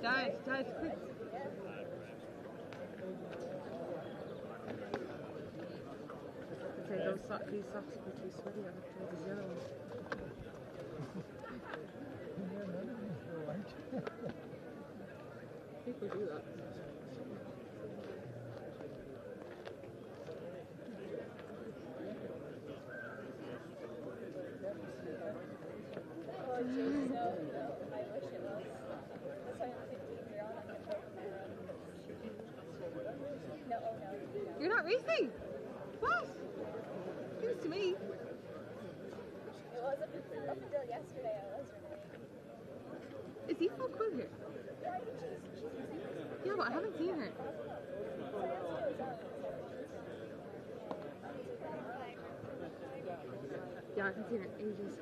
Dad, quick. Okay, these socks are too sweaty. I have to try these yellow ones. People do that. Oh, jeez, no, I wish it was. That's why I'm 15 year old. I'm no, oh no. You're not racing? What? Give this to me. It was up until yesterday I was running. Is Eva Quill here? Yeah, she's racing. Yeah, but I haven't seen her. Yeah, I haven't seen her in ages.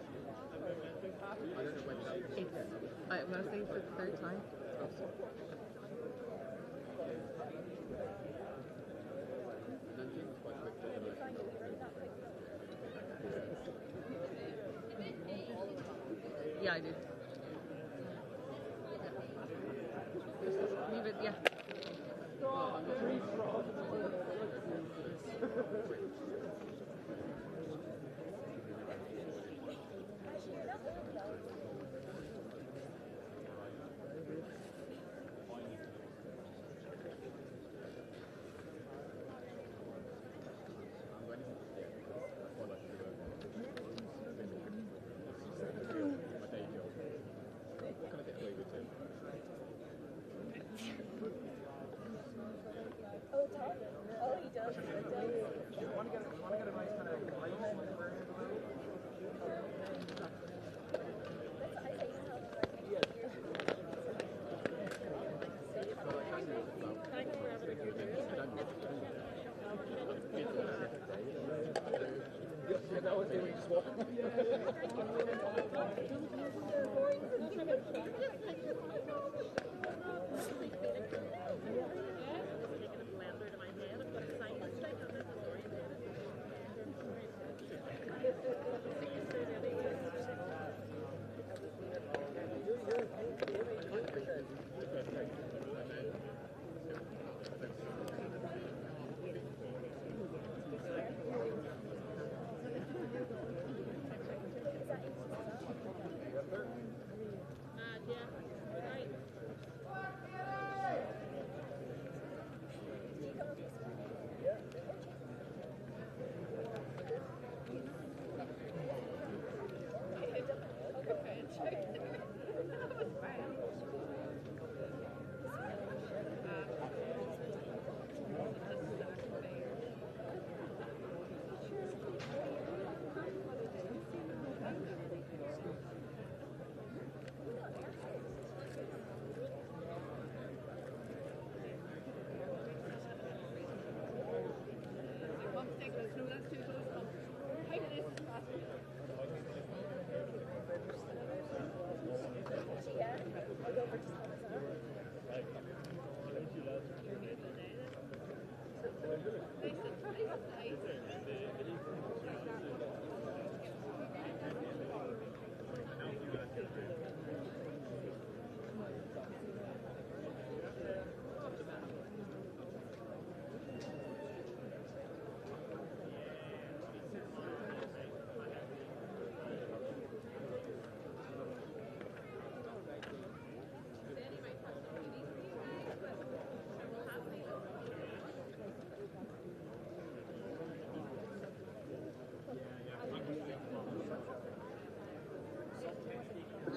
I'm going to say for the third time. Yeah, I do. Leave it, yeah. Oh, he does. You want to get a nice kind of light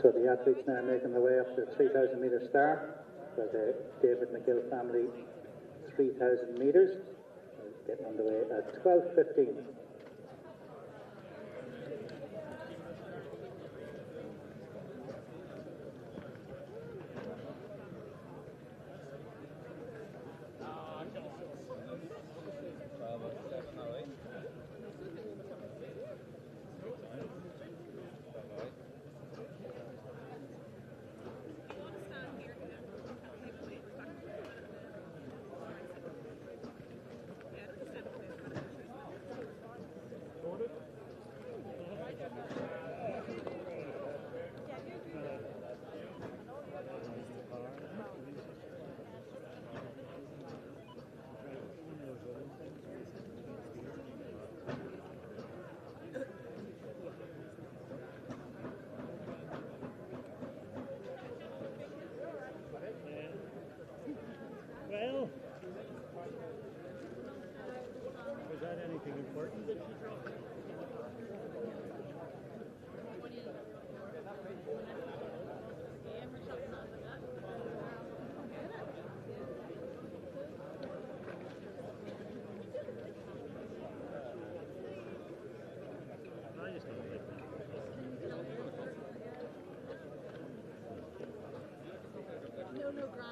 So the athletes now making their way up to the 3,000 metre start for the David McGill family 3,000 metres. Getting underway at 12:15.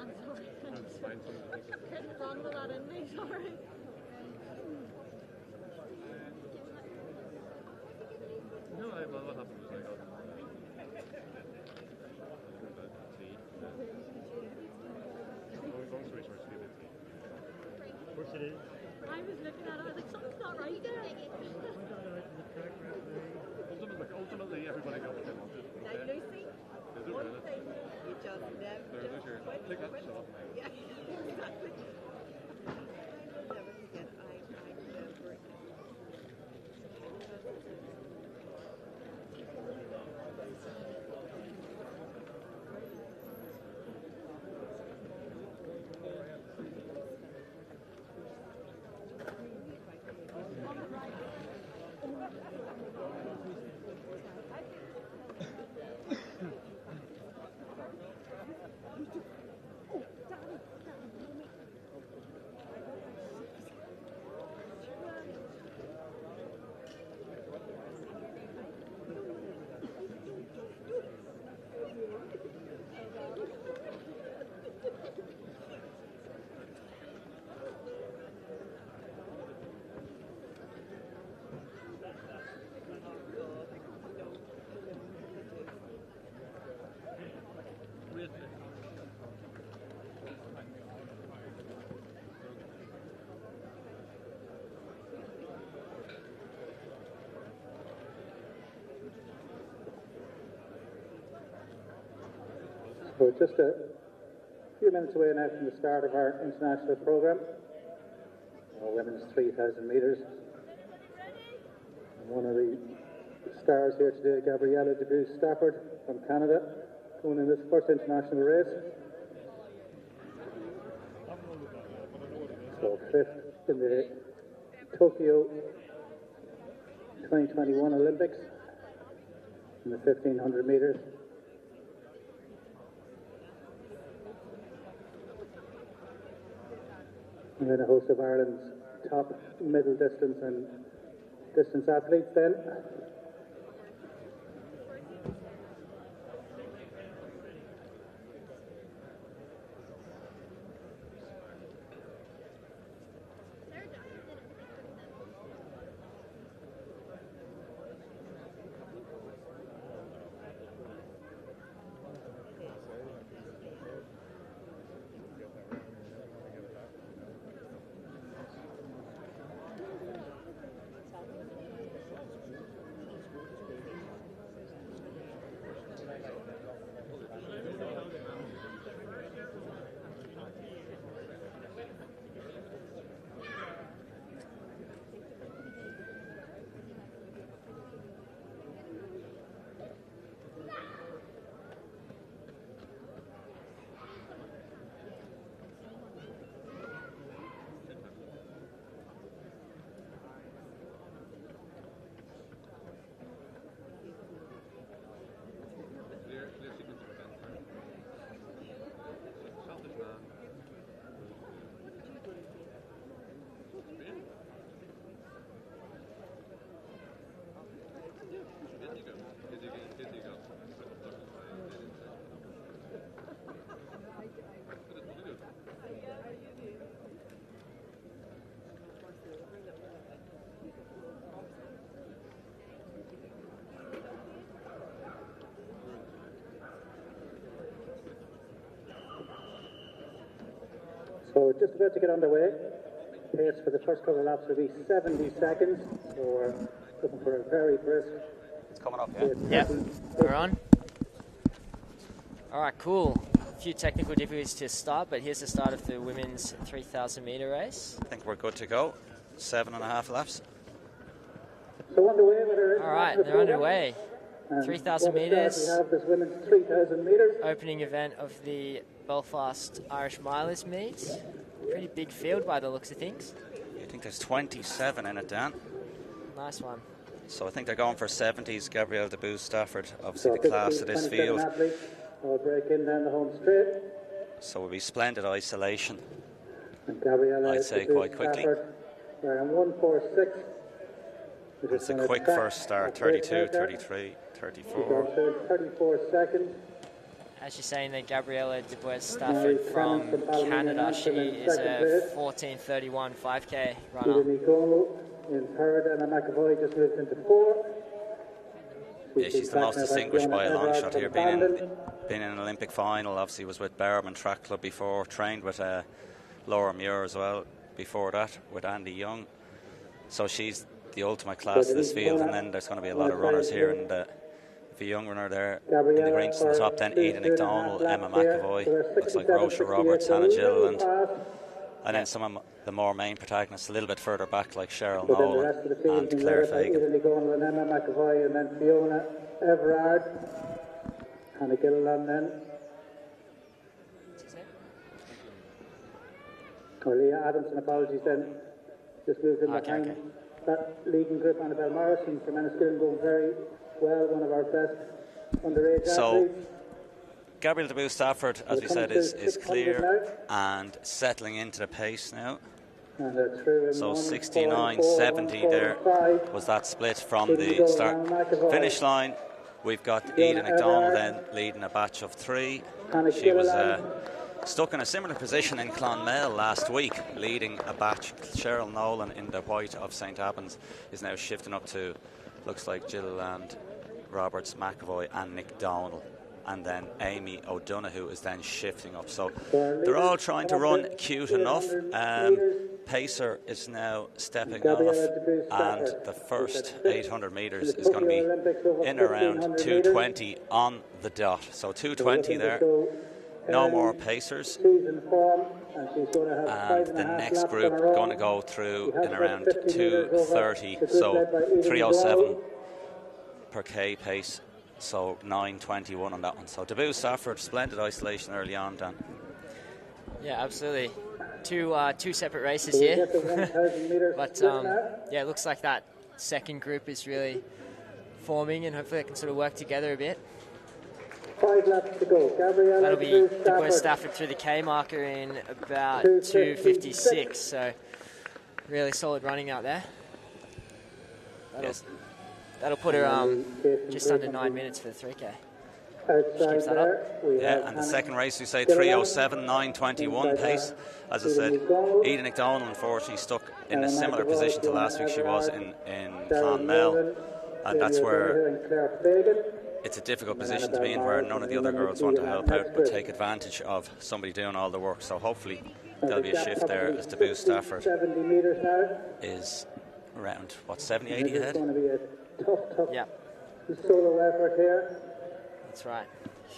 man, sorry. That's fine. Getting wrong with that, isn't he? Sorry. No, well, what happened was I got tea. Long story short, she gave me tea. Of course it is. I was looking at it, I was like, something's not right there. Ultimately, everybody got what they wanted. Now, Okay? Lucy, Is it one really? thing you just never There, there's your. Take that shot. Yeah, exactly. I'll never forget, I remember So just a few minutes away now from the start of our international programme, our women's 3,000 metres. And one of the stars here today, Gabriella de Stafford from Canada, going in this first international race. So fifth in the Tokyo 2021 Olympics in the 1,500 metres. And then a host of Ireland's top middle distance and distance athletes then. So just about to get underway. Pace for the first couple of laps will be 70 seconds. So we're looking for a very brisk. It's coming up, Yeah, we're on. All right, cool. A few technical difficulties to start, but here's the start of the women's 3,000 metre race. I think we're good to go. 7.5 laps. So underway with our All right, they're underway. 3,000 metres. We have this women's 3,000 metres. Opening event of the Belfast Irish Milers meet. Pretty big field by the looks of things. I think there's 27 in it, Dan. Nice one. So I think they're going for 70s. Gabrielle de Stafford, obviously the class of this field. I'll break in down the home straight. So it'll be splendid isolation. And Gabriella, I'd say quite quickly. We're in 146. It's a quick first start, 32, 33, 34. 34 seconds. as you're saying there, Gabriella Dubois Stafford from Canada. She is a 14:31 5K runner. In third, Emma McAvoy just moved into fourth. Yeah, she's the most distinguished by a long shot here, being in an Olympic final. Obviously was with Berman Track Club before, trained with Laura Muir as well before that, with Andy Young. So she's the ultimate class of this field, and then there's going to be a lot of runners here, and if a young runner there in the greens in the top 10, Eden McDonald, Emma McAvoy, looks like Rocha Roberts, Hannah Gilliland, and then some of the more main protagonists a little bit further back, like Cheryl Nolan and Claire Fagan. Emma McAvoy, and then Fiona Everard, Hannah Gilliland then. Or Leah Adamson, apologies then, just moved in behind that leading group. Annabelle Morrison from Enniskillen going very well, one of our best underage athletes. Gabrielle Dubois Stafford, as we said, is clear and settling into the pace now. So 69.70 there was that split from the start finish line. We've got Eden McDonald then leading a batch of 3. She was stuck in a similar position in Clonmel last week, leading a batch. Cheryl Nolan in the white of St Albans is now shifting up to, looks like Gilliland, Roberts, McAvoy and Nick Donald. And then Amy O'Donoghue is then shifting up. So they're all trying to run cute enough. Pacer is now stepping off, and the first 800 metres is going to be in around 2:20 on the dot. So 2:20 there. No more Pacers. And the next group going to go through in around 2:30. So 3:07 per K pace. So 9:21 on that one. So Dubois Stafford, splendid isolation early on, Dan. Yeah, absolutely. Two separate races here. But yeah, it looks like that second group is really forming, and hopefully they can sort of work together a bit. 5 laps to go. Gabriella That'll be Dubois Stafford through the K marker in about 2:56. So really solid running out there. That'll put her just under 9 minutes for the 3K. She keeps that up. Yeah, and the second race we say 3:07, 9:21 pace. As I said, Eden McDonald unfortunately stuck in a similar position to last week she was in Clonmel, and that's where it's a difficult position to be in, where none of the other girls want to help out but take advantage of somebody doing all the work. So hopefully there'll be a shift there as Dubois Stafford is around, 70-80 ahead? Yeah. Solo effort here. That's right.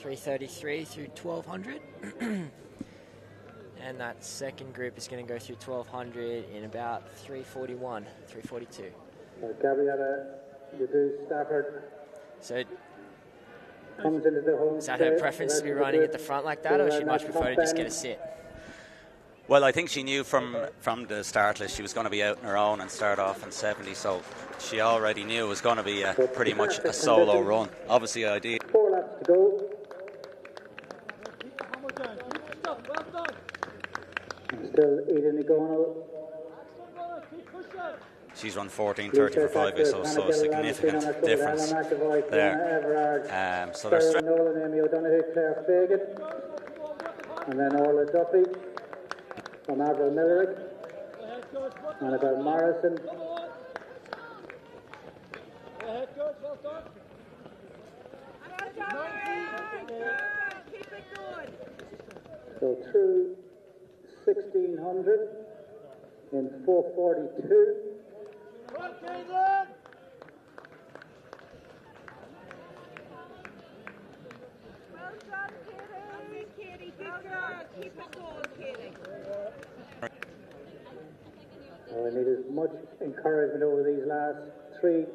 3:33 through 1200. And that second group is going to go through 1200 in about 3:41, 3:42. Gabriella Dubois Stafford. So comes into the home. Is that her preference to be running at the front like that, or she'd much prefer to just get a sit? Well, I think she knew from the start list she was going to be out on her own and start off in 70, so she already knew it was going to be pretty much a solo run. Obviously, ideal. 4 laps to go. Still Eden McDonald. She's run 14:30 for 5, so a significant difference there. So there's Nolan, Amy O'Donoghue, Claire Fagan, and then Orla Duffy from Avril Millerick, Annabelle Morrison. So through 1600 in 4:42. We need as much encouragement over these last 3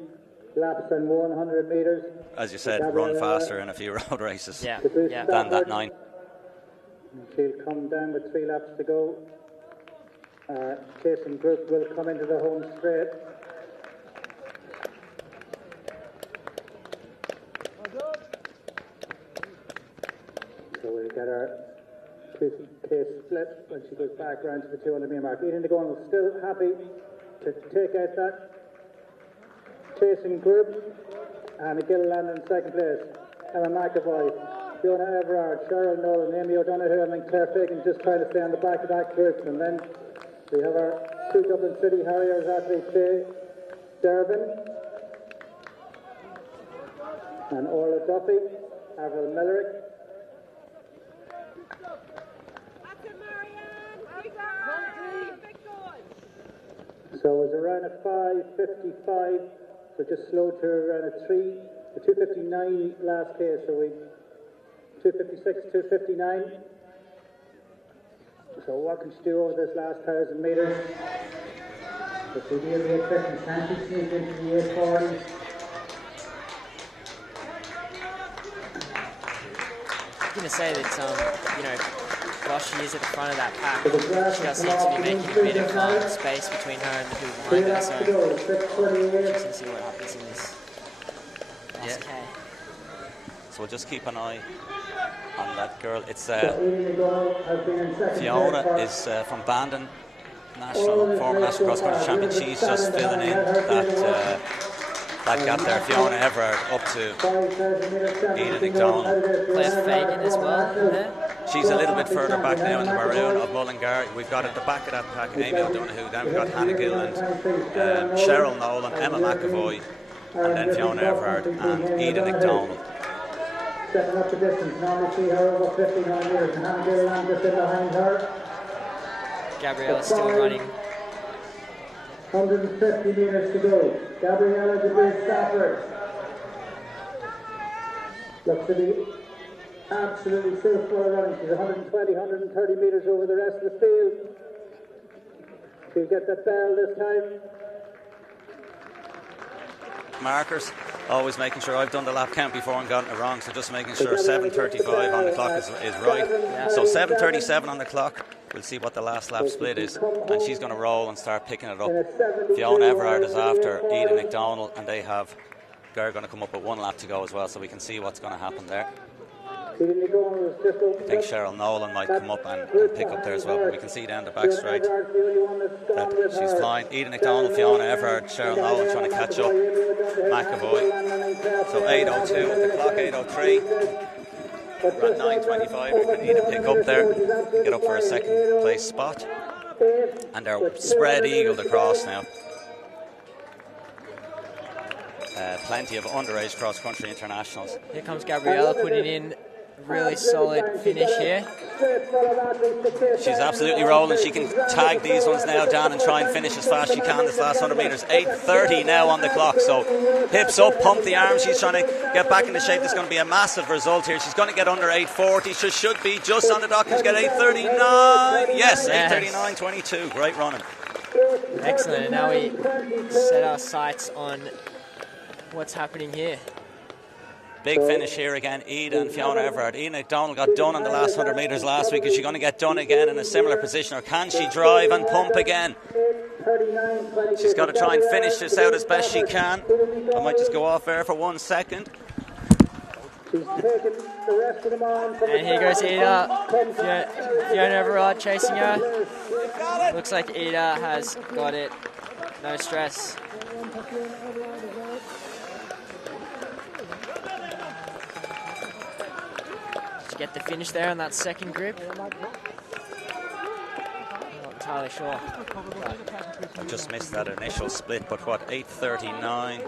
laps and 100 metres. As you said, run faster in a few road races than that 9. She'll come down with 3 laps to go. Jason Group will come into the home straight. So we'll get our 2K split when she goes back around to the 200 metre mark. Eden McDonald still happy to take out that chasing group. And Gilliland in second place. Emma McAvoy Fiona Everard, Cheryl Nolan, Amy O'Donoghue, and then Claire Fagan just trying to stay on the back of that group. And then we have our two Dublin City Harriers athletes, Faye Durbin and Orla Duffy, Avril Millerick. So it was around a 5:55, so just slowed to around a 2:59 last pace, so we 2:56, 2:59. So what can she do over this last 1,000 metres? But she will be expecting Santi sneak into the 840s. I'm going to say that, while she is at the front of that pack, she does seem to be making a bit of space between her and the people behind her, so just going to see what happens in this last K. So we'll just keep an eye on that girl. It's Fiona is from Bandon, former national cross country champion. She's just filling in that gap there. Fiona Everard up to Eden McDonald. Claire Fagan as well in there. She's a little bit further back now in the maroon of Mullingar. We've got at the back of that pack Amy O'Donoghue, then we've got Hannah Gilland, Cheryl Nolan, Emma McAvoy, and then Fiona Everard and Eden McDonald. Stepping up the distance, normally see her over 59 metres, and Hannah Gilland just in behind her. Gabriella still running. 150 metres to go. Gabriella DeBree Stafford looks to be absolutely so full of running. She's 120, 130 metres over the rest of the field. She'll get the bell this time. Markers, always making sure. I've done the lap count before and gotten it wrong, so just making sure 7:35 on the clock is right. So 7:37 on the clock. We'll see what the last lap split is, and she's going to roll and start picking it up. Fiona Everard is after Eden McDonald, and they're going to come up with one lap to go as well, so we can see what's going to happen there. I think Cheryl Nolan might come up and pick up there as well, but we can see down the back straight that she's flying. Eden McDonald, Fiona Everard, Cheryl Nolan trying to catch up. McAvoy. So 8:02 at the clock, 8:03. We're at 9:25. We're going to need a pick up there, get up for a second place spot. And they're spread eagled across now. Plenty of underage cross-country internationals. Here comes Gabriella putting in really solid finish here. She's absolutely rolling. She can tag these ones now, Dan, and try and finish as fast as she can this last 100 metres. 8:30 now on the clock, so hips up, pump the arms. She's trying to get back into shape. There's going to be a massive result here. She's going to get under 8:40. She should be just on the docket to get 8:39. Yes, 8:39.22. Great running. Excellent. And now we set our sights on what's happening here. Big finish here again, Eden and Fiona Everard. Eden McDonald got done on the last 100 metres last week. Is she going to get done again in a similar position, or can she drive and pump again? She's got to try and finish this out as best she can. I might just go off there for 1 second. And here goes Ida. Fiona Everard chasing her. Looks like Ida has got it. No stress. Get the finish there on that second group. Not entirely sure. I just missed that initial split, but what, 8:39?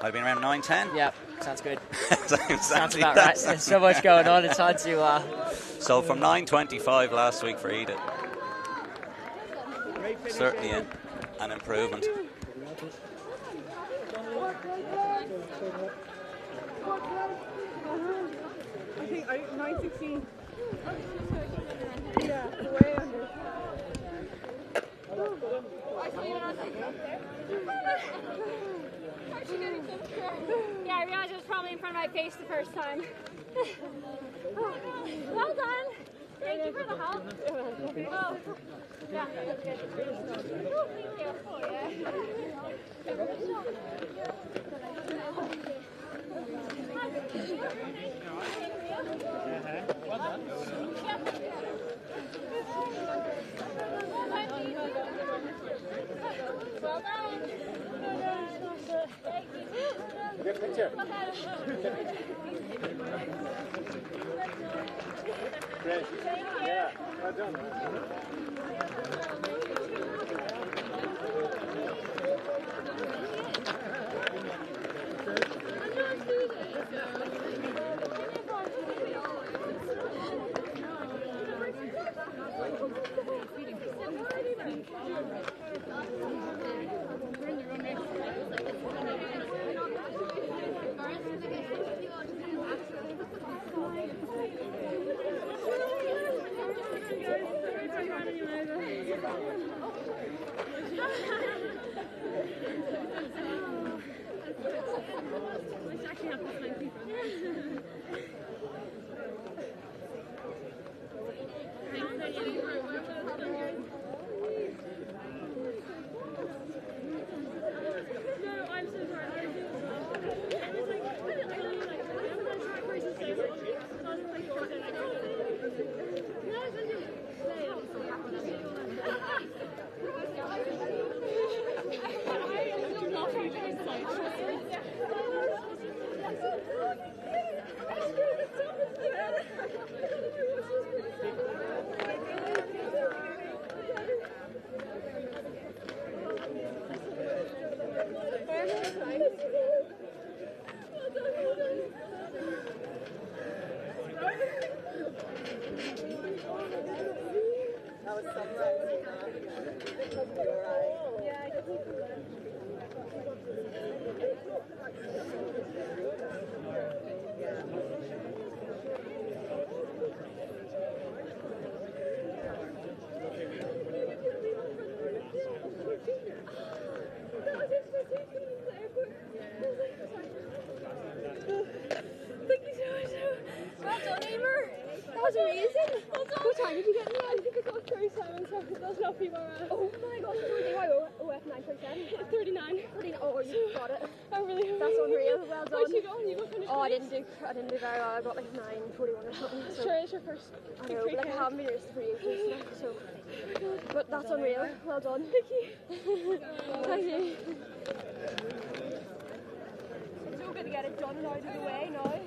I've been around 9:10? Yep, sounds good. Sounds about right. There's so much going on, it's hard to... So from 9:25 last week for Edith. Certainly an improvement. I think 9:16. Yeah, way under. Yeah, I realized it was probably in front of my face the first time. Well done. Thank you for the help. Oh, yeah, that's good. Oh, thank you. Well done. Well done. Thank you. Picture. Great. Yeah. Well done. I didn't do very well. I got like 9:41 or something. So sure, it's your first. I know, but like I haven't been racing for ages, so. But that's unreal. Well done. Thank you. Thank you. It's so good to get it done and out of the way now.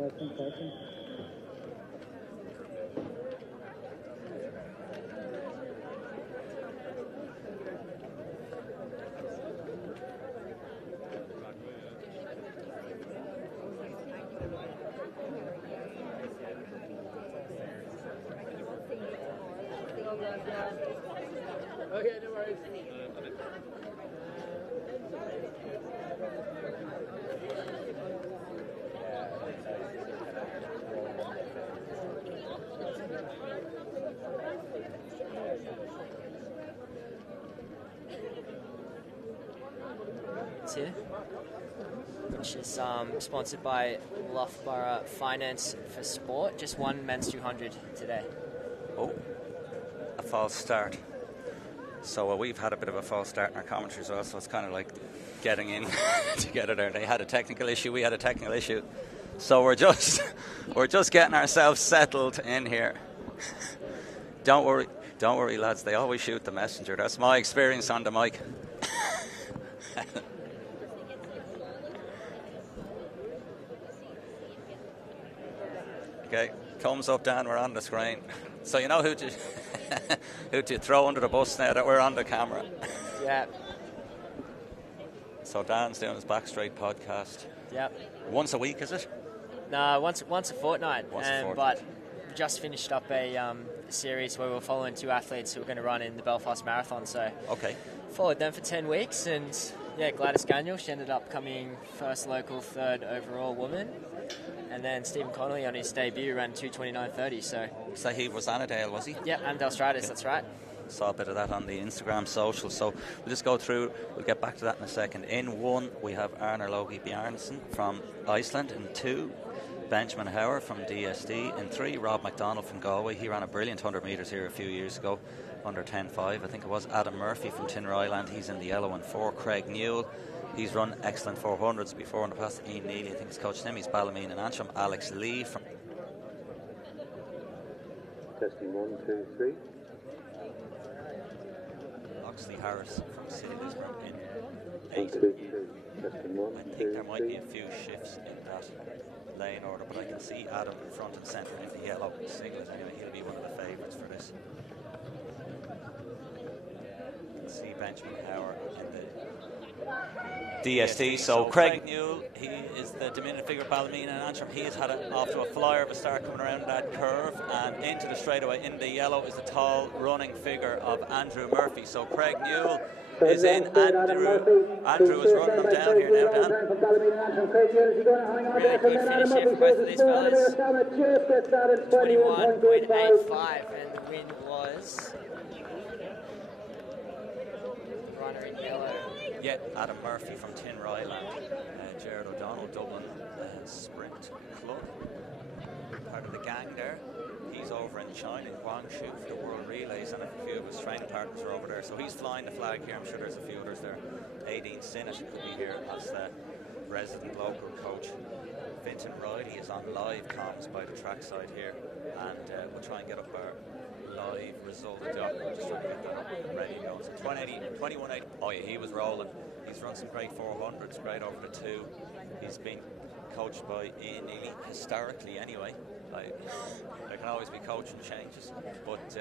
Parking. Okay, no worries. It's here, which is sponsored by Loughborough Finance for Sport. Just one men's 200 today. Oh, a false start. So we've had a bit of a false start in our commentary as well, so it's kind of like getting in together there. They had a technical issue, we had a technical issue. So we're just getting ourselves settled in here. Don't worry lads, they always shoot the messenger. That's my experience on the mic. Okay, thumbs up, Dan, we're on the screen. So you know who to throw under the bus now that we're on the camera. Yeah. So Dan's doing his Backstraight podcast. Yep. Once a week, is it? No, once a fortnight. Once a fortnight. But we just finished up a series where we were following two athletes who were going to run in the Belfast Marathon. So okay. Followed them for 10 weeks, and yeah, Gladys Gagnon, she ended up coming first local, third overall woman. And then Stephen Connolly on his debut ran 2:29:30. So he was Annandale, was he? Yeah, Annandale Stratus, that's right. Saw a bit of that on the Instagram social. So we'll just go through, we'll get back to that in a second. In 1, we have Arnar Logi Bjarnason from Iceland. In 2, Benjamin Hauer from DSD. In 3, Rob McDonald from Galway. He ran a brilliant 100 metres here a few years ago, under 10.5, I think it was. Adam Murphy from Tinryland, he's in the yellow. In 4, Craig Newell. He's run excellent 400s before in the past. Ian Neely, I think, he's coached him. He's Ballymena and Antrim. Alex Lee from... Testing 1, 2, 3. Oxley Harris from City Lisburn in 8. 1, 2, 3. Testing 1, I think there might be a few shifts in that lane order, but I can see Adam in front and centre in the yellow singlet. Anyway, he'll be one of the favourites for this. You can see Benjamin Hauer in the DSD. So Craig Newell, he is the diminutive figure of Ballymena and Antrim. He has had off to a flyer of a start coming around that curve, and into the straightaway in the yellow is the tall running figure of Andrew Murphy. So Craig Newell is in. Andrew is running them down here now, Dan. Really good finish here for both of these fellas. 21.85, and the win was runner in yellow. Yeah, Adam Murphy from Tinryland, Gerard O'Donnell, Dublin Sprint Club, part of the gang there. He's over in China, in Guangzhou, for the World Relays, and a few of his training partners are over there. So he's flying the flag here. I'm sure there's a few others there. Aideen Sinnott could be here as the resident local coach. Vincent Riley is on live comms by the trackside here, and we'll try and get up our live result. We're just trying to get that up and ready to go. So 21.80. Oh yeah, he was rolling. He's run some great 400s, great over the 2. He's been coached by Ian Neely, historically anyway. Like, there can always be coaching changes, but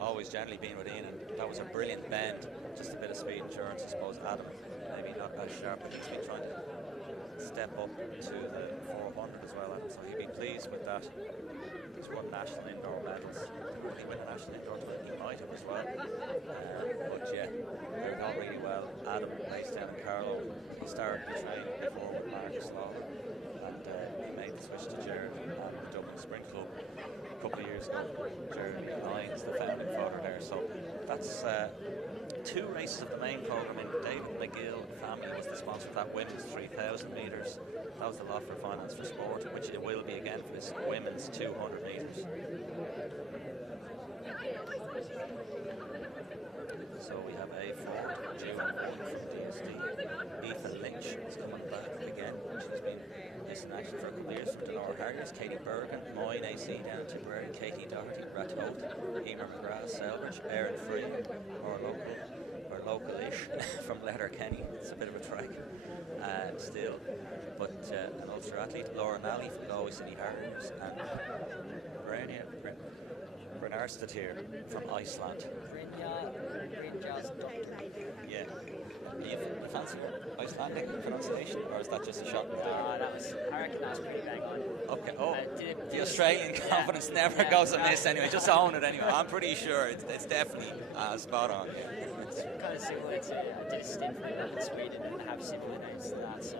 always generally been with Ian, and that was a brilliant bend. Just a bit of speed endurance, I suppose. Adam, maybe not as sharp, but he's been trying to step up to the 400 as well, Adam, so he'd be pleased with that. He's won national indoor medals. Will he win a national indoor tournament? He might have as well. But yeah, they're going really well. Adam, based down in Carlow, he started the training before with Marcus Law, and he made the switch to Gerard and the Dublin Sprint Club a couple of years ago. Gerard Lyons, the founding father there. So that's 2 races of the main programme. In David McGill family was the sponsor of that women's 3,000 metres. That was the Loughborough Finance for Sport, which it will be again for this women's 200 metres. So we have a Ford G1 from DSD. Ethan Lynch is coming back again. She's been missing action for a couple of years from Delora Hargis. Katie Bergen, Moyne AC down in Tipperary. Katie Doherty, Brett Holt, Emer McGrath, Selbridge, Aaron Free, our local-ish from Letterkenny. It's a bit of a trek still. But an ultra athlete, Laura Nally from Galway City Harriers, and Brynjarstatir from Iceland. Yeah. You fancy Icelandic pronunciation, or is that just a shot? I reckon that was pretty bang on. Okay. Oh, the Australian confidence never goes amiss anyway. Just own it anyway. I'm pretty sure it's definitely spot on. It's kind of similar to, I did a stint in Sweden and they have similar names to that, so.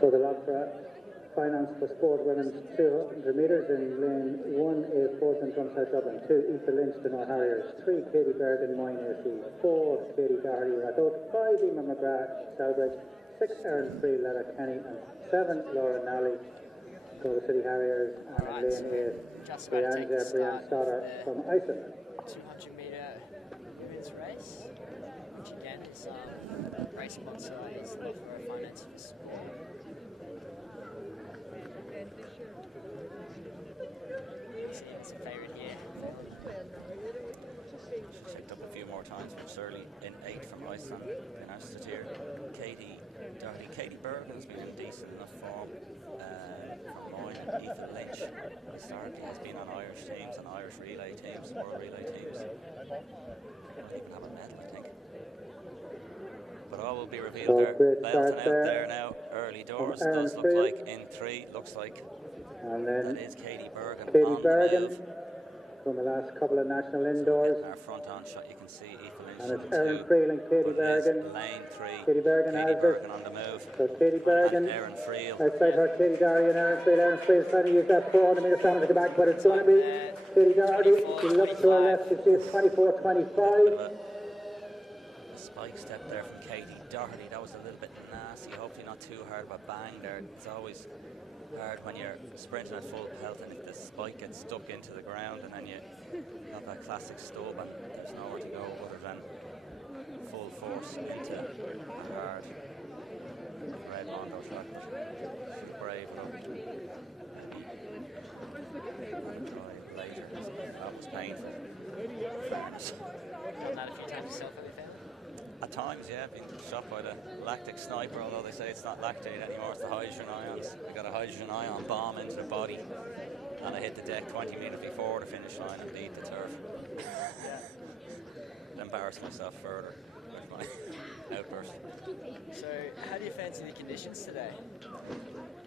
So the log for finance for sport women's 200 metres in lane 1 is Portland from South Dublin, 2 Aoife Lynch to North Harriers, 3 Katie Bergen, Moyne AC, 4 Katie Doherty, Rathod, 5 Emma McGrath, Selbridge, 6 Erin Free, Letterkenny, and 7 Laura Nally, Galway City Harriers, and in lane 8 Brianne Stoddard from Iceland. 200 metre women's race, which again is race sponsor is the for finance for sport. It's a favourite here. Checked up a few more times from Surly in 8 from Iceland in Astatir. Katie Doherty. Katie Bergen has been in decent enough form from Moyne, and Aoife Lynch historically has been on Irish teams and Irish relay teams, world relay teams. They even have a medal, I think. But all will be revealed there. Belton out there now, early doors. Does look like in 3, looks like and then that is Katie Bergen. Katie Bergen from the last couple of national indoors. Our front on shot, you can see Aoife Lynch. And it's Erin Friel and Katie Bergen. Lane 3. Katie Bergen has it. On the move. So Katie Bergen. Erin Friel. Outside her, Katie Doherty and Erin Friel. Erin Friel is trying to use that 400 metre stamina to the back, but it's going to be Katie Doherty. She looks to her left, she sees 24-25. A spike step there from Katie Doherty. That was a little bit nasty. Hopefully not too hard of a bang there. It's always hard when you're sprinting at full pelt and if the spike gets stuck into the ground and then you got that classic stub and there's nowhere to go other than full force into the hard red Mondo shot. She's brave enough. Later, that was painful. Done that a few times yourself, have you found? At times, yeah, I've been shot by the lactic sniper, although they say it's not lactate anymore, it's the hydrogen ions. I got a hydrogen ion bomb into the body and I hit the deck 20 metres before the finish line and beat the turf. Embarrassed myself further with my outburst. So, how do you fancy the conditions today?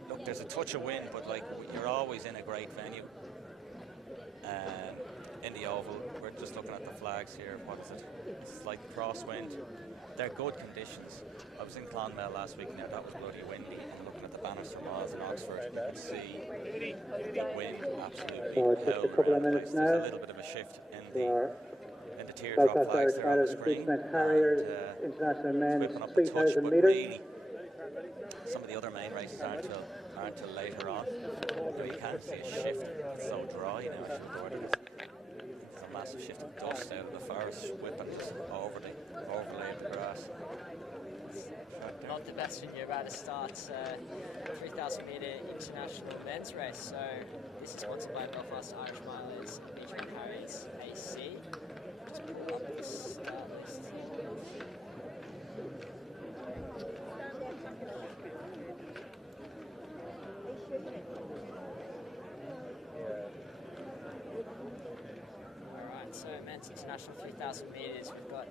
Look, there's a touch of wind, but like you're always in a great venue. In the oval, we're just looking at the flags here. What's it? It's like crosswind. They're good conditions. I was in Clonmel last week and that was bloody windy. And looking at the Bannister Miles in Oxford, you can see the wind absolutely. So it's just a couple of minutes now. There's a little bit of a shift in the teardrop Belfast flags there on the Irish screen. Harriers, International Men's Whipping up the touch, 3,000 but metres. really, some of the other main races aren't till later on. But you can't see a shift. It's so dry now. There's a massive shift of dust out of the forest, whipping just overlaying the grass. Not the best when you're about to start 3,000 metre international men's race. So this is sponsored by Belfast Irish Milers, featuring Harriers AC. Just pull up the start list. Alright, so men's international 3,000 metres. We've got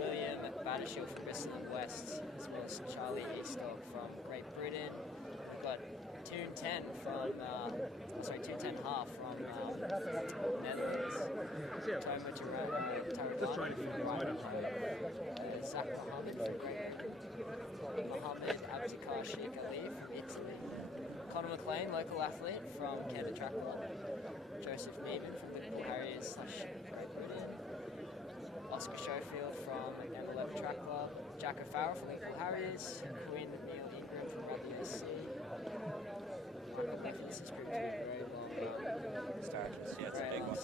William Badershill from Bristol and West, as well as Charlie Eastall from Great Britain. We've got Toon 10 from, Toon 10 half from Netherlands. Tomo Tarabana. Zach Mohammed from Great Britain. Mohammed Abdikar Sheikh Ali from Italy. Conor McLean, local athlete from Canada Track Club. Joseph Neiman from Liverpool Harriers / Great Britain. Oscar Schofield from McNeil Track Club. Jack O'Farrell from Liverpool Harriers. Quinn Neil Ingram from Rugby SC. This is proved to be a very long start. Yeah, it's a big one.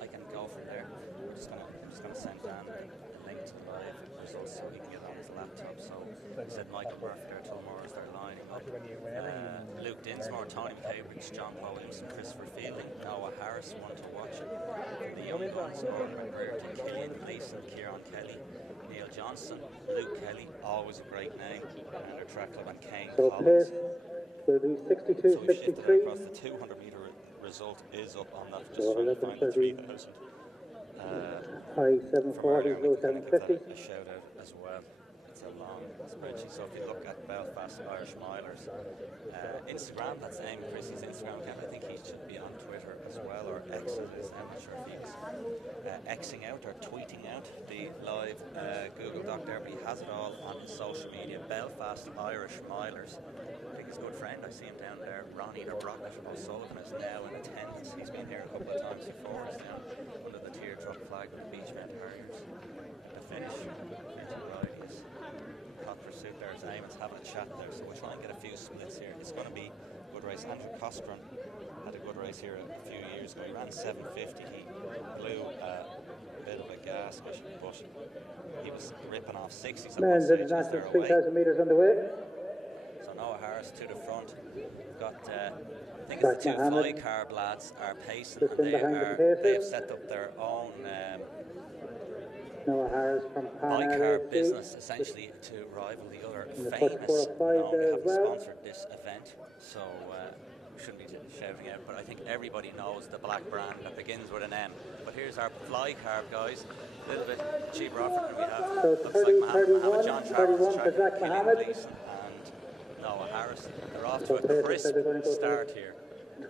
I can go from there. We're just gonna send Dan a link to the live results so he can get on his laptop. So he said Michael Murphy there, Tullamore is there lining up. Luke Dinsmore, Tony McCabridge, John Williams, Christopher Fielding, Noah Harris, one to watch. The young guns, Oliver Brereton, Killian Gleeson, Kieran Kelly, Neil Johnson, Luke Kelly, always a great name, and their track club, and Kane Collins. Will be 62, so we've shifted 63. across the 200 metre result is up on that, just trying to find the 3,000. High 740, low 750. A shout out as well. It's a long spreadsheet. So if you look at Belfast Irish Milers, Instagram, that's Amy Chrissie's Instagram account. I think he should be on Twitter as well, or X it is. I'm not sure if he's Xing out or tweeting out the live Google Doc there, but he has it all on his social media. Belfast Irish Milers. I think his good friend, I see him down there, Ronnie the Rocket O'Sullivan, is now in attendance. He's been here a couple of times before. He's down under the teardrop flag with the Beachmount Harriers. The finish, varieties. Hot pursuit there is Eamon's having a chat there, so we'll try and get a few splits here. It's going to be a good race. Andrew Costron had a good race here a few years ago. He ran 750. He blew a bit of a gas, but he was ripping off 60s. Men's international 3,000 metres underway. Noah Harris to the front. We've got, I think it's the two fly carb lads are pacing, and they have set up their own Noah Harris from bicarb business, essentially to rival the other famous. They haven't sponsored this event, so we shouldn't be shouting out, but I think everybody knows the black brand that begins with an M. But here's our fly carb guys, a little bit cheaper offer than we have. So looks 30, like 31, John 31 for Zach Mohammed. Noah Harris. They're off to a crisp start here.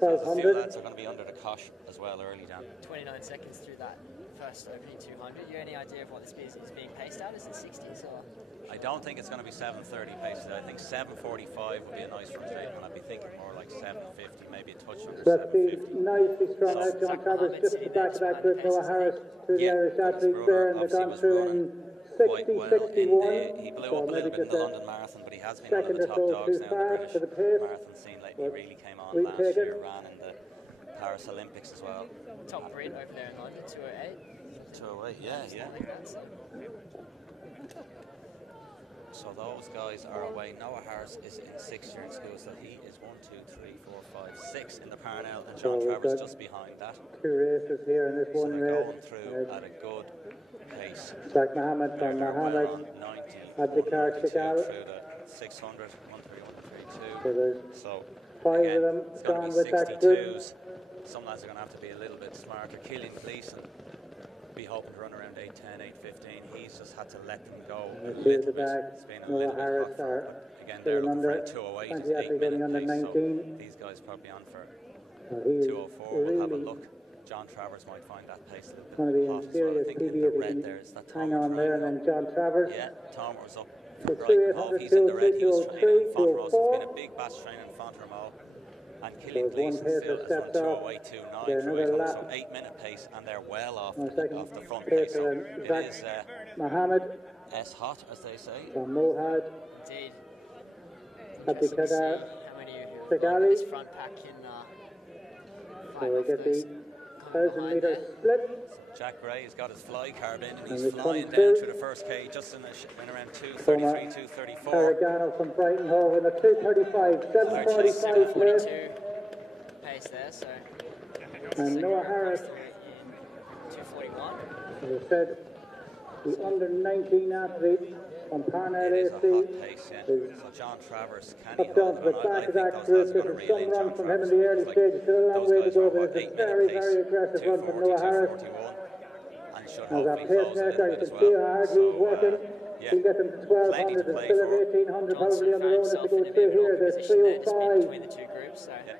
So a few lads are going to be under the cosh as well early, Dan. 29 seconds through that first opening 200. You have any idea of what the speed is being paced at? Is it 60s or? I don't think it's going to be 7:30 pace. I think 7:45 would be a nice front straight, and I'd be thinking more like 7:50, maybe a touch under 7:50. Nicely strong out. John Travers just at the back of that group. Noah Harris to the Irish athletes there, and they've gone through in 60-61. He blew up a little bit in the London Marathon, but he has been one of the top dogs now in the British marathon scene lately. He really came on last year, ran in the Paris Olympics as well. Top Brit over there in London, 208. 208, yeah. So those guys are away. Noah Harris is in 6th year in school, so he is 1, 2, 3, 4, 5, 6 in the Parnell, and John Travers just behind that. 2 races here in this one race. Going through at a good pace. Zach Mohammed from Mohammed. Abdikar Shikal. Through the 600, 131, 132. So there's so 5 again, of them it's going gone to with be that group. 62s. Some lads are going to have to be a little bit smarter. Killian Gleeson be hoping to run around 8:10, 8:15. He's just had to let them go a little bit. It's been a little bit hot for him, but again, they're looking for a 208. It's 8-minute pace, so these guys probably on for 204. We'll have a look. John Travers might find that pace a little bit hot as well. I think in the red there is that hang on there, and then John Travers. Yeah, Tom was up. So Right, Hove, he's in the red. He was training in 203, Fonterose. It's been a big batch training in Fonterose. And Killian Gleeson still has run 208.29 through 800, so 8-minute pace, and they're well off the front pace. So it is Mohammed hot, as they say. from Mohad. Indeed. Abdikar How many of you have Shikali. this front pack in So we get the 1,000 metre split. Jack Gray has got his fly carb in, and he's flying down through the first K just in around 2:33, 2:34. Aragano from Brighton Hove in the 2:35, 7:45 clear. 42 pace there, so. And Noah Harris, 2:41. as I said, the under 19 athlete from Parnell It is a AC. hot pace, yeah. So John Travers, can he Up down hold to it? the And I back of think that those group. lads are There's going to some reel in run John from him Travers. in the early Like stages. Still a long those way to guys go, are but what, it's a 8-minute very, pace, very aggressive run from Noah 2:40, Harris. 2:41. should As a hopefully close a little pacemaker, you bit as can see how well. hard he's working. Yeah, He'll get them to plenty 1200, to and play still have for. 1800 Johnson probably on found their own as they himself go in a bit through of an here. awkward There's position there, just being 305. between the two groups. So. Yeah.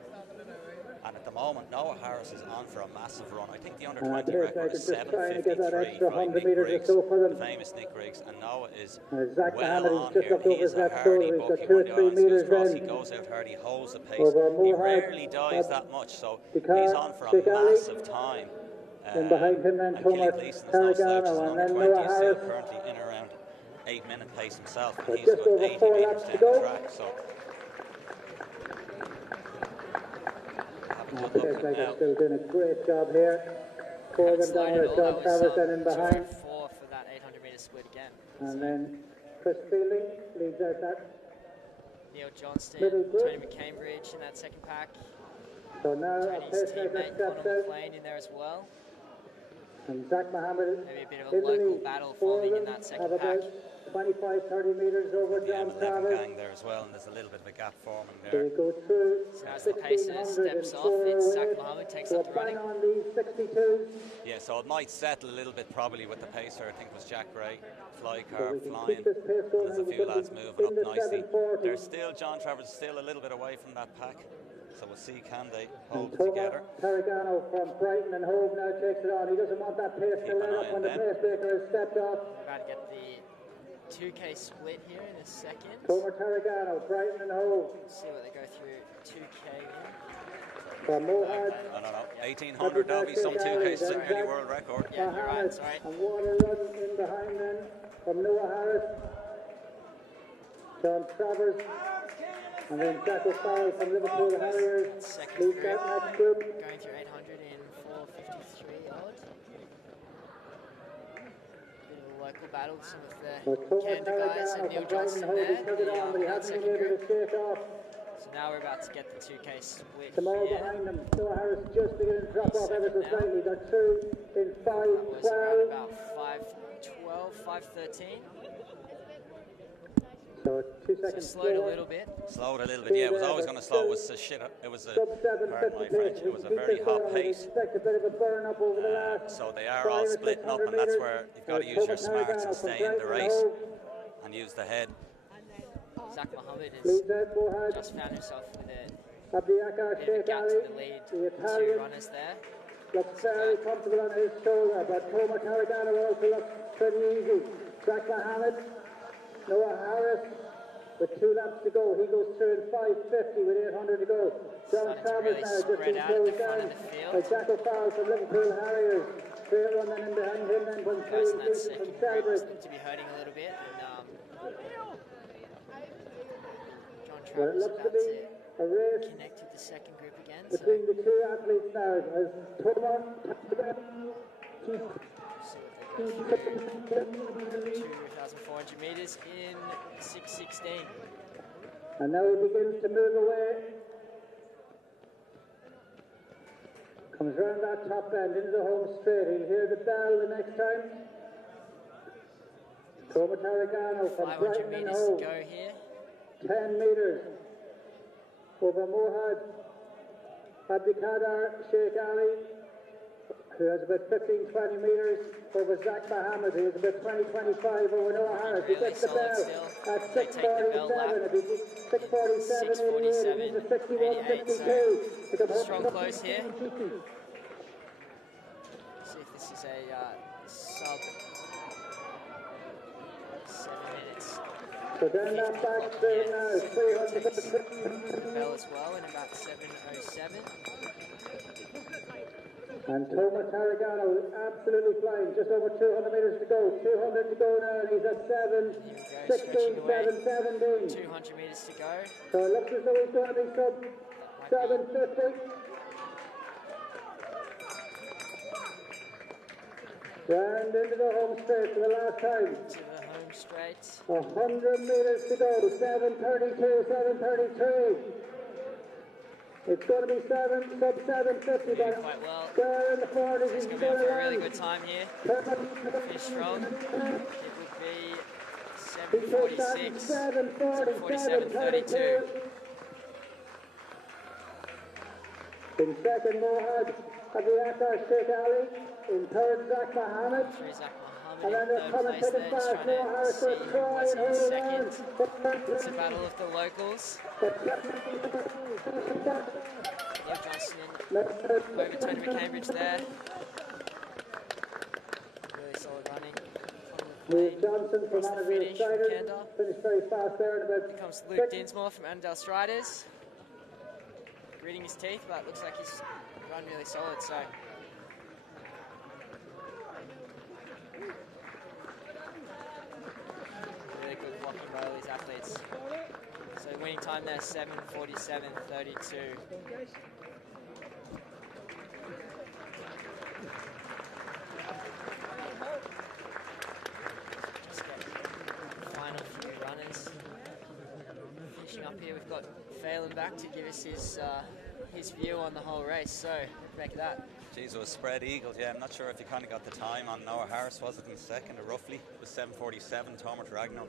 And at the moment, Noah Harris is on for a massive run. I think the under And 20 record pacemaker is just trying to get that 7:53 extra by 100 Nick metres or Griggs, so for them. the famous Nick Griggs, and Noah is Zach well Mohammed, on he's just here. looked over He is his a left hardy shoulder. He's buck. got He 2 or went 3 down on his metres cross. then. He goes out hard. He holds the pace. Over He Mohad, rarely dies that much, so Picard, he's on for a Sheikh Ali. massive time. And behind him then and Thomas Killy Gleeson is no slouch. He's Tarragano, an and under then 20. Noah He's still Harris. currently in around 8-minute pace himself, So and he's just about over 80 4 metres laps to down go. the track. So have a good look at Pacemaker now. still doing a great job here. Four of them down there, John Travers then in behind. 4 for that 800 metre split again. And then Chris Fielding leads out that. Neil Johnston, Middle group. Tony McCambridge in that second pack. So now a Tony's pacemaker teammate steps Conor out. McLean in there as well. And Zach Mohammed Maybe a bit of in a the local lead. battle Four of forming in them that have second pack. about 25-30 metres over Yeah, John 11 Travers. gang there as well, and there's a little bit of a gap forming So there. we go through So as the pacer 1600 steps and off, it's Zach 408. Mohammed takes So up the bang running. on these 62s. Yeah, so it might settle a little bit probably with the pacer. I think it was Jack Gray, fly So car we can flying. keep this pace going. There's a and we few can lads be moving up in the nicely. 740. There's still, John Travers is still a little bit away from that pack. So we'll see, can they hold And it Thomas together. Tarragano from Brighton and Hove now takes it on. He doesn't want that pace to Keep an let eye up on when the them. pacemaker has stepped off. About to get the 2K split here in a second. Thomas Tarragano, Brighton and Hove. See what they go through 2K in. From Mohad. No. 1800, that'll be some 2K Security World Record. Yeah, you're right, sorry. And water run in behind them from Noah Harris. John Travers. And then Jack O'Farrell from Liverpool Harriers. Second Leads group, that next group. going through 800 in 4:53 odd. Bit of a local battle with some of So the Thomas Canada guys Tarragano and Neil from Brighton Johnston and Hove. there. He took it on, but he that hasn't second been able group. to shake off. So now we're about to get the 2K split Some all here. behind them. Noah Harris just beginning to drop off ever so Now. slightly. Got through in That was around 5:12. about 5:12, 5:13. So 2 So seconds slowed a slower. little bit. Slowed a little bit. Yeah, it was always going to slow. It was a shit. It was a, Sub 7, pardon 50 my French, pace. it was a very hot pace. Expect a bit of a burn up over the last. So they are all splitting up, and that's where you've got to use your smarts and stay in the race and use the head. Zach Mohammed has Leads out Mohad. just found himself with a Abdiakar bit of a Sheikh gap Ali, to the lead. the Two Italian, runners there. looks very comfortable on his shoulder, but Thomas Tarragano also looks pretty easy. Zach Mohammed, Noah Harris, with 2 laps to go. He goes through in 5:50 with 800 to go. John Starting to Travers really now just spread being out at the closed front down of the field. by Jack O'Farrell from Liverpool Harriers. Straight run then in behind him then from Guys in Kelly that Gleeson second from group Selbridge. seem to be hurting a little bit. And John Well, it Travers looks to about be to a race connect with the second group again. between So the 2 athletes now as Thomas see what they go through. 2,400 metres in 6:16. and now he begins to move away. Comes round that top bend into the home straight. He'll hear the bell the next time. Thomas Tarragano from 500 Brighton and metres to Hove. go here. 10 metres over Mohad. Abdikadar Sheikh Ali, who has about 15-20 metres over Zach Mohammed, who has about 20-25 over Noah Harris. He Really gets the solid bell still. at They take the bell lap. 6:47. If he 6:47, 88, he's a 61-62 to come home. Strong close here. See if this is a sub 7 minutes. So down that back straight now, 300. Bell as well in about 7:07. And Thomas Tarragano absolutely flying, just over 200 metres to go, 200 to go now, and he's at 7:16, 7:17. 200 metres to go. So it looks as though he's going to be sub 7:50. Round into the home straight for the last time. To the home straight. 100 metres to go, 7:32, 7:33. It's going to be sub 7:50, Doing but quite well. there in the 40s, He's he's going to be going off to for a really land. good time here. Finish strong. It would be He takes that 7:46. 7:47, 32. In second, Mohad. Abiyakar Sheikh Ali. In third, Zach Mohammed. And then they're coming to the far Noah Harris for Troy and early on. It's a battle of the locals. Dave Johnson over Tony McCambridge there. Really solid running. With Johnson from Across the Annandale finish from Striders. Kendall. Finished very fast there at about Here comes Luke Dinsmore from Annandale Striders. Gritting his teeth, but looks like he's run really solid, so. Really good blocking by all these athletes. So winning time there, 7:47.32. Just get the final few runners. Finishing up here, we've got Phelan back to give us his view on the whole race. So, back to that. Geez, it was spread eagles. Yeah, I'm not sure if you kind of got the time on Noah Harris, was it in second or roughly? It was 7:47, Tomer Taragno.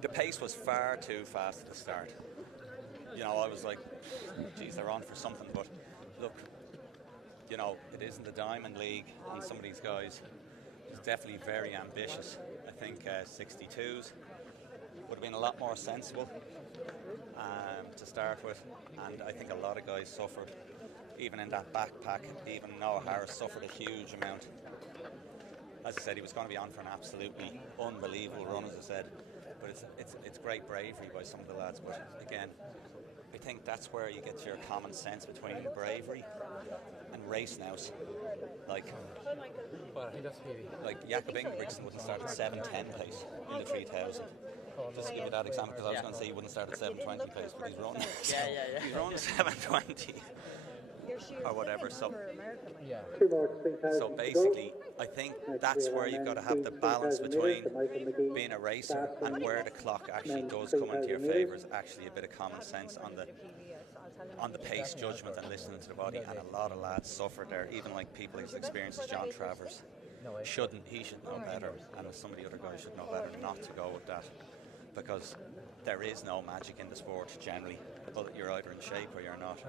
The pace was far too fast at the start. You know, I was like, geez, they're on for something. But look, you know, it isn't the Diamond League, and some of these guys is definitely very ambitious. I think 62s would have been a lot more sensible to start with, and I think a lot of guys suffered. Even in that backpack, even Noah Harris suffered a huge amount. As I said, he was going to be on for an absolutely unbelievable run, as I said. But it's great bravery by some of the lads. But again, I think that's where you get your common sense between bravery and race nous. Like Jakob Ingebrigtsen wouldn't start at 7:10 pace in the 3000. Just to give you that example, because I was going to say he wouldn't start at 7:20 pace, but he's run. He's run 7:20 or whatever. So basically, I think that's where you've got to have the balance between being a racer and where the clock actually does come into your favour. Is actually a bit of common sense on the pace judgment and listening to the body. And a lot of lads suffered there, even like people as experienced as John Travers. He should know better, and some of the other guys should know better not to go with that, because there is no magic in the sport generally. Well, you're either in shape or you're not.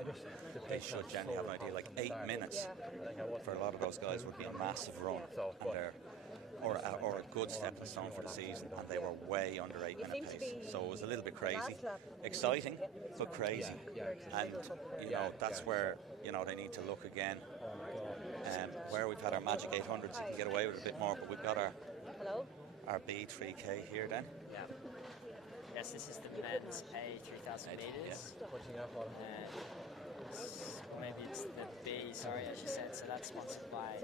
They should generally have an idea. Like 8 minutes for a lot of those guys would be a massive run, and or a good stepping stone for the season, and they were way under 8 minute pace. So it was a little bit crazy, exciting but crazy, and you know that's where they need to look again. Where we've had our magic 800s, you can get away with a bit more, but we've got our B3K here then. Yeah. Yes, this is the men's A 3,000 metres. Maybe it's the B, sorry, as you said. So that's sponsored by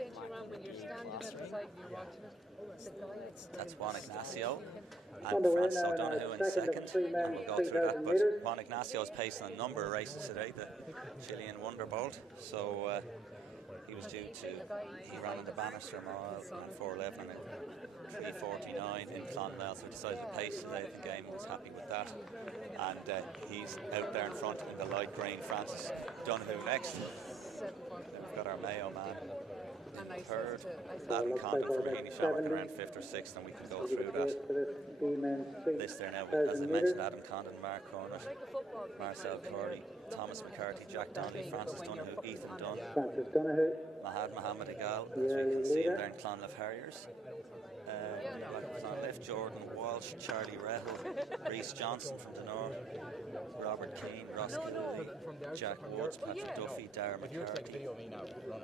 That's Juan Ignacio and Francis O'Donoghue in second. And we'll go through that. But Juan Ignacio's pacing a number of races today, the Chilean Wonderbolt. So he was due to, he ran in the Bannister Mile in 4:11 and 3:49 in Clonmel, so he decided to pace today at the game and was happy with that. And he's out there in front in the light green. Francis O'Donoghue next. We've got our Mayo man in third. Adam Condon from Heaney Shamrock around 5th or 6th, and we can go through that list there now. As I mentioned, Adam Condon, Mark Cornett, Marcel Corey, Thomas McCarthy, Jack Donnelly, Francis Donoghue, Ethan Dunn, Mahad Mohammed Igal, as we can see him there in Clonliffe Harriers. Clonliffe, Jordan Walsh, Charlie Rettle, Reese Johnson from Denor, Robert Keane, Ross Kennedy, Jack Woods, Patrick Duffy, Darren McCarthy,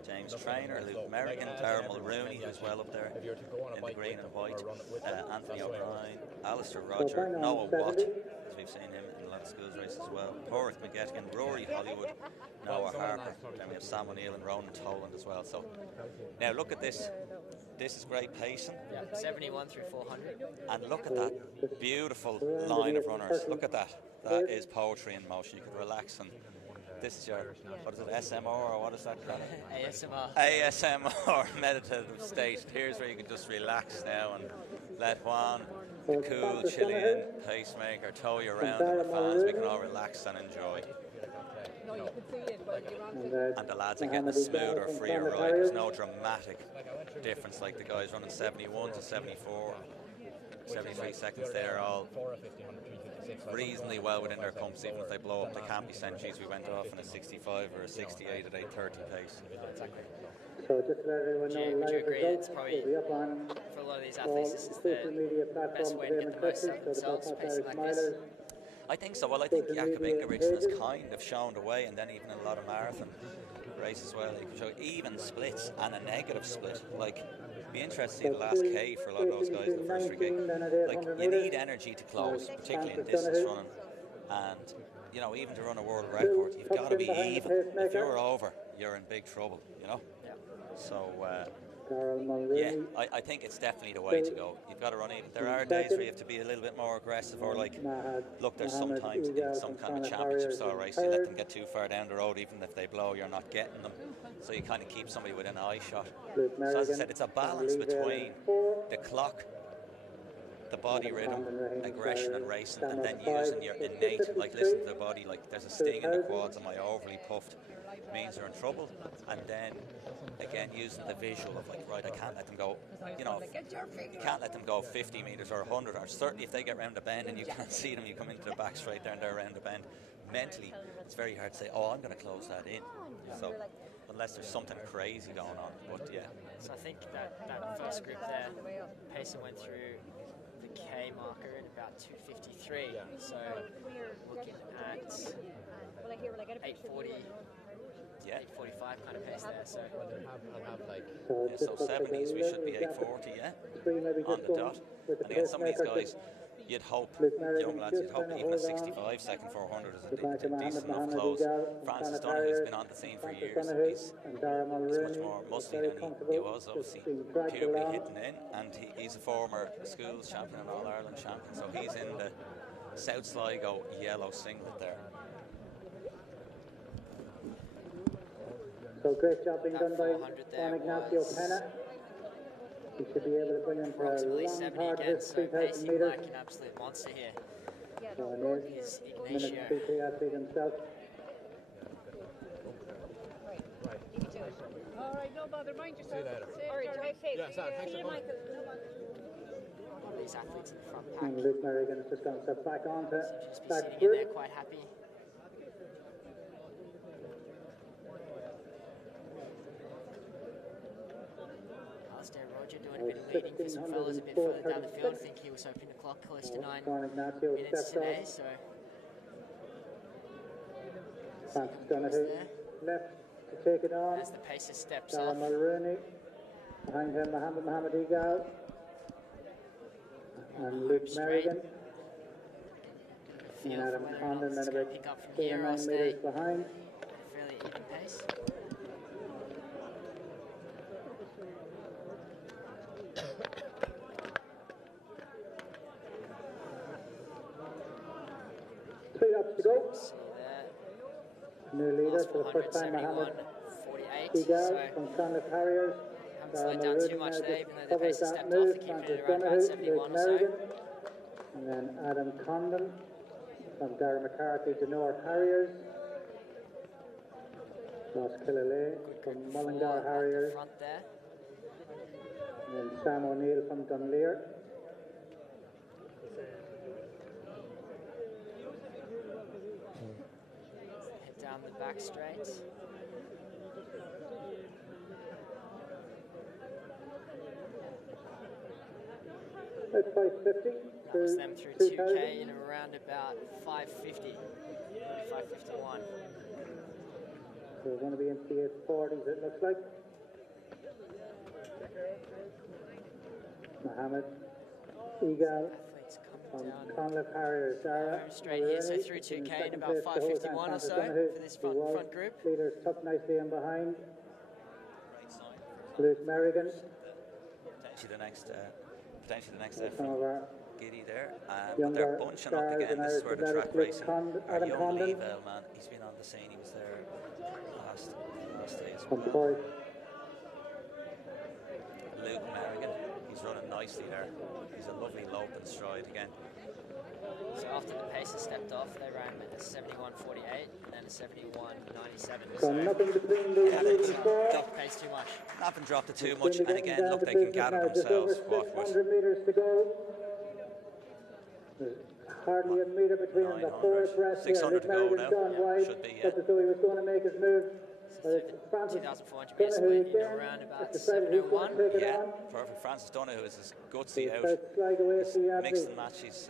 James Traynor, Luke Merrigan, Darren Mulrooney, who's well up there in the green and white, Anthony O'Brien, Alistair Roger, Noah Watt, as we've seen him in a lot of schools races as well, Porth McGettigan, Rory Hollywood, Noah Harper, then we have Sam O'Neill and Ronan Toland as well. So now look at this. This is great pacing. Yeah, 71 through 400. And look at that beautiful line of runners. Look at that. That is poetry in motion. You can relax, and this is your, what is it, SMR or what is that called? ASMR. ASMR, meditative state. Here's where you can just relax now and let Juan, the cool Chilean pacemaker, tow you around, and the fans, we can all relax and enjoy. And the lads are getting a smoother, freer ride. There's no dramatic difference like the guys running 71 to 74, 73 seconds. They're all reasonably well within their comps. Even if they blow up, they can't be saying, geez, we went off in a 65 or a 68 at 8:30 pace. Exactly. So just to let everyone know, Would you live agree results it's probably, will be up on for a lot of these all athletes, this is social media the platforms best way to get the most out of so the themselves, Belfast pacing Irish like this? Milers, I think so. Well, I think social Jakob media Ingebrigtsen has pages. kind of shown the way, and then even in a lot of marathon races as well, he can show even splits and a negative split. Like, it'd be interesting to see the last K for a lot of those guys in the first 3K. Like, you need energy to close, particularly in distance running, and you know, even to run a world record, you've got to be even. If you're over, you're in big trouble. You know. Yeah. So. Yeah, I think it's definitely the way to go. You've got to run even. There are days where you have to be a little bit more aggressive, or like, look, there's sometimes in some kind of championship style race, you let them get too far down the road, even if they blow, you're not getting them. So you kind of keep somebody within an eye shot. So as I said, it's a balance between the clock, the body rhythm, aggression and racing, and then using your innate, like, listen to the body, like there's a sting in the quads, am I overly puffed? Means they're in trouble. And then again, using the visual of, like, right, I can't let them go, you know, you can't let them go 50 metres or 100, or certainly if they get round the bend and you can't see them, you come into the back straight there and they're around the bend. Mentally, it's very hard to say, oh, I'm going to close that in. So unless there's something crazy going on. But yeah. So I think that first group there, Payson went through the K marker in about 2:53. Yeah. So looking at 8:40. Yeah, 8:45 kind of pace there. So so 70s we should be 8:40, yeah, on the dot. And again, some of these guys, you'd hope, young lads, you'd hope even a 65 second 400 is a decent enough close. Francis Donaghy's been on the scene for years. He's much more muscly than he was, obviously puberty hitting in, and he's a former schools champion and All-Ireland champion, so he's in the South Sligo yellow singlet there. So great job being done by Juan Ignacio Pena. He should be able to bring them for a long, hard race, 3,000 metres. Like an absolute monster here. So it is minute 3K athlete himself. All right, no bother, mind yourself. See you later. All right, drive safe. Yeah, sorry, thanks for coming. One of these athletes in the front pack. And Luke Merrigan has just gone step back onto Seems to be back sitting in there group. quite happy. Roger doing a bit of leading for some fellas a bit further down the field. I think he was hoping to clock close to 9 minutes today. So Francis Donaghy left to take it on. as the pacer steps Dara off, Mulrooney. Behind him, Mohamed Egal. And Luke Merrigan. And Adam Condon then about pick up from 8 or here. 9 I'll stay metres behind. at a fairly even pace. Three laps to go. See there. New leader Last for the first time, 471, Mohamed 48. Egal So from Clonliffe Harriers. haven't slowed down too much there, even though the Covers pace has that stepped move. off. They're keeping Francis it around about Donaghy, 71 Luke or so. Merrigan. And then Adam Condon from Dara McCarthy to North Harriers. Ross Killalay from Mullingar Harriers. Front there. And then Sam O'Neill from Dunleer. Head down the back straight. At 550 That's them through 2,000. 2K in around about 550, 551. So we're going to be into the 840s, it looks like. Mohamed Egal Athletes coming from down Clonliffe Harriers. Dara home straight here, so through 2K in about 551 or so for this front group. Leaders tucked nicely in behind. Right sign. Luke Merrigan. Potentially the next Some of our giddy there. But younger they're bunching up stars again. in This is Irish where the athletics, track Luke racing. Our Adam young Condon Leavell, man, he's been on the scene. He was there last day as from well. Cork. Luke Merrigan, he's running nicely there. He's a lovely lope and stride again. So after the pacer stepped off, they ran a 71.48 and then a 71.97. So nothing between these Yeah, leading that's four. Don't pace too much. Haven't dropped it too Seem much, to be and getting again, down look, to they can business gather now. Just over themselves. What 600 metres to go. There's Hardly a metre between them. The four abreast here. 600 to go now. Gone wide. Should be, Looked as though he was going to make his move. Francis 2,400 metres split in around about 7:01. Yeah, perfect. Francis Donoghue is his gutsy out. Mixed and match. He's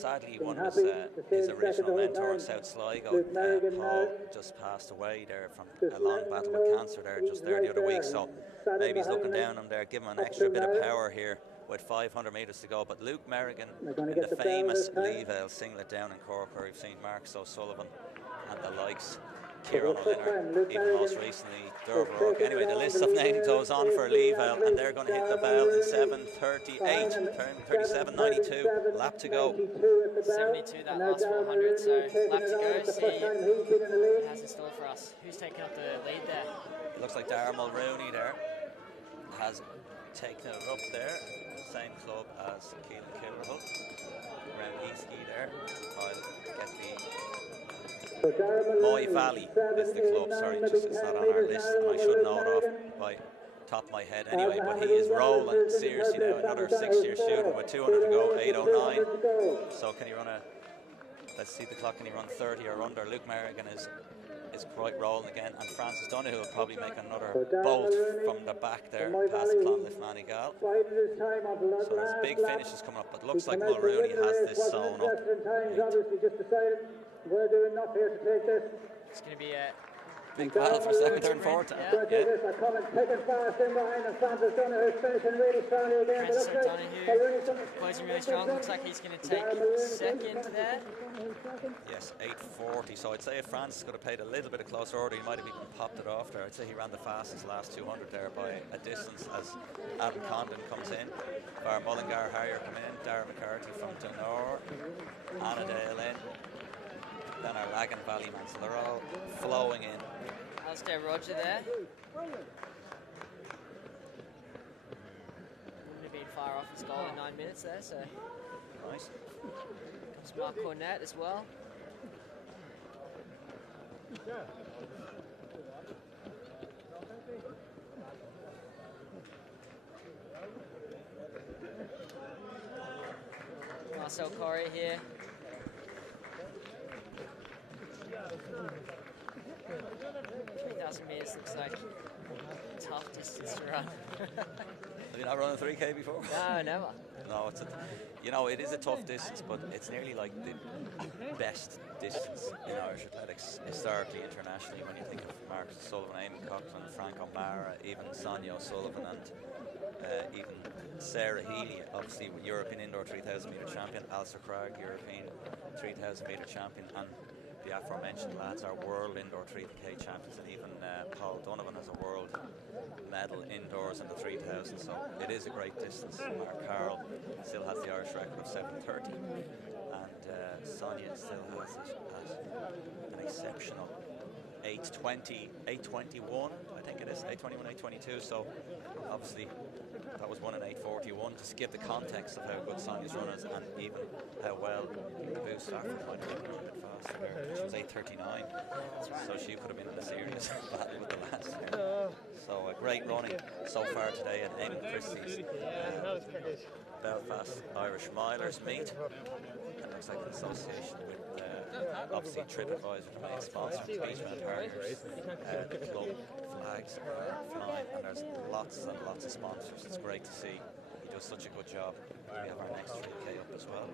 sadly he won his original mentor, South Sligo. Paul just passed away there from a long battle with cancer there, just there the other week. So maybe he's looking down on there, give him an extra bit of power here with 500 metres to go. But Luke Merrigan in the famous Leavale singlet down in Cork, where we've seen Marcus O'Sullivan and the likes. Kieran O'Linner, even most recently Derv O'Rourke. Anyway, the list of names goes on for Leavale, and they're going to hit the bell in 7:38, 37:92. Lap to go. 72 that last 400, so lap to go. See what has in store for us. Who's taking up the lead there? It looks like Darragh Mulrooney there has taken it up there. Same club as Keelan Kilrahull. Around Eastkey there. I'll get the Moy Valley is the club, sorry, just it's not on our list, and I should know it off by top of my head anyway, but he is rolling seriously now, another 6-year student with 200 to go, 8:09. So can he run let's see the clock, can he run 30 or under? Luke Merrigan is quite rolling again, and Francis Donoghue will probably make another bolt from the back there past Clonliffe Manigal. So there's big finishes coming up, but looks like Mulrooney has this sewn up. We're doing enough here to take this. It's going to be a big battle for second, third, and fourth. Yeah. Taking fast in behind, and Francis Donoghue's finishing really strongly again. Francis Donoghu closing really strong. Looks like he's going to take second there. Yes, 8:40. So I'd say if Francis could have played a little bit of closer order, he might have even popped it off there. I'd say he ran the fastest last 200 there by a distance as Adam Condon comes in. Bar Mullingar Harrier come in. Darragh McCarthy from Dunor. Annadale in. Then our Lagan Valley man, so they're all flowing in. Alistair Roger there. Wouldn't have been far off his goal in 9 minutes there, so. Nice. Comes Mark Cornett as well. Marcel Corey here. 3,000 metres looks like a tough distance to run. Have you not run a 3K before? No, never. No, it is a tough distance, but it's nearly like the best distance in Irish athletics, historically, internationally, when you think of Marcus O'Sullivan, Eamon Coughlin, Frank O'Mara, even Sonia O'Sullivan, and even Sarah Healy, obviously European Indoor 3,000 metre champion, Alistair Cragg, European 3,000 metre champion, and the aforementioned lads are world indoor 3K champions, and even Paul Donovan has a world medal indoors in the 3,000, so it is a great distance. Mark Carroll still has the Irish record of 7:30, and Sonia still has it at an exceptional 8:21, I think it is, 8:21, 8:22, so obviously that was one in 8:41, just to give the context of how good Sonia's run is, and even how well Boo Stafford might have been a bit faster there. She was 8:39, so she could have been in a serious battle with the lads there. So a great running so far today at Eamon Christie's Belfast Irish Milers meet. It looks like an association with obviously Tripadvisor, the main sponsor, Beachman Harriers, the club flags are flying, and there's lots and lots of sponsors. It's great to see. He does such a good job. We have our next 3K up as well.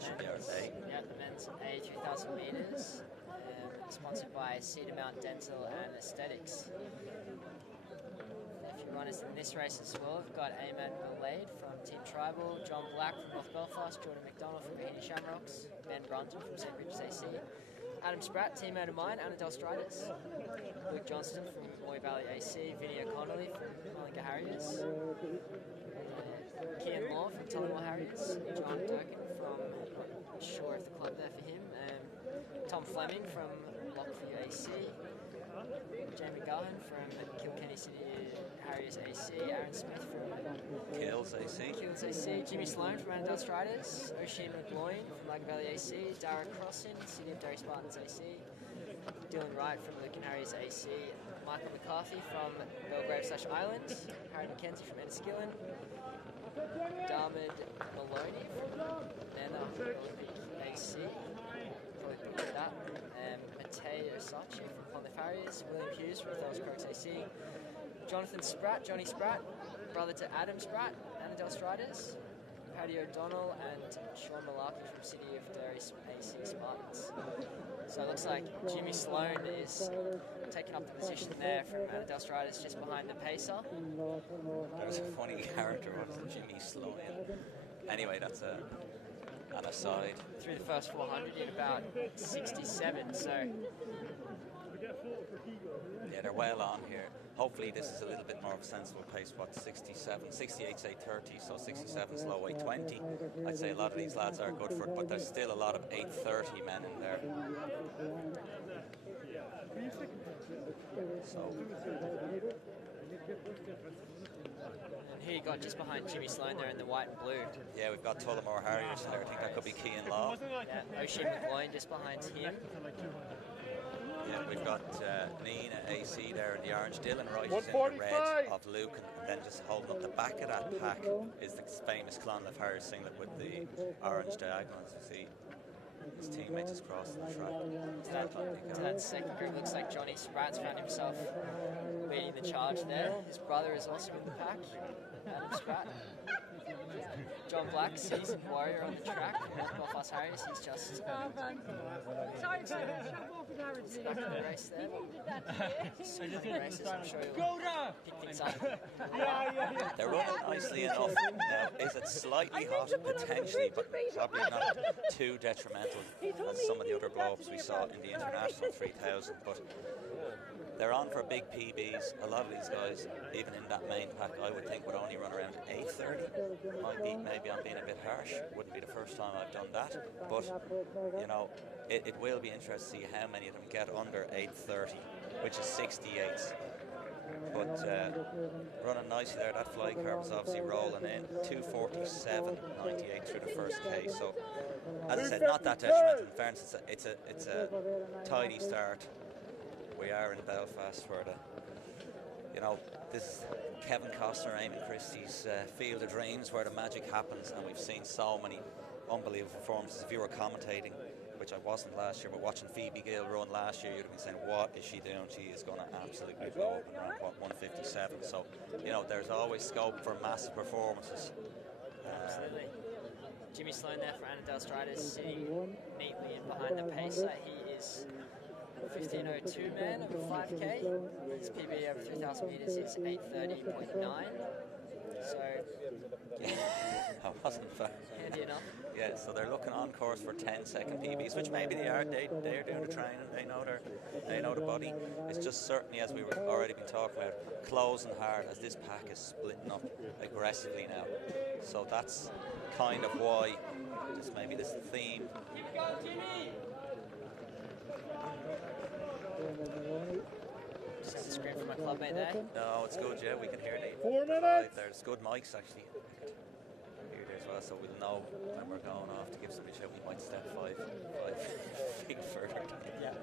Should be our day. Yeah, the men's A 3,000 metres, sponsored by Cedar Mount Dental and Aesthetics. A few runners in this race as well. We've got Eamon Millade from Team Tribal, John Black from North Belfast, Jordan McDonald from Beanie Shamrocks, Ben Brunton from St. Bridges AC, Adam Spratt, teammate of mine, Annadale Striders, Luke Johnston from Moy Valley AC, Vinnie O'Connolly from Mullingar Harriers, Kian Law from Tullamore Harriers, John Durkin from, I'm not sure if the club there for him, Tom Fleming from Lockview AC, Jamie Gahan from Kilkenny City Harriers AC, Aaron Smith from Kills AC, Jimmy Sloan from Annandale Striders, Oisin McGloin from Lagan Valley AC, Dara Crossan, City of Derry Spartans AC, Dylan Wright from Lucan Harriers AC, Michael McCarthy from Belgrave/Ireland, Harry McKenzie from Enniskillen, Darmid Maloney from Nana Olympic AC, probably put that, Matej Osachi from Clonliffe Harriers, William Hughes from Thales Crokes AC, Jonathan Spratt, Johnny Spratt, brother to Adam Spratt, Annandale Striders, Paddy O'Donnell and Sean Malarkey from City of Derry AC Spartans. So it looks like Jimmy Sloan is taking up the position there from Annandale Striders just behind the pacer. There's a funny character, what is it, Jimmy Sloan? Anyway, that's an aside. Through the first 400 in about 67, so... Yeah, they're well on here. Hopefully this is a little bit more of a sensible pace. What, 67, 68's 8:30, so 67's low 8:20. I'd say a lot of these lads are good for it, but there's still a lot of 8:30 men in there. So. And here you got just behind Jimmy Sloan there in the white and blue. Yeah, we've got Tullamore Harriers there. I think that could be Keane Law. Yeah, Oisin McGloin just behind him. Yeah, we've got Nina AC there in the orange. Dylan Wright is in the red of Luke, and then just holding up the back of that pack is the famous Clonliffe Harriers singlet with the orange diagonals. You see his teammate just crossing the track. That second group looks like Johnny Spratt's found himself leading the charge there. His brother is also in the pack, Adam Spratt. John Black, seasoned warrior on the track, Belfast Harriers. He's just Sorry, stuck in the race there. So many races, I'm sure you'll pick things up. They're running nicely enough. Now, is it slightly hot? Potentially, but probably not too detrimental as some of the other blow-ups we saw in the International 3000. But they're on for big PBs. A lot of these guys, even in that main pack, I would think would only run around 8:30. Maybe I'm being a bit harsh. Wouldn't be the first time I've done that. But, you know, it will be interesting to see how many of them get under 8:30, which is 68s. But running nicely there. That fly car was obviously rolling in. 2:47.98 through the first K. So, as I said, not that detrimental. In fairness, it's a tidy start. We are in Belfast where this is Kevin Costner, Eamon Christie's Field of Dreams, where the magic happens, and we've seen so many unbelievable performances. If you were commentating, which I wasn't last year, but watching Phoebe Gill run last year, you'd have been saying, what is she doing? She is going to absolutely blow up around, 157. So, there's always scope for massive performances. Absolutely. Jimmy Sloan there for Annandale Striders, sitting neatly in behind the pacer. He is 15:02 man over 5K. His PB over 3,000 metres is 8:30.9. So, that wasn't fair. Handy enough. Yeah, so they're looking on course for 10-second PBs, which maybe they are. They're doing the training. They know the body. It's just certainly, as we've already been talking about, closing hard as this pack is splitting up aggressively now. So that's kind of why, just maybe this theme. Just have the screen for my clubmate there. No, it's good, yeah, we can hear the 4 minutes. There's good mics actually here as well, so we'll know when we're going off to give somebody a shout. We might step 5 feet further. Yeah.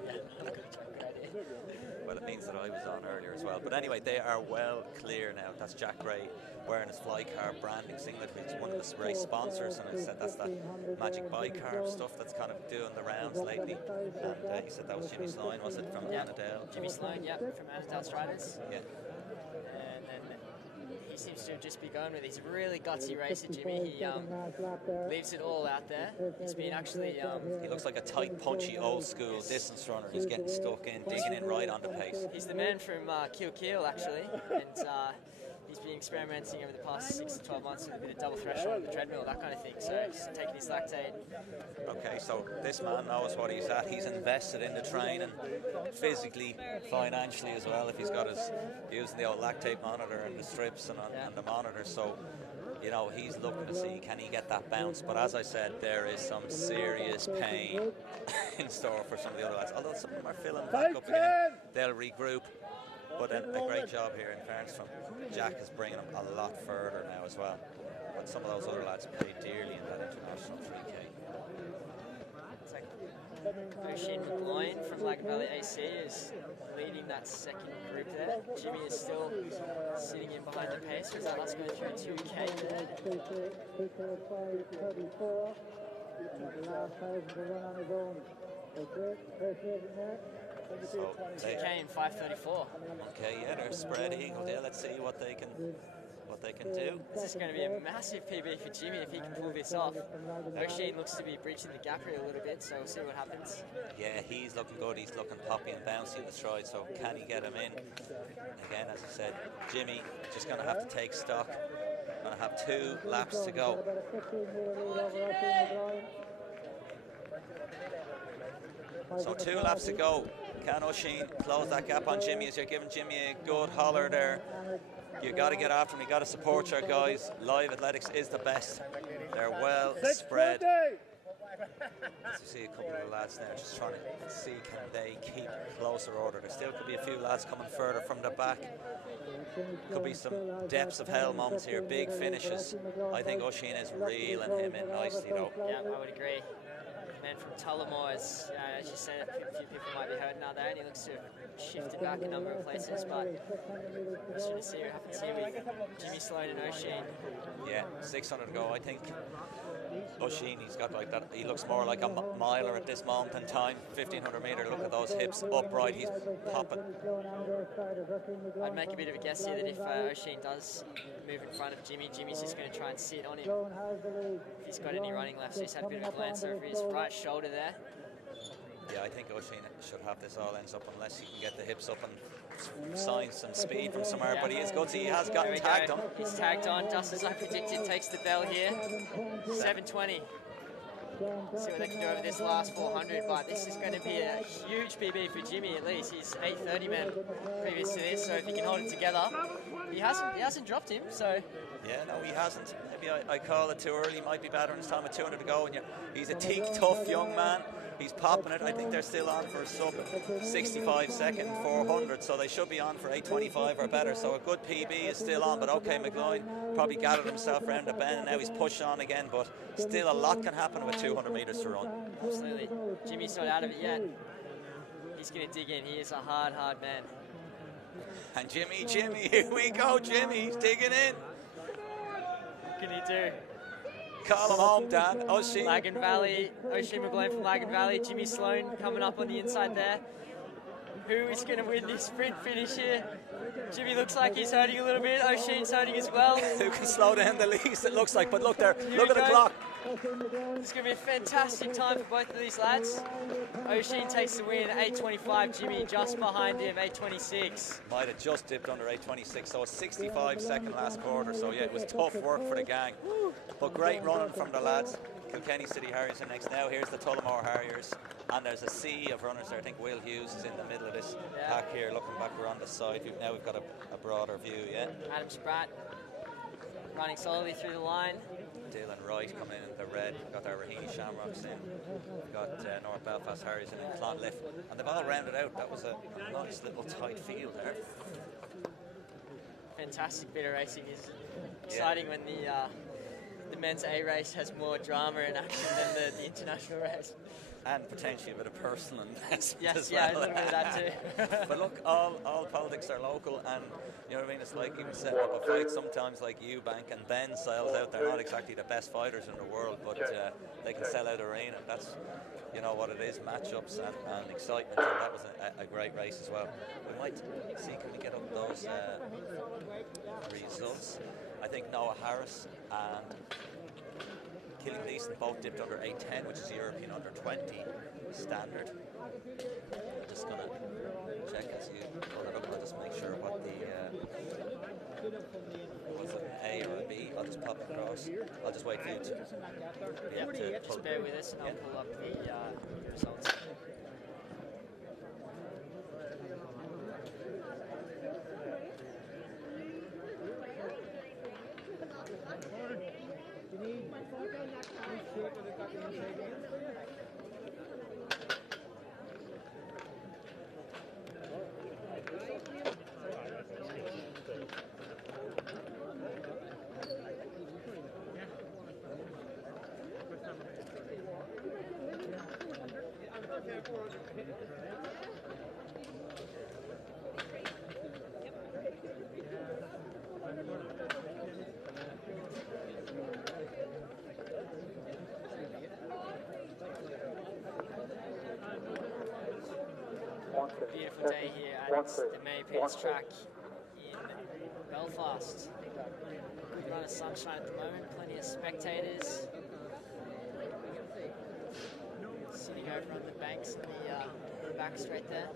Well, it means that I was on earlier as well. But anyway, they are well clear now. That's Jack Gray wearing his fly car branding singlet, which is one of the race sponsors, and I said that's that magic bike car stuff that's kind of doing the rounds lately. And he said that was Jimmy Sloan, was it, from Annandale? Jimmy Sloan, yeah, from Annandale Striders. Yeah. And then he seems to have just begun with. He's a really gutsy racer, Jimmy. He leaves it all out there. He's been actually... he looks like a tight, punchy, old-school distance runner who's getting stuck in, digging in right on the pace. He's the man from Kiel, actually, and he's been experimenting over the past 6 to 12 months with a bit of double threshold on the treadmill, that kind of thing, so he's taking his lactate. Okay, so this man knows what he's at. He's invested in the training, physically, financially as well, if he's got using the old lactate monitor and the strips and the monitor. So, he's looking to see, can he get that bounce? But as I said, there is some serious pain in store for some of the other lads. Although some of them are filling back up again, they'll regroup. But a great job here in fairness from Jack is bringing them a lot further now as well. But some of those other lads paid dearly in that international 3K. Oisin McGloin from Lagan Valley AC is leading that second group there. Jimmy is still sitting in behind the pace as that last going through 2K there. So 2K in 5:34. Okay, yeah, they're spread eagled. Yeah, let's see what they can do. This is going to be a massive PB for Jimmy if he can pull this off. Oisin looks to be breaching the gap here a little bit, so we'll see what happens. Yeah, he's looking good. He's looking poppy and bouncy in the stride, so can he get him in? Again, as I said, Jimmy just going to have to take stock. Going to have 2 laps to go. So 2 laps to go. Can Oisin close that gap on Jimmy as you're giving Jimmy a good holler there? You got to get after him. You got to support your guys. Live Athletics is the best. They're well spread. As you see a couple of the lads there just trying to see can they keep closer order. There still could be a few lads coming further from the back. Could be some depths of hell moments here. Big finishes. I think Oisin is reeling him in nicely though. Yeah, I would agree. Man from Tullamore, as you said, a few people might be hurting out there, and he looks to have shifted back a number of places, but interesting to see what happens here with Jimmy Sloan and Oisin. Yeah, 600 to go. I think Oisin, he's got like that, he looks more like a miler at this moment in time. 1500 metre, look at those hips upright, he's popping. I'd make a bit of a guess here that if Oisin does move in front of Jimmy, Jimmy's just going to try and sit on him. If he's got any running left, so he's had a bit of a glance over his right shoulder there. Yeah, I think Oisin should have this all ends up unless he can get the hips up and sign some speed from somewhere, but he is good. He has gotten tagged on. He's tagged on, just as I predicted, takes the bell here. 720. See what they can do over this last 400, but this is going to be a huge PB for Jimmy at least. He's 830 man previous to this, so if he can hold it together, he hasn't dropped him, so. Yeah, no, he hasn't. Maybe I call it too early. He might be better in his time with 200 to go. And he's a teak, tough young man. He's popping it. I think they're still on for a sub 65 second 400, so they should be on for 825 or better. So a good PB is still on, but okay, McGloin probably gathered himself around the bend. Now he's pushed on again, but still a lot can happen with 200 metres to run. Absolutely. Jimmy's not out of it yet. He's going to dig in. He is a hard man. And Jimmy, here we go, Jimmy. He's digging in. What can he do? Call him home, Dan. Oisin. Lagan Valley, Oisin McGloin from Lagan Valley, Jimmy Sloan coming up on the inside there. Who is going to win this sprint finish here? Jimmy looks like he's hurting a little bit. Oisin's hurting as well. Who can slow down the least, it looks like. But look there, look at the clock. It's going to be a fantastic time for both of these lads. Oisin takes the win, 8:25. Jimmy just behind him, 8:26. Might have just dipped under 8:26, so a 65-second last quarter. So yeah, it was tough work for the gang, but great running from the lads. Kilkenny City Harriers are next. Now here's the Tullamore Harriers, and there's a sea of runners there. I think Will Hughes is in the middle of this pack here. Looking back, we're on the side. Now we've got a broader view. Yeah. Adam Spratt running solidly through the line. Dylan Wright coming in the red. We've got our Raheny Shamrocks in. We've got North Belfast Harriers in Clonliff. And they've all rounded out. That was a nice little tight field there. Fantastic bit of racing. Is exciting when the men's A race has more drama and action than the international race. And potentially a bit of personal investment yes, as well. Yeah, a little bit of that too. But look, all politics are local, and you know what I mean. It's like even setting up a fight. Sometimes like Eubank and Ben sells out. They're not exactly the best fighters in the world, but they can sell out arena. That's what it is. Matchups and excitement. And that was a great race as well. We might see can we get up those results. I think Noah Harris and Killing Leeson both dipped under 8:10, which is European under 20 standard. I'm just going to check as you pull it up. I'll just make sure what the was it A or a B. I'll just pop it across. I'll just wait for you to just bear with us and I'll pull up the results. Beautiful day here at the Mary Peters track in Belfast. Good run of sunshine at the moment, plenty of spectators sitting over on the banks in the back straight there.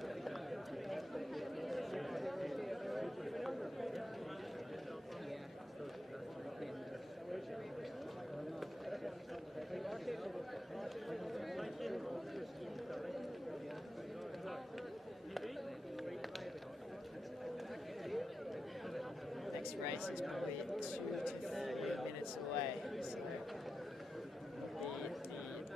Next race is probably 2 to 3 minutes away. So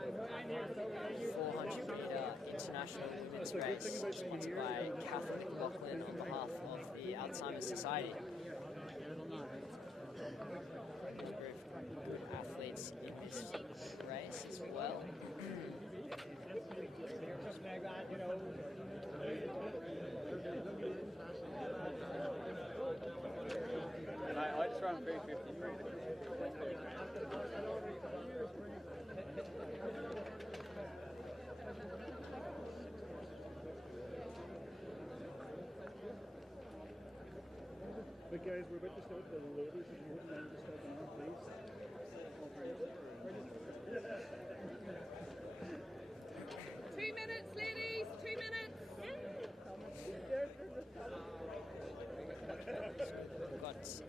the 400 metre international women's race sponsored by Catherine McLaughlin on behalf of the Alzheimer's Society. Athletes in this race as well. I just ran 353. But guys, we're about to start the ladies, if you wouldn't mind just stepping on, please. 2 minutes, ladies, 2 minutes. We've got 2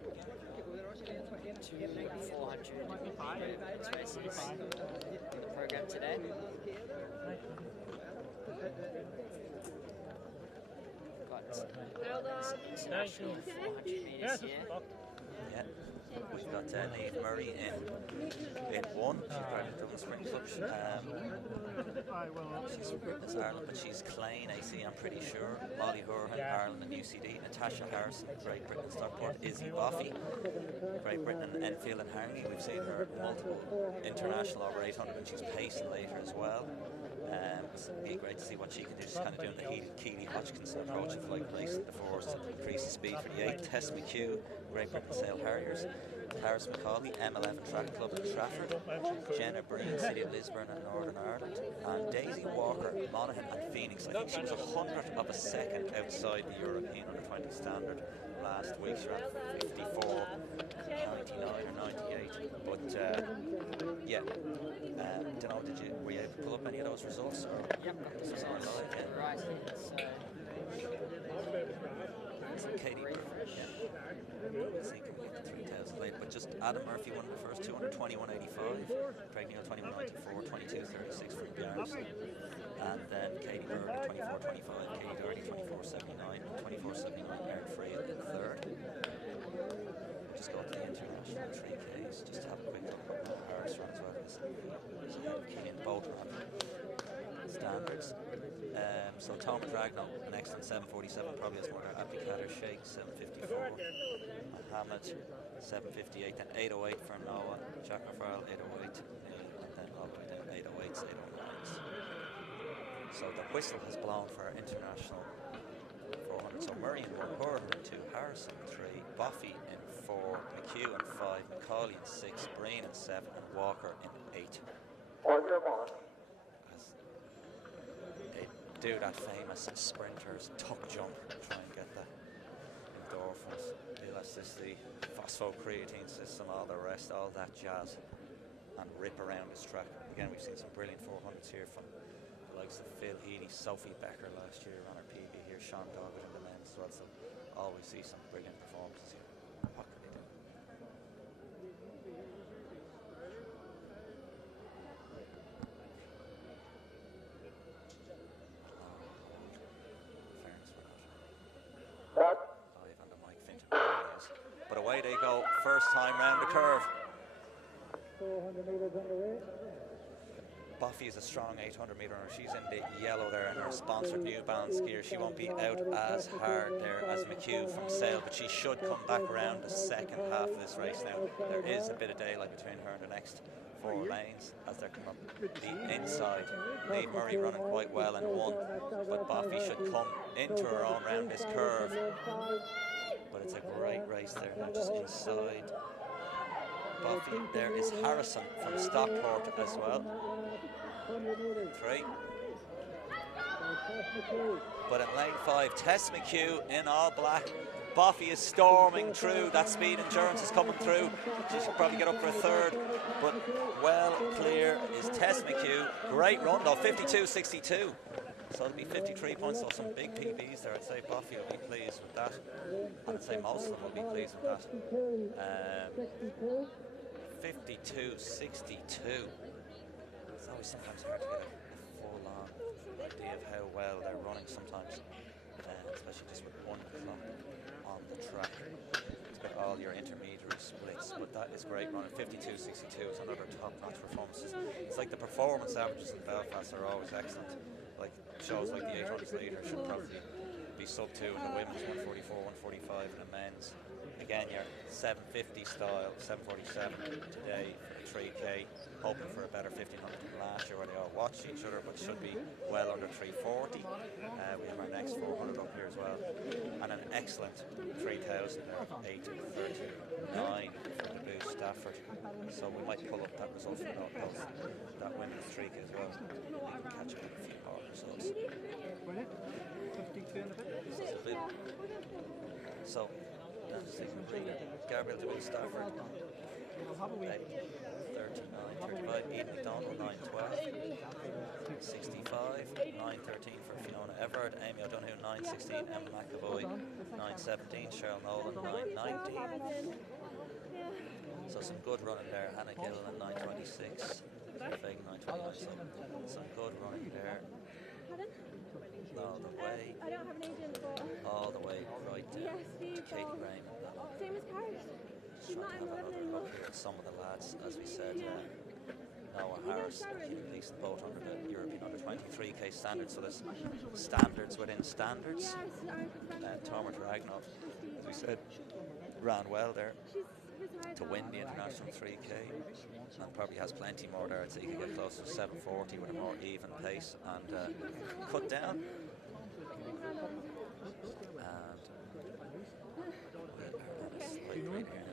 400 races in the program today. Got international 400 metres here. Yeah. We've got Niamh Murray in one. She's part of the Dublin Spring Club. She's Britain's Ireland, but she's Clane AC, I'm pretty sure. Molly Hurhan, Ireland and UCD. Natasha Harrison, Great Britain, Stockport. Izzy Boffey, Great Britain and Enfield and Harringay. We've seen her multiple international over 800 and she's pacing later as well. It'd be great to see what she can do. She's kind of doing the Keely Hodgkinson approach of like racing the fours to increase the speed for the 8. Tess McHugh, Great Britain Sale Harriers. Paris McCauley, M11 Track Club in Trafford. Jenna Breen, City of Lisburn and Northern Ireland. And Daisy Walker, Monaghan and Phoenix. I think she was 100th of a second outside the European under-20 standard last week. She ran 54, 99 or 98. But yeah, don't know, were you able to pull up any of those results? Or? Yep, got the results right here. So Katie Bird, yeah. Let's see, can we get to 3,000 later? But just Adam Murphy won the first 221.85, Craig Neal 21.94, 22.36 from Bjarnes, and then Katie Bird 24.25, Katie Doherty 24.79, 24.79 Erin Free in third. Just go to the international 3Ks, just have a quick look at what Harris ran as well. He's ahead of Keane, both ran standards. So Tom Dragno next on 7.47, probably has more than Abdikader Sheikh 7.54, Mohammed 7.58, then 8.08 for Noah, Jack O'Farrell 8.08, and then all the way down 8.08s, 8.09s. So the whistle has blown for international 400. So Murray in 1, Hurhan in 2, Harrison in 3, Boffey in 4, McHugh in 5, McCauley in 6, Breen in 7, and Walker in 8. Do that famous sprinter's tuck jump and try and get the endorphins, the elasticity, phosphocreatine system, all the rest, all that jazz, and rip around this track. Again, we've seen some brilliant 400s here from the likes of Phil Healy, Sophie Becker last year on her PB here, Sean Doggett in the men's as well, so always see some brilliant performances here. What can they do? But away they go, first time round the curve. 400 metres underway. Buffy is a strong 800 metre runner. She's in the yellow there in her sponsored New Balance gear. She won't be out as hard there as McHugh from Sale, but she should come back around the second half of this race now. There is a bit of daylight between her and the next 4 lanes as they're coming up the inside. Lee Murray running quite well in 1, but Buffy should come into her own round this curve. But it's a great race there now, just inside Buffy. There is Harrison from Stockport as well. 3. But in lane 5, Tess McHugh in all black. Buffy is storming through. That Speed Endurance is coming through. She should probably get up for a 3rd. But well clear is Tess McHugh. Great run though, 52.62. So it'll be 53 points, so some big PBs there. I'd say Buffy will be pleased with that. And I'd say most of them will be pleased with that. 52.62. It's always sometimes hard to get a full-on idea of how well they're running sometimes, especially just with one clump on the track. It's got all your intermediary splits, but that is great running. 52.62 is another top-notch performance. It's like the performance averages in Belfast are always excellent. Like shows like the 800 leader should probably be sub 2 in the women's, 144, 145 in the men's. Again, your 750 style, 747 today for 3K, hoping for a better 1500 than last year where they all watched each other, but should be well under 340. We have our next 400 up here as well, and an excellent 3000 there, 8:39 from the Boost Stafford. So we might pull up that result from that women's 3K as well. We can catch up with a few more results. So Gabriel de Boost Stafford, 39.35. Ian McDonald, 9.12. 65, 9.13 for Fiona Everard. Amy O'Donoghue, 9.16. Emma McAvoy, 9.17. Cheryl Nolan, 9.19. So some good running there. Hannah Gillen, 9.26. Fagan, 9.29. So some good running there. All the way. I don't have an agent, but All the way right to Katie Raymond. same as Cars. She's not in the living anymore. Some of the lads, as we said, Noah Harris and Keith Gleason, both under the European under 23K standards. So there's standards within standards. Tomer Dragnov, as we said, ran well there to win the international 3K, and probably has plenty more there. I'd say he could get close to 740 with a more even pace and cut down.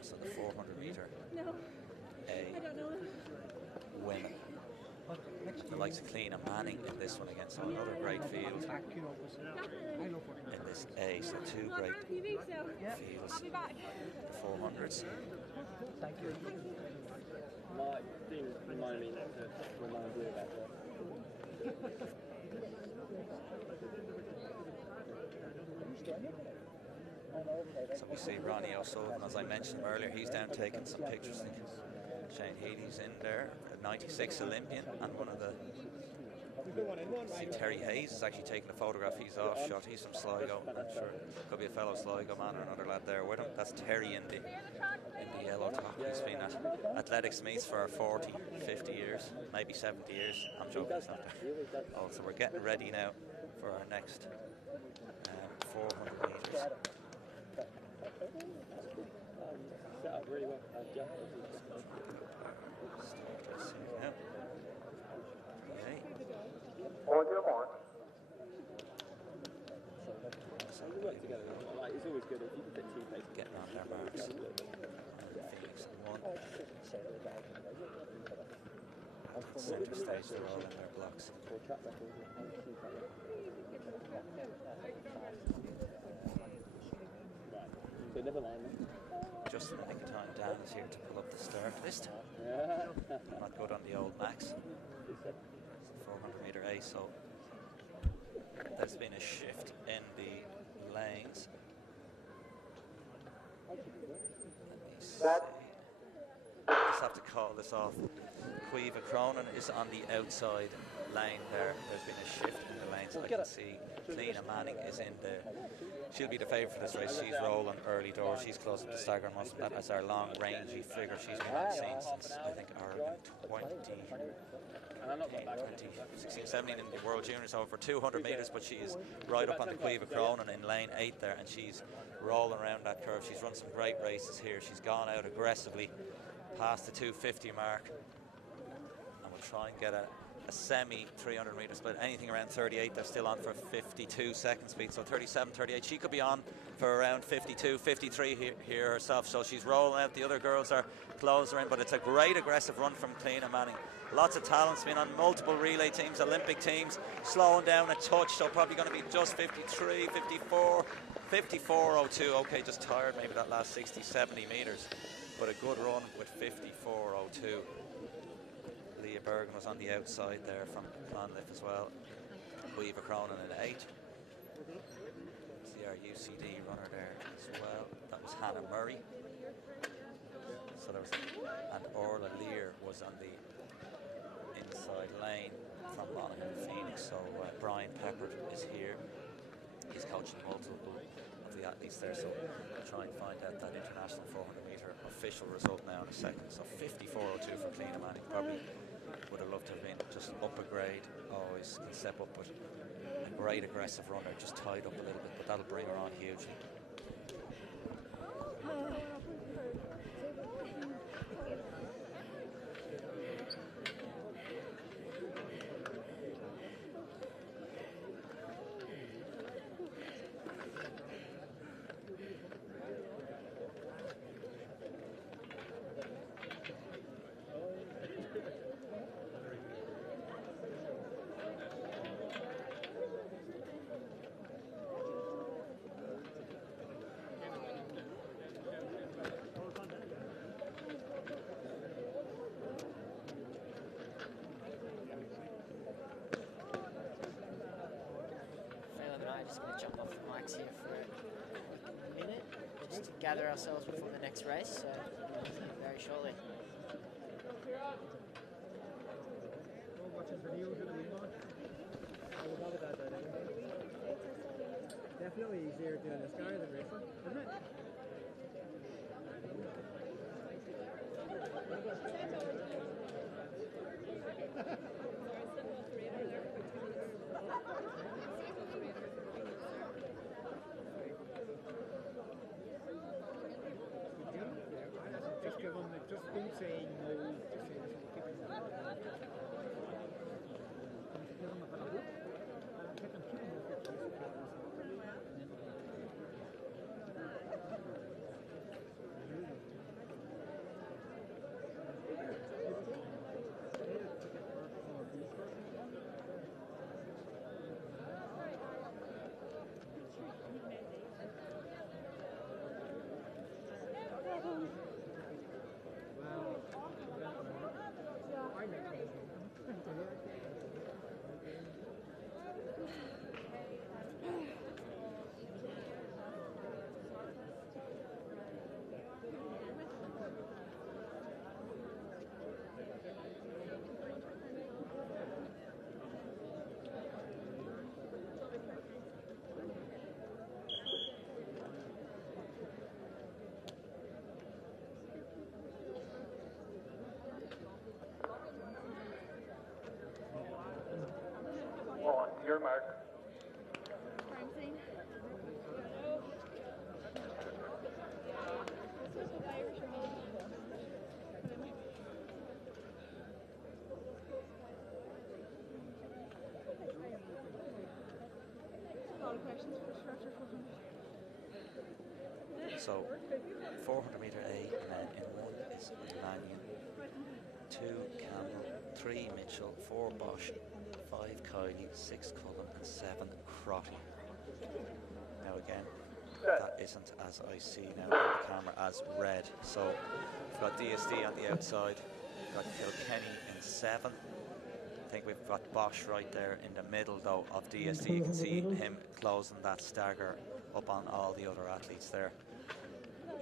So the 400 metre women. The likes of Clean and Manning in this one again, so another great field in this A. So 2 great fields, the 400s. My thing reminded me to remind you about that. So we see Ronnie O'Sullivan, as I mentioned earlier, he's down taking some pictures. Shane Healy's in there, a 96 Olympian, and one of the... See, Terry Hayes is actually taking a photograph. He's off shot. He's from Sligo. I'm sure could be a fellow Sligo man or another lad there with him. That's Terry in the yellow top. He's been at athletics meets for 40, 50 years, maybe 70 years. I'm joking, it's not there. Oh, so we're getting ready now for our next 400 metres. Set up really well. So we work together. Like, it's always good if you can get 2 places. Getting on their marks. Phoenix in 1. Centre stage, they're all in their blocks. So never mind. Just in the nick of time, Dan is here to pull up the start list. Not good on the old Max. 400 metre A, so there's been a shift in the lanes. Let me see. just have to call this off. Quiva Cronin is on the outside lane there. There's been a shift in the lanes. I can see Lena Manning is in the... She'll be the favourite for this race. She's rolling early doors. She's close up to Stagger Muscle. That is our long rangy figure. She's been on the scene since, I think, Ireland 16, 17 in the World Juniors, over 200 metres, but she is right up on the Quiva Cronin in lane 8 there, and she's rolling around that curve. She's run some great races here. She's gone out aggressively past the 250 mark, and we'll try and get a semi 300 metre split. Anything around 38, they're still on for 52 second speed, so 37, 38. She could be on for around 52, 53 here herself, so she's rolling out. The other girls are closer in, but it's a great aggressive run from Cliona Manning. Lots of talents, been on multiple relay teams, Olympic teams, slowing down a touch, so probably going to be just 53, 54, 54.02. Okay, just tired maybe that last 60, 70 metres, but a good run with 54.02. Leah Bergen was on the outside there from Clonliffe as well. Quiva Cronin in 8. See our UCD runner there as well. That was Hannah Murray. So there was, and Orla Lear was on the inside lane from Monaghan Phoenix. So Brian Peppard is here. He's coaching multiple of the athletes there, so we'll try and find out that international 400 metre official result now in a second. So 54.02 for Cliona Manning. Probably would have loved to have been just up a grade. Always can step up, but a great aggressive runner, just tied up a little bit, but that'll bring her on hugely. Gather ourselves before the next race, so very shortly. Definitely easier doing this guy than racing, isn't it? Just don't say no, just say this will keep it. Give them a bit of hope. Keep them On your mark. So 400 metre A men in 1 is Lanyon, 2 Campbell, 3 Mitchell, 4 Bosch, 5 Kiley, 6 Cullen and 7 Crotty. Now again, that isn't, as I see now on the camera, as red. So we've got DSD on the outside, we've got Kilkenny in 7. I think we've got Bosch right there in the middle though of DSD. You can see him closing that stagger up on all the other athletes there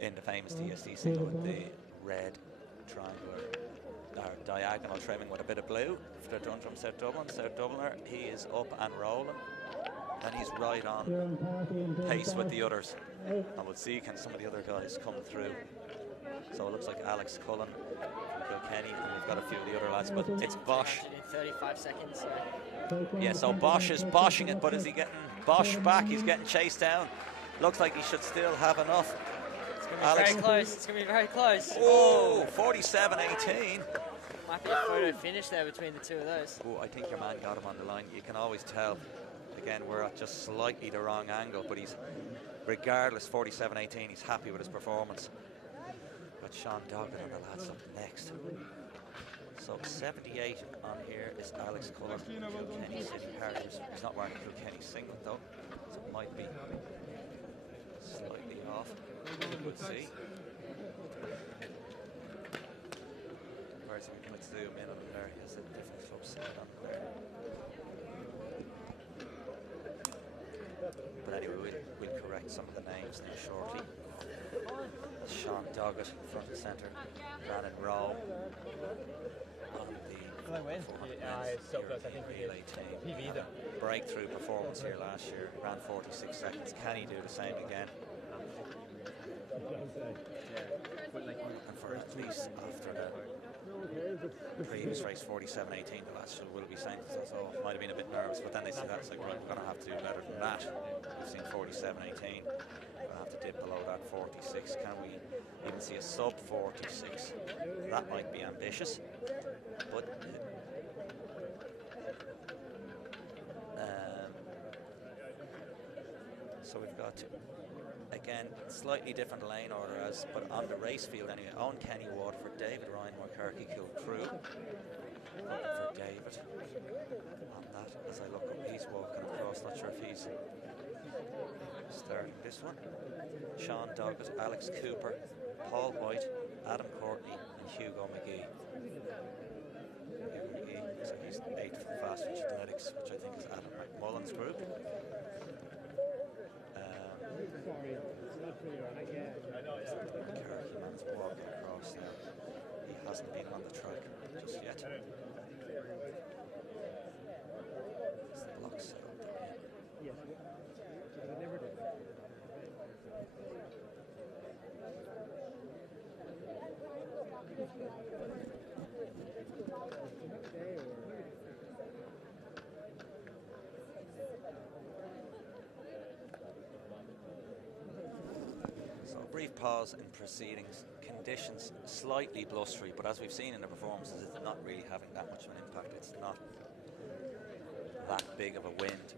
in the famous DSD single with the red triangular or diagonal trimming with a bit of blue for the Dundrum South Dublin. South Dubliner, he is up and rolling, and he's right on pace with the others. And we'll see can some of the other guys come through. So it looks like Alex Cullen from Kilkenny, and we've got a few of the other lads, but it's Bosch. In 35 seconds. Yeah, so Bosch is boshing it, but is he getting Bosch back? He's getting chased down. Looks like he should still have enough. It's going to be very close. It's going to be very close. Oh, 47-18. Might be a photo finish there between the two of those. Oh, I think your man got him on the line. You can always tell. Again, we're at just slightly the wrong angle, but he's, regardless, 47-18, he's happy with his performance. Got Sean Doggett and the lads up next. So 78 on here is Alex Cullen, Kilkenny City Harriers. He's not wearing a Kilkenny singlet though, so it might be slightly off. We'll see. Whereas we can zoom in on him there, he has a different club set on there. But anyway, we'll correct some of the names now shortly. Sean Doggett, front and centre, ran in Rome on the relay team. Breakthrough performance here last year, ran 46 seconds. Can he do the same again? And for at least after the previous race, 47-18, the lads will be saying to us, oh, might have been a bit nervous, but then they said that's like, right, we're going to have to do better than that. We've seen 47-18. We're going to have to dip below that 46. Can we even see a sub 46? That might be ambitious, but so we've got, again, slightly different lane order, but on the race field anyway. Owen Kenny, Waterford, David Ryan, Moycarkey, Kilcrew. Looking for David on that as I look up. He's walking across, not sure if he's starting this one. Sean Doggett, Alex Cooper, Paul White, Adam Courtney, and Hugo McGee. Hugo McGee, so he's 8th for Fast Twitch Athletics, which I think is Adam McMullen's group. Carricky man's walking across now. He hasn't been on the track just yet. It's the block set up there. Yes. I never did. So a brief pause in proceedings. Conditions slightly blustery, but as we've seen in the performances, it's not really having that much of an impact. It's not that big of a wind.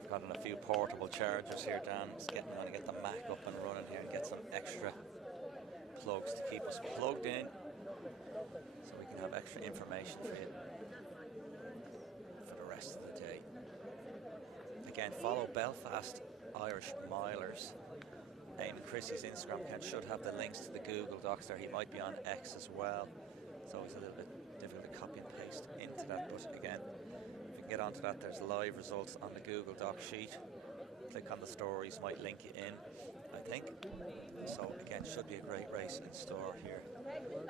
We've got a few portable chargers here, Dan. Just going to get the Mac up and running here and get some extra plugs to keep us plugged in so we can have extra information for you for the rest of the day. Again, follow Belfast Irish Milers. Eamon Chrissie's Instagram account should have the links to the Google Docs there. He might be on X as well. It's always a little bit difficult to copy and paste into that, but again, if you can get onto that, there's live results on the Google Doc sheet. Click on the stories, might link you in, I think. So again, should be a great race in store here.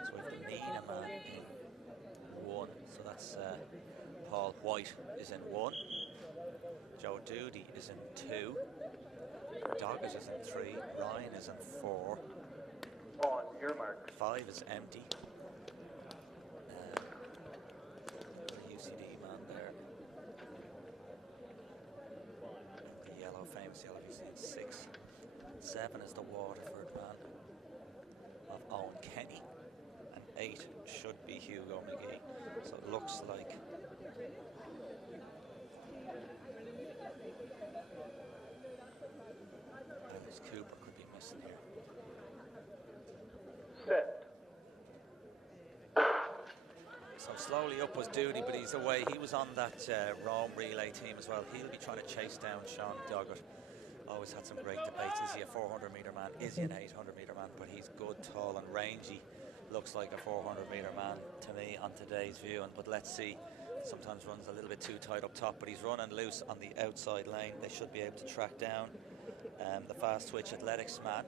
So we have the Nina man in 1, so that's Paul White is in 1. Joe Doody is in 2. Doggett is in 3. Ryan is in 4. On your mark. 5 is empty. The UCD man there. The yellow, famous yellow UCD in 6. 7 is the Waterford man of Owen Kenny. And 8 should be Hugo McGee. So it looks like Alex Cooper could be missing here. Set. So slowly up was Doody, but he's away. He was on that Rome relay team as well. He'll be trying to chase down Sean Doggett. Always had some great debates. Is he a 400-metre man? Is he an 800-metre man? But he's good, tall and rangy. Looks like a 400-metre man to me on today's viewing. But let's see. Sometimes runs a little bit too tight up top, but he's running loose on the outside lane. They should be able to track down the Fast Twitch Athletics man.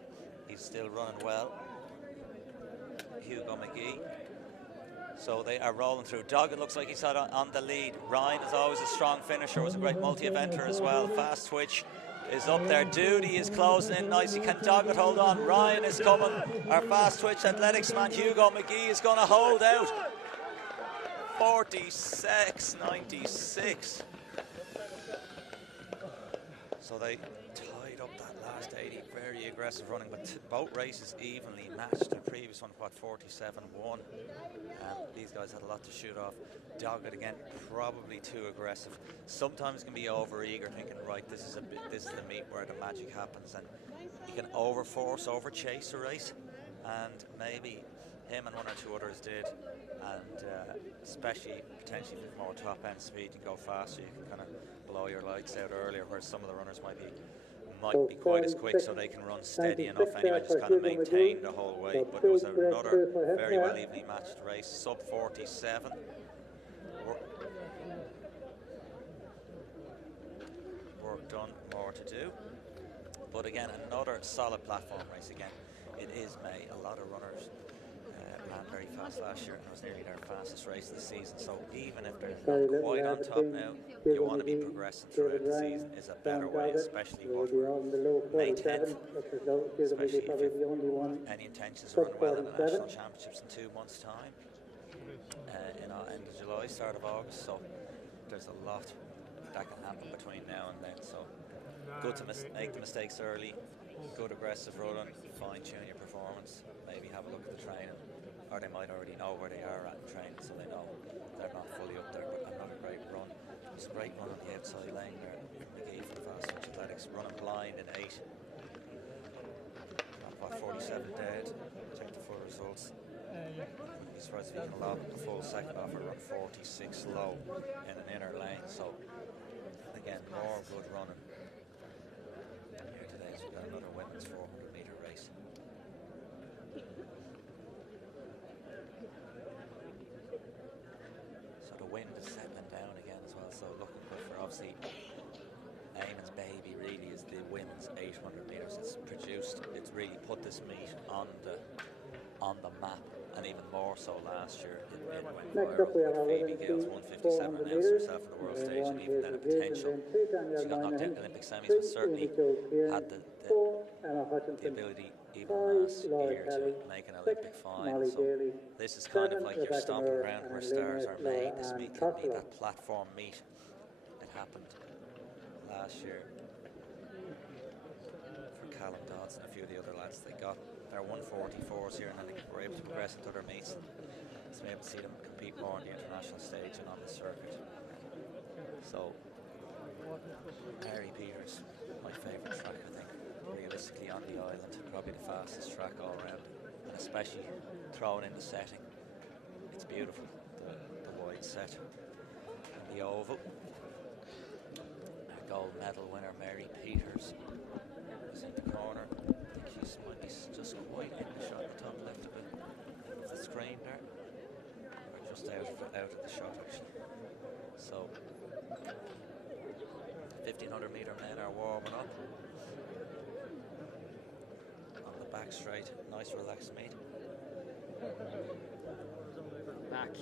He's still running well. Hugo McGee. So they are rolling through. Doggett looks like he's on the lead. Ryan is always a strong finisher, was a great multi-eventer as well. Fast Twitch is up there. Duty is closing in nicely. Can Doggett hold on? Ryan is coming. Our Fast Twitch Athletics man Hugo McGee is going to hold out. 46.96. So they tied up that last 80. Very aggressive running, but both races evenly matched. The previous one, what, 47-1. These guys had a lot to shoot off. Doggett again, probably too aggressive. Sometimes can be over eager, thinking, right, this is the meet where the magic happens, and you can over force, over chase a race, and maybe him and one or two others did, and especially potentially with more top end speed, you can go faster, you can kind of blow your lights out earlier, whereas some of the runners might be quite as quick, so they can run steady enough anyway, just kind of maintain the whole way. But it was another very well evenly matched race. Sub 47. Work done, more to do. But again, another solid platform race. Again, it is May. A lot of runners ran very fast last year, and it was nearly their fastest race of the season. So even if they're not quite on top now, you want to be progressing throughout the season is a better way, especially what we're May 10th, especially if you've any intentions of running well in the National Championships in 2 months' time, end of July, start of August. So there's a lot that can happen between now and then. So good to make the mistakes early, good aggressive running, fine-tune your performance, maybe have a look at the training, or they might already know where they are at in training, so they know they're not fully up there. But another great run. It's a great run on the outside lane there. McGee for the Fast Twitch Athletics, running blind in 8. What, 47 dead. Check the full results. I'd be surprised if he can lob the full second off or run 46 low in an inner lane. So again, more good running here today. So we've got another women's 400 metre race. So the wind is settling down again as well. So looking good for, obviously, Eamon's baby really is the women's 800 metres. It's really put this meet on the map, and even more so last year. It went viral with Phoebe Gale's 157 announced herself on the world stage, and even then a potential. She got knocked out in the Olympic semis, but certainly had the ability even last year to make an Olympic final. So this is kind of like your stomping ground where stars are made. This meet can be that platform meet. It happened last year for Callum Dodds and a few of the other lads. They got their 144s here, and then they were able to progress into other meets. So we able to see them compete more on the international stage and on the circuit. So Mary Peters, my favourite track, I think, realistically on the island, probably the fastest track all around, and especially throwing in the setting. It's beautiful, the wide set and the oval. Our gold medal winner Mary Peters is in the corner. I think she's might be just quite in the shot at the top left of the screen there, or just out of the shot actually. So 1500 metre men are warming up on the back straight. Nice relaxed meet. Back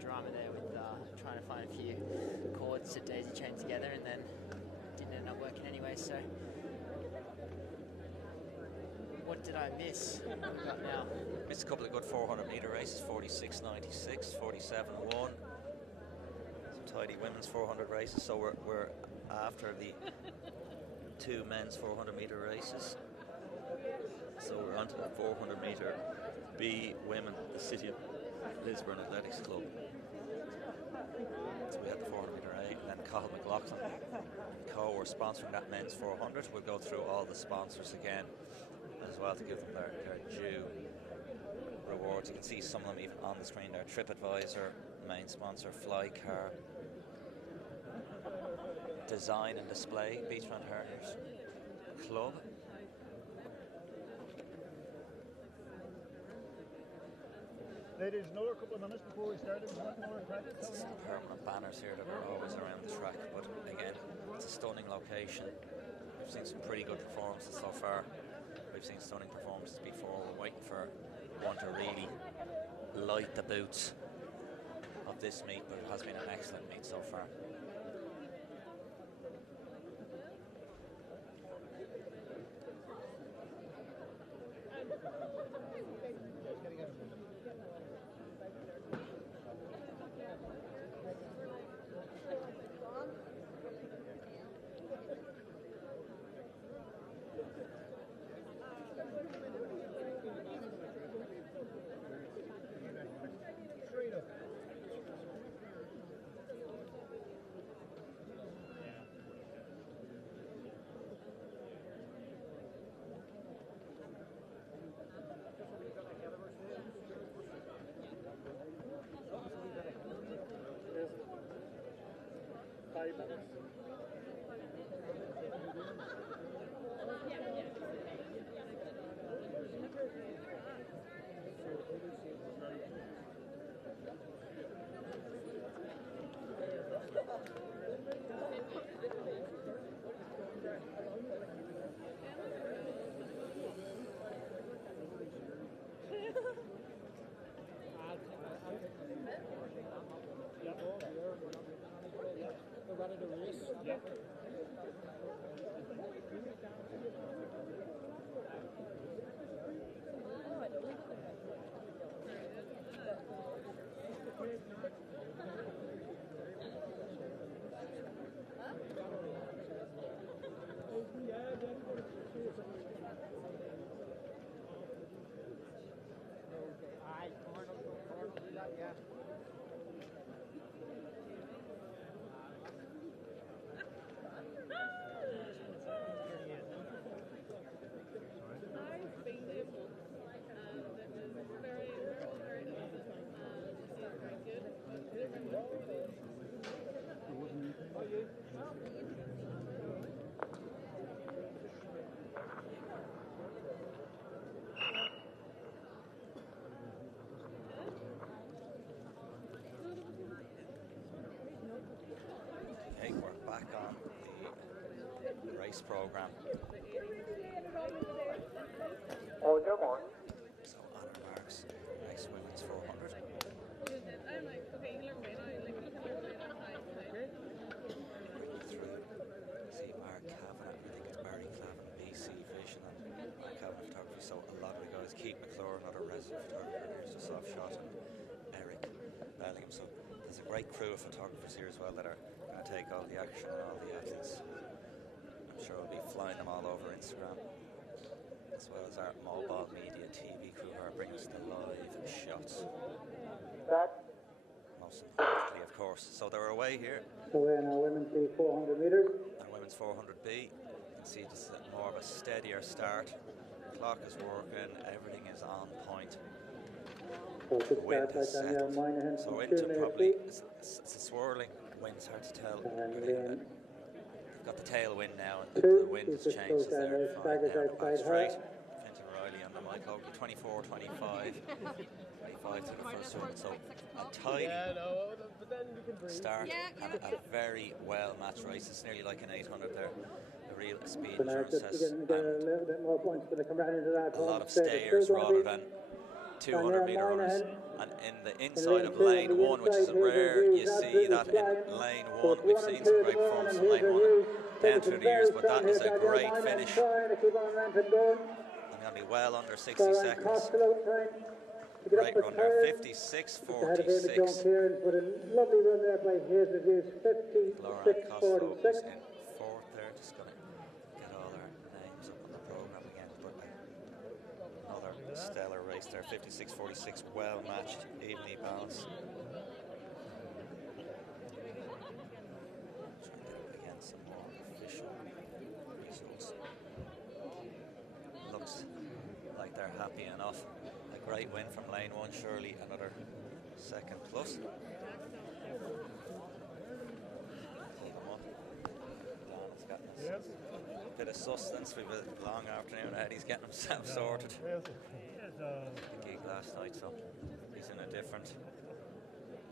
drama there with trying to find a few chords to daisy chain together, and then didn't end up working anyway. So what did I miss? What have we got now? Missed a couple of good 400 metre races, 46.96, 47.1. Some tidy women's 400 races. So we're after the 2 men's 400 metre races. So we're onto the 400 metre B women, the City of Lisburn Athletics Club. So we had the 400 metre A, and then Cathal McLaughlin Co. were sponsoring that men's 400. We'll go through all the sponsors again as well to give them their due rewards. You can see some of them even on the screen there. Tripadvisor, main sponsor, Flycar, Design and Display, Beachfront Harriers Club. Ladies, another couple of minutes before we start. Some permanent banners here that are always around the track, but again, it's a stunning location. We've seen some pretty good performances so far. We've seen stunning performances before. We're waiting for going to really light the boots of this meet, but it has been an excellent meet so far. Okay, we're back on the race program. On your mark. So on our marks, next women's 400. I'm like, okay, you learn right now, like, look at your right now. See Mark Kavanagh, I think it's Barry Clavin, BC Vision, and Mark Kavanagh Photography. So a lot of the guys, Keith McClure, another resident photographer, here's just off shot, and Eric Bellingham. So there's a great crew of photographers here as well that are going to take all the action and all the athletes. I'm sure we'll be flying them all over Instagram, as well as our mobile media TV crew who are bringing us the live shots. Most importantly, of course. So they're away here. So we're in our women's 400 metres. Our women's 400B. You can see just more of a steadier start. The clock is working, everything is on point. So The wind has settled. So into probably, it's a swirling wind, it's hard to tell. They've got the tailwind now, and the wind has changed. So they're fine now. Back straight. Clinton Riley on the mic over 24, 25. 25 to the first one. So a tidy start and a very well matched race. It's nearly like an 800 there. A real speed endurance test. And a lot of stayers rather than 200 metre runners. And in the inside of lane one, which is rare, you see that in lane one. We've seen some great performances in lane one down through the years, but that is a great finish. And going to be well under 60 seconds. Great run there, 56.46. Laura Costello is in fourth there, just going to get all our names up on the programme again. But another stellar race there, 56.46, well matched, evenly balanced. Trying to get again some more official results. Looks like they're happy enough. A great win from lane one, surely another second plus. Keep them up. Don has gotten us a bit of sustenance. We've a long afternoon ahead. He's getting himself sorted. The gig last night, so he's in a different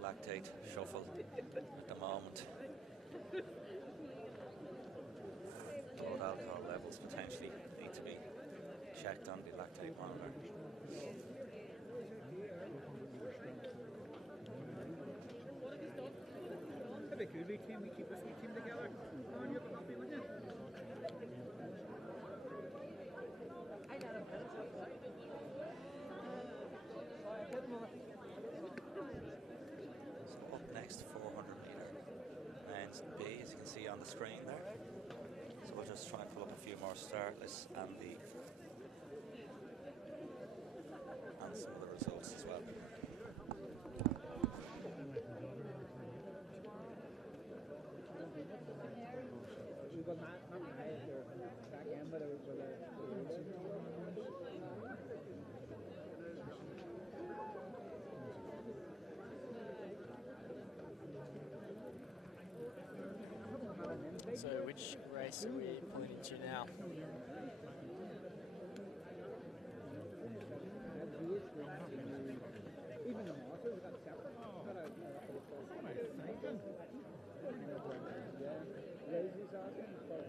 lactate shuffle at the moment. Blood alcohol levels potentially need to be checked on the lactate monitor. and we keep this wee team together. Oh, you'll be happy, wouldn't you? So up next, 400 metre men's B, as you can see on the screen there. So we'll just try and pull up a few more start lists and some of the results as well. So which race are we pointing to now? Even the Masters got separate. Rosie's asking for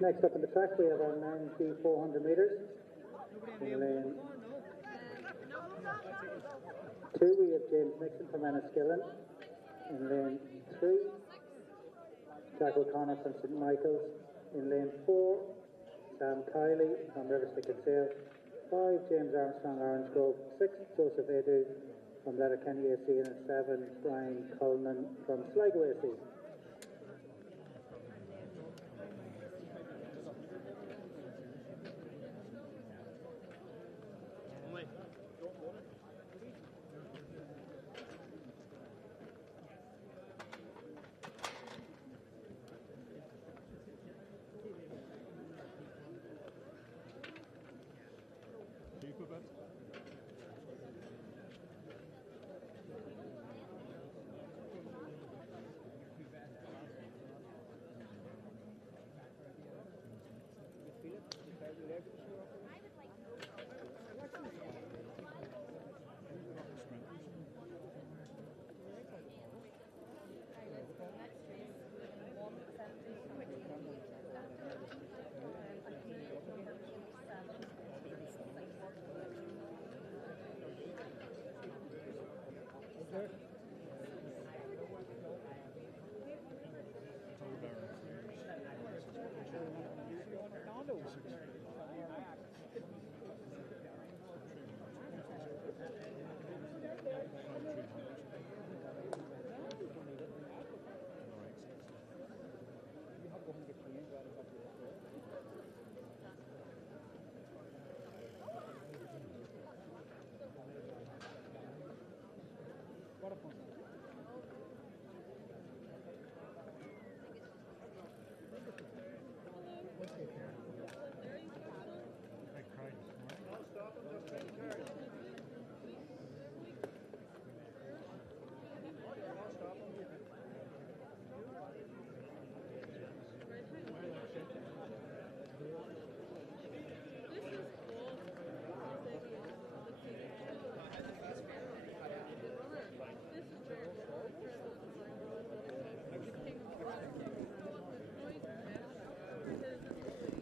Next up on the track we have our men's B 400 metres. In lane 2 we have James Nixon from Enniskillen. In lane 3, Jack O'Connor from St Michael's. In lane 4, Sam Kiley from Riverslick and Sale. 5, James Armstrong, Orange Grove. 6, Joseph Edu from Letterkenny AC. And 7, Brian Coleman from Sligo AC.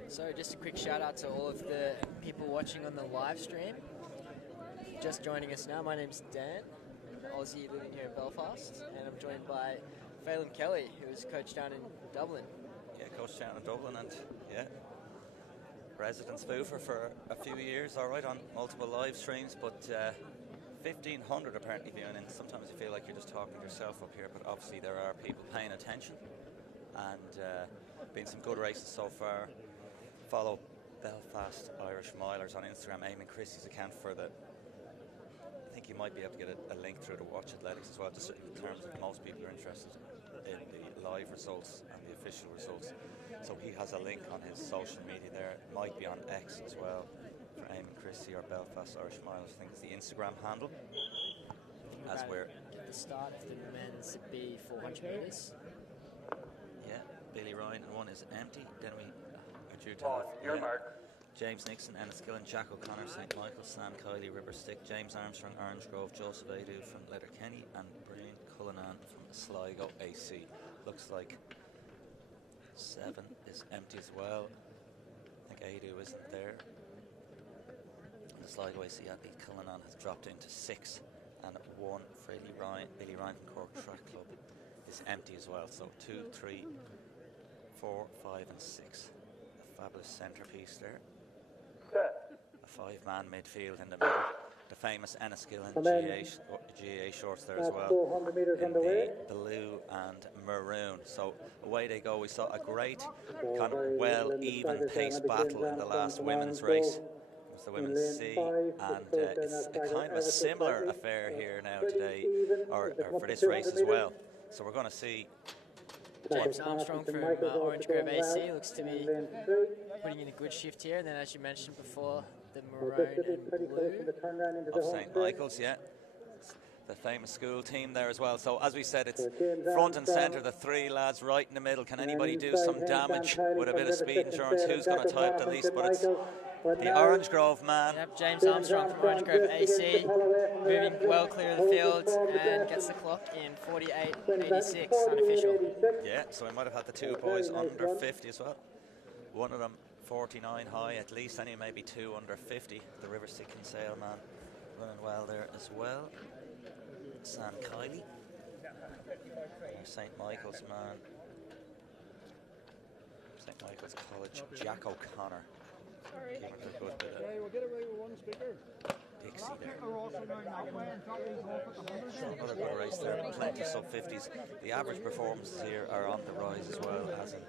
So just a quick shout out to all of the people watching on the live stream. Just joining us now, my name's Dan, an Aussie living here in Belfast, and I'm joined by Phelan Kelly, who is coach down in Dublin. Yeah, coach down in Dublin, and yeah, resident spoofer for a few years, alright, on multiple live streams, but 1,500 apparently viewing in. Sometimes you feel like you're just talking to yourself up here, but obviously there are people paying attention, and been some good races so far. Follow Belfast Irish Milers on Instagram, Eamon Christie's account for the. I think you might be able to get a link through to Watch Athletics as well, just in terms of most people are interested in the live results and the official results. So he has a link on his social media there. It might be on X as well for Eamon Christie or Belfast Irish Milers. I think it's the Instagram handle. As we're at the start of the men's B 400 metres. Yeah, Billy Ryan and one is empty. Then we are due to have James Nixon, Ennis Gillen, Jack O'Connor, St. Michael, Sam Kiley, River Stick, James Armstrong, Orange Grove, Joseph Adu from Letterkenny, and Brian Cullinan from Sligo AC. Looks like 7 is empty as well. I think Adu isn't there. The Sligo AC athlete Cullinan has dropped into 6, and 1 for Billy Ryan from Cork Track Club is empty as well. So 2, 3, 4, 5 and 6. A fabulous centrepiece there. A 5-man midfield in the middle. The famous Ennis Gillen GA shorts there as well. 400 metres in underway. the blue and maroon. So away they go. We saw a great kind of well even paced battle in the last women's race. It was the women's C, and it's a kind of a similar affair here now today, or for this race as well. So we're going to see James Armstrong from Orange Grove AC looks to be putting in a good shift here, and then as you mentioned before, the maroon and blue of St. Michael's, yeah. The famous school team there as well. So as we said, it's front and centre, the 3 lads right in the middle. Can anybody do some damage with a bit of speed insurance? Who's going to tie up the least? But it's the Orange Grove man. Yep, James Armstrong from Orange Grove AC, moving well clear of the field and gets the clock in 48.86, unofficial. Yeah, so we might have had the 2 boys under 50 as well. One of them 49 high at least, and maybe 2 under 50. The River Stick Kinsale man running well there as well. Sam Kiley, St. Michael's man, St. Michael's College, Jack O'Connor. Giving it a good bit of we'll get away with 1 speaker. Dixie there. Another good race there, plenty sub-50s. The average performances here are on the rise as well as in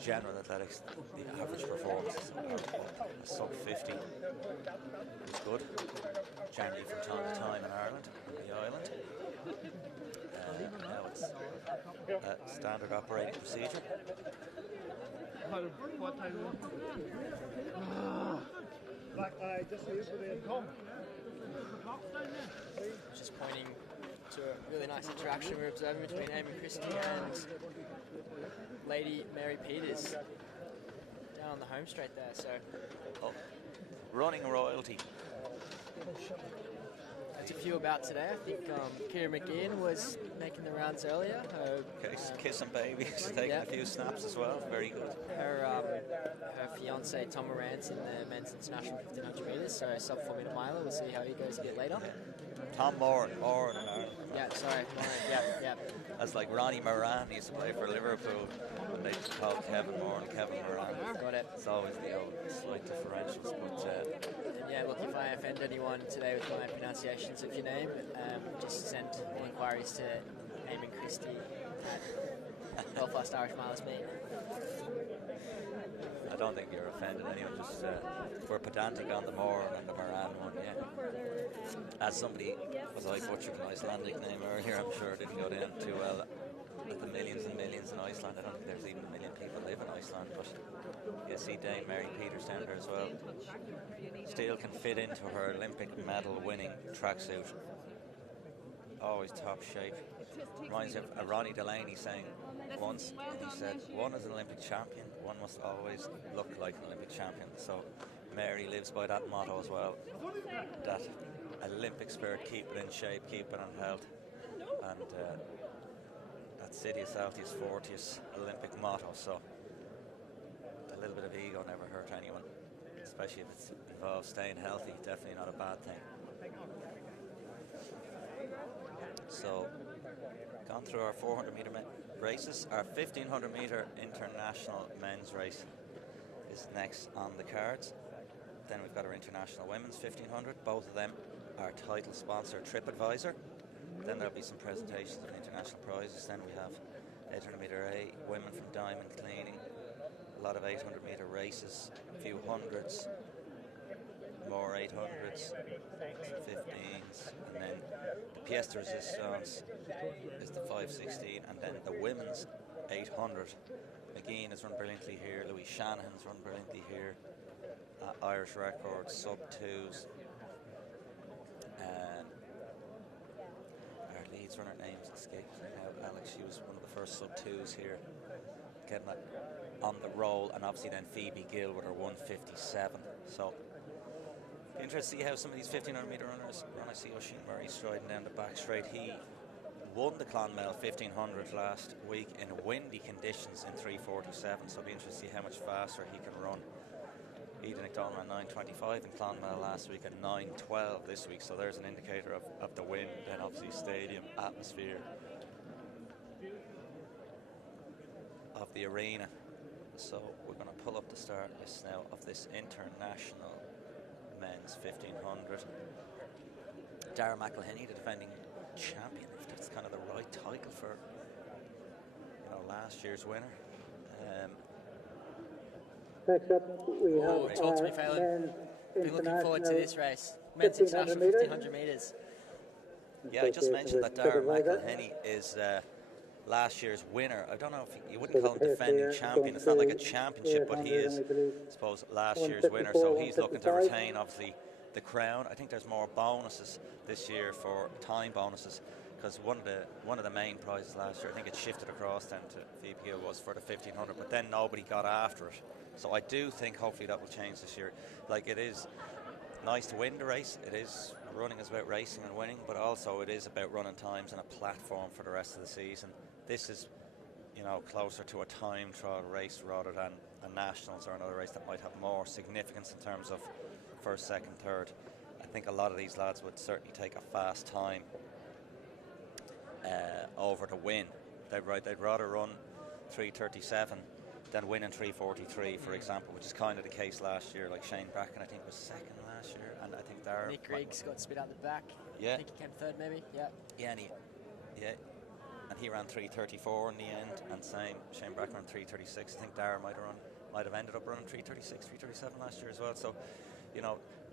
general athletics. The average performances are up. A sub-50 is good, generally from time to time in Ireland, on the island. Now it's a standard operating procedure. What time? Black eye, just so they come. Just pointing to a really nice interaction we're observing between Eamon Christie and Lady Mary Peters down on the home straight there. So, running royalty. That's a few about today. I think Kira McGeehan was making the rounds earlier. Kissing babies, taking a few snaps as well. Very good. Her fiance Tom Moran's in the men's international 1500 metres, so sub-4 minute miler. We'll see how he goes a bit later. Tom Moran. Yeah, sorry, Moran. Yeah. That's like Ronnie Moran used to play for Liverpool, and they just call Kevin Moran Kevin Moran. Got it. It's always the old slight differentials, but yeah, look, if I offend anyone today with my pronunciations of your name, just send all inquiries to Eamon Christie at Belfast Irish Milers Meet. I don't think you're offending anyone, just we're pedantic on the Moran and the Moran one, yeah. As somebody, as I butchered an Icelandic name earlier, I'm sure didn't go down too well with the millions and millions in Iceland. I don't think there's even a million people live in Iceland, but you see Dame Mary Peters down there as well. Still can fit into her Olympic medal winning tracksuit. Always top shape. Reminds me of Ronnie Delaney saying once, he said, one is an Olympic champion, one must always look like an Olympic champion. So Mary lives by that motto as well. That Olympic spirit, keep it in shape, keep it in health. And that Citius Altius Fortius Olympic motto. So a little bit of ego never hurt anyone, especially if it involves staying healthy. Definitely not a bad thing. So, gone through our 400 metre races. Our 1500 metre international men's race is next on the cards. Then we've got our international women's 1500. Both of them are title sponsor Tripadvisor. Then there'll be some presentations of international prizes. Then we have 800 metre A, women from Diamond Cleaning, a lot of 800 metre races, a few hundreds, more 800s, 15s, and then the pièce de résistance is the 516, and then the women's 800. McGean has run brilliantly here, Louis Shanahan's run brilliantly here, Irish records, sub-2s. Our Leeds runner name's escaped me now, Alex. She was one of the first sub-2s here, getting that on the roll, and obviously then Phoebe Gill with her 157. So interesting to see how some of these 1500 metre runners run. I see Oisin Murray striding down the back straight. He won the Clonmel 1500 last week in windy conditions in 3:47, so it'll be interesting to see how much faster he can run. Eden McDonald ran 9:25 in Clonmel last week and 9:12 this week, so there's an indicator of the wind and obviously stadium atmosphere of the arena. So we're going to pull up the start list now of this international men's 1500. Darragh McElhinney, the defending champion, if that's kind of the right title for last year's winner. Next up, we have talk to me, Phelan. Been looking forward to this race. Men's international 1500 metres. Yeah, I just mentioned that Darragh McElhinney is last year's winner. I don't know if you wouldn't call him defending champion. It's not like a championship, but he is, I suppose, last year's winner. So he's looking to retain, obviously, the crown. I think there's more bonuses this year for time bonuses, because one of the main prizes last year, I think it shifted across then to Phoebe Gill, was for the 1500, but then nobody got after it. So I do think hopefully that will change this year. Like, it is nice to win the race. It is, running is about racing and winning, but also it is about running times and a platform for the rest of the season. This is, closer to a time trial race rather than a nationals or another race that might have more significance in terms of first, second, third. I think a lot of these lads would certainly take a fast time over the win. They'd rather run 3:37 than win in 3:43, for example, which is kind of the case last year. Like Shane Bracken, I think, was second last year, and I think Darragh... Nick Griggs got spit out the back. Yeah. I think he came third, maybe. Yeah. Yeah, and he ran 3:34 in the end, and same, Shane Bracken ran 3:36. I think Darragh might have ended up running 3:36, 3:37 last year as well. So,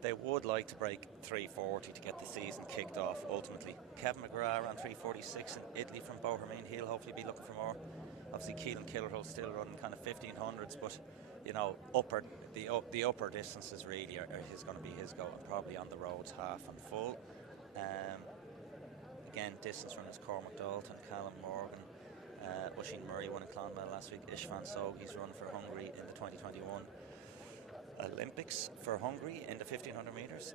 they would like to break 3:40 to get the season kicked off ultimately. Kevin McGrath ran 3:46 in Italy from Bohermeen. He'll hopefully be looking for more. Obviously, Keelan Killerhill still running kind of 1500s, but the upper distances really is going to be his goal, and probably on the roads half and full. Again, distance runners: Cormac Dalton, Callum Morgan, Oisin Murray won in Clonmel last week. Ishvan Sog, he's run for Hungary in the 2021 Olympics for Hungary in the 1500 metres.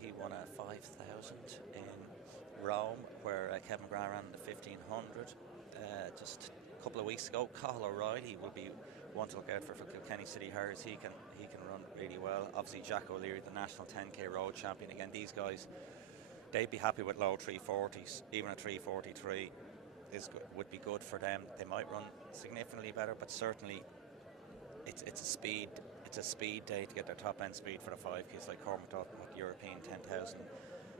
He won a 5,000 in Rome, where Kevin McGrath ran the 1500 just a couple of weeks ago. Cathal O'Reilly will be one to look out for Kilkenny City Harriers. He can run really well. Obviously, Jack O'Leary, the national 10k road champion. Again, these guys, they'd be happy with low 340s. Even a 3:43 would be good for them. They might run significantly better, but certainly it's a speed day to get their top end speed for the 5Ks. Like Cormac Dalton with European 10,000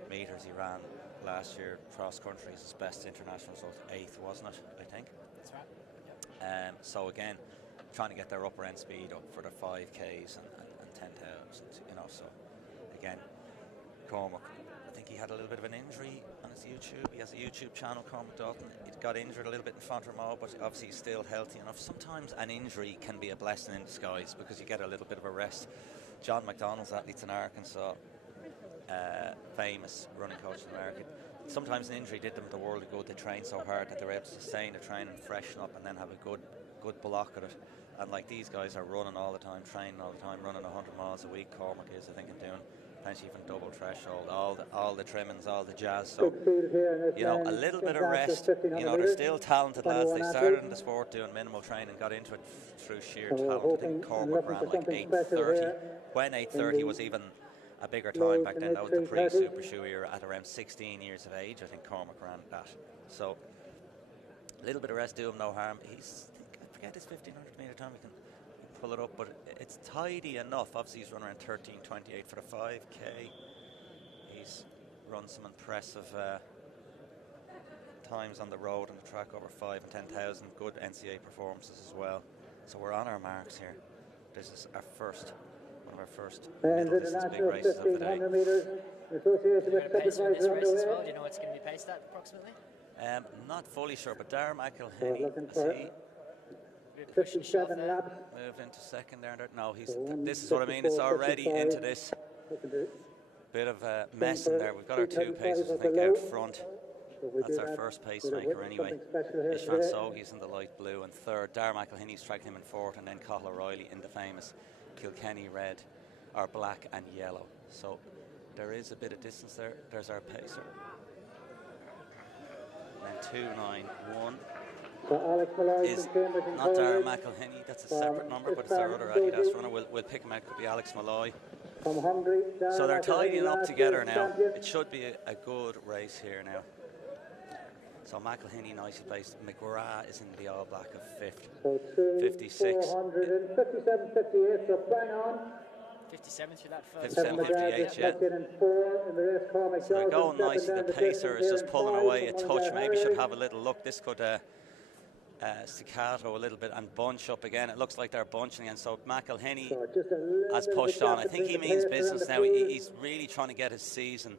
metres he ran last year. Cross country is his best international result, 8th, wasn't it? I think. That's right. Yep. So again, trying to get their upper end speed up for the 5Ks and 10,000. So again, Cormac, I think he had a little bit of an injury on his YouTube. He has a YouTube channel, Cormac Dalton. He got injured a little bit in Fontramau, but obviously he's still healthy enough. Sometimes an injury can be a blessing in disguise because you get a little bit of a rest. John McDonald's athletes in Arkansas, famous running coach in America, sometimes an injury did them the world of good. They trained so hard that they're able to sustain the training, freshen up, and then have a good block at it. And like these guys are running all the time, training all the time, running 100 miles a week. Cormac is, I think, and doing plenty even double threshold, all the trimmings, all the jazz. So a little bit of rest. They're still talented lads. They started in the sport doing minimal training, got into it through sheer talent. I think Cormac ran like 8:30 when 8:30 was even a bigger time back then. That was the pre-Super Shoe era. At around 16 years of age, I think Cormac ran that. So a little bit of rest do him no harm. I forget his 1500 metre time. We can pull it up, but it's tidy enough. Obviously he's run around 13:28 for the 5k. He's run some impressive times on the road and the track over 5 and 10,000. Good NCAA performances as well. So we're on our marks here. This is our first, one of our first And middle the distance big national races of the day. 1500 metres, associated with Pace in this Tripadvisor race as well. underway. Do you know what's going to be paced at approximately? Not fully sure, but Darren So McElhinney, looking I for see, 57 laps. moved into second there. No, he's. So This is what I mean. It's 1:54, already 55. into this Looking to bit of a mess in there. We've got our two paces, I think, out front. So we That's do our that first with a pacemaker whip, anyway. something special here Ishvan today. Sogi's in the light blue and third. Darren McElhinney's tracking him in fourth, and then Cathal O'Reilly in the famous Kilkenny red, or black and yellow. So there is a bit of distance there. There's our pacer. And then 291 So Alex Malloy is from Cambridge and not Darren Colgate. McElhinney. That's a separate number, but it's our other Adidas runner. We'll pick him out. Could be Alex Malloy. From Hungary, So they're Darren tidying McElhinney, up last together year's now. champion. It should be a good race here now. So McElhinney nicely placed. McGrath is in the all black of fifth. So through 56. 457, 58, so bang on. 57 through that first. 57, 58, yeah. In 4 in the race, Cormac So they're Dawson, going nicely. second, The then pacer is just fifth, pulling five away a from touch. Munga Maybe should Harriers. have a little look. This could staccato a little bit and bunch up again. It looks like they're bunching again. So McElhinney So just a little has bit of a pushed on. gap I think he between the means pacer and business the now. field. He's really trying to get his season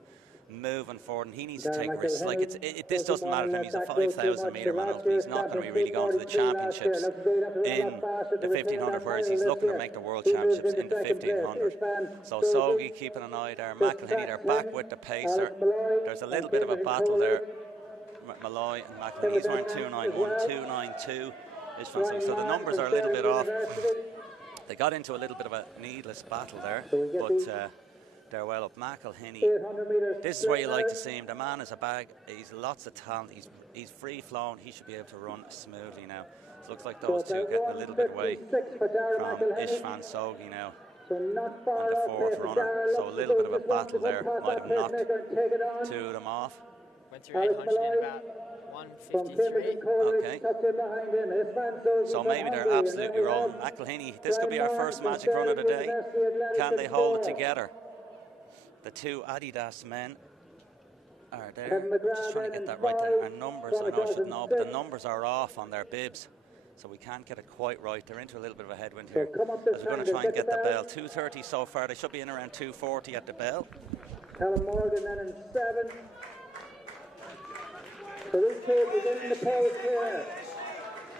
moving forward, and he needs to Darren take risks. Like McElhinney this doesn't matter to him. He's a doesn't want to let that go 5,000 too metre much. man, Last but he's year's not going to be champion, really going to the 3:43 last year. championships Let's say that's a in lot faster the than 1500, whereas final he's this looking to year. make the world He moved championships into in the second place. 1500. Ishvan So Sogi, Sogi keeping an eye there. McElhinney, they're back with the pacer. Alex Malloy There's a from little bit of a Cambridge and battle there. Colgate. Malloy and McElhinney. He's wearing 291, 292. Ishvan Sogi. So the numbers are a little bit off. They got into a little bit of a needless battle there, but they're well up. McElhinney, 800 metres this is where you straight like to line. see him. The man is a bag. He's lots of talent. He's free flowing. He should be able to run smoothly now. It looks like those two getting a little bit away 1:56 for Darren from McElhinney. Ishvan Sogi now. So not far and the off fourth there for runner. Darren. So a little bit of a battle there. Might have knocked Pacemaker and take it on. two of them off. Went through 800 in about From Cambridge 153. and Colgate, Okay. tucked in behind him. Ishvan Sogi So from maybe they're Hungary. And absolutely then we rolling. have McElhinney, this could be our Brian first Martin magic run of the from day. University Athletics Can they in hold it four. together? The two Adidas men are there. Kevin We're McGrath just trying to then get that in right there. Our five, numbers, I Cormac know I should Dawson know, but the six. numbers are off on their bibs. So we can't get it quite right. They're into a little bit of a headwind So here. come up this As we're going time, to try and get get the the bell. bell. 2:30 so far. They should be in around 2:40 at the bell. Callum Morgan then in 7. So this kid is in the post here.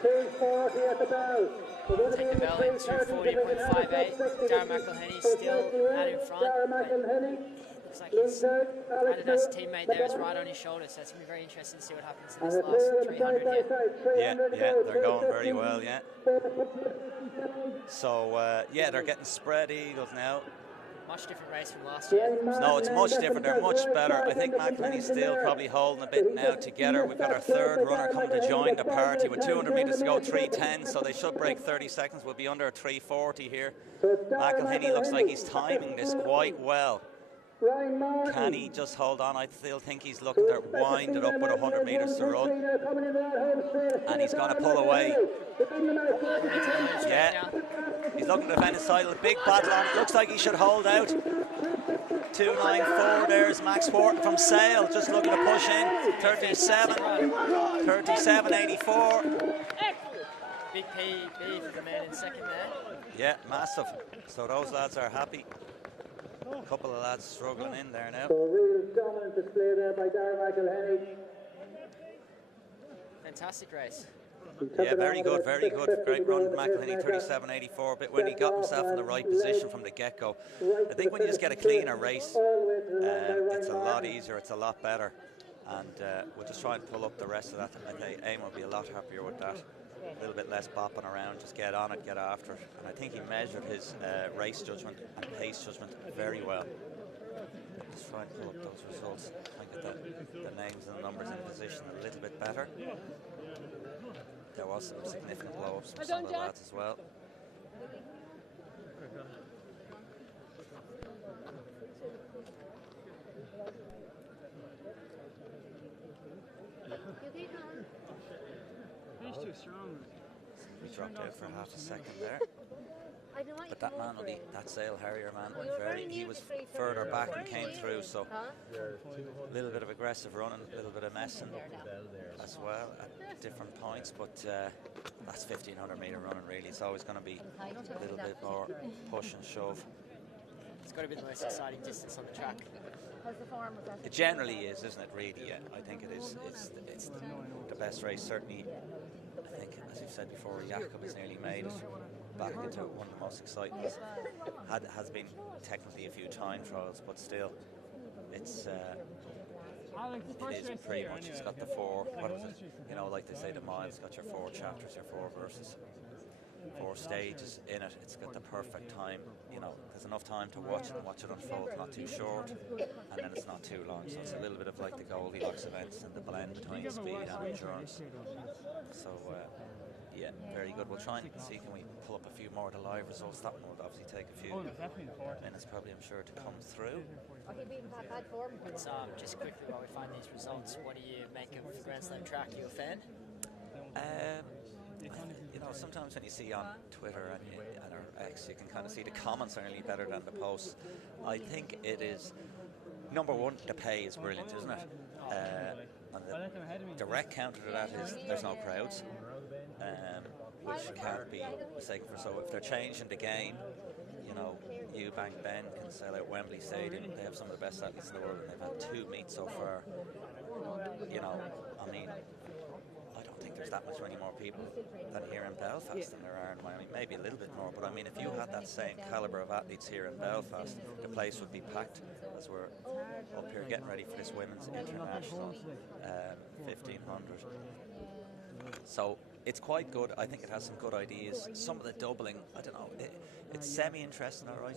2:40 at the bell. We're going to be in the Bell in 3:30 division. 2:40.58. Darren McElhinney still out in front. Darren McElhinney. Looks like his Leads out. Alex Adidas Moore. teammate there is right on his shoulder, so it's going to be very interesting to see what happens in And this the clear last on the side 300 by here. side. Yeah, 300 yeah, go. they're going very 3:50. well, yeah. So, yeah, they're getting spread eagles now. Much different race from last year. No, it's much different. They're much better. I think McElhinney's still probably holding a bit now together. We've got our third runner coming to join the party with 200 metres to go, 3:10, so they should break 30 seconds. We'll be under 3:40 here. McElhinney looks like he's timing this quite well. Ryan Martin. Can he just hold on? I still think he's looking to wind it up with 100 metres to run. And he's going to pull away. Yeah, he's looking to defend his title. Big battle on it. Looks like he should hold out. 2:94. There's Max Wharton from Sale, just looking to push in. 37.84. Big PB for the man in second there. Yeah, massive. So those lads are happy. A couple of lads struggling in there now. So a real dominant display there by Darren McElhinney. Fantastic race. Yeah, very good, very good. Great run, McElhinney, 37.84. But when he got himself in the right position from the get-go, I think when you just get a cleaner race, it's a lot easier, it's a lot better. And we'll just try and pull up the rest of that. I think Aim will be a lot happier with that. A little bit less bopping around, just get on it, get after it. And I think he measured his race judgment and pace judgment very well. Just try and pull up those results. Try and get the names and the numbers in position a little bit better. There was some significant blow-ups from some of the lads as well. He's too strong. We dropped out for half a second there. But that man, that Sale Harrier man, he was further back and came through, so a little bit of aggressive running, a little bit of messing as well at different points, but that's 1500 metre running really. It's always going to be a little bit more push and shove. It's got to be the most exciting distance on the track. It generally is, isn't it, really? Yeah, I think it is. It's the best race, certainly. I think, as you've said before, Jakob has nearly made it back into one of the most exciting. Has been technically a few time trials, but still, it is pretty much. It's got the four. What is it? You know, like they say, the miles got your 4 chapters, your 4 verses, 4 stages in it. It's got the perfect time. You know, there's enough time to watch it and watch it unfold. Not too short, and then it's not too long. So it's a little bit of like the Goldilocks events and the blend between speed and endurance. So. Yeah, very good. We'll try and see, can we pull up a few more of the live results. That one will obviously take a few minutes probably, I'm sure, to come through. Let's just quickly while we find these results, what do you make of the Grand Slam track? Are you a fan? You know, sometimes when you see on Twitter and or X, you can kind of see the comments are nearly better than the posts. I think it is, number one, the pay is brilliant, isn't it? And the direct counter to that is there's no crowds. Which can't be mistaken for. So if they're changing the game, you know, Eubank Ben can sell out Wembley Stadium. They have some of the best athletes in the world, and they've had 2 meets so far. You know, I mean, I don't think there's that many more people than here in Belfast than there are in Miami. Maybe a little bit more, but I mean, if you had that same calibre of athletes here in Belfast, the place would be packed, as we're up here getting ready for this women's international 1500. So it's quite good. I think it has some good ideas. Some of the doubling, I don't know, it's semi-interesting, all right.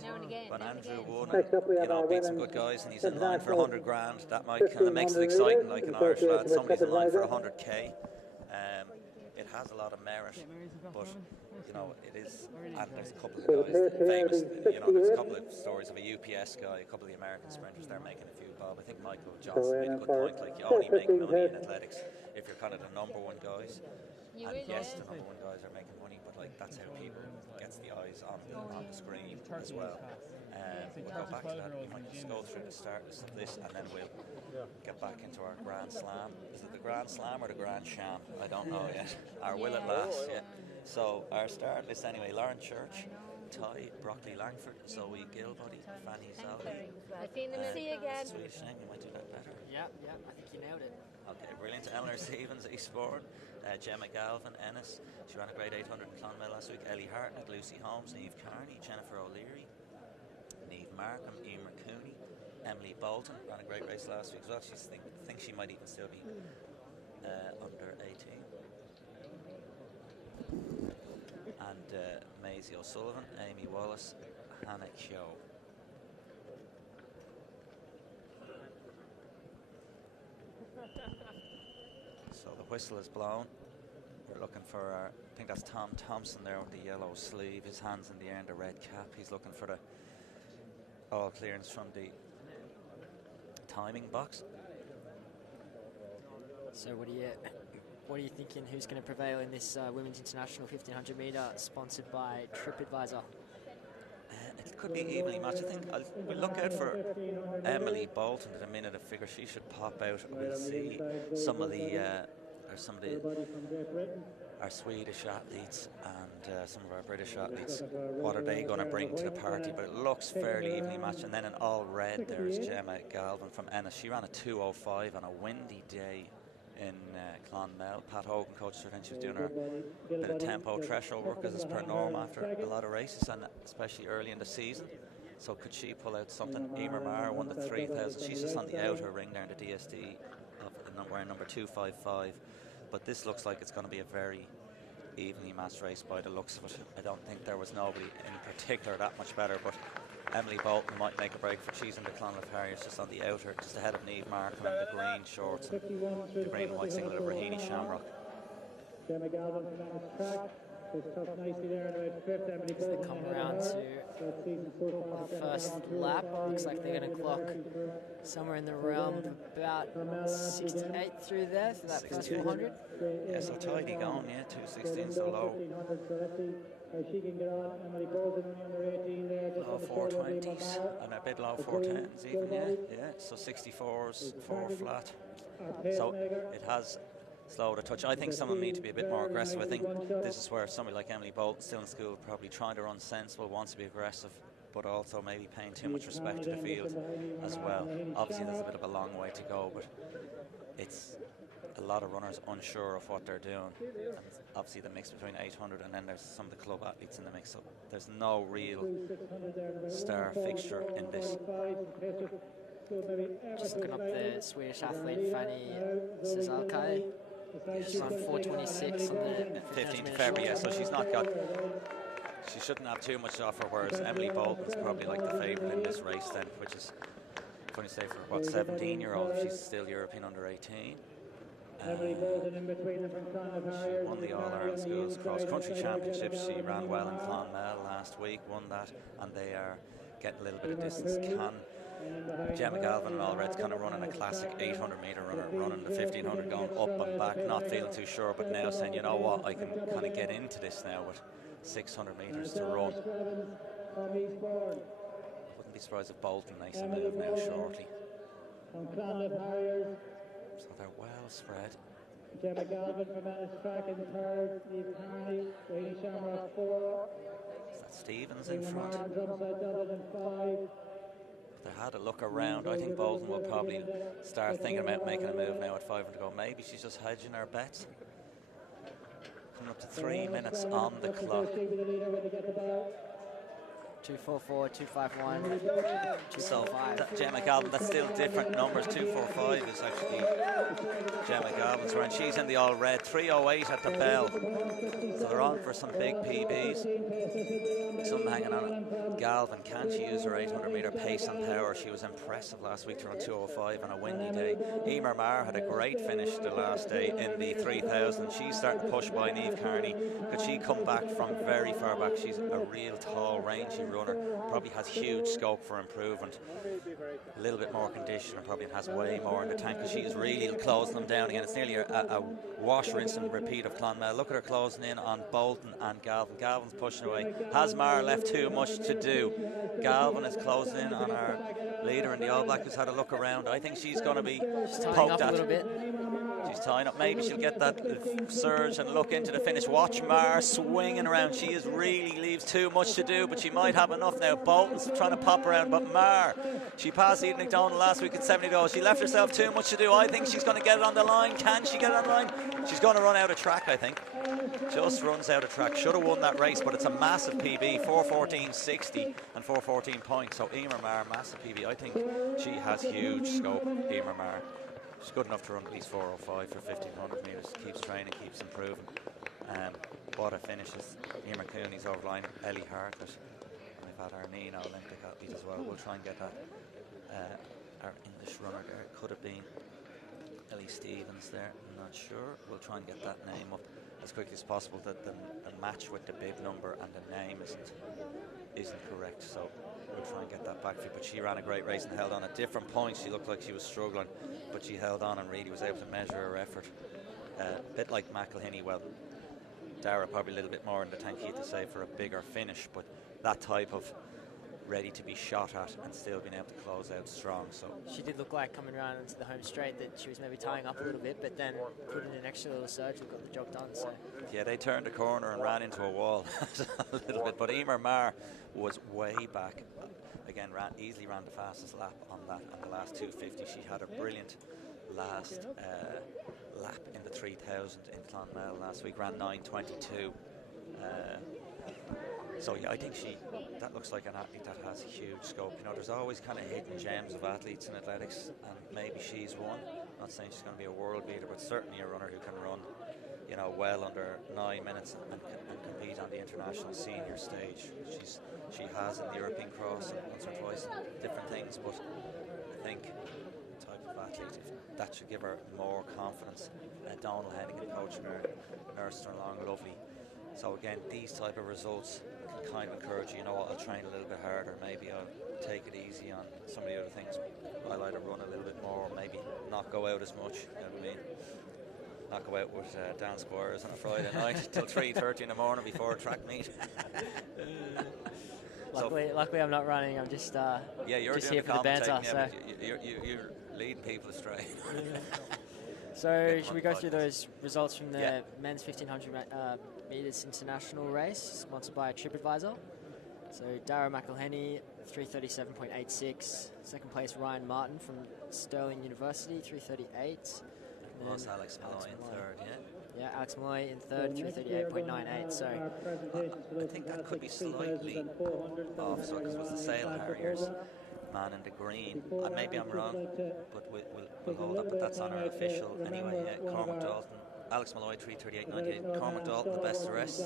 But Andrew won, you know, beat some good guys, and he's in line for 100 grand. That might kind of makes it exciting, like an Irish lad. Somebody's in line for 100k. It has a lot of merit, but you know, it is. And there's a couple of guys famous. You know, there's a couple of stories of a UPS guy, a couple of the American sprinters. They're making a few bob. I think Michael Johnson made a good point. Like, you only make money in athletics if you're kind of the number one guys. And yes, the number one guys are making money, but like that's how people gets the eyes on the screen as well. We'll go back to that. We might just go through the start list of this, and then we'll get back into our Grand Slam. Is it the Grand Slam or the Grand Sham? I don't know yet. Or will it last? Yeah. So our start list anyway: Lauren Church, Ty, Broccoli Langford, Zoe Gilbody, Fanny Zaldi. I've seen them see again. Swedish name, you might do that better. Yeah, I think you nailed it. Okay, brilliant. Eleanor Stevens, Eastbourne. Gemma Galvin, Ennis. She ran a grade 800 in Clonmel last week. Ellie Hartnett, Lucy Holmes, Niamh Carney, Jennifer O'Leary, Niamh Markham, Emer Cooney, Emily Bolton ran a great race last week as well. She's think she might even still be under 18. And Maisie O'Sullivan, Amy Wallace, Hannah Kyo. So the whistle is blown. We're looking for our, I think that's Tom Thompson there with the yellow sleeve, his hands in the air and the red cap. He's looking for the all clearance from the timing box. So what are you thinking? Who's going to prevail in this Women's International 1500 metre sponsored by Tripadvisor? It could be evenly matched. I think we'll look out for Emily Bolton at a minute. I figure she should pop out. We'll see some of our Swedish athletes and some of our British athletes. What are they going to bring to the party? But it looks fairly evenly matched. And then in all red, there's Gemma Galvin from Ennis. She ran a 2:05 on a windy day in Clonmel. Pat Hogan coached her, and she was doing her bit of tempo threshold work as is per norm after a lot of races, and especially early in the season. So could she pull out something? Emer Maher won the 3000. She's just on the outer ring there in the DSD of wearing number 255. But this looks like it's going to be a very evenly matched race by the looks of it. I don't think there was nobody in particular that much better, but Emily Bolton might make a break for cheese in the Clonmel Harriers just on the outer, just ahead of Niamh Markham in the green shorts and the green and white singlet of Rahini Shamrock. Gemma Galvin from Ennis Track. Just took nicely there in about fifth. Emily As they come around to the first lap, looks like they're going to clock somewhere in the realm of about 68 through there for that first 400. Yeah, so tidy going, yeah, 216 so low. She can get on. Emily Bolton, number 18 there. Low 420s and a bit low 410s even, yeah. So 64s, 4 flat. So it has slowed a touch. I think some of them need to be a bit more aggressive. I think this is where somebody like Emily Bolton, still in school, probably trying to run sensible, wants to be aggressive, but also maybe paying too much respect to the field as well. Obviously there's a bit of a long way to go, but it's a lot of runners unsure of what they're doing. And obviously the mix between 800 and then there's some of the club athletes in the mix, so there's no real star fixture in this. Just looking up the Swedish athlete Fanny Cesarkai. She's run 4:26 on the 15th of February, yeah, so she's not got, she shouldn't have too much to offer, whereas Emily Bolton's probably like the favourite in this race then, which is funny to say for what, 17-year-old, she's still European under 18. She won the All-Ireland Schools Cross Country Championships. She ran well in Clonmel last week, won that, and they are getting a little bit of distance. Gemma Galvin and all Reds kind of running a classic 800 metre runner, running the 1500 going up and back, not feeling too sure, but now saying, you know what, I can kind of get into this now with 600 metres to run. I wouldn't be surprised if Bolton makes a move now shortly. So they're well spread. Gemma Galvin from Ennis Track in third, Steve Carney, Wayne Shamrock 4. Is that Stevens in front? If they had a look around, I think Bolton will probably start thinking about making a move now at 5 to go. Maybe she's just hedging her bets. Coming up to 3 minutes on the clock. 244, 251, 245. So Gemma Galvin, that's still different numbers. 245 is actually Gemma Galvin's run. She's in the all red. 308 at the bell. So they're on for some big PBs. Some hanging on it. Galvin, can she use her 800 metre pace and power? She was impressive last week to run 205 on a windy day. Emer Marr had a great finish the last day in the 3000. She's starting to push by Niamh Carney. Could she come back from very far back? She's a real tall, rangy runner. Probably has huge scope for improvement. A little bit more condition, and probably has way more in the tank, because she is really closing them down again. It's nearly a wash, rinse and repeat of Clonmel. Look at her closing in on Bolton and Galvin. Galvin's pushing away. Has Marr left too much to do? Galvin is closing in on our leader in the All Black, who's had a look around. I think she's going to be poked at. A little bit. She's tying up. Maybe she'll get that surge and look into the finish. Watch Marr swinging around. She is really leaves too much to do, but she might have enough now. Bolton's trying to pop around, but Marr, she passed Eden McDonald last week at 70 goals. She left herself too much to do. I think she's going to get it on the line. Can she get it on the line? She's going to run out of track, I think. Just runs out of track. Should have won that race, but it's a massive PB. 4:14.60 and 4:14 points. So Emer Marr, massive PB. I think she has huge scope, Emer Marr. She's good enough to run at least 4:05 for 1500 metres. Keeps training, keeps improving. What a finishes. Emer Cooney's over the line. Ellie Hartlett. We've had our Nina Olympic athlete as well. We'll try and get that. Our English runner there. It could have been Ellie Stevens there. I'm not sure. We'll try and get that name up as quickly as possible. That the match with the bib number and the name isn't correct. So we'll try and get that back for you. But she ran a great race and held on at different points. She looked like she was struggling, but she held on and really was able to measure her effort. A bit like McElhinney. Well, Dara probably a little bit more in the tank, to say, for a bigger finish, but that type of ready to be shot at and still being able to close out strong. So she did look like coming around into the home straight that she was maybe tying up a little bit, but then put in an extra little surge and got the job done. So yeah, they turned the corner and ran into a wall a little bit, but Emer Marr was way back. Again, easily ran the fastest lap on that on the last 250. She had a brilliant last lap in the 3000 in Clonmel last week, ran 9:22. So yeah, I think that looks like an athlete that has huge scope. You know, there's always kind of hidden gems of athletes in athletics, and maybe she's one. I'm not saying she's going to be a world beater, but certainly a runner who can run, you know, well under 9 minutes and compete on the international senior stage. She has in the European cross and once or twice different things, but I think the type of athlete, if that should give her more confidence. Donald Hennigan coaching her, nursed her along lovely. So again, these type of results can kind of encourage you, you know what, I'll train a little bit harder, maybe I'll take it easy on some of the other things. I'll either run a little bit more, maybe not go out as much, you know what I mean? Not go out with Dan Squires on a Friday night till 3:30 in the morning before a track meet. Luckily I'm not running, I'm just you're just doing here the for the banter. commentating, So. You're leading people astray. So should we go through those results from the men's 1500 metres international race, sponsored by Tripadvisor? So Darragh McElhenney, 3:37.86. Second place, Ryan Martin from Stirling University, 3:38. Was Alex Malloy in third, Yeah, Alex Malloy in third, 3:38.98. So I think that could be slightly off, so because it was the Sale Harriers man in the green. Maybe I'm wrong, but we'll hold that. But that's on our official anyway. Cormac Dalton, Alex Malloy, 3:38.98. Cormac Dalton, the best of the rest,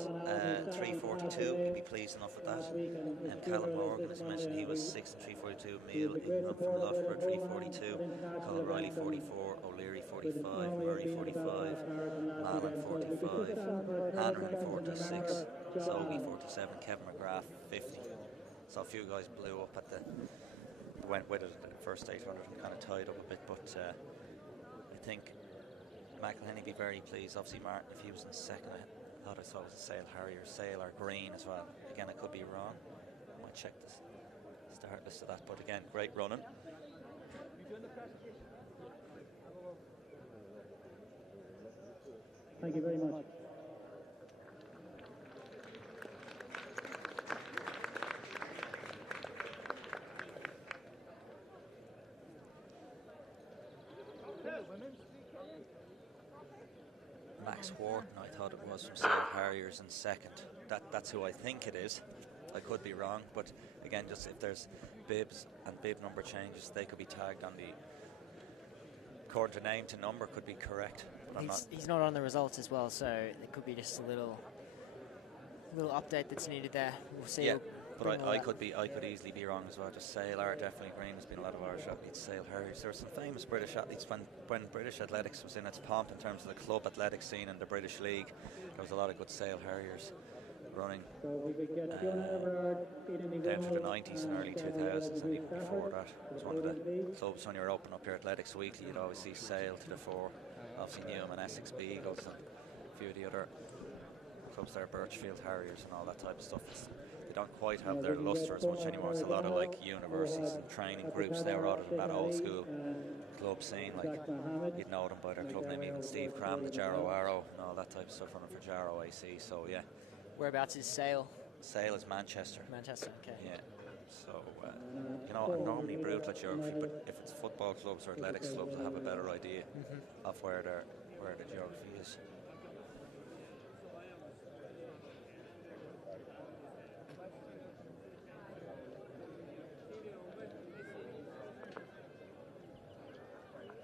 3:42. He'd be pleased enough with that. And Callum Morgan, as I mentioned, he was 6th, 3:42. Meal from Loughborough, 3:42. Colin Riley, 44. O'Leary, 45. Murray, 45. Mallon, 45. Hanrahan, 46. Zogi, 47. Kevin McGrath, 50. So a few guys blew up at went with it at the first 800 and kind of tied up a bit, but I think McElhenney be very pleased. Obviously Martin, if he was in second, I thought I saw it was a Sale Harrier, Sale or Green as well. Again, I could be wrong. I might check this start list of that, but again, great running. Thank you very much. Max Wharton, I thought it was from Sale Harriers in second. That's who I think it is. I could be wrong, but again, just if there's bibs and bib number changes, they could be tagged on the, according to name to number, could be correct. He's not on the results as well, so it could be just a little update that's needed there. We'll see. Yeah, but I could easily be wrong as well. Just Sale are definitely green. There's been a lot of Irish athletes, Sale Harriers. There were some famous British athletes when British athletics was in its pomp in terms of the club athletics scene in the British League. There was a lot of good Sale Harriers running down through the 90s and early 2000s, and even before that. It was one of the clubs when you were opening up your Athletics Weekly, you'd always see Sale to the fore. Obviously Newham and Essex Beagles and a few of the other clubs there, Birchfield Harriers and all that type of stuff. They don't quite have their lustre as much anymore. It's a lot of like universities and training groups there rather than that old school club scene. Like you'd know them by their club name, even Steve Cram, the Jarrow Arrow and all that type of stuff running for Jarrow AC. So yeah. Whereabouts is Sale? Sale is Manchester. Manchester, okay. Yeah. So, you know, I'm normally brutal at geography, but if it's football clubs or athletics clubs, I have a better idea of where the geography is.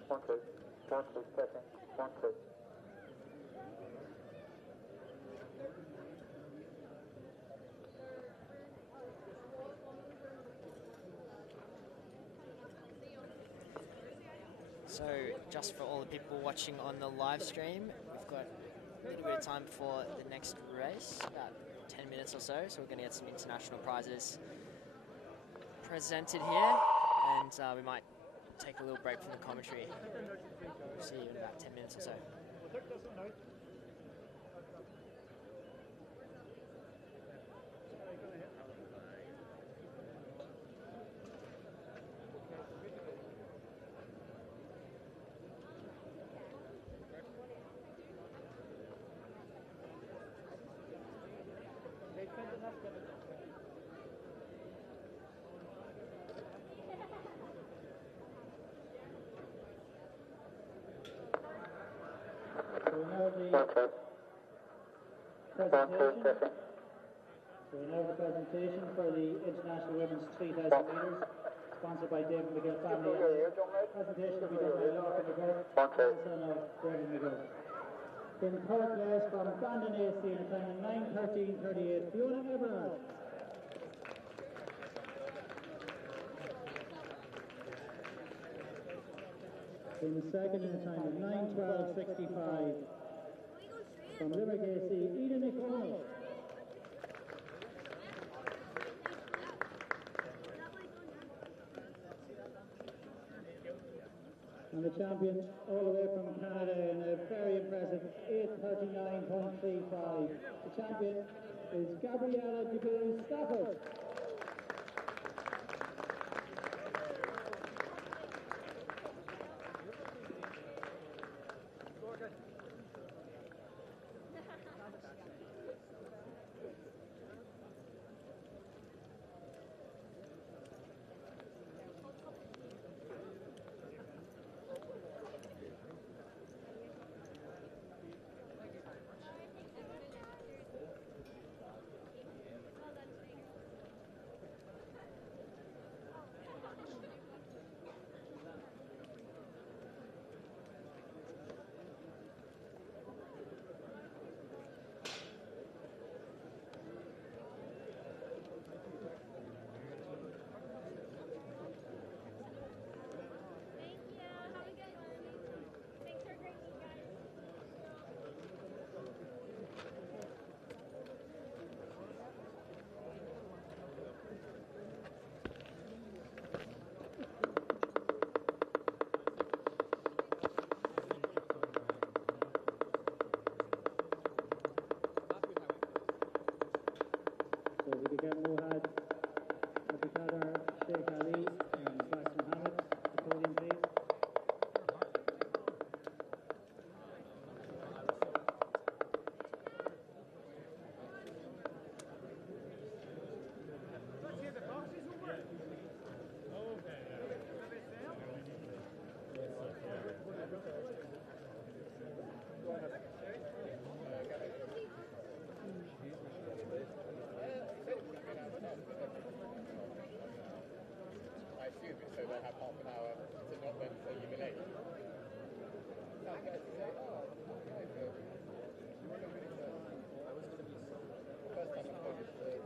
One, two, checking. 1, 2. So, just for all the people watching on the live stream, we've got a little bit of time before the next race, about 10 minutes or so. So we're going to get some international prizes presented here, and we might take a little break from the commentary. We'll see you in about 10 minutes or so. So now the presentation for the International Women's 3,000 metres, sponsored by David McGill Family. Presentation will be done by Lorcan McGill, son of Brendan McGill. In third place from Bandon AC in a time of 9:13.38, Fiona Everard. In second in a time of 9:12.65 from Limerick AC, Eden O'Connell. And the champion all the way from Canada in a very impressive 8:39.35. The champion is Gabriella DeBeau Stafford. So we could get Mohad, Abdulkader, Sheikh Ali, and Bas Mohammed to the podium, please. I assume it's so they'll have half an hour to not then say you be late. First time I've heard the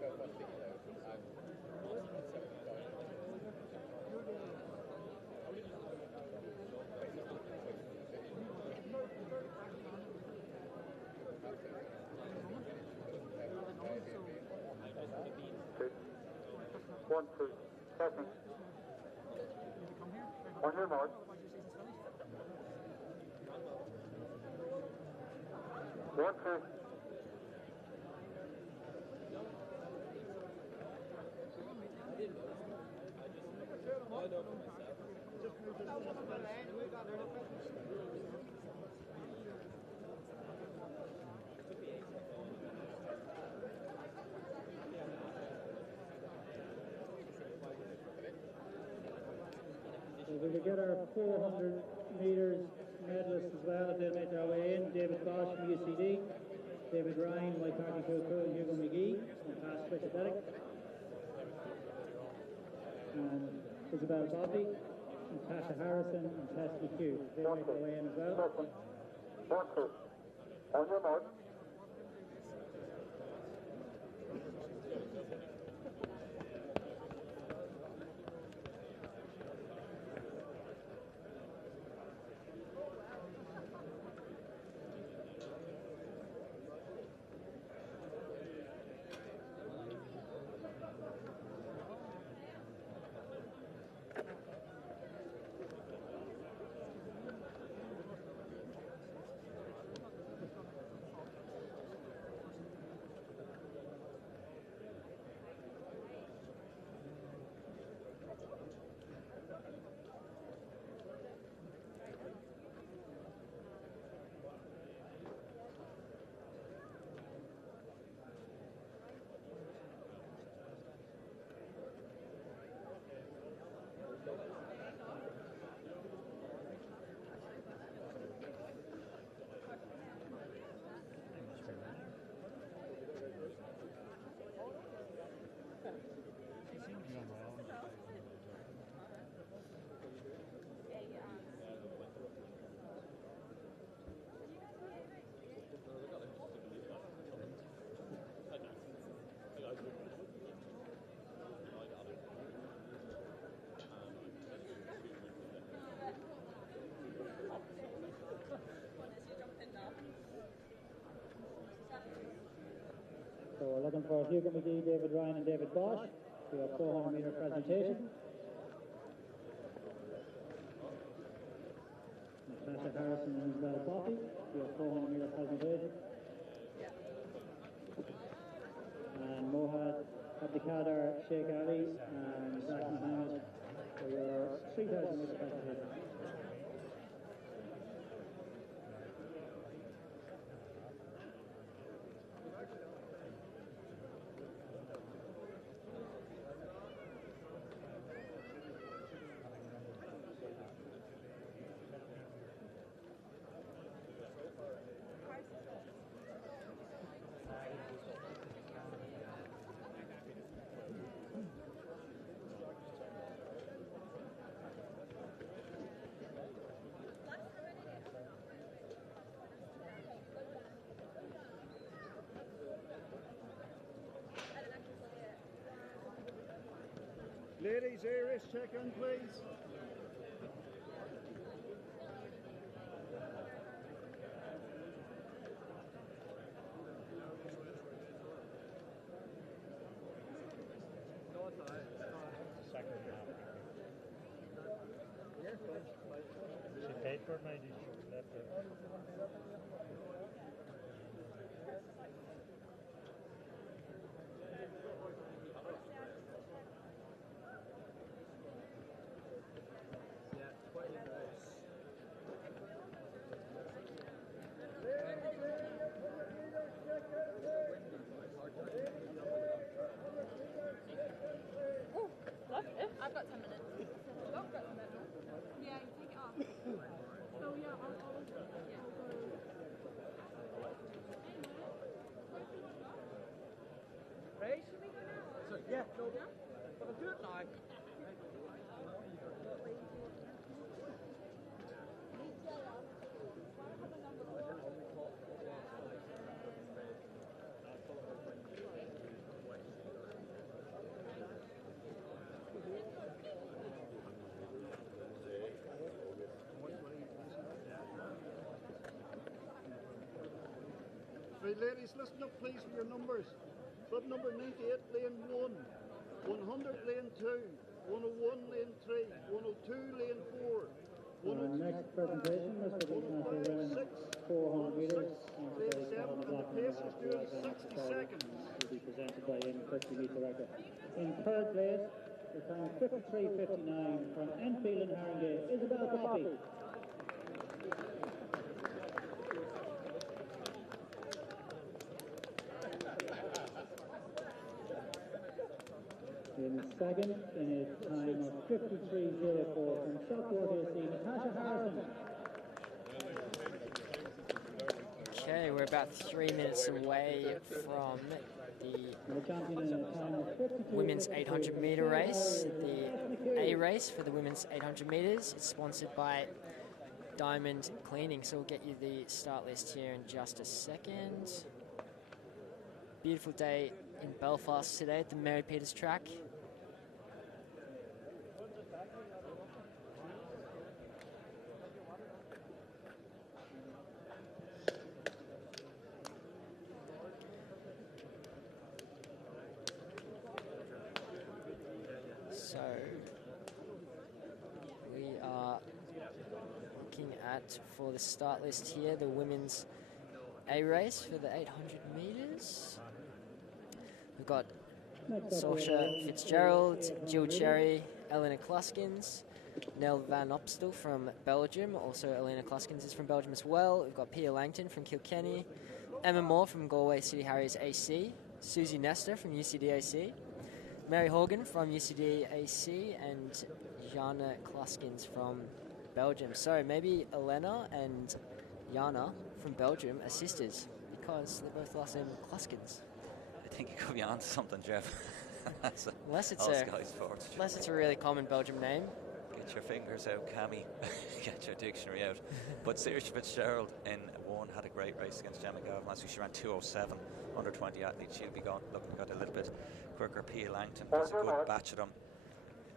Belfast thing, One, two, second. On your mark. One, two. So we could get our 400 metres medalists as well if they'll make their way in. David Bosch from UCD, David Ryan, Waitaki Coco, and Hugo McGee from Past Switch Athletics, and Isabel Bobby, Natasha Harrison, and Tess McHugh. They'll make their way in as well. One, two. On your mark. So we're looking for Hugo McGee, David Ryan, and David Bosch to a 400 metre presentation. Harrison and Isabel Boffey. We have 400 metre presentation. And Mohad Abdikader, Sheikh Ali, and Zach Mohammed for your 3,000 metre presentation. Ladies, Irish, check in, please. She paid for it, maybe she left it. I've got 10 minutes. Oh, got 10 minutes. Yeah, you take it off. So yeah, I'll Right? So, yeah, no. But I'll do it now. Right, ladies, listen up please for your numbers. Club number 98, lane 1, 100, lane 2, 101, lane 3, 102, lane 4, Next presentation is for the international women 400 metres. lane 7, and the pace is doing 60 seconds. Will be presented by Ian Christie, meet director. In third place, the time 53.59 from Enfield and Haringey, Isabel Boffey. In second, in a time of 53.04 from Shockwater AC, Natasha Harrison. Okay, we're about 3 minutes away from the women's 800 metre race, the A race for the women's 800 metres. It's sponsored by Diamond Cleaning, so we'll get you the start list here in just a second. Beautiful day in Belfast today at the Mary Peters track. So we are looking at, for the start list here, the women's A race for the 800 metres. We've got Saoirse Fitzgerald, Jill Cherry, Elena Kluskins, Nell Van Opstel from Belgium. Also, Elena Kluskins is from Belgium as well. We've got Pia Langton from Kilkenny, Emma Moore from Galway City Harriers AC, Susie Nestor from UCD-AC, Mary Horgan from UCD-AC, and Jana Kluskins from Belgium. So maybe Elena and Jana from Belgium are sisters because they're both last name Kluskins. I think you could be onto something, Jeff. Unless it's a really common Belgium name. Get your fingers out, Cammy. Get your dictionary out. But Saoirse Fitzgerald in one had a great race against Gemma Gavin last week. She ran 2:07, under 20 athlete. She'll be looking got a little bit quicker. Pia Langton, there's a good batch of them.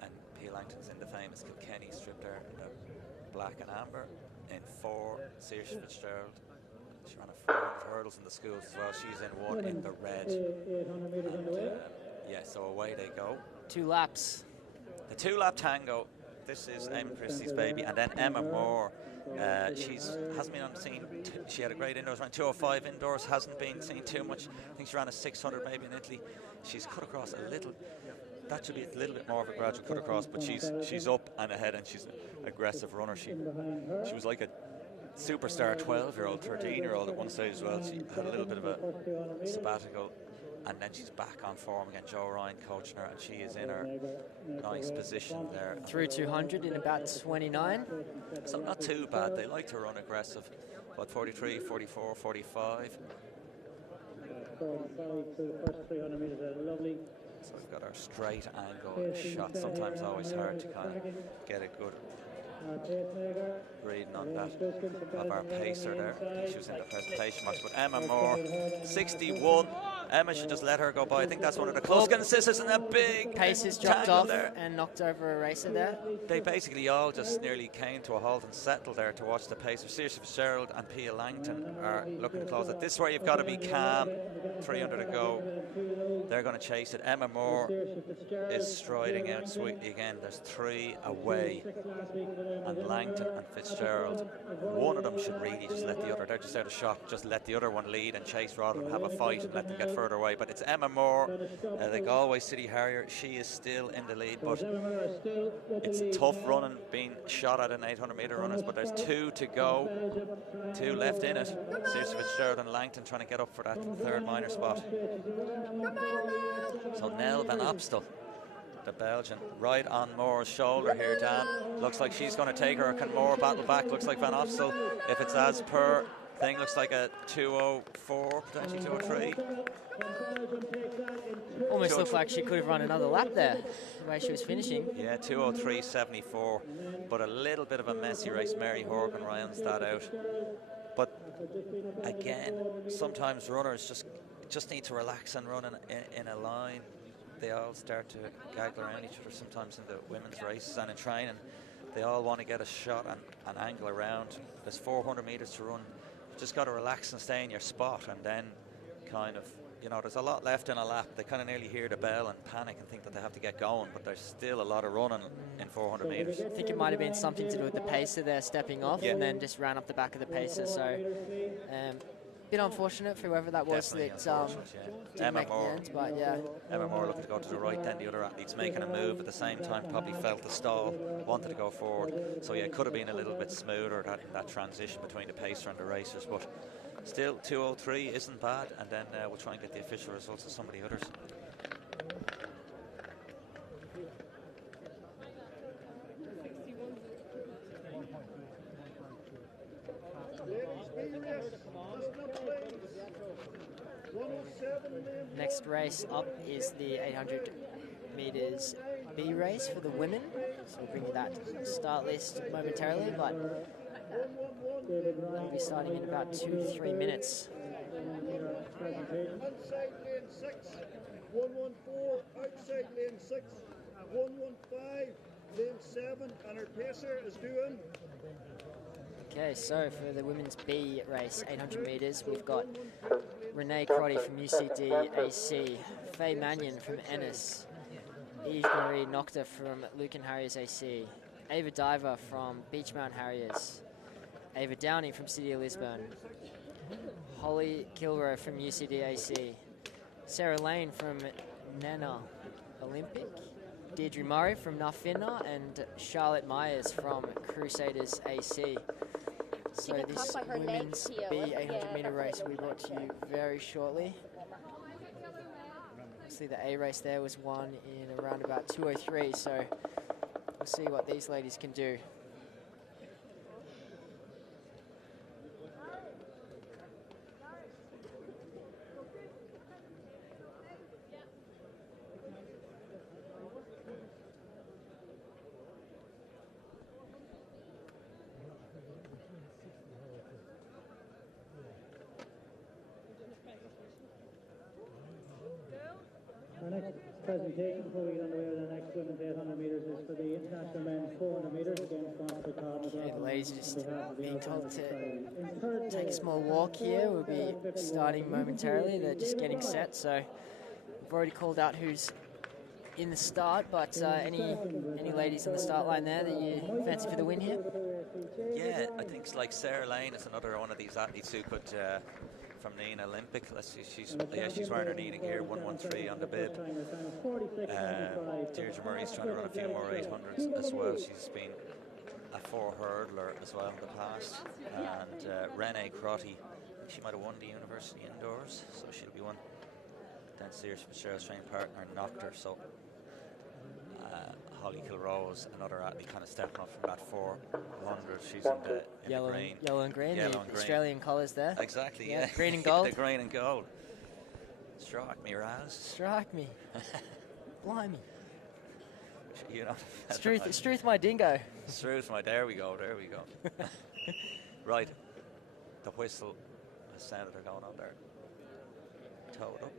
And Pia Langton's in the famous Kilkenny strip there in the black and amber. In 4, Saoirse Fitzgerald. She ran a 400 hurdles in the schools as well. She's in 1 in the red. 800 metres underway. Yeah, so away they go. 2 laps. The 2-lap tango. This is Eamon Christie's baby. And then Emma Moore She hasn't been on the scene. She had a great indoors run, 2:05 indoors. Hasn't been seen too much. I think she ran a 600 maybe in Italy. She's cut across a little. That should be a little bit more of a gradual cut across, but she's up and ahead, and she's an aggressive runner. She was like a superstar 12-year-old, 13-year-old at one stage as well. She had a little bit of a sabbatical, and then she's back on form again. Joe Ryan coaching her, and she is in her nice position there. Through 200 in about 29. So not too bad. They like to run aggressive. About 43, 44, 45. Through the first 300 metres, a lovely. So we've got our straight angle shot. Sometimes always hard to kind of get a good reading on that of our pacer there. She was in the presentation box, but Emma Moore, 61. Emma should just let her go by. I think that's one of the close sisters, and a big paces dropped off there and knocked over a racer there. They basically all just nearly came to a halt and settled there to watch the pacer. Saoirse Fitzgerald and Pia Langton are looking to close it. This is where you've got to be calm. 300 to go. They're going to chase it. Emma Moore is striding out sweetly again. There's 3 away, and Langton and Fitzgerald, one of them should really just let the other, they're just out of shot, just let the other one lead and chase rather than have a fight and let them get further away. But it's Emma Moore, the Galway City Harrier. She is still in the lead, but it's tough running, being shot at an 800 metre runners, but there's 2 to go, 2 left in it. Saoirse Fitzgerald and Langton trying to get up for that third minor spot. So Nell Van Opstel, the Belgian, right on Moore's shoulder here, Dan. Looks like she's going to take her. Can Moore battle back? Looks like Van Opstel, if it's as per thing, looks like a 2:04, potentially 2:03. Almost looked like she could have run another lap there, the way she was finishing. Yeah, 2:03.74, but a little bit of a messy race. Mary Horgan rounds that out. But again, sometimes runners just need to relax and run in a line. They all start to gaggle around each other sometimes in the women's races and in training. They all want to get a shot and angle around. There's 400 metres to run. You just got to relax and stay in your spot, and then kind of, you know, there's a lot left in a lap. They kind of nearly hear the bell and panic and think that they have to get going, but there's still a lot of running in 400 metres. I think it might have been something to do with the pacer there stepping off, and then just ran up the back of the pacer. So bit unfortunate for whoever that was that didn't make the end, but yeah. Emma Moore looking to go to the right, then the other athletes making a move at the same time, probably felt the stall, wanted to go forward. So yeah, it could have been a little bit smoother, that transition between the pacer and the racers, but still 2:03 isn't bad, and then we'll try and get the official results of some of the others. Next race up is the 800 metres B race for the women. So we'll bring you that start list momentarily, but we'll be starting in about 2 to 3 minutes. Inside lane 6, 114, outside lane 6, 115, lane 7, and our pacer is doing. Okay, so for the women's B race, 800 metres, we've got Renee Crotty from UCD AC, Faye Mannion from Ennis, Eve Marie Nocta from Lucan Harriers AC, Ava Diver from Beachmount Harriers, Ava Downey from City of Lisbon, Holly Kilrow from UCD AC, Sarah Lane from Nana Olympic, Deirdre Murray from Nafina, and Charlotte Myers from Crusaders AC. So this women's B 800 metre race will be brought to you very shortly. See, the A race there was won in around about 2:03, so we'll see what these ladies can do. Our next presentation before we get underway with the next women's 800 metres is for the international men's 400 metres, again sponsored by Carl. Okay, the ladies are just being told to take a small walk here. We'll be starting momentarily. They're just getting set, so we've already called out who's in the start, but any ladies on the start line there that you fancy for the win here? Yeah, I think it's like Sarah Lane is another one of these athletes who could, from Nina Olympic. Let's see, she's wearing her Nina gear, 113 on the bib. Deirdre Murray's trying to run a few more 800s as well. She's been a 4 hurdler as well in the past. And Renee Crotty, she might have won the university indoors, so she'll be one. Then Sears Fitzgerald's training partner knocked her, so Holly Kilrose, another athlete, kind of stepping up from that 400. She's in the green. Yellow and green, Yellow the and green. Australian colours there. Exactly, yeah. Green and gold. The green and gold. Strike me, Raz. Strike me. Blimey. You know, Struth my dingo. Struth my, there we go. Right. The whistle has sounded, they're going on there. Towed up.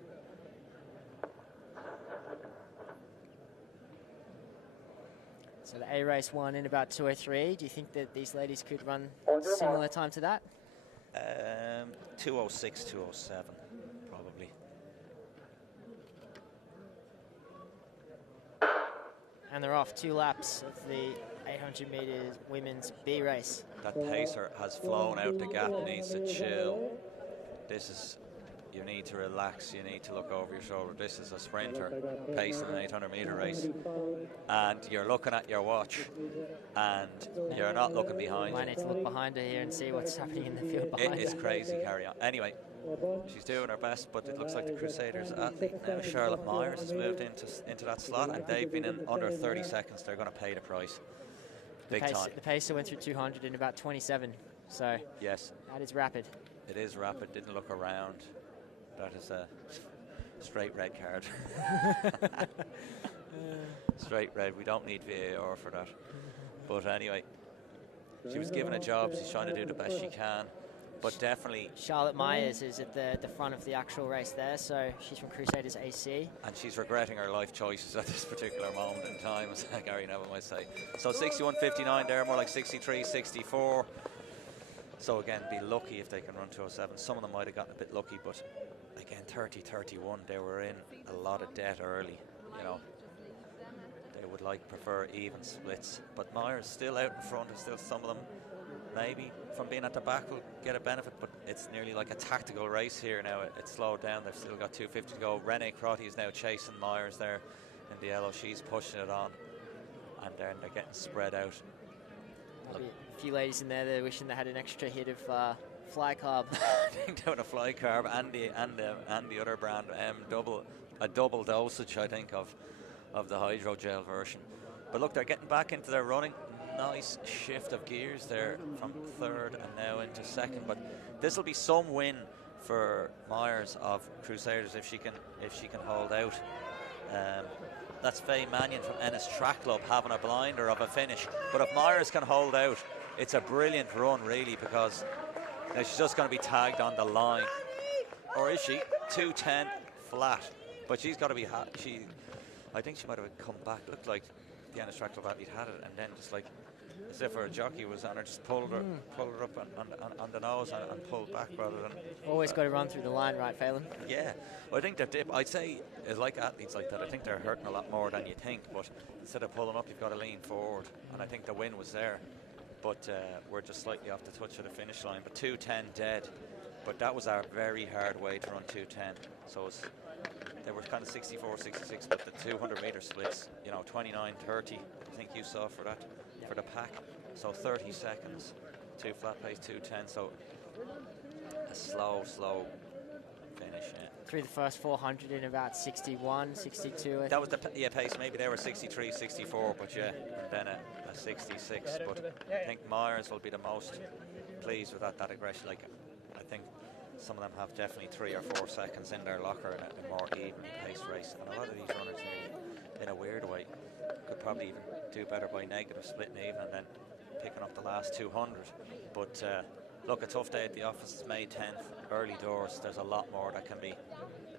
So the A race won in about 2:03. Do you think that these ladies could run similar time to that? 2:06, 2:07, probably. And they're off 2 laps of the 800 metres women's B race. That pacer has flown out the gap, needs to chill. You need to relax, you need to look over your shoulder. This is a sprinter pacing an 800-metre race. And you're looking at your watch, and you're not looking behind. I need to look behind her here and see what's happening in the field behind her. It is crazy, carry on. Anyway, she's doing her best, but it looks like the Crusaders athlete now, Charlotte Myers, has moved into that slot, and they've been in under 30 seconds. They're going to pay the price. Big time. The pacer went through 200 in about 27, so yes, that is rapid. It is rapid, didn't look around. That is a straight red card. Straight red. We don't need VAR for that. But anyway, she was given a job. She's trying to do the best she can. But definitely... Charlotte Myers is at the front of the actual race there, so she's from Crusaders AC. And she's regretting her life choices at this particular moment in time, as Gary Neville might say. So 61.59 there, more like 63.64. So again, be lucky if they can run 2:07. Some of them might have gotten a bit lucky, but again, 30-31, they were in a lot of debt early. You know, they would prefer even splits. But Myers still out in front, and still some of them maybe from being at the back will get a benefit, but it's nearly like a tactical race here now. It's slowed down. They've still got 2:50 to go. Renee Crotty is now chasing Myers there in the yellow. She's pushing it on, and then they're getting spread out. A few ladies in there, they're wishing they had an extra hit of fly carb. I think they want a fly carb and the other brand, a double dosage, I think, of the hydrogel version. But look, they're getting back into their running. Nice shift of gears there from third and now into second. But this will be some win for Myers of Crusaders if she can hold out. That's Faye Mannion from Ennis Track Club having a blinder of a finish. But if Myers can hold out, it's a brilliant run, really, because now she's just going to be tagged on the line. Or is she? 2:10 flat. But she's got to be... I think she might have come back. Looked like the Ennis Track Club athlete had it, and then just like as if her jockey was on her, just pulled her up on the nose and pulled back rather than... Always got to run through the line, right, Phelan? Yeah. I think I'd say, like athletes like that, I think they're hurting a lot more than you think, but instead of pulling up, you've got to lean forward, and I think the win was there. But we're just slightly off the touch of the finish line. But 2:10 dead. But that was a very hard way to run 2:10. So they were kind of 64-66, but the 200-metre splits, 29-30. I think you saw for that, for the pack. So 30 seconds, 2 flat pace, 2:10. So a slow finish. Yeah. Through the first 400 in about 61, 62. That was the pace. Maybe they were 63, 64, but yeah, then a 66. But I think Myers will be the most pleased with that aggression. Like, I think some of them have definitely 3 or 4 seconds in their locker in a more evenly paced race. And a lot of these runners, in a weird way, could probably even do better by negative splitting even and then picking up the last 200. But look, a tough day at the office. It's May 10th, early doors. There's a lot more that can be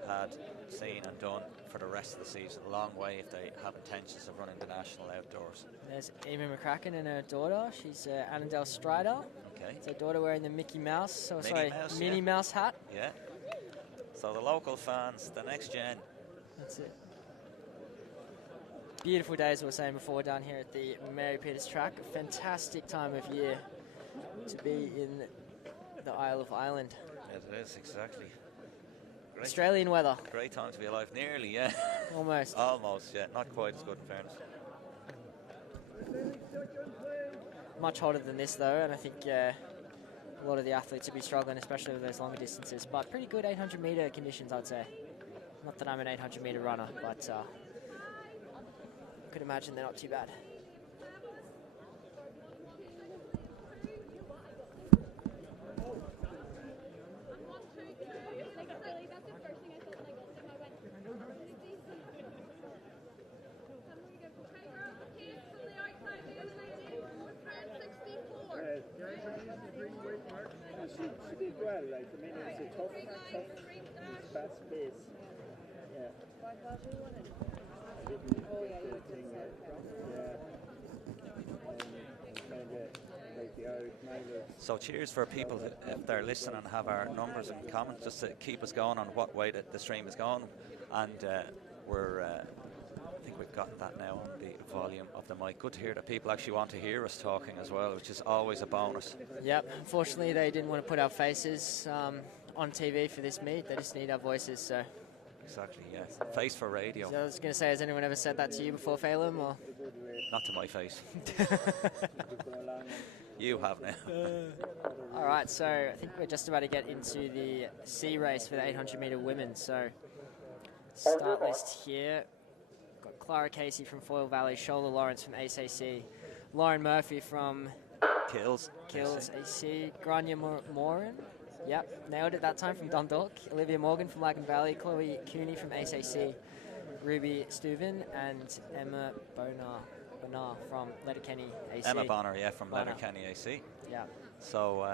had, seen and done for the rest of the season. A long way if they have intentions of running the national outdoors. There's Amy McCracken and her daughter. She's Annandale Strider. Okay. It's her daughter wearing the Mickey Mouse, Minnie yeah. Mouse hat. Yeah. So the local fans, the next gen. That's it. Beautiful day, as we were saying before, down here at the Mary Peters track. A fantastic time of year to be in the Isle of Ireland. Yes, it is, exactly. Great Australian weather. Great time to be alive. Nearly, yeah. Almost. Almost, yeah. Not quite as good in fairness. Much hotter than this, though, and I think a lot of the athletes will be struggling, especially with those longer distances. But pretty good 800-metre conditions, I'd say. Not that I'm an 800-metre runner, but I could imagine they're not too bad. She did well, like, I mean, it's a tough, fast pace. Yeah. Oh, yeah, you thing, So cheers for people if they're listening and have our numbers and comments, just to keep us going on what way the stream is going. And we're, I think we've gotten that now on the volume of the mic. Good to hear that people actually want to hear us talking as well, which is always a bonus. Yep, unfortunately they didn't want to put our faces on TV for this meet. They just need our voices, so. Exactly, yes. Face for radio. So I was going to say, has anyone ever said that to you before, Phelan? Or? Not to my face. You have now. All right, so I think we're just about to get into the C race for the 800-metre women. So start list here. Got Clara Casey from Foyle Valley, Shola Lawrence from ACC, Lauren Murphy from Kills AC, Grania Moran. Yep, nailed it that time from Dundalk. Olivia Morgan from Lagan Valley, Chloe Cooney from ACC, Ruby Steuven, and Emma Bonar from Letterkenny AC. Emma Bonner, yeah, from Letterkenny AC. Yeah. So,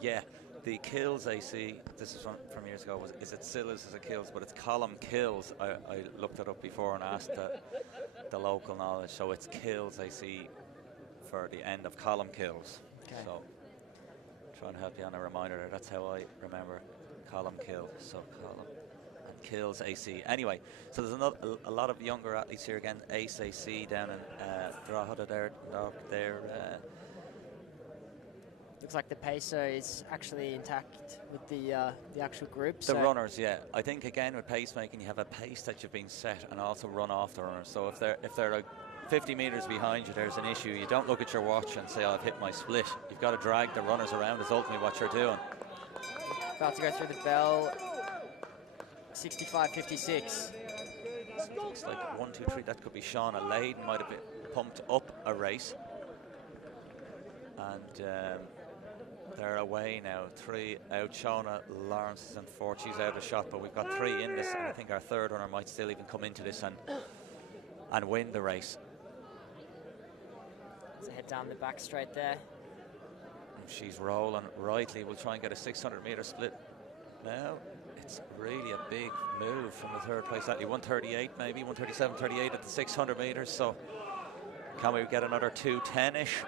yeah, the Kills AC, this is one from years ago, is it still is a Kills, but it's Column Kills. I looked it up before and asked the local knowledge, so it's Kills AC for the end of Column Kills. Okay. So, trying to help you on a reminder there, that's how I remember Column Kill. So, Column and Kills AC. Anyway, so there's a lot of younger athletes here again. Ace AC down in Drogheda there. Looks like the pacer is actually intact with the actual group. The runners, yeah. I think again with pacemaking, you have a pace that you've been set and also run off the runners. So if they're like 50 metres behind you, there's an issue. You don't look at your watch and say, oh, I've hit my split. You've got to drag the runners around is ultimately what you're doing. About to go through the bell. 65.56. Looks like 1, 2, 3. That could be Shauna Layden. Might have been pumped up a race. And they're away now. 3 out. Shauna Lawrence is in 4th. She's out of shot, but we've got 3 in this. And I think our third runner might still even come into this and win the race. So head down the back straight there. She's rolling rightly. We'll try and get a 600-metre split now. It's really a big move from the third place athlete. 138 maybe, 137, 38 at the 600 metres. So can we get another 210-ish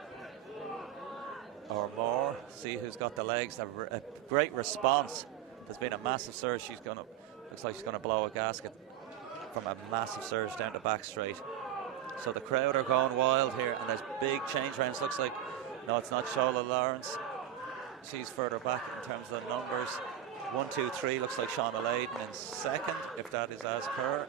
or more? See who's got the legs. A great response. There's been a massive surge. Looks like she's gonna blow a gasket from a massive surge down the back straight. So the crowd are going wild here, and there's big change rounds. Looks like, no, it's not Shola Lawrence. She's further back in terms of the numbers. 1, 2, 3 looks like Shauna Layden in second, if that is as per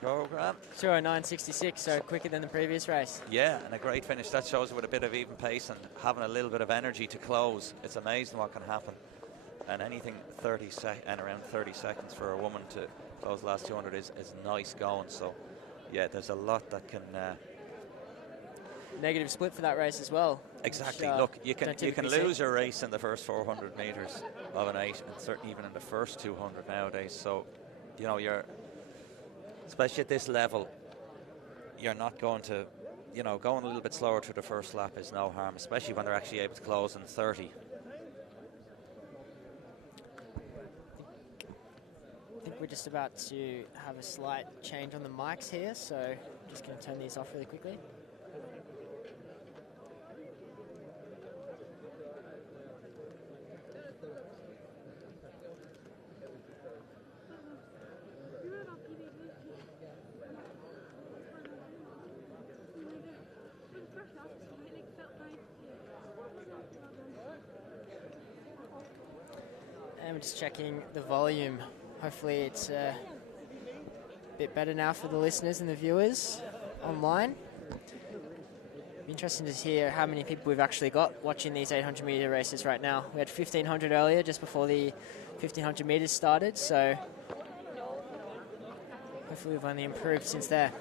program. Sure, 9.66, so quicker than the previous race. Yeah, and a great finish. That shows with a bit of even pace and having a little bit of energy to close. It's amazing what can happen. And anything around 30 seconds for a woman to close the last 200 is nice going. So, yeah, there's a lot that can... Negative split for that race as well. Exactly. Look, you can lose your race in the first 400 metres of an 8, and certainly even in the first 200 nowadays. So, you know, you're, especially at this level, you're not going to, you know, going a little bit slower through the first lap is no harm, especially when they're actually able to close in 30. I think we're just about to have a slight change on the mics here, so just going to turn these off really quickly. we're just checking the volume. Hopefully it's a bit better now for the listeners and the viewers online. Be interesting to hear how many people we've actually got watching these 800 metre races right now. We had 1,500 earlier, just before the 1,500 metres started, so hopefully we've only improved since there.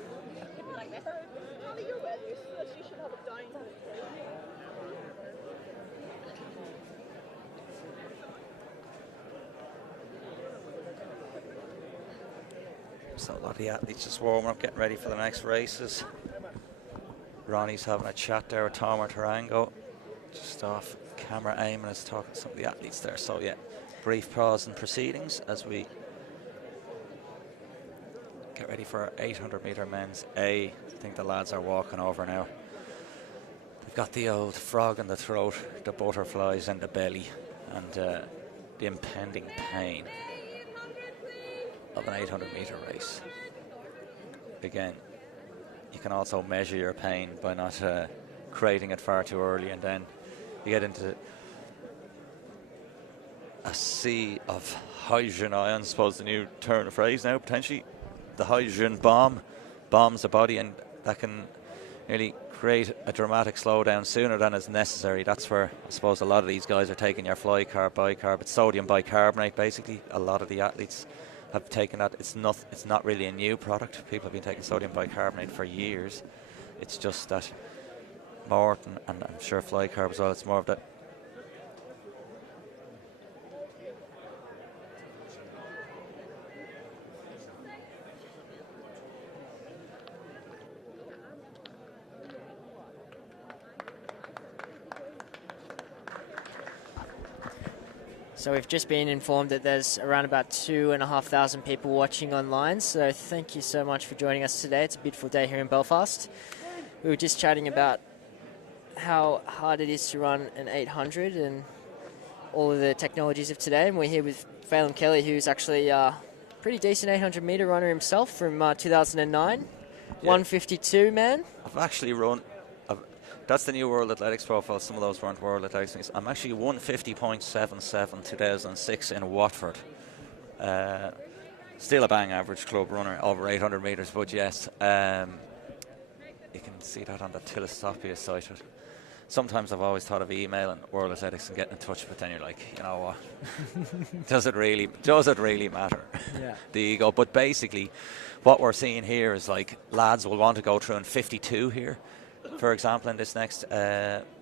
So a lot of the athletes just warming up, getting ready for the next races. Ronnie's having a chat there with Tomer Tarango, just off camera aiming us, talking to some of the athletes there. So yeah, brief pause in proceedings as we get ready for our 800 metre men's A. I think the lads are walking over now. They've got the old frog in the throat, the butterflies in the belly, and the impending pain of an 800 metre race. Again, you can also measure your pain by not creating it far too early, and then you get into a sea of hydrogen ions, I suppose the new turn of phrase now, potentially. The hydrogen bomb bombs the body, and that can nearly create a dramatic slowdown sooner than is necessary. That's where I suppose a lot of these guys are taking your fly carb, bicarb. It's sodium bicarbonate basically. A lot of the athletes have taken that. It's not really a new product. People have been taking sodium bicarbonate for years. It's just that Morton, and I'm sure fly carb as well, it's more of that So we've just been informed that there's around about 2,500 people watching online. So thank you so much for joining us today. It's a beautiful day here in Belfast. We were just chatting about how hard it is to run an 800 and all of the technologies of today. And we're here with Phelan Kelly, who's actually a pretty decent 800 metre runner himself from 2009. Yeah. 152, man. I've actually run... That's the new World Athletics profile. Some of those weren't World Athletics things. I'm actually 150.77 2006 in Watford. Still a bang average club runner, over 800 metres, but yes. You can see that on the Telestopia site. Sometimes I've always thought of emailing World Athletics and getting in touch, but then you're like, you know what? Does it really matter? Yeah. The ego. But basically, what we're seeing here is like lads will want to go through in 52 here. For example, in this next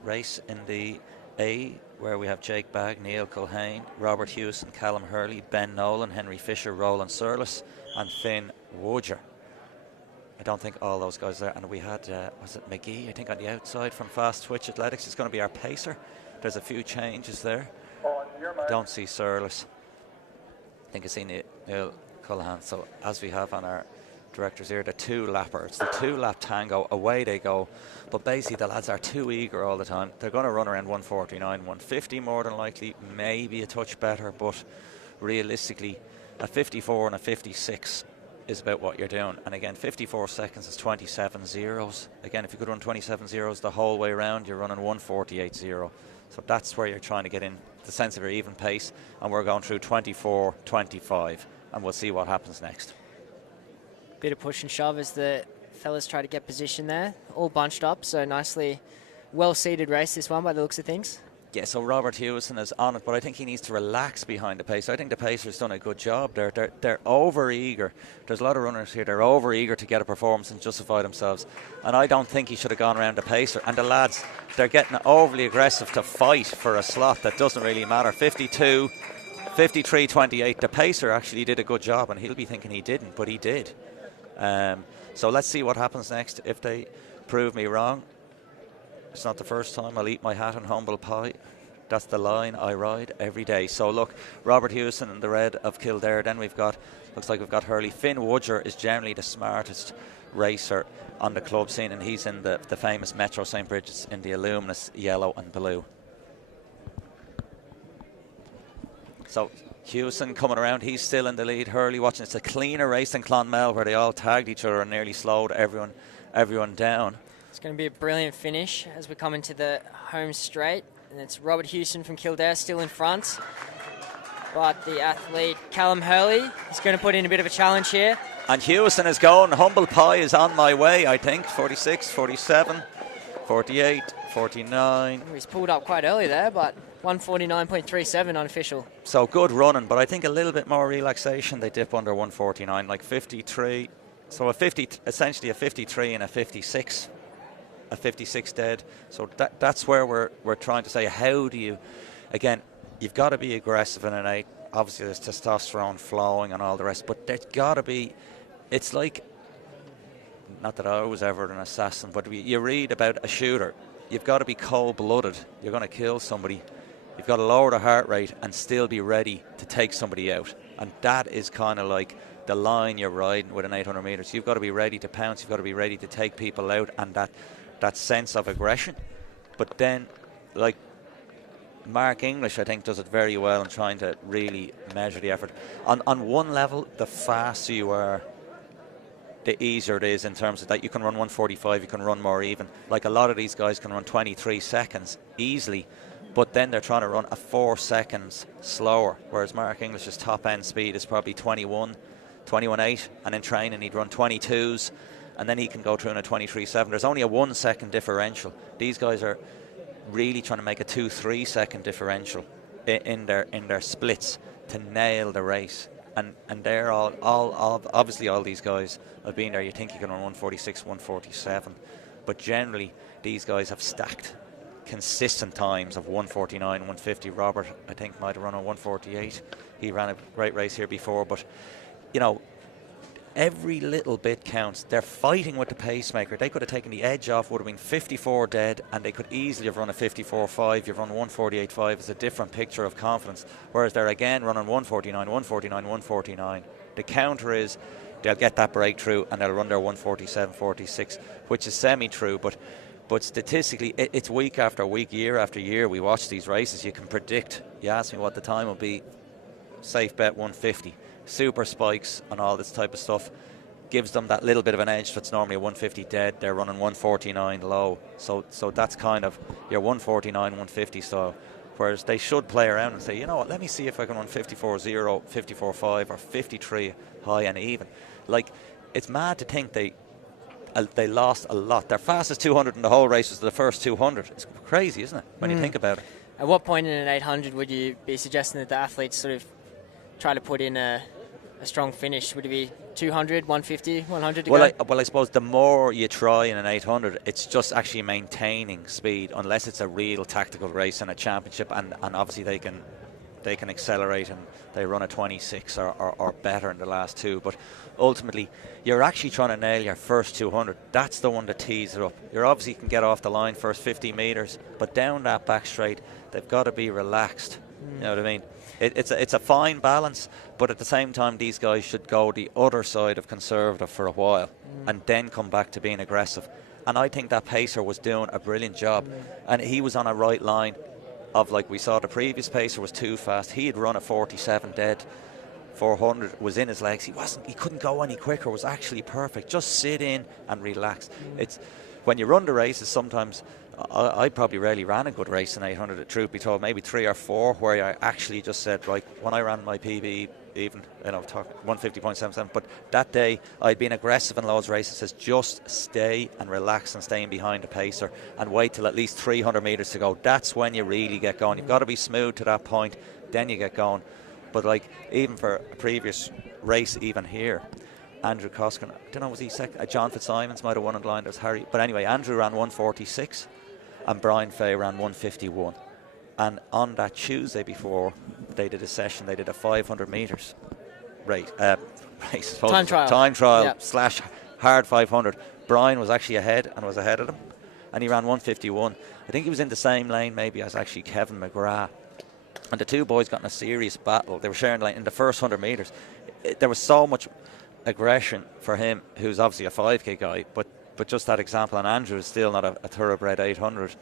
race in the A, where we have Jake Bagg, Neil Culhane, Robert Hewson, Callum Hurley, Ben Nolan, Henry Fisher, Roland Surlis, and Finn Woodger. I don't think all those guys there. And we had, was it McGee, I think, on the outside from Fast Twitch Athletics. It's going to be our pacer. There's a few changes there. I don't see Surlis. I think I see Neil Culhane. So as we have on our directors here, the two-lapper. It's the two-lap tango. Away they go. But basically, the lads are too eager all the time. They're going to run around 149, 150 more than likely. Maybe a touch better, but realistically, a 54 and a 56 is about what you're doing. And again, 54 seconds is 27 zeros. Again, if you could run 27 zeros the whole way around, you're running 148.0. So that's where you're trying to get in the sense of your even pace. And we're going through 24.25, and we'll see what happens next. Bit of push and shove as the fellas try to get position there. All bunched up, so nicely well-seated race, this one, by the looks of things. Yeah, so Robert Hewson is on it, but I think he needs to relax behind the pace. I think the pacer's done a good job. They're over-eager. There's a lot of runners here. They're over-eager to get a performance and justify themselves. And I don't think he should have gone around the pacer. And the lads, they're getting overly aggressive to fight for a slot that doesn't really matter. 52, 53.28. The pacer actually did a good job, and he'll be thinking he didn't, but he did. So let's see what happens next. If they prove me wrong, it's not the first time I'll eat my hat in humble pie. That's the line I ride every day. So look, Robert Hewson in the red of Kildare. Then looks like we've got Hurley. Finn Woodger is generally the smartest racer on the club scene, and he's in the famous Metro St. Bridget's in the luminous yellow and blue. So Hewson coming around, he's still in the lead. Hurley watching. It's a cleaner race than Clonmel, where they all tagged each other and nearly slowed everyone down. It's going to be a brilliant finish as we come into the home straight. And it's Robert Hewson from Kildare still in front. but the athlete Callum Hurley is going to put in a bit of a challenge here. And Hewison is going. Humble Pie is on my way, I think. 46, 47, 48, 49. He's pulled up quite early there, but 149.37 unofficial. So good running, but I think a little bit more relaxation. They dip under 149, like 53. So essentially a 53 and a 56. A 56 dead. So that's where we're trying to say, how do you, again, you've got to be aggressive in an 8. Obviously there's testosterone flowing and all the rest, but there's got to be, it's like, not that I was ever an assassin, but you read about a shooter, you've got to be cold-blooded. You're going to kill somebody. You've got to lower the heart rate and still be ready to take somebody out. And that is kind of like the line you're riding with an 800 metres. You've got to be ready to pounce. You've got to be ready to take people out, and that sense of aggression. But then, like, Mark English, I think, does it very well in trying to really measure the effort. On one level, the faster you are, the easier it is in terms of that you can run 145, you can run more even. Like a lot of these guys can run 23 seconds easily, but then they're trying to run a 4 seconds slower, whereas Mark English's top end speed is probably 21.8, and in training he'd run 22s, and then he can go through in a 23.7. There's only a 1 second differential. These guys are really trying to make a 2-3 second differential in their splits to nail the race. And they're all obviously all these guys have been there. You think you can run 146, 147, but generally these guys have stacked consistent times of 149, 150. Robert, I think, might have run on 148. He ran a great race here before, but you know, every little bit counts. They're fighting with the pacemaker. They could have taken the edge off, would have been 54 dead, and they could easily have run a 54.5. You've run 148.5. It's a different picture of confidence. Whereas they're again running 149, 149, 149. The counter is they'll get that breakthrough and they'll run their 147, 46, which is semi-true. But statistically, it's week after week, year after year. We watch these races. You can predict. You ask me what the time will be. Safe bet 150. Super spikes and all this type of stuff gives them that little bit of an edge that's normally a 150 dead. They're running 149 low, so that's kind of your 149, 150 style. Whereas they should play around and say, you know what, let me see if I can run 54.0, 54.5 or 53 high and even. Like, it's mad to think they lost a lot. Their fastest 200 in the whole race was the first 200. It's crazy, isn't it, when you think about it? At what point in an 800 would you be suggesting that the athletes sort of try to put in a strong finish? Would it be 200, 150, 100 to go? Well, I suppose the more you try in an 800, it's just actually maintaining speed, unless it's a real tactical race and a championship, and obviously they can accelerate and they run a 26 or better in the last two. But ultimately, you're actually trying to nail your first 200. That's the one that tees it up. You obviously can get off the line first 50 metres, but down that back straight, they've got to be relaxed. You know what I mean? It's a fine balance, but at the same time, these guys should go the other side of conservative for a while and then come back to being aggressive. And I think that pacer was doing a brilliant job, and he was on a right line of, like we saw, the previous pacer was too fast. He had run a 47 dead. 400 was in his legs. He couldn't go any quicker. It was actually perfect. Just sit in and relax. It's when you run the races, sometimes I probably rarely ran a good race in 800, the truth be told, maybe 3 or 4 where I actually just said, right, when I ran my PB, even, 150.77, but that day I'd been aggressive in those races, says just stay and relax and stay in behind the pacer and wait till at least 300 metres to go. That's when you really get going. You've got to be smooth to that point, then you get going. But like, even for a previous race, even here, Andrew Coskin, I don't know, was he second? John Fitzsimons might have won on the line. There's Harry. But anyway, Andrew ran 146 and Brian Fay ran 151. And on that Tuesday before they did a session, they did a 500 metres race. Time trial / hard 500. Brian was actually ahead and was ahead of them. And he ran 151. I think he was in the same lane maybe as actually Kevin McGrath. And the two boys got in a serious battle. They were sharing the lane in the first 100 metres. There was so much aggression for him, who's obviously a 5k guy, but just that example. And Andrew is still not a thoroughbred 800.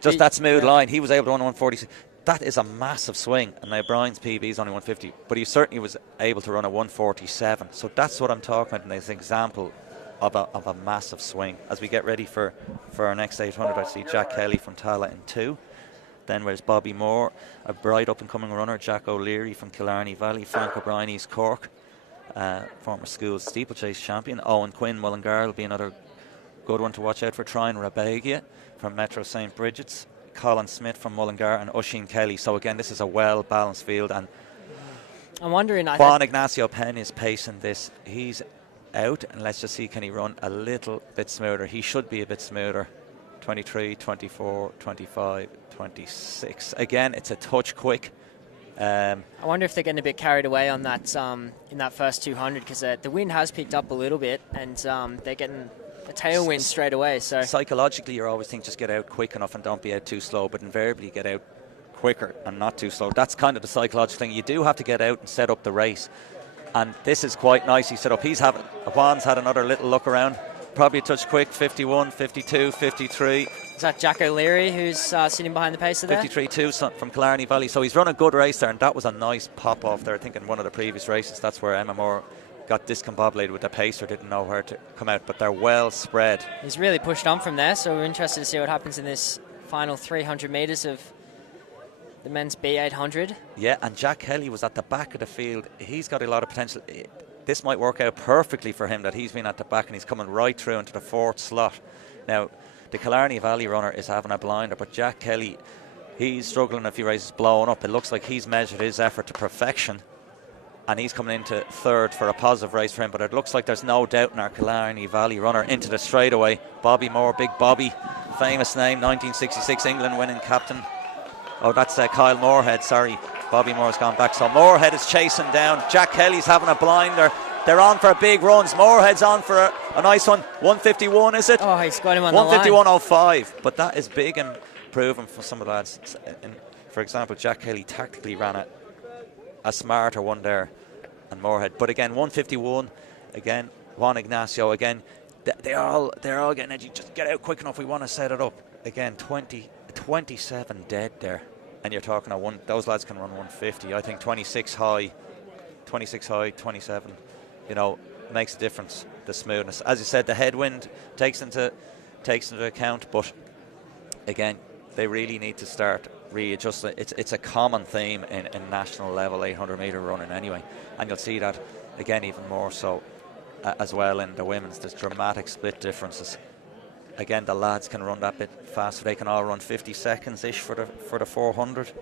Just that smooth line. He was able to run 146. That is a massive swing. And now Brian's PB is only 150, but he certainly was able to run a 147. So that's what I'm talking about, and it's an example of a massive swing. As we get ready for our next 800, I see Jack Kelly from Tala in 2. Then there's Bobby Moore, a bright up-and-coming runner. Jack O'Leary from Killarney Valley. Frank O'Brien, East Cork, former school steeplechase champion. Owen Quinn, Mullingar will be another good one to watch out for. Trine Rabegia from Metro St. Bridget's. Colin Smith from Mullingar, and Oisin Kelly. So again, this is a well-balanced field, and I'm wondering, Juan Ignacio Penn is pacing this. He's out, and let's just see, can he run a little bit smoother? He should be a bit smoother. 23, 24, 25, 26. Again, it's a touch quick. I wonder if they're getting a bit carried away on that in that first 200, because the wind has picked up a little bit, and they're getting a tailwind straight away. So psychologically, you're always thinking just get out quick enough and don't be out too slow, but invariably get out quicker and not too slow. That's kind of the psychological thing. You do have to get out and set up the race, and this is quite nicely set up. Juan's had another little look around, probably a touch quick. 51, 52, 53. Is that Jack O'Leary who's sitting behind the pacer there? 53-2 from Killarney Valley. So he's run a good race there, and that was a nice pop off there. I think in one of the previous races, that's where Emma Moore got discombobulated with the pacer, didn't know where to come out, but they're well spread. He's really pushed on from there, so we're interested to see what happens in this final 300 metres of the men's B800. Yeah, and Jack Kelly was at the back of the field. He's got a lot of potential. This might work out perfectly for him, that he's been at the back and he's coming right through into the fourth slot. Now, the Killarney Valley runner is having a blinder, but Jack Kelly, he's struggling a few races, blowing up. It looks like he's measured his effort to perfection, and he's coming into third for a positive race for him. But it looks like there's no doubt in our Killarney Valley runner into the straightaway. Bobby Moore, Big Bobby, famous name, 1966 England winning captain. Oh, that's Kyle Moorhead, sorry. Bobby Moore's gone back. So Moorhead is chasing down. Jack Kelly's having a blinder. They're on for big runs. Moorhead's on for a nice one. 151, is it? Oh, he's got him on the line. 151.05. But that is big improvement for some of the lads. For example, Jack Kelly tactically ran a smarter one there, and Moorhead. But again, 151. Again, Juan Ignacio. Again, they're all getting edgy. Just get out quick enough. We want to set it up. Again, 27 dead there. And you're talking those lads can run 150. I think 26 high, 27, makes a difference, the smoothness. As you said, the headwind takes into account, but again, they really need to start readjusting. It's a common theme in national level 800 metre running anyway, and you'll see that again even more so as well in the women's. There's dramatic split differences. Again, the lads can run that bit faster. They can all run 50 seconds-ish for the 400.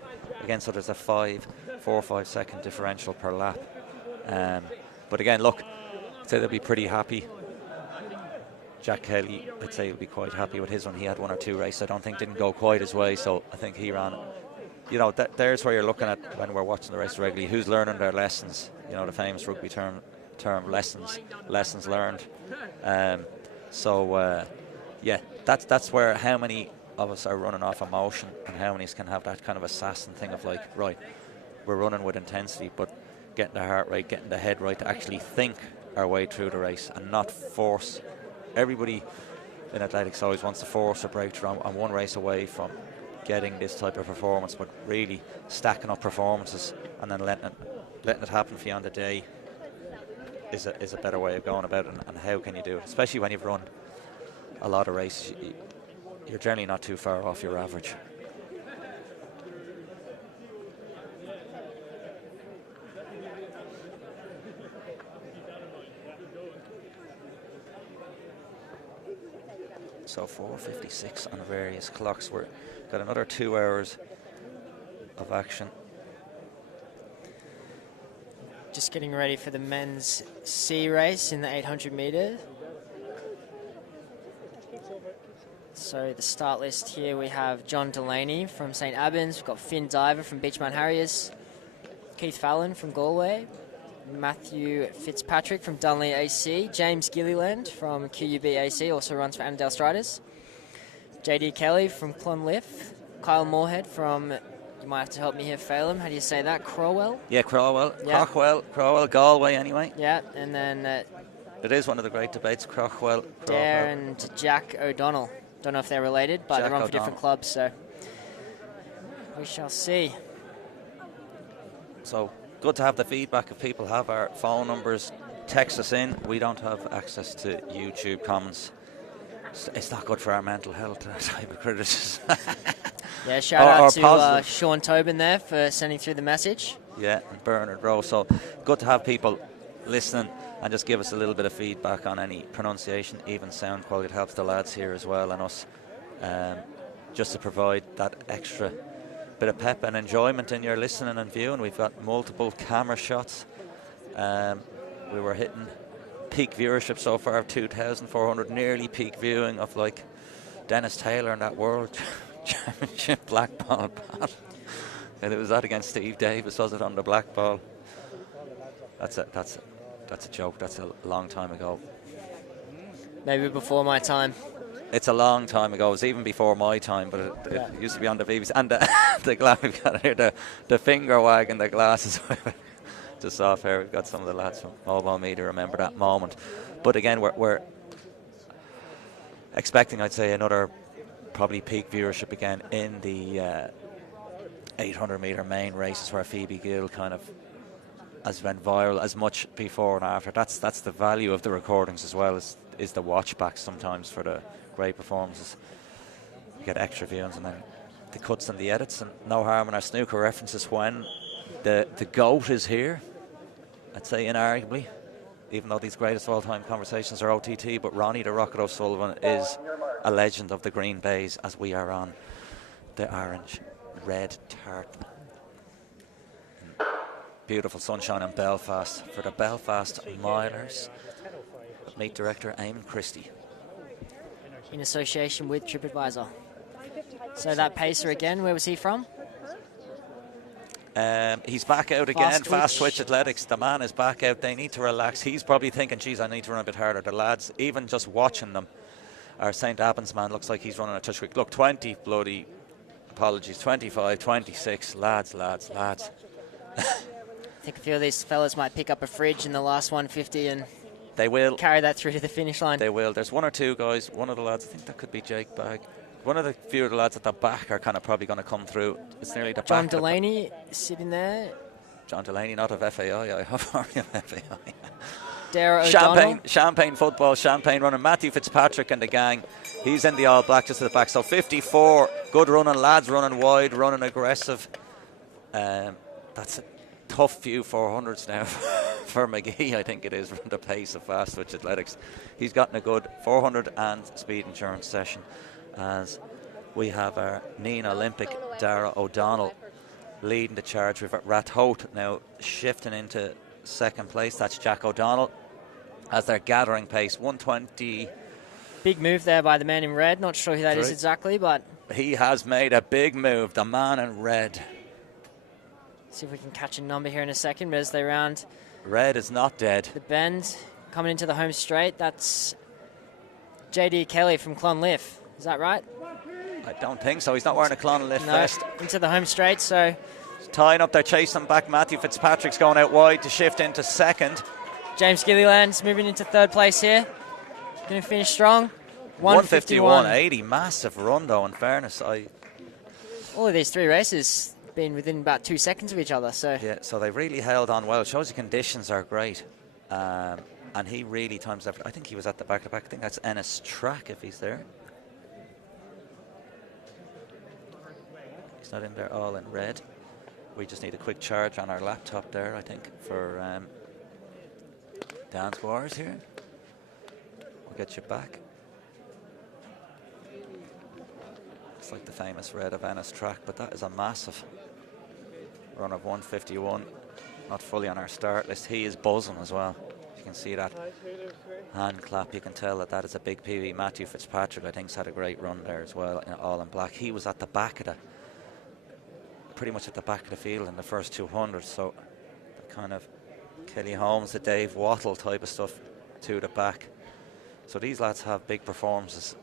Again, so there's a 4 or 5 second differential per lap. But again, look, I'd say they'll be pretty happy. Jack Kelly, I'd say, will be quite happy with his one. He had 1 or 2 races I don't think didn't go quite his way, so I think he ran. There's where you're looking at when we're watching the race regularly. Who's learning their lessons? The famous rugby term lessons learned. Yeah, that's where how many of us are running off emotion, and how many can have that kind of assassin thing of like, right, we're running with intensity, but getting the heart rate, getting the head right to actually think our way through the race and not force. Everybody in athletics always wants to force a breakthrough. I'm one race away from getting this type of performance, but really stacking up performances and then letting it happen for you on the day is a better way of going about it. And how can you do it, especially when you've run a lot of races? You're generally not too far off your average. So 4:56 on various clocks. We've got another 2 hours of action. Just getting ready for the men's C race in the 800 metre. So the start list here, we have John Delaney from St Albans. We've got Finn Diver from Beachmount Harriers. Keith Fallon from Galway. Matthew Fitzpatrick from Dunley AC. James Gilliland from QUB AC, also runs for Annandale Striders. JD Kelly from Clonliffe. Kyle Moorhead from, you might have to help me here, Phelim. How do you say that? Crowell? Yeah, Crowell. Yeah. Crowell, Galway anyway. Yeah, and then... it is one of the great debates, Crowell. Dare and Jack O'Donnell. Don't know if they're related, but Jack they run for different clubs, so we shall see. So good to have the feedback. If people have our phone numbers, text us in. We don't have access to YouTube comments. It's not good for our mental health, that type of criticism. Yeah, shout out to Sean Tobin there for sending through the message. Yeah, and Bernard Rowe. So good to have people listening and just give us a little bit of feedback on any pronunciation, even sound quality. It helps the lads here as well and us, just to provide that extra bit of pep and enjoyment in your listening and viewing. We've got multiple camera shots. We were hitting peak viewership so far of 2,400, nearly peak viewing of like Dennis Taylor in that World Championship black ball battle. And it was that against Steve Davis, was it, on the black ball? That's a joke. That's a long time ago. Maybe before my time. It's a long time ago. It was even before my time, but it used to be on the BBC. And the glass, we've got here the finger wagging the glasses. Just off here, we've got some of the lads from Mobile Media remember that moment. But again, we're expecting, I'd say, another probably peak viewership again in the 800 metre main races, where Phoebe Gill kind of has went viral as much before and after. That's the value of the recordings as well, is the watch back sometimes for the great performances. You get extra viewings and then the cuts and the edits, and no harm in our snooker references when the GOAT is here, I'd say inarguably, even though these greatest of all time conversations are OTT, but Ronnie the Rocket O'Sullivan is a legend of the Green Bays, as we are on the orange red tartan. Beautiful sunshine in Belfast for the Belfast Milers. Meet director Eamon Christie. In association with Tripadvisor. So that pacer again, where was he from? He's back out again. Fast Twitch Athletics. The man is back out. They need to relax. He's probably thinking, geez, I need to run a bit harder. The lads, even just watching them, our St. Albans man looks like he's running a touch quick. Look, 20 bloody, apologies, 25, 26. Lads. I think a few of these fellas might pick up a fridge in the last 150 and they will carry that through to the finish line. They will. There's one or two guys. One of the lads, I think that could be Jake Bagg. One of the few of the lads at the back are kind of probably going to come through. It's nearly the John back. Delaney sitting there. John Delaney, not of FAI. I have already of FAI. Dara O'Donnell. Champagne football, Champagne running. Matthew Fitzpatrick and the gang. He's in the All Black just at the back. So 54, good running, lads running wide, running aggressive. That's a tough few 400s now for McGee, I think it is, from the pace of Fast Twitch Athletics. He's gotten a good 400 and speed endurance session, as we have our Neen Olympic Dara O'Donnell leading the charge. We've got Rathote now shifting into second place. That's Jack O'Donnell as they're gathering pace. 120. Big move there by the man in red. Not sure who that is exactly, but he has made a big move, the man in red. See if we can catch a number here in a second, but as they round. Red is not dead. The bend coming into the home straight. That's JD Kelly from Clonliffe. Is that right? I don't think so. He's not wearing a Clonliffe vest. Into the home straight, so. Tying up, they're chasing back. Matthew Fitzpatrick's going out wide to shift into second. James Gilliland's moving into third place here. Going to finish strong. 151.80. Massive run, though, in fairness. All of these three races been within about 2 seconds of each other. So yeah, so they really held on well. It shows the conditions are great. And he really times after. I think he was at the back of the back. I think that's Ennis Track if he's there. He's not in there, all in red. We just need a quick charge on our laptop there, I think, for Dan Squires here. We'll get you back. It's like the famous red of Ennis Track, but that is a massive run of 151. Not fully on our start list. He is buzzing as well. You can see that hand clap. You can tell that that is a big PB. Matthew Fitzpatrick, I think, has had a great run there as well, all in black. He was at the back of pretty much at the back of the field in the first 200. So the kind of Kelly Holmes, the Dave Wattle type of stuff to the back. So these lads have big performances,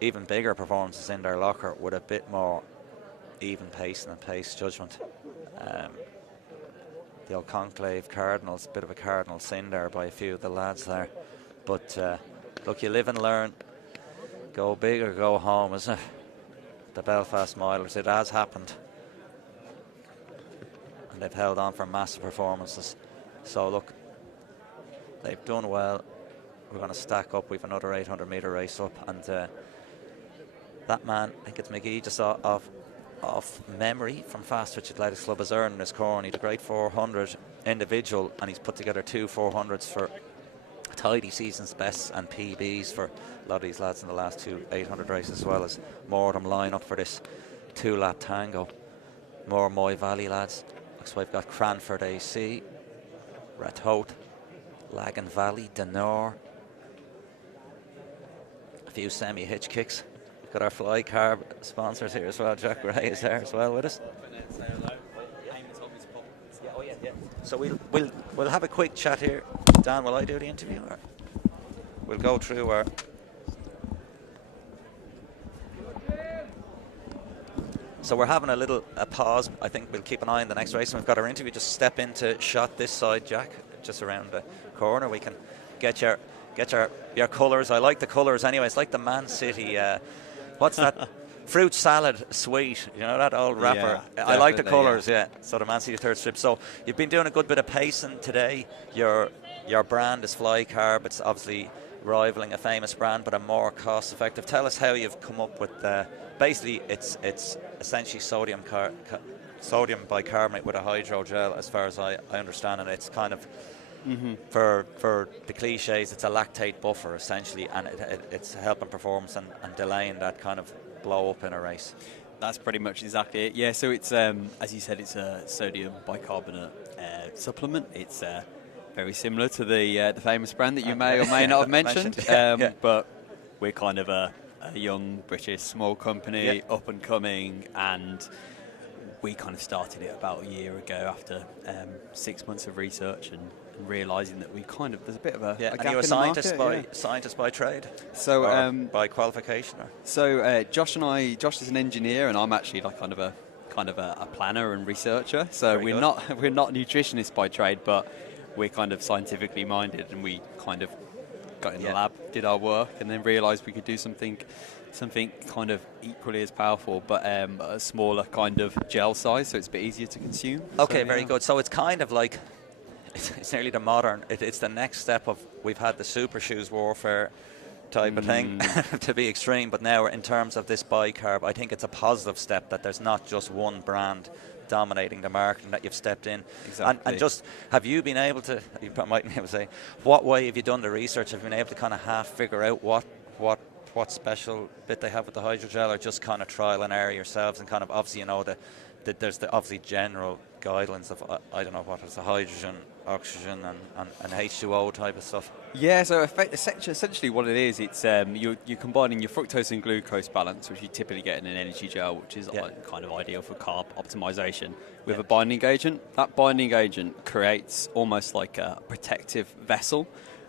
even bigger performances in their locker with a bit more even pacing and pace judgment. The old conclave Cardinals, a bit of a cardinal sin there by a few of the lads there. But look, you live and learn. Go big or go home, isn't it? The Belfast Milers, it has happened. And they've held on for massive performances. So look, they've done well. We're going to stack up. We've another 800 metre race up, and That man, I think it's McGee, just off memory from Fastwich Athletics Club, has earned his corner. He's a great 400 individual, and he's put together 2 400s for tidy season's bests and PBs for a lot of these lads in the last 2 800 races, as well as more of them line up for this 2-lap tango. More Moy Valley lads. Looks like we've got Cranford AC, Rathote, Lagan Valley, Denor. A few semi-hitch kicks. We've got our Fly Carb sponsors here as well. Jack Gray is there as well with us. So we'll have a quick chat here. Dan, will I do the interview? Or we'll go through our... So we're having a pause. I think we'll keep an eye on the next race. And we've got our interview. Just step into shot this side, Jack, just around the corner. We can get your colours. I like the colours anyway. It's like the Man City. What's that? Fruit salad sweet. You know that old wrapper. Yeah, I like the colours. Yeah. So the Man City third strip. So you've been doing a good bit of pacing today. Your brand is Fly Carb. It's obviously rivaling a famous brand, but a more cost effective. Tell us how you've come up with basically it's essentially sodium bicarbonate with a hydrogel, as far as I understand, and it's kind of for the cliches, it's a lactate buffer essentially, and it's helping performance and delaying that kind of blow up in a race. That's pretty much exactly it. Yeah, so it's as you said, it's a sodium bicarbonate supplement. It's very similar to the famous brand that you may or may not have mentioned. But we're kind of a young British small company, up and coming, and we kind of started it about a year ago after 6 months of research and realising that we kind of, there's a bit of a gap and you're a in scientist the market, scientist by trade, so by qualification. So Josh is an engineer, and I'm actually like kind of a planner and researcher. So we're not nutritionists by trade, but we're kind of scientifically minded, and we kind of got in the lab, did our work, and then realised we could do something kind of equally as powerful, but a smaller kind of gel size, so it's a bit easier to consume. Okay, very good. So it's kind of like, it's nearly the modern, it's the next step of, we've had the super shoes warfare type of thing, to be extreme, but now in terms of this bicarb, I think it's a positive step that there's not just one brand dominating the market and that you've stepped in. Exactly. And just, have you been able to, you might be able to say, what way have you done the research? Have you been able to kind of half figure out what special bit they have with the hydrogel, or just kind of trial and error yourselves, and kind of obviously, you know, there's the obviously general guidelines of, I don't know what is the hydrogen, oxygen and H2O type of stuff. Yeah, so essentially what it is, it's you're combining your fructose and glucose balance, which you typically get in an energy gel, which is kind of ideal for carb optimization, with a binding agent. That binding agent creates almost like a protective vessel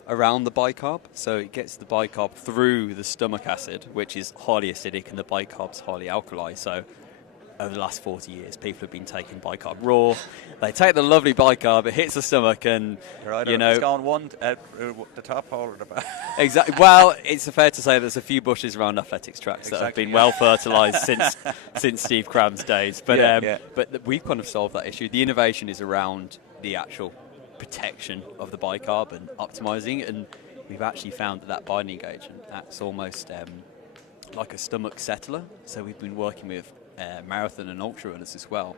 around the bicarb, so it gets the bicarb through the stomach acid, which is highly acidic, and the bicarb's highly alkali. So over the last 40 years, people have been taking bicarb raw. They take the lovely bicarb, it hits the stomach, and you know, it's gone one the top hole or the back. Exactly. Well, it's fair to say there's a few bushes around athletics tracks that have been well fertilised since Steve Cram's days. But but we've kind of solved that issue. The innovation is around the actual protection of the bicarb and optimizing, and we've actually found that binding agent acts almost like a stomach settler. So we've been working with marathon and ultra runners as well,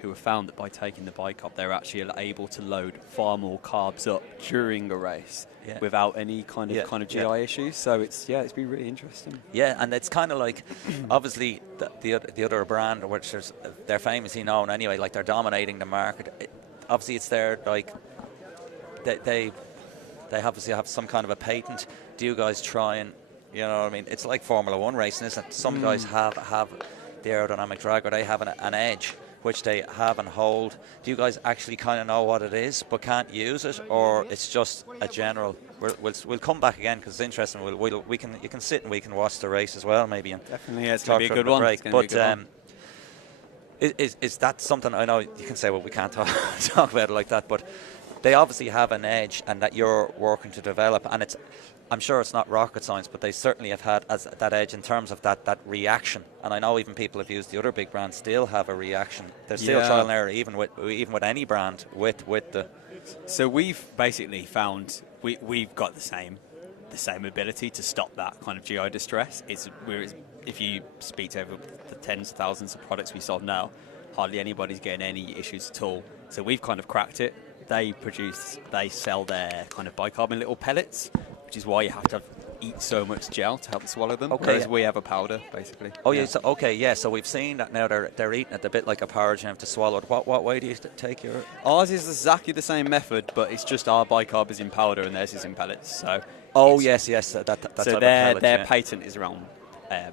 who have found that by taking the bicarb, they're actually able to load far more carbs up during a race without any kind of GI issues. So it's been really interesting. Yeah, and it's kind of like, obviously the other brand, which they're famously known anyway, like they're dominating the market. Obviously it's their, like, they obviously have some kind of a patent. Do you guys try and, you know what I mean? It's like Formula One racing, isn't it? Some guys have the aerodynamic drag, or they have an edge which they have and hold. Do you guys actually kind of know what it is but can't use it, or it's just a general? We'll come back again because it's interesting. You can sit and we can watch the race as well, maybe. And definitely, it's going to be a good one. Is that something? I know you can say, well, we can't talk about it like that, but they obviously have an edge, and that you're working to develop, and I'm sure it's not rocket science, but they certainly have had as that edge in terms of that reaction. And I know even people have used the other big brands still have a reaction. There's still trial and error, even with any brand with the. So we've basically found we've got the the same ability to stop that kind of GI distress. If you speak to over the tens of thousands of products we sold now, hardly anybody's getting any issues at all. So we've kind of cracked it. They sell their kind of bicarbonate little pellets, which is why you have to eat so much gel to help swallow them. Okay. Whereas we have a powder, basically. Oh, yeah. So we've seen that now they're eating it a bit like a porridge and have to swallow it. What way do you take your... Ours is exactly the same method, but it's just our bicarb is in powder and theirs is in pellets. So yes. That's so their patent is around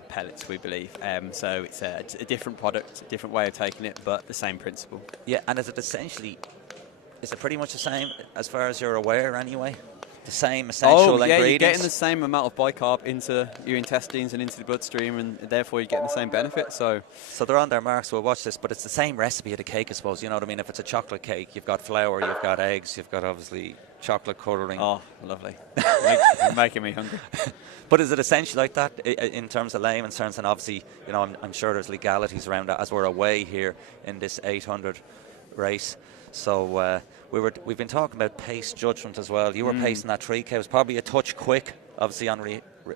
pellets, we believe. So it's a different product, different way of taking it, but the same principle. Yeah, and is it pretty much the same as far as you're aware anyway? The same essential ingredients? You're getting the same amount of bicarb into your intestines and into the bloodstream, and therefore you're getting the same benefit. So they're on their marks, we'll watch this, but it's the same recipe of the cake, I suppose. You know what I mean? If it's a chocolate cake, you've got flour, you've got eggs, you've got obviously chocolate colouring. Oh, lovely. You're making me hungry. But is it essentially like that in terms of layman's terms? And obviously, you know, I'm sure there's legalities around that as we're away here in this 800 race. So we've been talking about pace judgment as well. You were pacing that 3K. It was probably a touch quick, obviously, on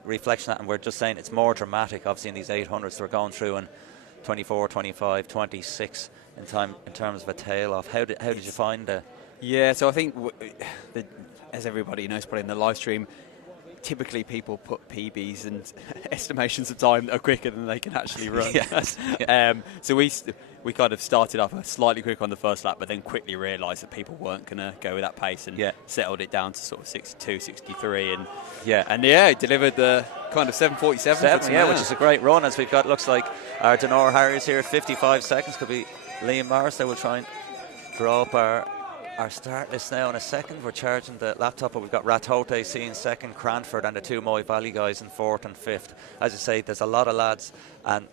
reflection of that, and we're just saying it's more dramatic, obviously, in these 800s. We're going through in 24, 25, 26 in terms of a tail off. How did you find the... Yeah, so I think, as everybody knows, probably in the live stream, typically people put PBs and estimations of time that are quicker than they can actually run. Yes. So we kind of started off slightly quick on the first lap, but then quickly realised that people weren't going to go with that pace and settled it down to sort of 62, 63. And it delivered the kind of 7:47. Which is a great run, as we've got, looks like our Denora Harriers here, 55 seconds. Could be Liam Morris. They will try and draw up our start list now in a second. We're charging the laptop, but we've got Ratote AC in second, Cranford and the two Moy Valley guys in fourth and fifth. As I say, there's a lot of lads, and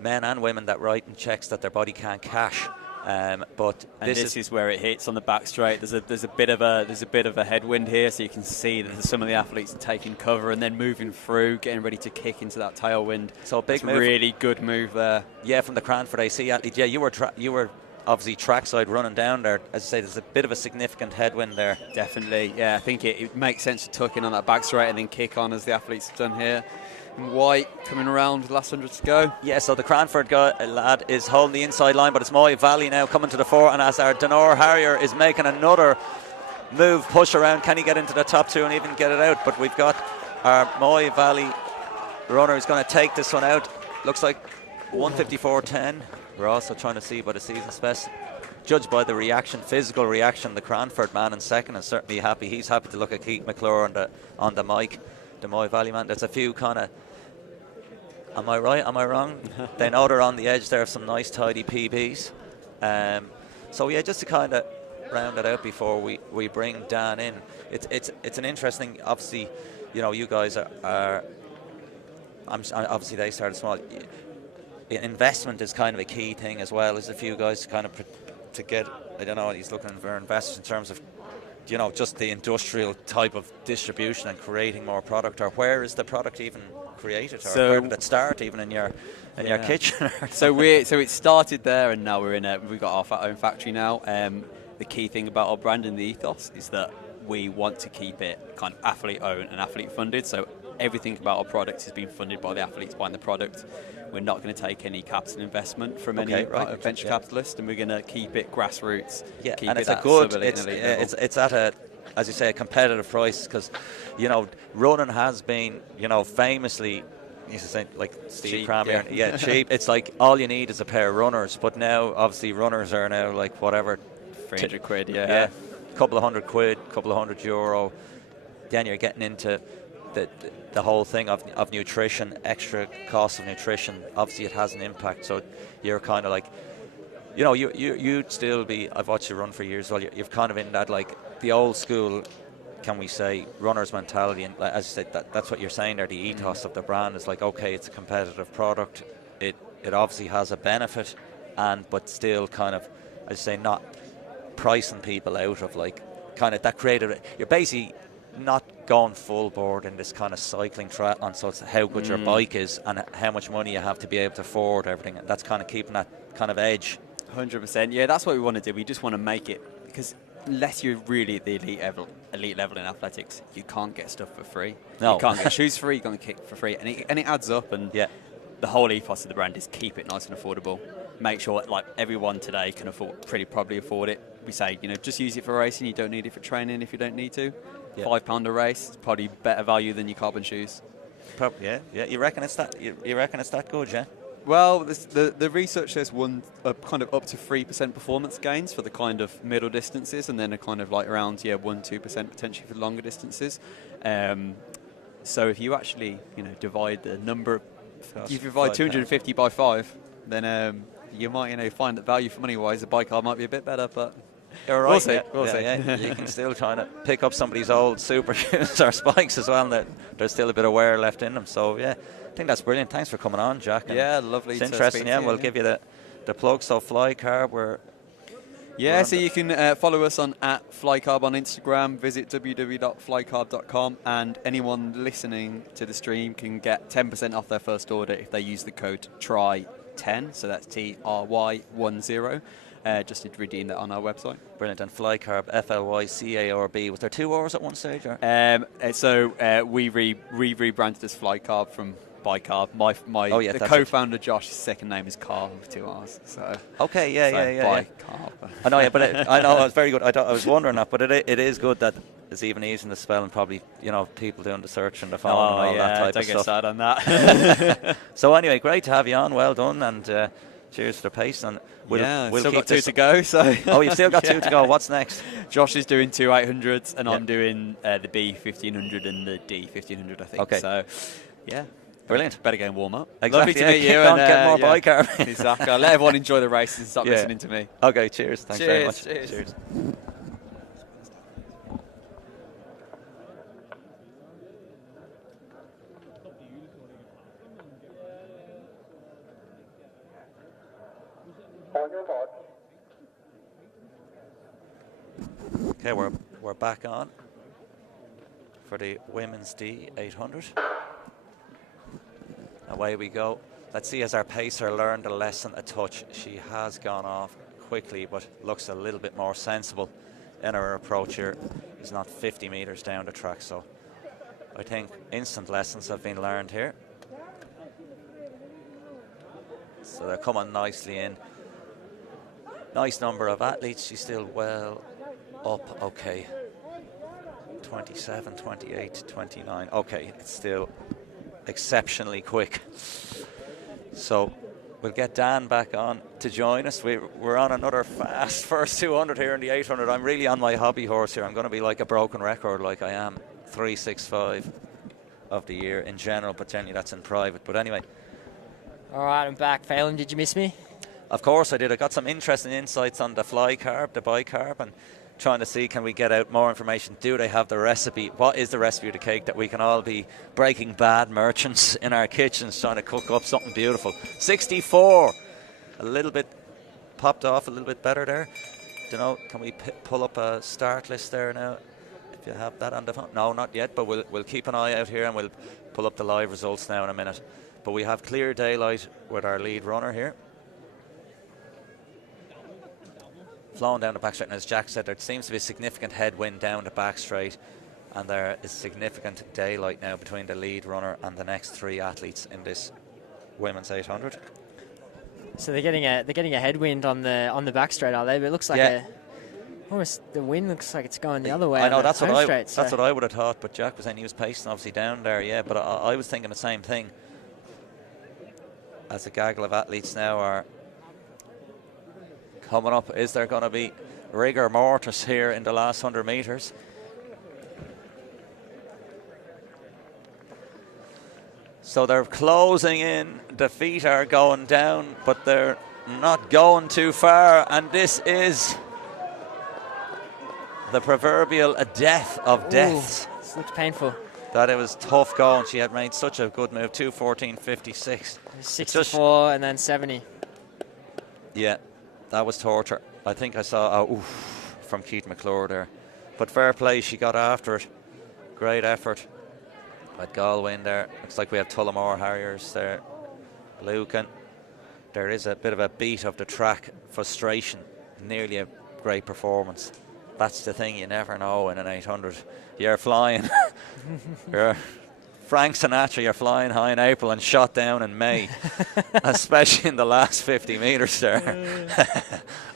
men and women, that write in checks that their body can't cash. But this is where it hits on the back straight. There's a bit of a headwind here, so you can see that some of the athletes are taking cover and then moving through, getting ready to kick into that tailwind. So a big move, really good move there. Yeah, from the Cranford AC athlete. Yeah, you were obviously trackside running down there. As I say, there's a bit of a significant headwind there. Definitely, yeah. I think it makes sense to tuck in on that back straight and then kick on, as the athletes have done here. And White coming around with the last 100 to go. Yeah, so the Cranford lad is holding the inside line, but it's Moy Valley now coming to the fore, and as our Denora Harrier is making another move, push around, can he get into the top two and even get it out? But we've got our Moy Valley runner who's going to take this one out. Looks like 1:54.10. We're also trying to see by the season's best, judged by the reaction, physical reaction. The Cranford man in second is certainly happy. He's happy to look at Keith McClure on the mic, the Moy Valley man. There's a few kind of, am I right, am I wrong? They know they're on the edge there of some nice tidy PBs. So yeah, just to kind of round it out before we bring Dan in. It's an interesting, obviously, you know, you guys are obviously they started small. Investment is kind of a key thing as well. There's a few guys kind of to get, I don't know, he's looking for investors in terms of, you know, just the industrial type of distribution and creating more product. Or where is the product even created, or where did it start, even in your kitchen? so it started there, and now we've got our own factory now. The key thing about our brand and the ethos is that we want to keep it kind of athlete owned and athlete funded. So everything about our product is being funded by the athletes buying the product. We're not going to take any capital investment from any venture capitalist, and we're going to keep it grassroots. Yeah, and it's it's at a, as you say, a competitive price, because, you know, running has been, you know, famously, you used to say, like Steve Cram, cheap. It's like all you need is a pair of runners, but now obviously runners are now like whatever, 300 quid, a couple of £100, couple of €100. Then you're getting into the whole thing of nutrition, extra cost of nutrition. Obviously it has an impact, so you're kind of like, you know, you'd still be, I've watched you run for years, well, you're kind of in that, like, the old school, can we say, runner's mentality. And as you said, that's what you're saying there, the ethos of the brand is like, okay, it's a competitive product, it obviously has a benefit, but still kind of, as you say, not pricing people out of, like, kind of that creative, you're basically not going full board in this kind of cycling triathlon, so it's how good your bike is and how much money you have to be able to afford everything, and that's kind of keeping that kind of edge. 100%, yeah, that's what we want to do. We just want to make it, because unless you're really at the elite level in athletics, you can't get stuff for free. No. You can't get shoes for free, you can't get kit for free. And it adds up. And the whole ethos of the brand is keep it nice and affordable. Make sure like everyone today can probably afford it. We say, just use it for racing. You don't need it for training if you don't need to. £5 a race is probably better value than your carbon shoes. Yeah. You reckon it's that? You reckon it's that good? Yeah. Well, the research says kind of up to 3% performance gains for the kind of middle distances, and then a kind of like around 1-2% potentially for longer distances. So if you actually divide the number, if you divide 250 by 5, then you might find that value for money wise the bicarb might be a bit better, but. You're right. We'll see. You can still try to pick up somebody's old super shoes or spikes as well, and there's still a bit of wear left in them. So I think that's brilliant. Thanks for coming on, Jack. And lovely. It's interesting. We'll give you the plug. So FlyCarb, so you can follow us on @FlyCarb on Instagram. Visit www.flycarb.com, and anyone listening to the stream can get 10% off their first order if they use the code TRY10. So that's TRY10. Just to redeem that on our website. Brilliant. And FlyCarb, FLYCARB. Was there 2 R's at one stage? Or? So we rebranded as FlyCarb from Bicarb. The co-founder Josh's second name is Carl with 2 R's. So Bicarb. I know, but I know it's very good. I was wondering that, but it is good that it's even easy to spell, and probably people doing the search and the phone and all that type of stuff. Don't get sad on that. So anyway, great to have you on. Well done, and cheers for the pace. And we'll still keep got 2 to go. So you've still got 2 to go. What's next? Josh is doing 2 800s, and I'm doing the B 1500 and the D 1500. I think. Okay. So brilliant. Better go and warm up. Exactly. Lovely to meet you. And get more bicarb. Exactly. I'll let everyone enjoy the races and stop listening to me. Okay. Cheers. Thanks very much. Cheers. Okay, we're back on for the women's D 800. Away we go. Let's see, as our pacer learned a lesson a touch. She has gone off quickly, but looks a little bit more sensible in her approach here. She's not 50 metres down the track, so I think instant lessons have been learned here. So they're coming nicely in. Nice number of athletes. She's still well up. Okay. 27, 28, 29. Okay, it's still exceptionally quick. So we'll get Dan back on to join us. We're on another fast first 200 here in the 800. I'm really on my hobby horse here. I'm going to be like a broken record, like I am 365 of the year in general, but generally that's in private. But anyway. All right, I'm back. Phelan, did you miss me? Of course I did. I got some interesting insights on the FlyCarb, the bicarb, and trying to see, can we get out more information? Do they have the recipe? What is the recipe of the cake that we can all be Breaking Bad merchants in our kitchens trying to cook up something beautiful? 64. A little bit popped off, a little bit better there. Don't know, can we pull up a start list there now? If you have that on the phone. No, not yet, but we'll keep an eye out here and we'll pull up the live results now in a minute. But we have clear daylight with our lead runner here. Flowing down the back straight, and as Jack said, there seems to be a significant headwind down the back straight, and there is significant daylight now between the lead runner and the next 3 athletes in this women's 800. So they're getting a headwind on the back straight, are they? But it looks like almost the wind looks like it's going the other way. I know, that's what I would have thought, but Jack was saying he was pacing obviously down there, but I was thinking the same thing. As a gaggle of athletes now are coming up, is there going to be rigor mortis here in the last 100 metres? So they're closing in, the feet are going down, but they're not going too far, and this is the proverbial death of deaths. This looks painful. That it was tough going. She had made such a good move, 2:14.56. 64 and then 70. Yeah, that was torture. I think I saw from Keith McClure there. But fair play, she got after it. Great effort. At Galway in there. Looks like we have Tullamore Harriers there. Lucan. There is a bit of a beat of the track frustration. Nearly a great performance. that's the thing, you never know in an 800. You're flying. You're Frank Sinatra, you're flying high in April and shot down in May, especially in the last 50 metres there.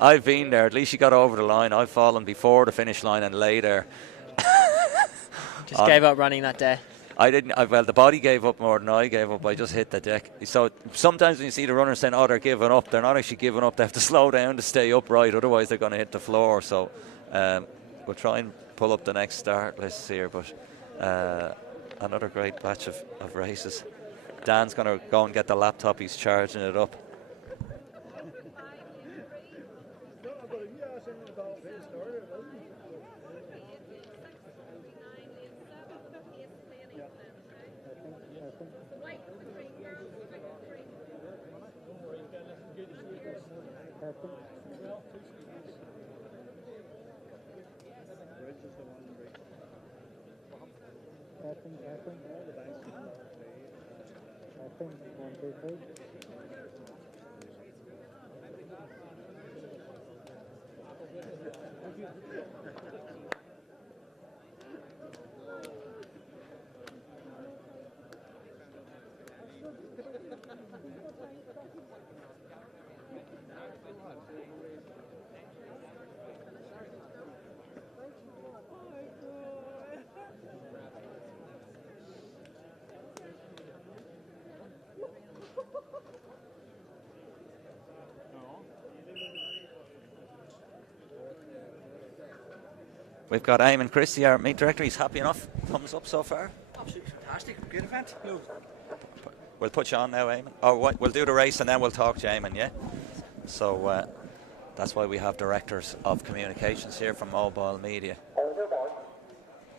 I've been there. At least you got over the line. I've fallen before the finish line and lay there. Just gave up running that day. I didn't. Well, the body gave up more than I gave up. I just hit the deck. So sometimes when you see the runners saying, "Oh, they're giving up," they're not actually giving up. They have to slow down to stay upright. Otherwise, they're going to hit the floor. So we'll try and pull up the next start list here. But another great batch of races. Dan's going to go and get the laptop. He's charging it up. We've got Eamon Christie, our meet director. He's happy enough. Thumbs up so far. Absolutely fantastic. Great event. We'll put you on now, Eamon. Oh, we'll do the race and then we'll talk to Eamon, yeah? So that's why we have directors of communications here from Mobile Media.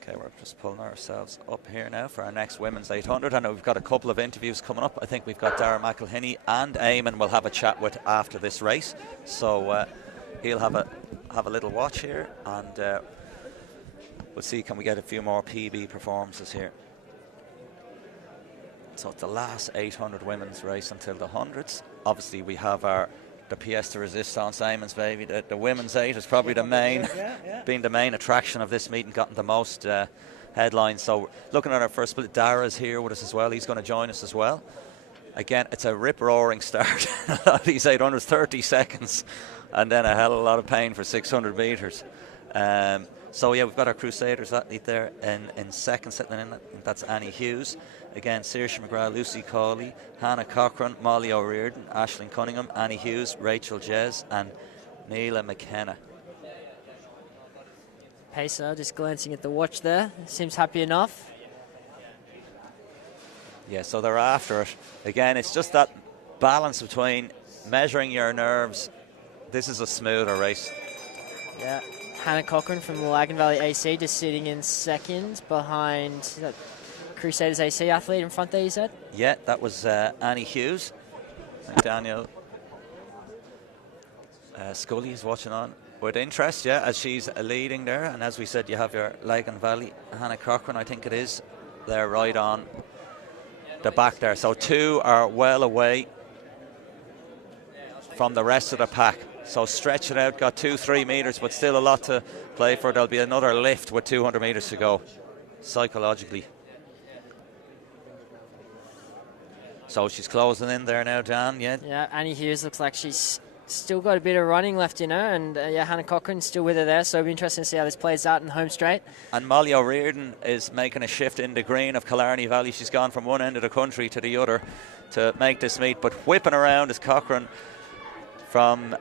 Okay, we're just pulling ourselves up here now for our next Women's 800. I know we've got a couple of interviews coming up. I think we've got Darragh McElhinney and Eamon we'll have a chat with after this race. So he'll have a little watch here, and we'll see, can we get a few more PB performances here. So it's the last 800 women's race until the hundreds. Obviously we have the pièce de résistance, Eamon's baby. The women's 8 is probably the main, being the main attraction of this meeting, gotten the most headlines. So looking at our first split, Darragh's here with us as well. He's going to join us as well. Again, it's a rip-roaring start. These 800s, 30 seconds, and then a hell of a lot of pain for 600 metres. So yeah, we've got our Crusaders athlete there in second, settling in. I think that's Annie Hughes. Again, Saoirse McGrath, Lucy Cawley, Hannah Cochran, Molly O'Riordan, Aisling Cunningham, Annie Hughes, Rachel Jez, and Neela McKenna. Pacer just glancing at the watch there. Seems happy enough. Yeah, so they're after it. Again, it's just that balance between measuring your nerves. This is a smoother race. Yeah. Hannah Cochran from Lagan Valley AC just sitting in second behind that Crusaders AC athlete in front there, you said? Yeah, that was Annie Hughes. And Daniel Scully is watching on with interest, yeah, as she's leading there. And as we said, you have your Lagan Valley, Hannah Cochran, I think it is. They're right on the back there. So two are well away from the rest of the pack. So stretch it out, got 2-3 metres, but still a lot to play for. There'll be another lift with 200 metres to go, psychologically. So she's closing in there now, Dan, yeah? Yeah, Annie Hughes looks like she's still got a bit of running left in her, and yeah, Hannah Cochran's still with her there, so it'll be interesting to see how this plays out in the home straight. And Molly O'Riordan is making a shift in the green of Killarney Valley. She's gone from one end of the country to the other to make this meet, but whipping around is Cochran from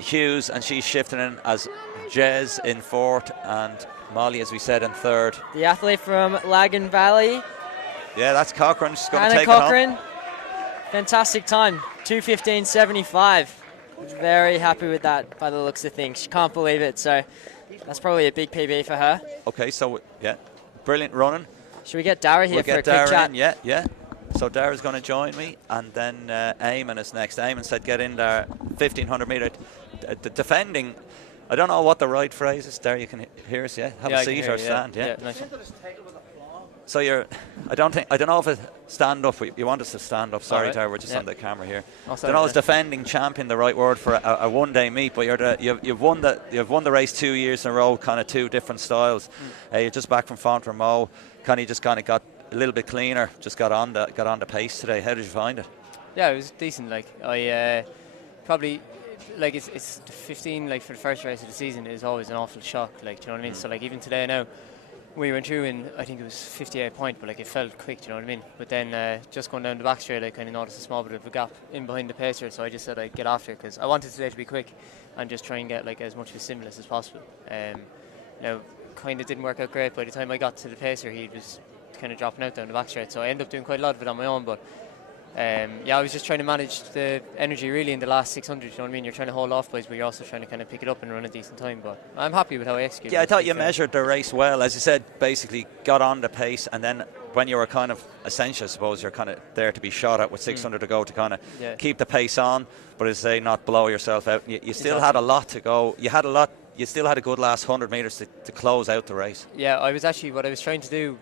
Hughes, and she's shifting in as Jez in fourth and Molly, as we said, in third. The athlete from Lagan Valley. Yeah, that's Cochran. She's going to Hannah take Cochran. it home. Fantastic time, 2:15.75. Very happy with that by the looks of things. She can't believe it, so that's probably a big PB for her. Okay, so yeah, brilliant running. Should we get Darragh here for a quick chat? In, yeah. So Darragh's going to join me, and then Eamon is next. Eamon said get in there, 1,500 metre. Defending, I don't know what the right phrase is. There, you can hear us, yeah? Have a seat or stand, yeah. Nice. So I don't know if it stand up. You want us to stand up? Sorry, right. Tara, we're just on the camera here. Oh, I don't know, is defending champion the right word for a one-day meet? But you've won the race 2 years in a row, kind of two different styles. You're just back from Fontramau. You just kind of got a little bit cleaner. Just got on the pace today. How did you find it? Yeah, it was decent. Like I probably. Like it's the 15 like for the first race of the season is always an awful shock, like, do you know what I mean? So like even today now we went through in, I think it was 58 point, but like it felt quick, do you know what I mean? But then just going down the back straight I kind of noticed a small bit of a gap in behind the pacer, so I just said I'd get after it because I wanted today to be quick and just try and get like as much of a stimulus as possible. Now kind of didn't work out great. By the time I got to the pacer he was kind of dropping out down the back straight, so I ended up doing quite a lot of it on my own, but I was just trying to manage the energy really in the last 600, you know what I mean? You're trying to hold off boys, but you're also trying to kind of pick it up and run a decent time, but I'm happy with how I executed. Yeah, I thought you measured the race well. As you said, basically got on the pace, and then when you were kind of essential, I suppose, you're kind of there to be shot at with 600 to go to kind of keep the pace on, but as I say, not blow yourself out. You still had a lot to go. You still had a good last 100 metres to close out the race. Yeah, what I was trying to do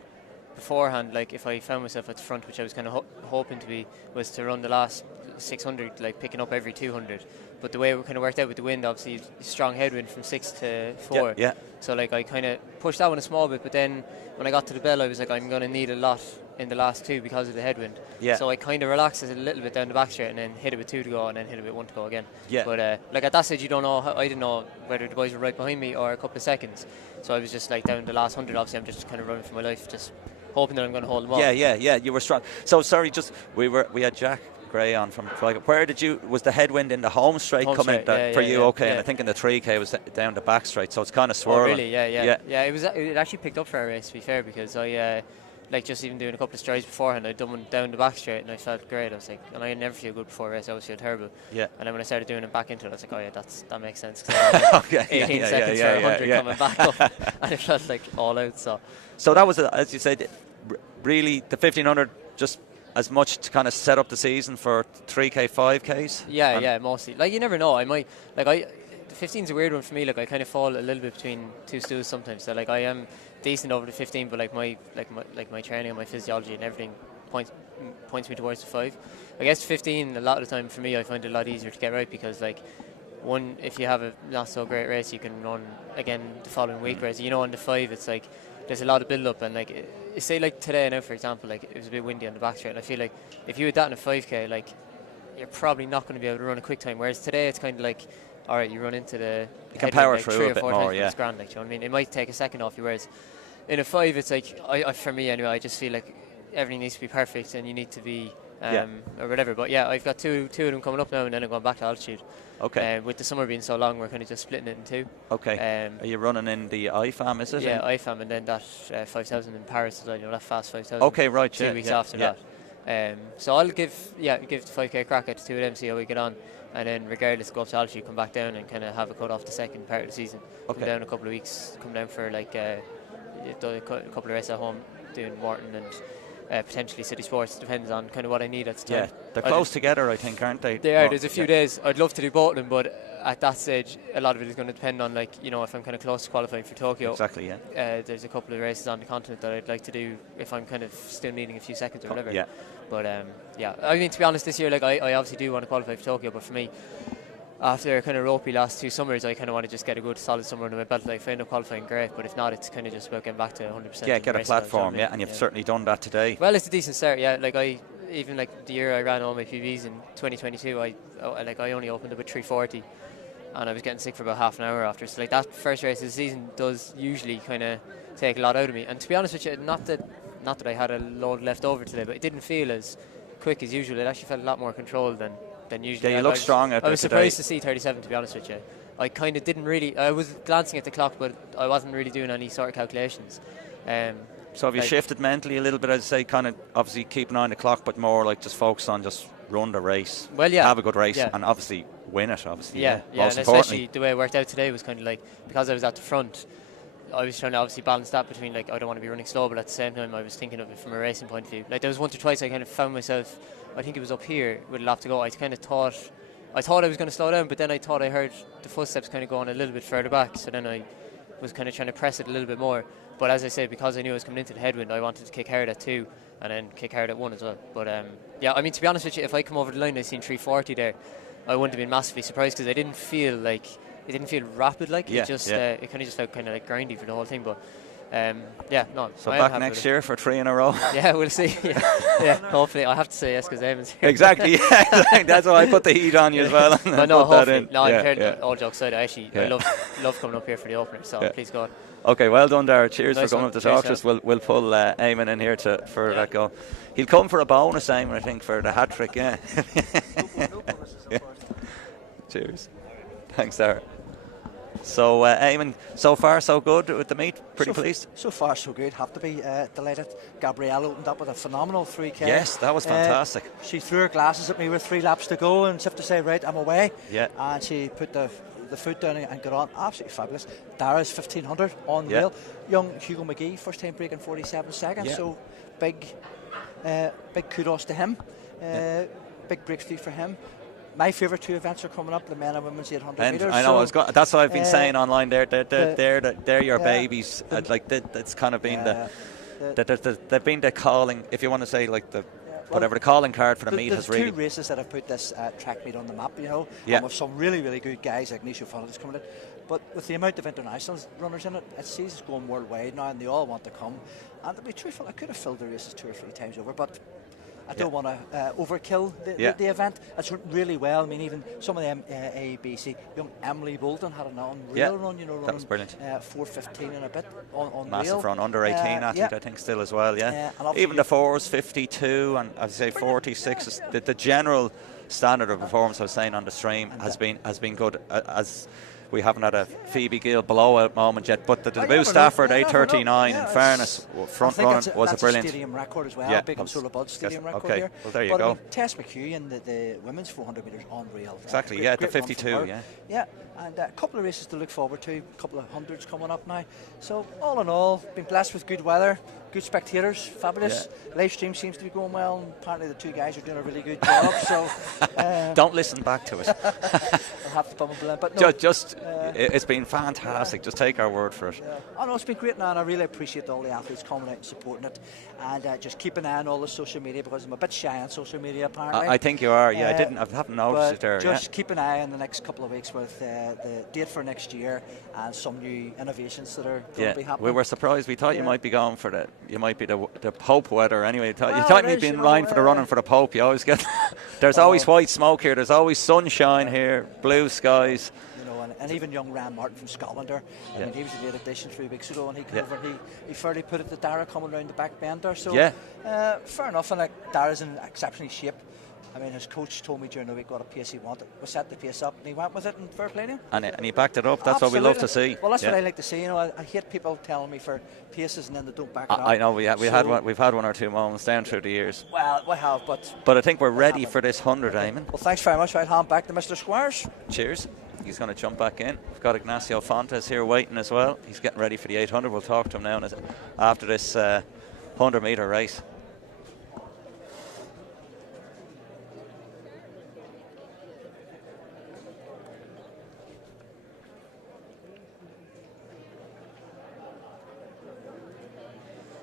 beforehand, like if I found myself at the front, which I was kind of hoping to be, was to run the last 600 like picking up every 200, but the way it kind of worked out with the wind, obviously strong headwind from 6 to 4, so like I kind of pushed that one a small bit, but then when I got to the bell I was like, I'm going to need a lot in the last 2 because of the headwind, so I kind of relaxed it a little bit down the back straight and then hit it with 2 to go and then hit it with 1 to go again. But like at that stage you don't know I didn't know whether the boys were right behind me or a couple of seconds, so I was just like down the last 100, obviously I'm just kind of running for my life, just hoping that I'm going to hold them off. Yeah, you were strong. So sorry, just we had Jack Gray on from Tripadvisor. Where was the headwind in the home straight coming for you? And I think in the 3K it was down the back straight, so it's kind of swirling. Oh really? Yeah. It actually picked up for our race, to be fair, because I like just even doing a couple of strides beforehand, I'd done one down the back straight and I felt great. I was like, and I never feel good before a race, I always feel terrible. And then when I started doing it back into it, I was like, oh yeah, that makes sense. 18 seconds for 100 coming back up, and it felt like all out. So that was, as you said, really the 1500 just as much to kind of set up the season for 3K, 5Ks? Yeah, mostly. Like, you never know. I might, like, the 15's a weird one for me. Like, I kind of fall a little bit between two stools sometimes. So, like, I am decent over the 15, but like my training and my physiology and everything points me towards the 5. I guess 15, a lot of the time for me, I find it a lot easier to get right because, like, one, if you have a not so great race, you can run again the following week. Whereas, you know, on the 5, it's like there's a lot of build up, and like say like today now, for example, like it was a bit windy on the back straight, and I feel like if you had that in a 5K, like you're probably not going to be able to run a quick time. Whereas today, it's kind of like, all right, you run into the you can power like through 3 a or bit 4 more, times, it's grand, like, you know what I mean? It might take a second off you, whereas in a 5, it's like I for me anyway, I just feel like everything needs to be perfect, and you need to be or whatever. But yeah, I've got two of them coming up now, and then I'm going back to altitude. Okay. With the summer being so long, we're kind of just splitting it in 2. Okay. Are you running in the IFAM, is it? Yeah, IFAM, and then that 5,000 in Paris as well, you know, that fast 5,000. Okay, right. 2 weeks after that. So I'll give the 5K crack at the 2 of them, see how we get on, and then regardless, go up to altitude, come back down, and kind of have a cut off the second part of the season. Come down a couple of weeks, come down for like a couple of races at home, doing Wharton and potentially City Sports. Depends on kind of what I need at the time. Yeah, they're close together, I think, aren't they? They are. There's a few days. I'd love to do both of them, but at that stage, a lot of it is going to depend on, like, you know, if I'm kind of close to qualifying for Tokyo. Exactly, yeah. There's a couple of races on the continent that I'd like to do if I'm kind of still needing a few seconds or whatever. Yeah. But yeah, I mean, to be honest, this year, like, I obviously do want to qualify for Tokyo, but for me, after a kind of ropey last 2 summers, I kind of want to just get a good solid summer under my belt. Like, if I end up qualifying, great, but if not, it's kind of just about getting back to 100%. Yeah, get a platform, and you've certainly done that today. Well, it's a decent start, yeah. Like, even like the year I ran all my PBs in 2022, I only opened up with 340, and I was getting sick for about half an hour after. So like that first race of the season does usually kind of take a lot out of me. And to be honest with you, not that I had a load left over today, but it didn't feel as quick as usual. It actually felt a lot more controlled than usually. Yeah, you look strong out there. I was surprised to see 37, to be honest with you. I kind of didn't really. I was glancing at the clock, but I wasn't really doing any sort of calculations. So have you shifted mentally a little bit, I'd say, kind of obviously keep an eye on the clock, but more like just focus on just run the race. Well, yeah. Have a good race and obviously win it, obviously. Yeah, most and importantly. especially the way it worked out today was kind of like, because I was at the front, I was trying to obviously balance that between, like, I don't want to be running slow, but at the same time I was thinking of it from a racing point of view. Like, there was once or twice I kind of found myself, I think it was up here with a lap to go, I kind of thought I was going to slow down, but then I thought I heard the footsteps kind of going a little bit further back, so then I was kind of trying to press it a little bit more. But as I said, because I knew I was coming into the headwind, I wanted to kick hard at 2 and then kick hard at 1 as well. But yeah, I mean, to be honest with you, if I come over the line and I seen 340 there, I wouldn't have been massively surprised, because I didn't feel like it didn't feel rapid. Like it just it kind of just felt kind of like grindy for the whole thing. But yeah, no. So back next year for 3 in a row. Yeah, we'll see. Yeah, hopefully I have to say yes because Eamon's here. Exactly. Yeah, that's why I put the heat on you as well. But no, hopefully. No, I've heard all jokes aside. I love coming up here for the opener. So please go on. Okay, well done there. Cheers for coming up to talk to us. We'll pull Eamon in here for that goal. He'll come for a bonus, Eamon, I think, for the hat trick. Yeah. Cheers. Thanks, Darragh. So, Eamon, so far so good with the meet? Pretty pleased? So far so good. Have to be delighted. Gabrielle opened up with a phenomenal 3K. Yes, that was fantastic. She threw her glasses at me with 3 laps to go and have to say, right, I'm away. Yeah. And she put the foot down and got on. Absolutely fabulous. Darragh's 1500 on rail. Young Hugo McGee, first time breaking 47 seconds. Yeah. So big kudos to him. Big breakthrough for him. My favourite 2 events are coming up: the men and women's 800 metres. I know. That's what I've been saying online. They're your babies. That's kind of been they've been the calling. If you want to say like the. Whatever the calling card for the meet has really. There's 2 races that have put this track meet on the map, and with some really, really good guys like Nisha Follitt's coming in. But with the amount of international runners in it, it seems it's going worldwide now, and they all want to come. And to be truthful, I could have filled the races 2 or 3 times over, but I don't want to overkill the event. It's run really well. I mean, even some of them ABC, young Emily Bolton had an unreal run, that was brilliant. 4:15 and a bit on massive rail. run, under 18 athlete, I think, still as well. Even the 4s, 52, and I'd say 46. The general standard of performance, I was saying on the stream, has been good. As we haven't had a Phoebe Gill blowout moment yet, but the debut Stafford 8:39, in fairness, front run was a brilliant. Stadium record as well. Big and Solar Bud stadium record here. Well, there you go. Tess McHugh in the women's 400 metres on rail. Exactly. The 52. Yeah, and a couple of races to look forward to. A couple of hundreds coming up now. So all in all, been blessed with good weather. Good spectators, fabulous. Live stream seems to be going well, and apparently the 2 guys are doing a really good job. So don't listen back to it. I'll have to put my but no, it's been fantastic. Just take our word for it. Oh no, it's been great now, and I really appreciate all the athletes coming out and supporting it, and just keep an eye on all the social media, because I'm a bit shy on social media apparently. I think you are. I haven't noticed it there. Just keep an eye on the next couple of weeks with the date for next year and some new innovations that are going to be happening. We were surprised. We thought you might be going for you might be the Pope weather anyway. You thought you'd be in line for the running for the Pope. You always get there's always white smoke here. There's always sunshine here, blue skies. And even young Ram Martin from Scotland there. I mean, he was a late addition 3 weeks ago, and he came over. He fairly put it to Darragh coming around the back bend there. So fair enough. And Darragh's in exceptionally shape. I mean, his coach told me during the week what a pace he wanted. We set the pace up, and he went with it, and fair play to him. And he backed it up. That's what we love to see. Well, that's what I like to see. I hate people telling me for paces and then they don't back it up. I know we've had one or 2 moments down through the years. Well, we have, but I think we're ready for this 100, Eamon. Well, thanks very much. I'll hand back to Mr. Squires. Cheers. He's going to jump back in. We've got Ignacio Fontes here waiting as well. He's getting ready for the 800. We'll talk to him now after this 100-metre race.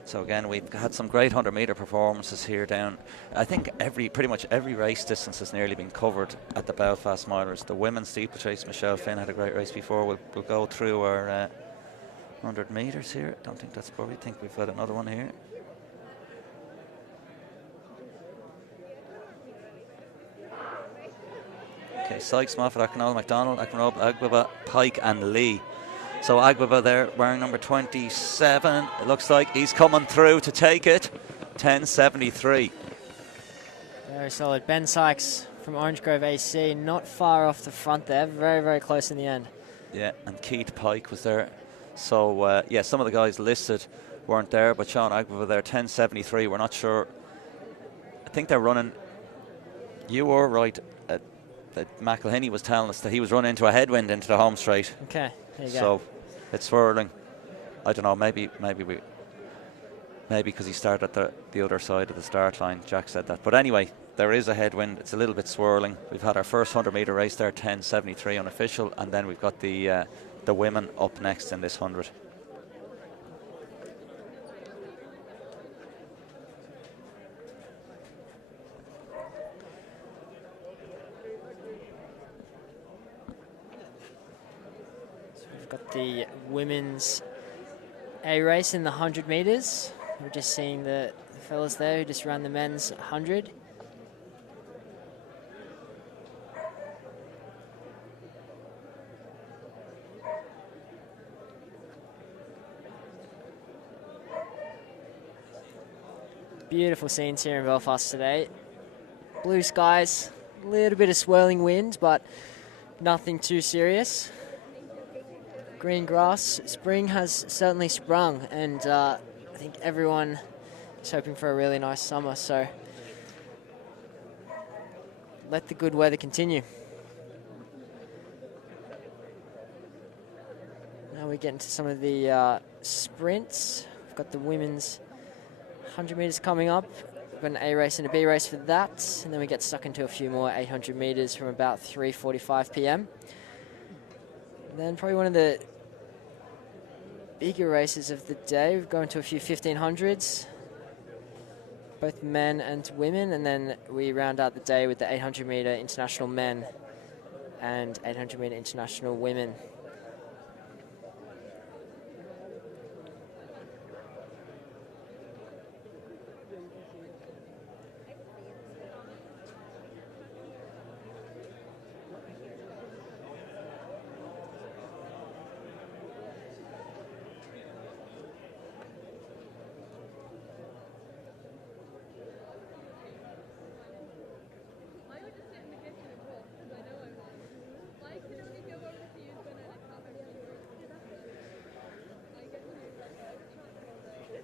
So again, we've had some great 100-metre performances here down. I think pretty much every race distance has nearly been covered at the Belfast Milers. The women's steeplechase, Michelle Finn had a great race before. We'll go through our 100 metres here. I don't think that's probably. I think we've got another one here. Okay, Sykes, Moffat, Akinol, McDonald, Akinol, Agbaba, Pike and Lee. So Agbaba there wearing number 27. It looks like he's coming through to take it. 10.73. Very solid. Ben Sykes from Orange Grove AC, not far off the front there. Very, very close in the end. Yeah, and Keith Pike was there. So, some of the guys listed weren't there, but Sean Agbaba there, 10.73. We're not sure. I think they're running. You were right. That McElhinney was telling us that he was running into a headwind into the home straight. Okay, there you go. So it's swirling. I don't know. Maybe because he started at the other side of the start line. Jack said that. But anyway, there is a headwind. It's a little bit swirling. We've had our first 100-metre race there, 10.73 unofficial, and then we've got the women up next in this 100. We've got the women's A race in the 100 metres. We're just seeing the fellas there who just ran the men's 100. Beautiful scenes here in Belfast today. Blue skies, a little bit of swirling wind, but nothing too serious. Green grass, spring has certainly sprung, and I think everyone is hoping for a really nice summer, so let the good weather continue. Now we get into some of the sprints. We've got the women's 100 metres coming up. We've got an A race and a B race for that, and then we get stuck into a few more 800 metres from about 3:45 p.m. And then probably one of the bigger races of the day. We've gone to a few 1500s, both men and women, and then we round out the day with the 800 metre international men and 800 metre international women.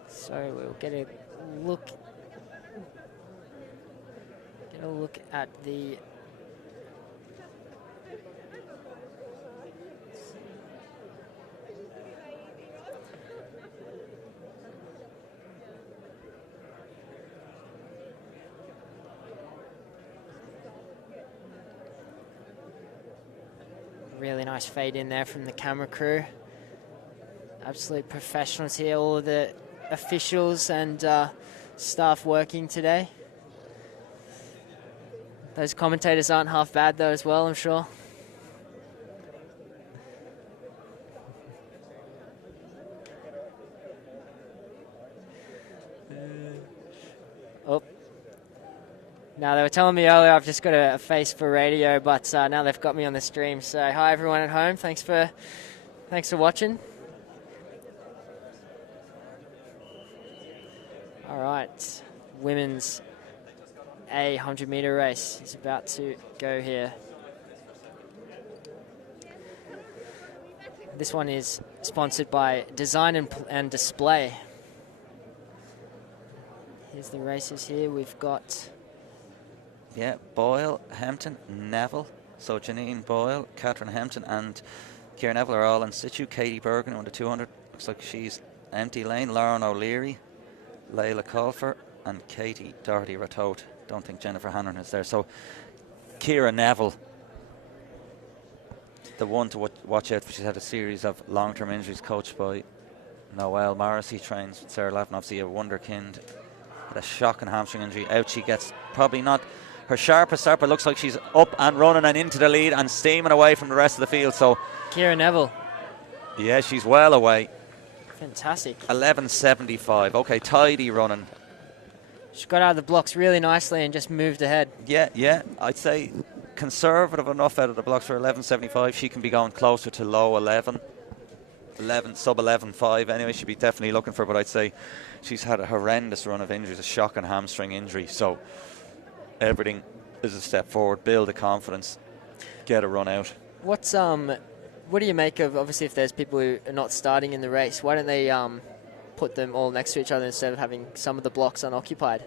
So we'll get a look at the really nice fade in there from the camera crew. Absolute professionals here, all of the officials and staff working today. Those commentators aren't half bad though as well, I'm sure. Oh. Now, they were telling me earlier I've just got a face for radio, but now they've got me on the stream. So hi everyone at home, thanks for watching. All right, women's A 100 metre race is about to go here. This one is sponsored by Design and Display. Here's the races here. We've got... Yeah, Boyle, Hempton, Neville. So Janine Boyle, Catherine Hempton and Ciara Neville are all in situ. Katie Bergen on the 200. Looks like she's empty lane. Lauren O'Leary, Layla Colfer and Katie Doherty Ratote. Don't think Jennifer Hannon is there. So Ciara Neville, the one to watch out for. She's had a series of long-term injuries, coached by Noelle Morrissey, trains with Sarah Laffin. Obviously a wonderkind, had a shocking hamstring injury. Out she gets, probably not her sharpest start, but looks like she's up and running and into the lead and steaming away from the rest of the field. So Ciara Neville. Yeah, she's well away. Fantastic. 11.75. Okay, tidy running. She got out of the blocks really nicely and just moved ahead. Yeah. I'd say conservative enough out of the blocks for 11.75. She can be going closer to low 11. Sub 11.5 anyway. She'd be definitely looking for it, but I'd say she's had a horrendous run of injuries, a shocking hamstring injury. So everything is a step forward. Build the confidence. Get a run out. What do you make of, obviously, if there's people who are not starting in the race, why don't they put them all next to each other instead of having some of the blocks unoccupied?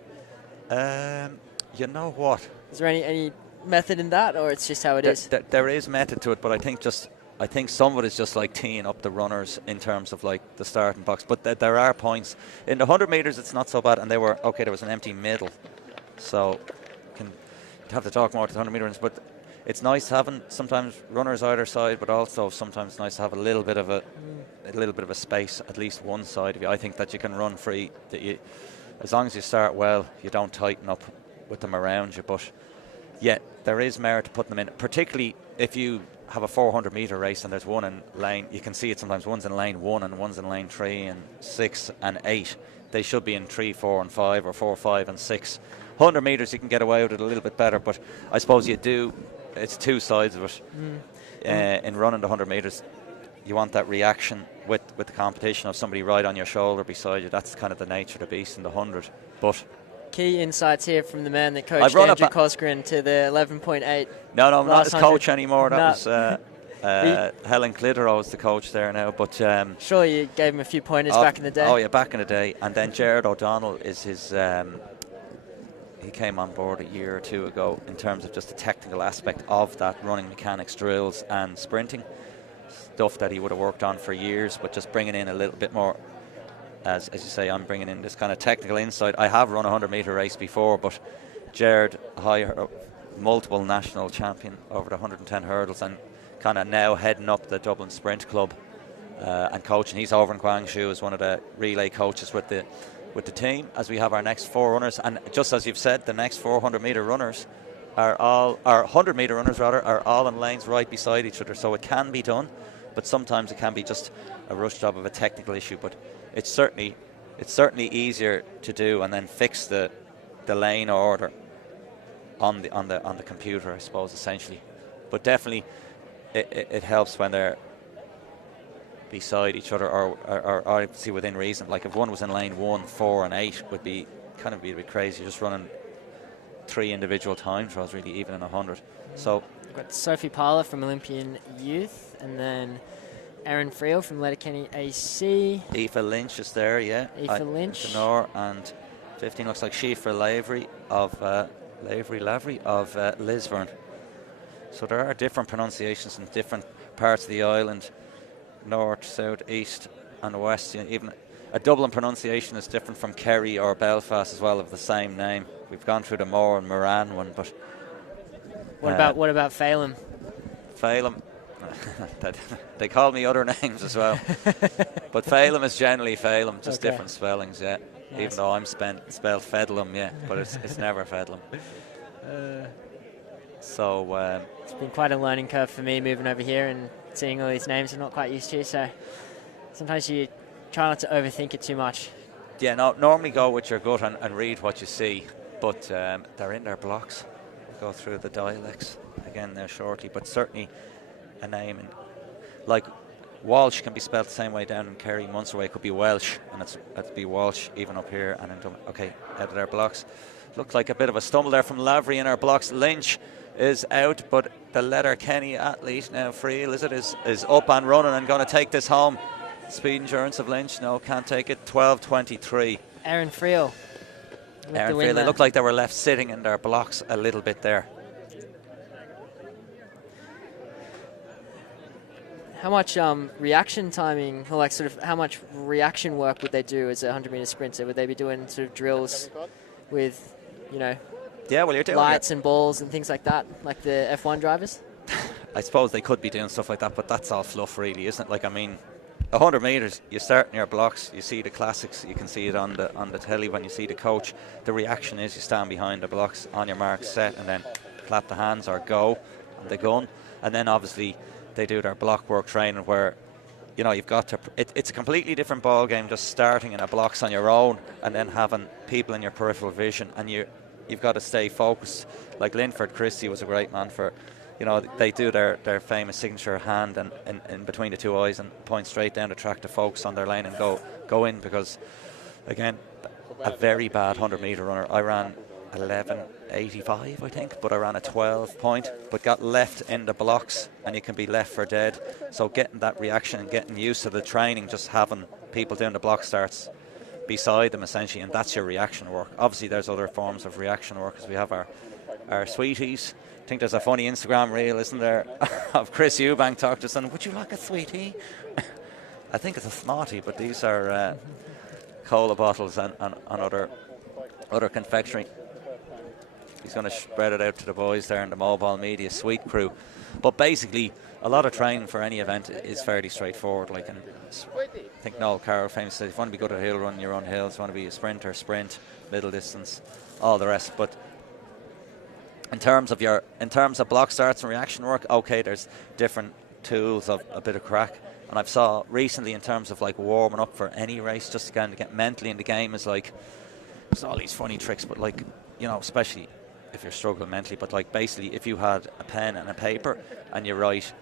You know what? Is there any method in that, or it's just how it is? There is method to it, but I think some of it is just like teeing up the runners in terms of like the starting box. But there are points. In the 100 metres, it's not so bad, and there was an empty middle. So can have to talk more to the 100 metres, but it's nice having sometimes runners either side, but also sometimes it's nice to have a little bit of a space, at least one side of you. I think that you can run free. As long as you start well, you don't tighten up with them around you. But yeah, there is merit to putting them in, particularly if you have a 400 metre race and there's one in lane, you can see it sometimes, one's in lane 1 and one's in lane 3 and 6 and 8. They should be in 3, 4 and 5 or 4, 5 and 6. 100 metres you can get away with it a little bit better, but I suppose you do, it's two sides of it. In running the 100 metres, you want that reaction with the competition of somebody right on your shoulder beside you. That's kind of the nature of the beast in the 100. But key insights here from the man that coached Andrew Cosgren to the 11.8. No, I'm not his coach anymore. That was Helen Clitheroe was the coach there now. But sure, you gave him a few pointers back in the day. Oh yeah, back in the day. And then Gerard O'Donnell is his. He came on board a year or two ago in terms of just the technical aspect of that, running mechanics drills and sprinting stuff that he would have worked on for years, but just bringing in a little bit more. As you say, I'm bringing in this kind of technical insight. I have run a 100 metre race before, but Gerard, multiple national champion over the 110 hurdles, and kind of now heading up the Dublin Sprint Club and coaching. He's over in Guangzhou as one of the relay coaches with the team, as we have our next 4 runners. And just as you've said, the next 400 metre runners are 100 metre runners rather, are all in lanes right beside each other. So it can be done, but sometimes it can be just a rush job of a technical issue. But it's certainly easier to do and then fix the lane order on the computer, I suppose, essentially. But definitely it helps when they're beside each other or obviously within reason. Like if one was in lane 1, 4 and 8 would be kind of be a bit crazy, just running 3 individual time trials really, even in 100. So we've got Sophie Parler from Olympian Youth, and then Erin Friel from Letterkenny AC. Aoife Lynch is there, yeah. Aoife Lynch. Denor, and 15 looks like Shifra Lavery of Lisburn. So there are different pronunciations in different parts of the island, north, south, east and west. Even a Dublin pronunciation is different from Kerry or Belfast as well, of the same name. We've gone through the Moore and Moran one, but what about Phelim? Phelim. They call me other names as well, but Phelim is generally Phelim, just different spellings, yeah. Nice. Even though I'm spelled Fedlam, yeah, but it's never Fedlam. So it's been quite a learning curve for me moving over here and seeing all these names I'm not quite used to. So sometimes you try not to overthink it too much. Yeah, no, normally go with your gut and read what you see, but they're in their blocks. Go through the dialects again there shortly, but certainly a name like Walsh can be spelled the same way down in Kerry. Munster way could be Welsh, and it'd be Walsh even up here and in Dublin. Okay, out of their blocks. Looked like a bit of a stumble there from Lavery in our blocks. Lynch is out, but the Letterkenny athlete now, Friel, is up and running and going to take this home. Speed endurance of Lynch, no, can't take it. 12:23. Erin Friel. Erin Friel, they looked like they were left sitting in their blocks a little bit there. How much reaction timing, or like sort of how much reaction work would they do as a 100-meter sprinter? Would they be doing sort of drills with, yeah, well, you're doing lights and balls and things like that, like the F1 drivers? I suppose they could be doing stuff like that, but that's all fluff, really, isn't it? Like, I mean, 100 metres, you start in your blocks, you see the classics, you can see it on the telly when you see the coach. The reaction is you stand behind the blocks, on your mark, set, and then clap the hands or go on the gun. And then obviously they do their block work training where, you've got to, it's a completely different ball game just starting in a blocks on your own and then having people in your peripheral vision, and you've got to stay focused. Like Linford Christie was a great man for, they do their famous signature hand and in between the two eyes and point straight down the track to focus on their lane and go in, because again, a very bad 100-meter runner. I ran 11:85, I think, but I ran a 12 point, but got left in the blocks, and you can be left for dead. So getting that reaction and getting used to the training, just having people doing the block starts beside them essentially, and that's your reaction work. Obviously there's other forms of reaction work, as we have our sweeties. I think there's a funny Instagram reel, isn't there, of Chris Eubank talking to someone, would you like a sweetie? I think it's a smartie, but these are cola bottles and other confectionery. He's going to spread it out to the boys there in the mobile media sweet crew. But basically, a lot of training for any event is fairly straightforward. Like, and I think Noel Carroll famously said, if you want to be good at hill run, you run hills. If you want to be a sprinter, sprint, middle distance, all the rest. But In terms of block starts and reaction work, okay, there's different tools of a bit of crack. And I've saw recently in terms of like warming up for any race, just again to get mentally in the game, is like there's all these funny tricks, but like, you know, especially if you're struggling mentally, but like basically if you had a pen and a paper and you have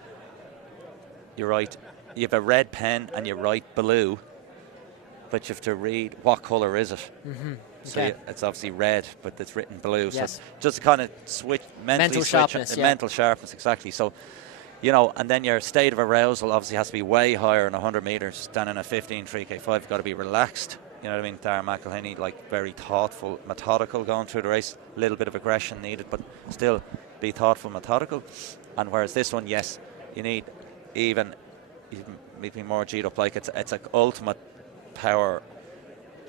a red pen and you write blue, but you have to read what colour is it. So it's obviously red, but it's written blue. Yes. So just kind of switch mental sharpness. Mental sharpness, exactly. So, you know, and then your state of arousal obviously has to be way higher in 100 metres than in a 15 3K5. You've got to be relaxed. You know what I mean? Darren McElhinney, like very thoughtful, methodical going through the race. A little bit of aggression needed, but still be thoughtful, methodical. And whereas this one, yes, you need even be more G'd up. Like it's like ultimate power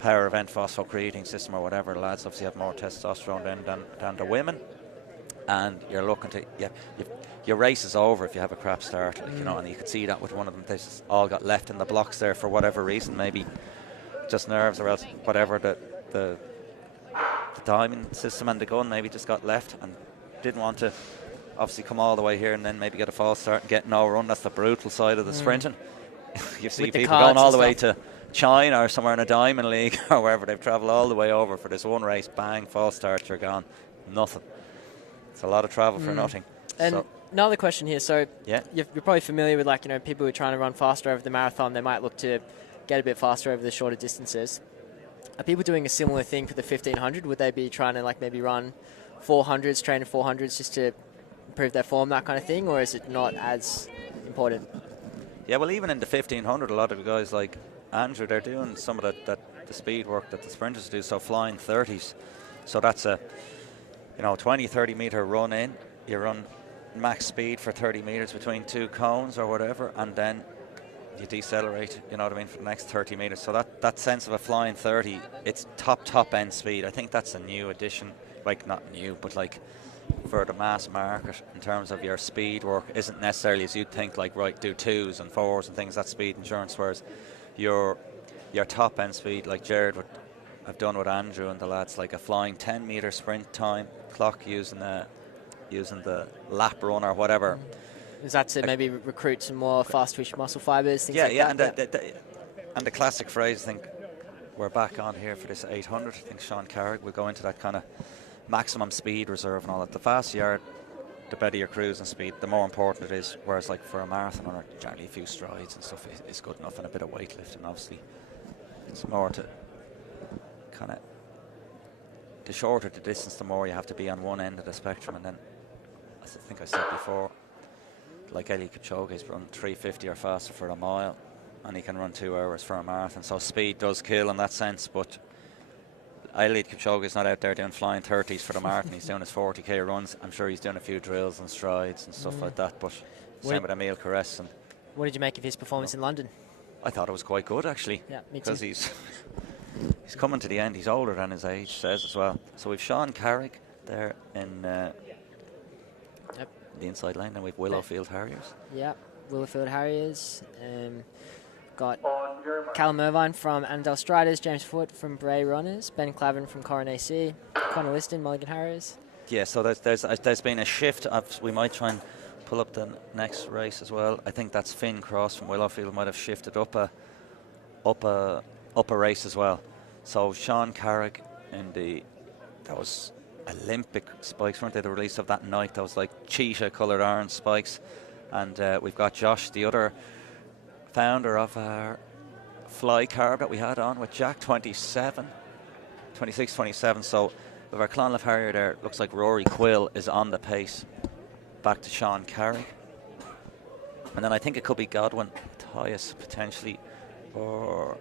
event, phosphocreating system or whatever. The lads obviously have more testosterone than the women, and you're looking to your race is over if you have a crap start, like, you know, and you could see that with one of them. They just all got left in the blocks there for whatever reason, maybe just nerves or else whatever. The timing system and the gun maybe just got left and didn't want to obviously come all the way here and then maybe get a false start and get no run. That's the brutal side of the sprinting. You see people going all the way to China or somewhere in a Diamond League or wherever, they've travelled all the way over for this one race, bang, false start, you're gone. Nothing. It's a lot of travel for nothing. And another question here. So you're probably familiar with, like, you know, people who are trying to run faster over the marathon, they might look to get a bit faster over the shorter distances. Are people doing a similar thing for the 1500? Would they be trying to, like, maybe run 400s, train 400s just to improve their form, that kind of thing, or is it not as important? Yeah, well, even in the 1500, a lot of the guys like Andrew, they're doing some of the speed work that the sprinters do, so flying 30s. So that's a 20-30 metre run in. You run max speed for 30 metres between two cones or whatever, and then you decelerate, you know what I mean, for the next 30 metres. So that sense of a flying 30, it's top end speed. I think that's a new addition, like not new, but like for the mass market in terms of your speed work isn't necessarily as you'd think, like, right, do 2s and 4s and things, that's speed endurance, whereas your top end speed, like Jared would have done with Andrew and the lads, like a flying 10 metre sprint time clock using the lap run or whatever. Is that to maybe recruit some more fast twitch muscle fibres, things like that? And the classic phrase, I think we're back on here for this 800, I think Sean Carrick will go into that kind of maximum speed reserve and all that. The faster you are, the better your cruising speed, the more important it is. Whereas, like, for a marathon, or generally a few strides and stuff is good enough, and a bit of weightlifting, obviously. It's more to kind of, the shorter the distance, the more you have to be on one end of the spectrum. And then, as I think I said before, like Eliud Kipchoge's run 350 or faster for a mile, and he can run 2 hours for a marathon. So speed does kill in that sense, but Eliud Kipchoge's not out there doing flying 30s for the marathon. He's doing his 40k runs. I'm sure he's doing a few drills and strides and stuff like that. But same with Emile Caress. And what did you make of his performance in London? I thought it was quite good, actually. Yeah, me too. Because he's coming to the end. He's older than his age says as well. So we've Sean Carrick there in the inside lane, and we've Willowfield Harriers. Yeah, Willowfield Harriers. Got Callum Irvine from Annandale Striders, James Foote from Bray Runners, Ben Clavin from Corrin AC, Connor Liston, Mulligan Harriers. Yeah, so there's been a shift. We might try and pull up the next race as well. I think that's Finn Cross from Willowfield might have shifted up a race as well. So Sean Carrick that was Olympic spikes, weren't they? The release of that night, that was like cheetah coloured orange spikes. And we've got Josh, the other founder of our fly carb that we had on with Jack, 26, 27. So with our Clonliffe Harrier there, looks like Rory Quill is on the pace. Back to Sean Carrick. And then I think it could be Godwin Matthias potentially, or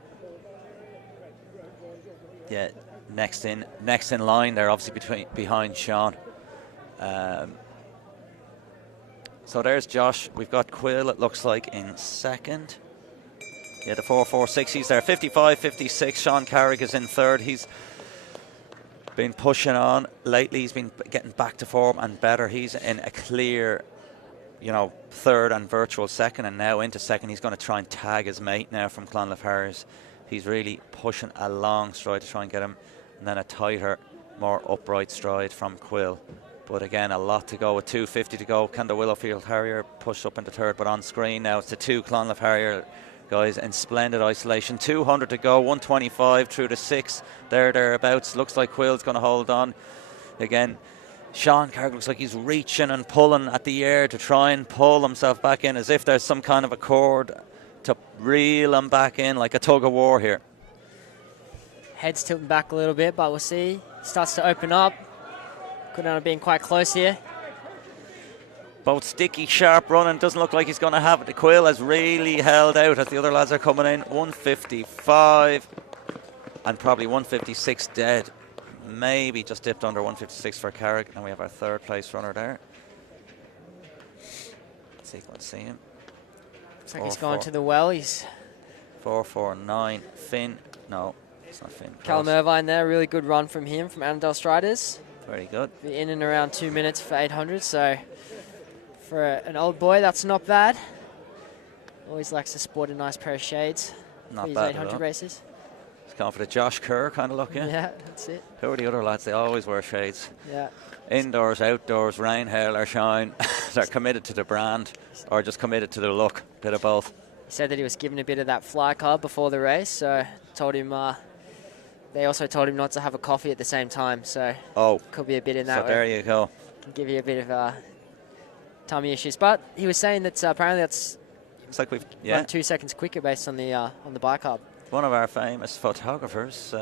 next in line there, obviously behind Sean. So there's Josh. We've got Quill, it looks like, in second. Yeah, the 4.46. He's there. 55, 56. Sean Carrick is in third. He's been pushing on lately. He's been getting back to form and better. He's in a clear, third and virtual second, and now into second. He's going to try and tag his mate now from Clonliffe Harriers. He's really pushing a long stride to try and get him, and then a tighter, more upright stride from Quill. But again, a lot to go with 2:50 to go. Can the Willowfield Harrier push up into third? But on screen now, it's the 2 Clonliffe Harrier guys in splendid isolation. 200 to go, 125 through the 6. Thereabouts. Looks like Quill's going to hold on. Again, Sean Carrick looks like he's reaching and pulling at the air to try and pull himself back in, as if there's some kind of a cord to reel him back in, like a tug of war here. Head's tilting back a little bit, but we'll see. Starts to open up. Could end up being quite close here. Both sticky, sharp running. Doesn't look like he's going to have it. The Quill has really held out as the other lads are coming in. 155 and probably 156 dead. Maybe just dipped under 156 for Carrick. And we have our third place runner there. Let's see if we can see him. Looks like he's gone to the well. He's 449. Finn. No, it's not Finn. Callum Irvine there. Really good run from him, from Annandale Striders. Very good. Be in and around 2 minutes for 800. So for an old boy, that's not bad. Always likes to sport a nice pair of shades Not for his bad 800 races. He's gone for the Josh Kerr kind of look, yeah? Yeah, that's it. Who are the other lads? They always wear shades. Yeah. Indoors, outdoors, rain, hail or shine. They're committed to the brand or just committed to the look. Bit of both. He said that he was given a bit of that fly card before the race, so told him. They also told him not to have a coffee at the same time, so could be a bit in that. So there you go. Can give you a bit of tummy issues, but he was saying that apparently that's it's like we've run 2 seconds quicker based on the bicarb. One of our famous photographers,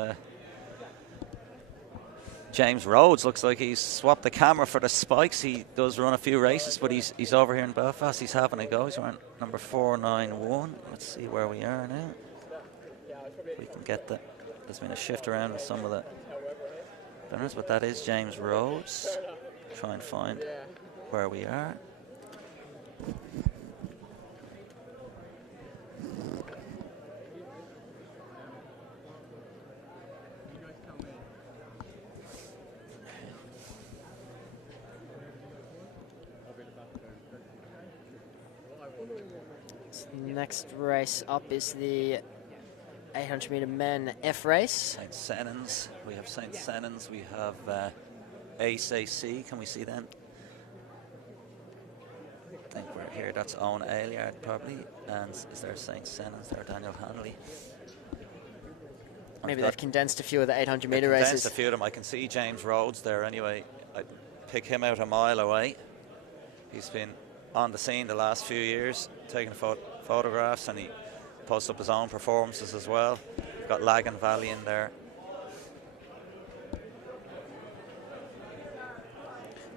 James Rhodes, looks like he's swapped the camera for the spikes. He does run a few races, but he's over here in Belfast. He's having a go. He's around number 491. Let's see where we are now. We can get the. There's been a shift around with some of the runners, but that is James Rhodes. Try and find where we are. Next race up is the 800 metre men F race. St. Senans. We have St. Senans. We have ACC. Can we see them? I think we're here. That's Owen Ailyard probably. And is there St. Senans there? Daniel Hanley. Maybe they've condensed a few of the 800 metre races. Condensed a few of them. I can see James Rhodes there anyway. I pick him out a mile away. He's been on the scene the last few years, taking photographs, and he posts up his own performances as well. We've got Lagan Valley in there.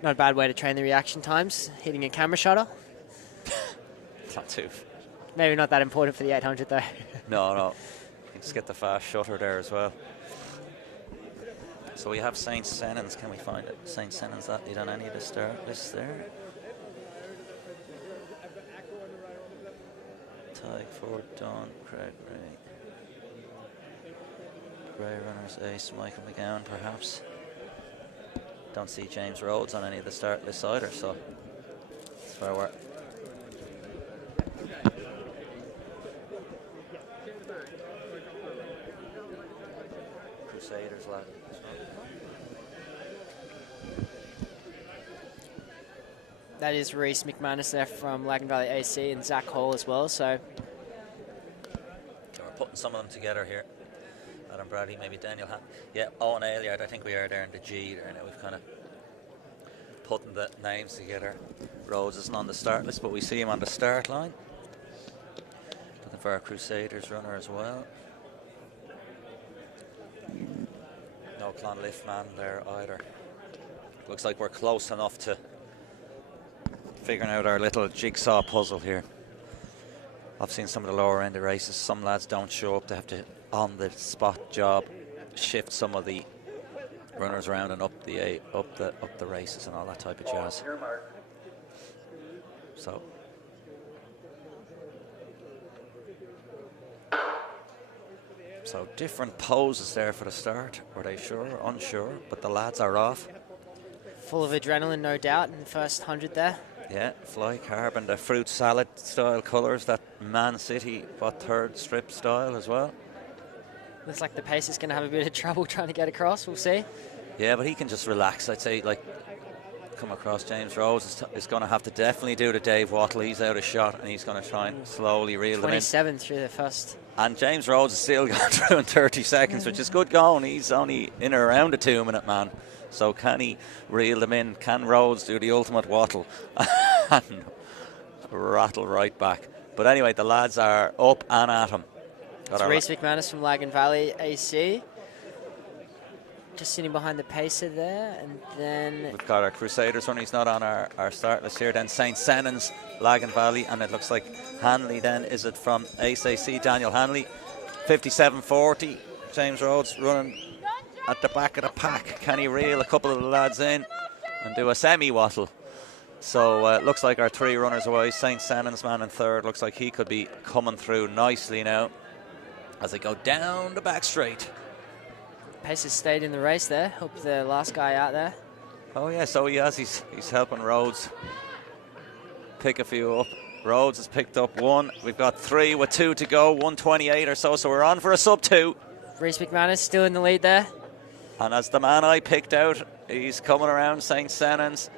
Not a bad way to train the reaction times, hitting a camera shutter. Not too. Maybe not that important for the 800 though. No. You just get the fast shutter there as well. So we have St. Senans. Can we find it? St. Senans athlete on any of the start lists there? Tyke Ford, Dawn, Craig Ray. Grey runners, Ace, Michael McGowan perhaps. Don't see James Rhodes on any of the start lists either, so that's where we're. Crusaders lad. That is Reece McManus there from Lagan Valley AC and Zach Hall as well. So we're putting some of them together here. Adam Bradley, maybe Daniel Hunt. Yeah, Owen Ailyard, I think we are there in the G there now. We've kind of putting the names together. Rhodes isn't on the start list, but we see him on the start line. Looking for our Crusaders runner as well. No Clonliffe man there either. Looks like we're close enough to figuring out our little jigsaw puzzle here. I've seen some of the lower end of races. Some lads don't show up. They have to, on the spot job, shift some of the runners around and up the races and all that type of jazz. So different poses there for the start. Were they sure? Unsure. But the lads are off. Full of adrenaline, no doubt, in the first 100 there. Yeah, fly carbon, the fruit salad style colours, that Man City, third strip style as well. Looks like the pace is going to have a bit of trouble trying to get across, we'll see. Yeah, but he can just relax, I'd say. Like, come across. James Rhodes is going to have to definitely do the Dave Wattle. He's out of shot, and he's going to try and slowly reel them in. 27 through the first. And James Rhodes is still going through in 30 seconds, which is good going. He's only in or around a 2-minute man. So can he reel them in? Can Rhodes do the ultimate Wattle and rattle right back? But anyway, the lads are up and at him. It's Rhys McManus from Lagan Valley AC. Just sitting behind the pacer there, and then we've got our Crusaders run. He's not on our start list here. Then St. Senan's, Lagan Valley, and it looks like Hanley then is it from ACC, Daniel Hanley. 57.40. James Rhodes running at the back of the pack. Can he reel a couple of the lads in and do a semi-wattle? So it looks like our 3 runners away. St. Senan's man in 3rd. Looks like he could be coming through nicely now as they go down the back straight. Pace has stayed in the race there. Helped the last guy out there. Oh yeah, so he has. He's helping Rhodes pick a few up. Rhodes has picked up 1. We've got 3 with 2 to go. 1:28 or so. So we're on for a sub 2. Rhys McManus still in the lead there. And as the man I picked out, he's coming around St. Senan's.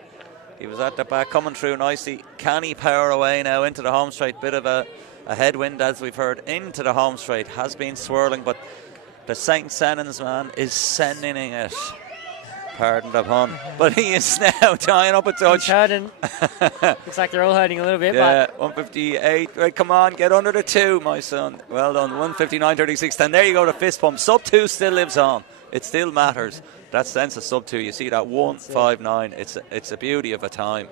He was at the back, coming through nicely. Can he power away now into the home straight? Bit of a headwind, as we've heard, into the home straight. Has been swirling, but the St. Senan's man is sending it. Pardon the pun. But he is now tying up a touch. He's hurting. Looks like they're all hurting a little bit. Yeah, but 158. Right, come on, get under the 2, my son. Well done. 159.36. Then there you go, the fist pump. Sub 2 still lives on. It still matters. That sense of sub 2, you see that 1:59. It's a beauty of a time.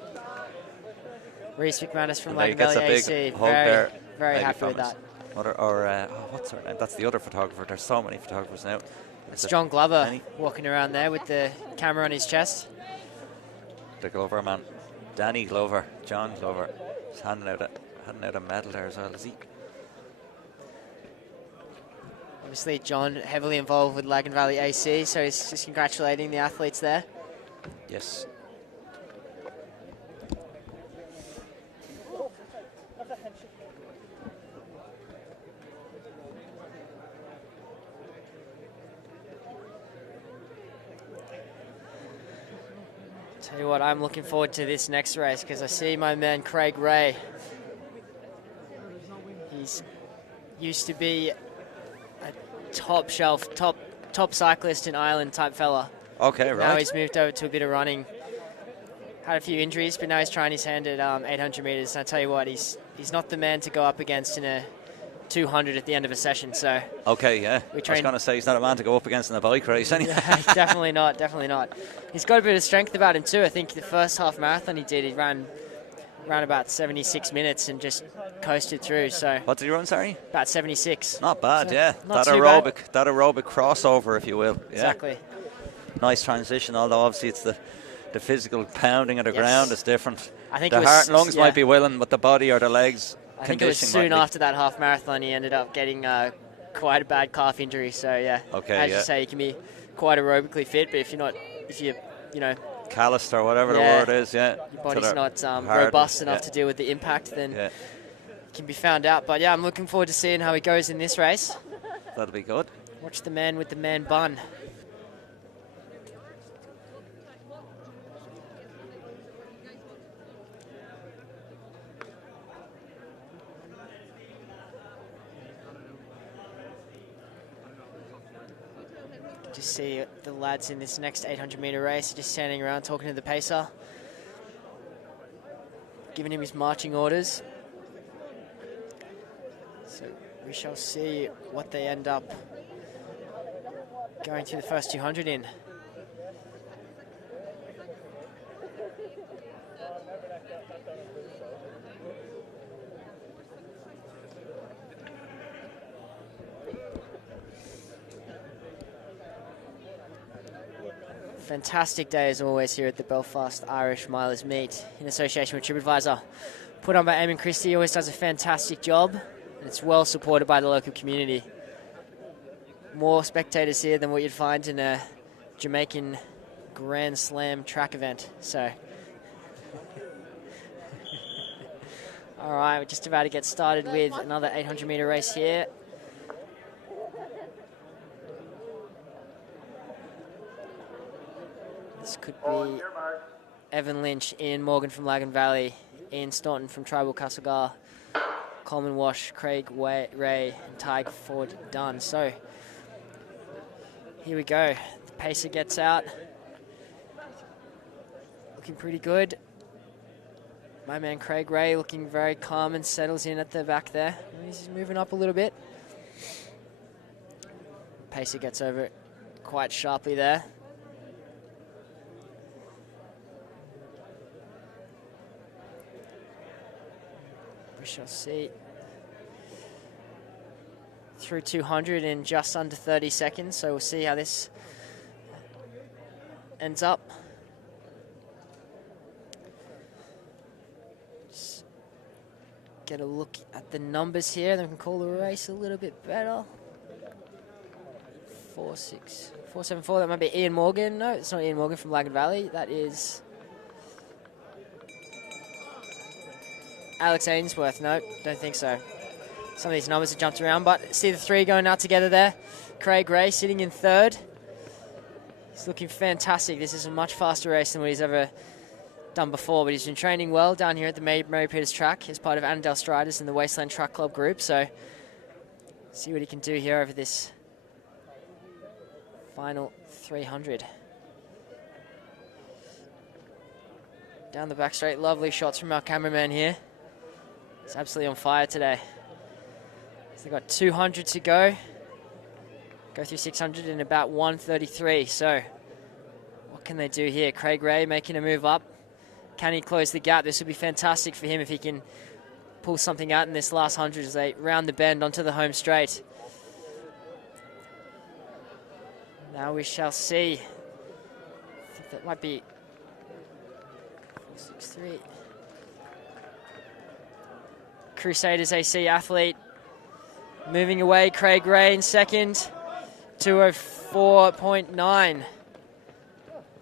Rhys McManus from Lagan Valley AC. Very happy with that. What's her name? That's the other photographer. There's so many photographers now. It's John Glover walking around there with the camera on his chest. The Glover man, Danny Glover, John Glover. He's handing out a medal there as well, is he? Obviously, John heavily involved with Lagan Valley AC, so he's just congratulating the athletes there. Yes. Tell you what, I'm looking forward to this next race because I see my man Craig Ray. He's used to be a top shelf, top cyclist in Ireland type fella. Okay, right. Now he's moved over to a bit of running. Had a few injuries, but now he's trying his hand at 800 metres. And I tell you what, he's not the man to go up against in a 200 at the end of a session. So okay, yeah. I was going to say he's not a man to go up against in a bike race anyway. Yeah, definitely not. He's got a bit of strength about him too. I think the first half marathon he did, he ran about 76 minutes and just coasted through. So what did he run? Sorry, about 76. Not bad, so yeah. Not that aerobic crossover, if you will. Yeah. Exactly. Nice transition. Although obviously it's the physical pounding of the ground is different. I think the heart and lungs might be willing, but the body or the legs. I think it was soon after that half marathon he ended up getting quite a bad calf injury. So yeah, as you say, you can be quite aerobically fit, but if you're calloused or whatever the word is, your body's not robust enough to deal with the impact, then it can be found out. But yeah, I'm looking forward to seeing how he goes in this race. That'll be good. Watch the man with the man bun. Just see the lads in this next 800 metre race just standing around talking to the pacer, giving him his marching orders. So we shall see what they end up going through the first 200 in. Fantastic day as always here at the Belfast Irish Milers Meet in association with Tripadvisor. Put on by Eamon Christie, always does a fantastic job, and it's well supported by the local community. More spectators here than what you'd find in a Jamaican Grand Slam track event. So, all right, we're just about to get started with another 800 metre race here. This could be Evan Lynch, Ian Morgan from Lagan Valley, Ian Staunton from Tribal Castlegar, Coleman Wash, Craig Ray, and Tyg Ford Dunn. So here we go. The pacer gets out. Looking pretty good. My man Craig Ray looking very calm and settles in at the back there. He's moving up a little bit. Pacer gets over it quite sharply there. We shall see. Through 200 in just under 30 seconds, so we'll see how this ends up. Just get a look at the numbers here, then we can call the race a little bit better. 474, that might be Ian Morgan. No, it's not Ian Morgan from Lagan Valley. That is Alex Ainsworth. No, don't think so. Some of these numbers have jumped around, but see the three going out together there. Craig Ray sitting in third. He's looking fantastic. This is a much faster race than what he's ever done before, but he's been training well down here at the Mary Peters track as part of Annandale Striders and the Wasteland Truck Club group. So see what he can do here over this final 300. Down the back straight, lovely shots from our cameraman here. He's absolutely on fire today. So they've got 200 to go. Go through 600 in about 1:33. So what can they do here? Craig Ray making a move up. Can he close the gap? This would be fantastic for him if he can pull something out in this last 100 as they round the bend onto the home straight. Now we shall see. I think that might be 463. Crusaders AC athlete moving away. Craig Ray in second. 2:04.9.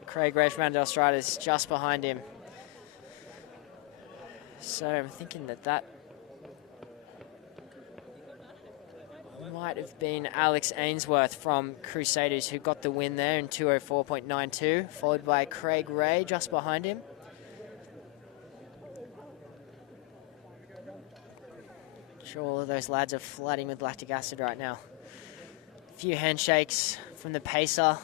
Craig Ray from Annandale Striders just behind him. So I'm thinking that might have been Alex Ainsworth from Crusaders who got the win there in 2:04.92, followed by Craig Ray just behind him. Sure, all of those lads are flooding with lactic acid right now. A few handshakes from the pacer.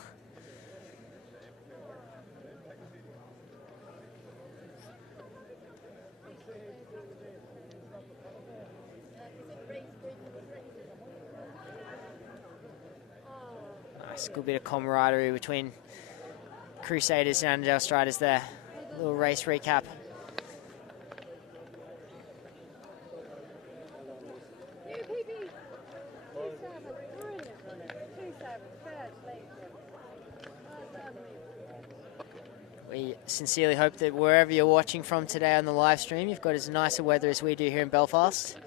Nice, good bit of camaraderie between Crusaders and Annandale Striders there. A little race recap. We sincerely hope that wherever you're watching from today on the live stream, you've got as nice a weather as we do here in Belfast.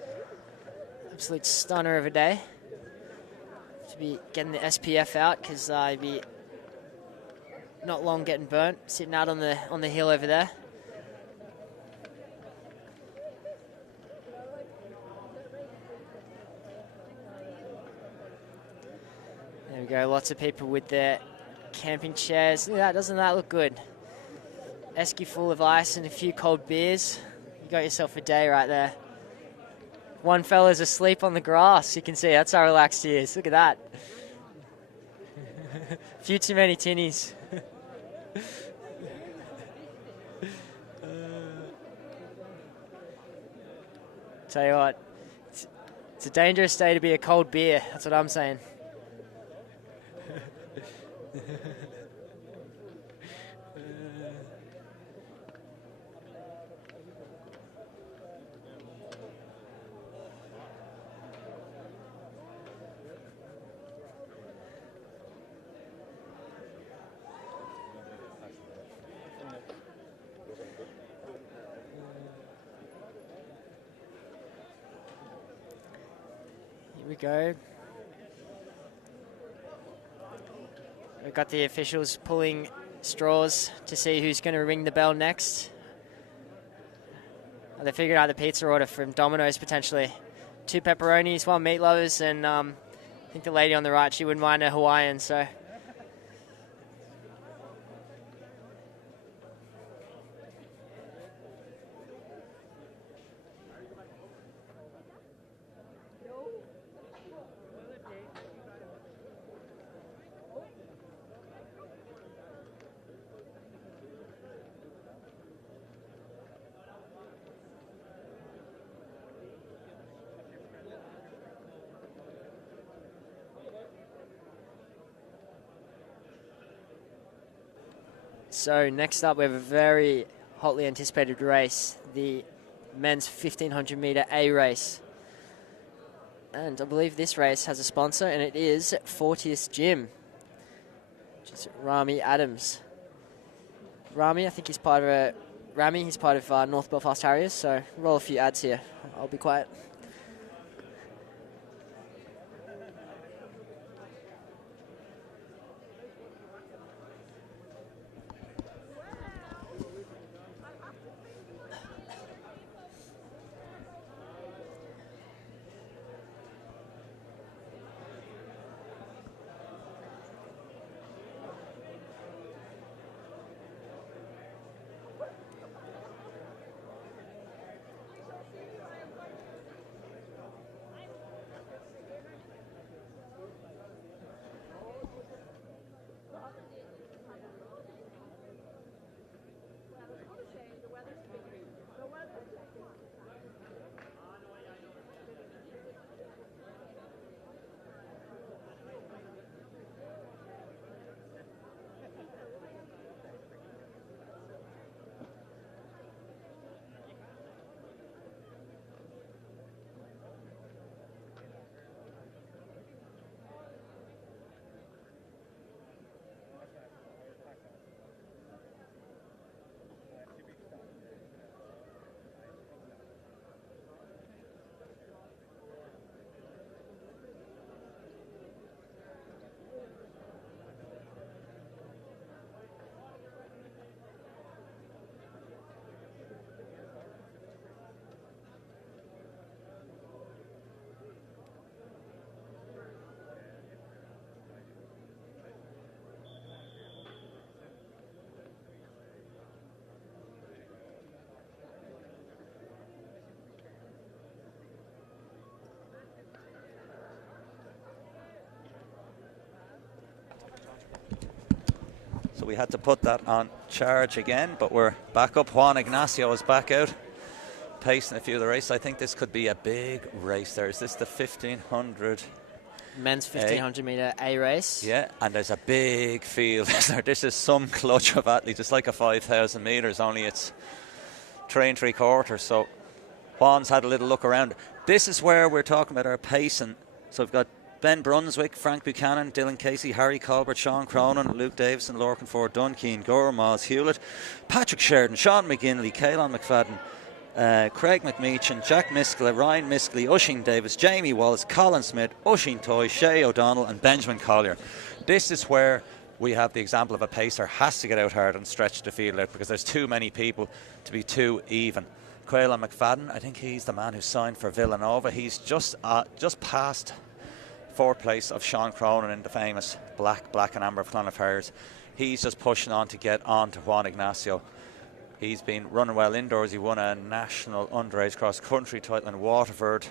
Absolute stunner of a day. To be getting the SPF out because I'd be not long getting burnt, sitting out on the hill over there. There we go, lots of people with their camping chairs. Look at that, doesn't that look good? Esky full of ice and a few cold beers. You got yourself a day right there. One fella's asleep on the grass. You can see that's how relaxed he is. Look at that. A few too many tinnies. Tell you what, it's a dangerous day to be a cold beer. That's what I'm saying. Here we go. We've got the officials pulling straws to see who's going to ring the bell next. They figured out the pizza order from Domino's potentially. 2 pepperonis, 1 meat lovers, and I think the lady on the right, she wouldn't mind a Hawaiian, so. So next up, we have a very hotly anticipated race, the men's 1500 metre A race. And I believe this race has a sponsor, and it is Fortius Gym, which is Rami Adams. Rami, I think he's part of North Belfast Harriers, so roll a few ads here. I'll be quiet. So we had to put that on charge again, but we're back up. Juan Ignacio is back out, pacing a few of the races. I think this could be a big race there. Is this the 1500? Men's 1500 metre A race. Yeah, and there's a big field. This is some clutch of athletes. It's like a 5,000 metres, only it's 3 3/4. So Juan's had a little look around. This is where we're talking about our pacing. So we've got Ben Brunswick, Frank Buchanan, Dylan Casey, Harry Colbert, Sean Cronin, Luke Davison, Lorcan Ford, Dunkean, Gore, Miles Hewlett, Patrick Sheridan, Sean McGinley, Caelan McFadden, Craig McMeechan, Jack Miskla, Ryan Miskley, Usheen Davis, Jamie Wallace, Colin Smith, Usheen Toy, Shay O'Donnell and Benjamin Collier. This is where we have the example of a pacer has to get out hard and stretch the field out because there's too many people to be too even. Caelan McFadden, I think he's the man who signed for Villanova. He's just past 4th place of Sean Cronin in the famous black and amber Clonmel Harriers. He's just pushing on to get on to Juan Ignacio. He's been running well indoors. He won a national underage cross-country title in Waterford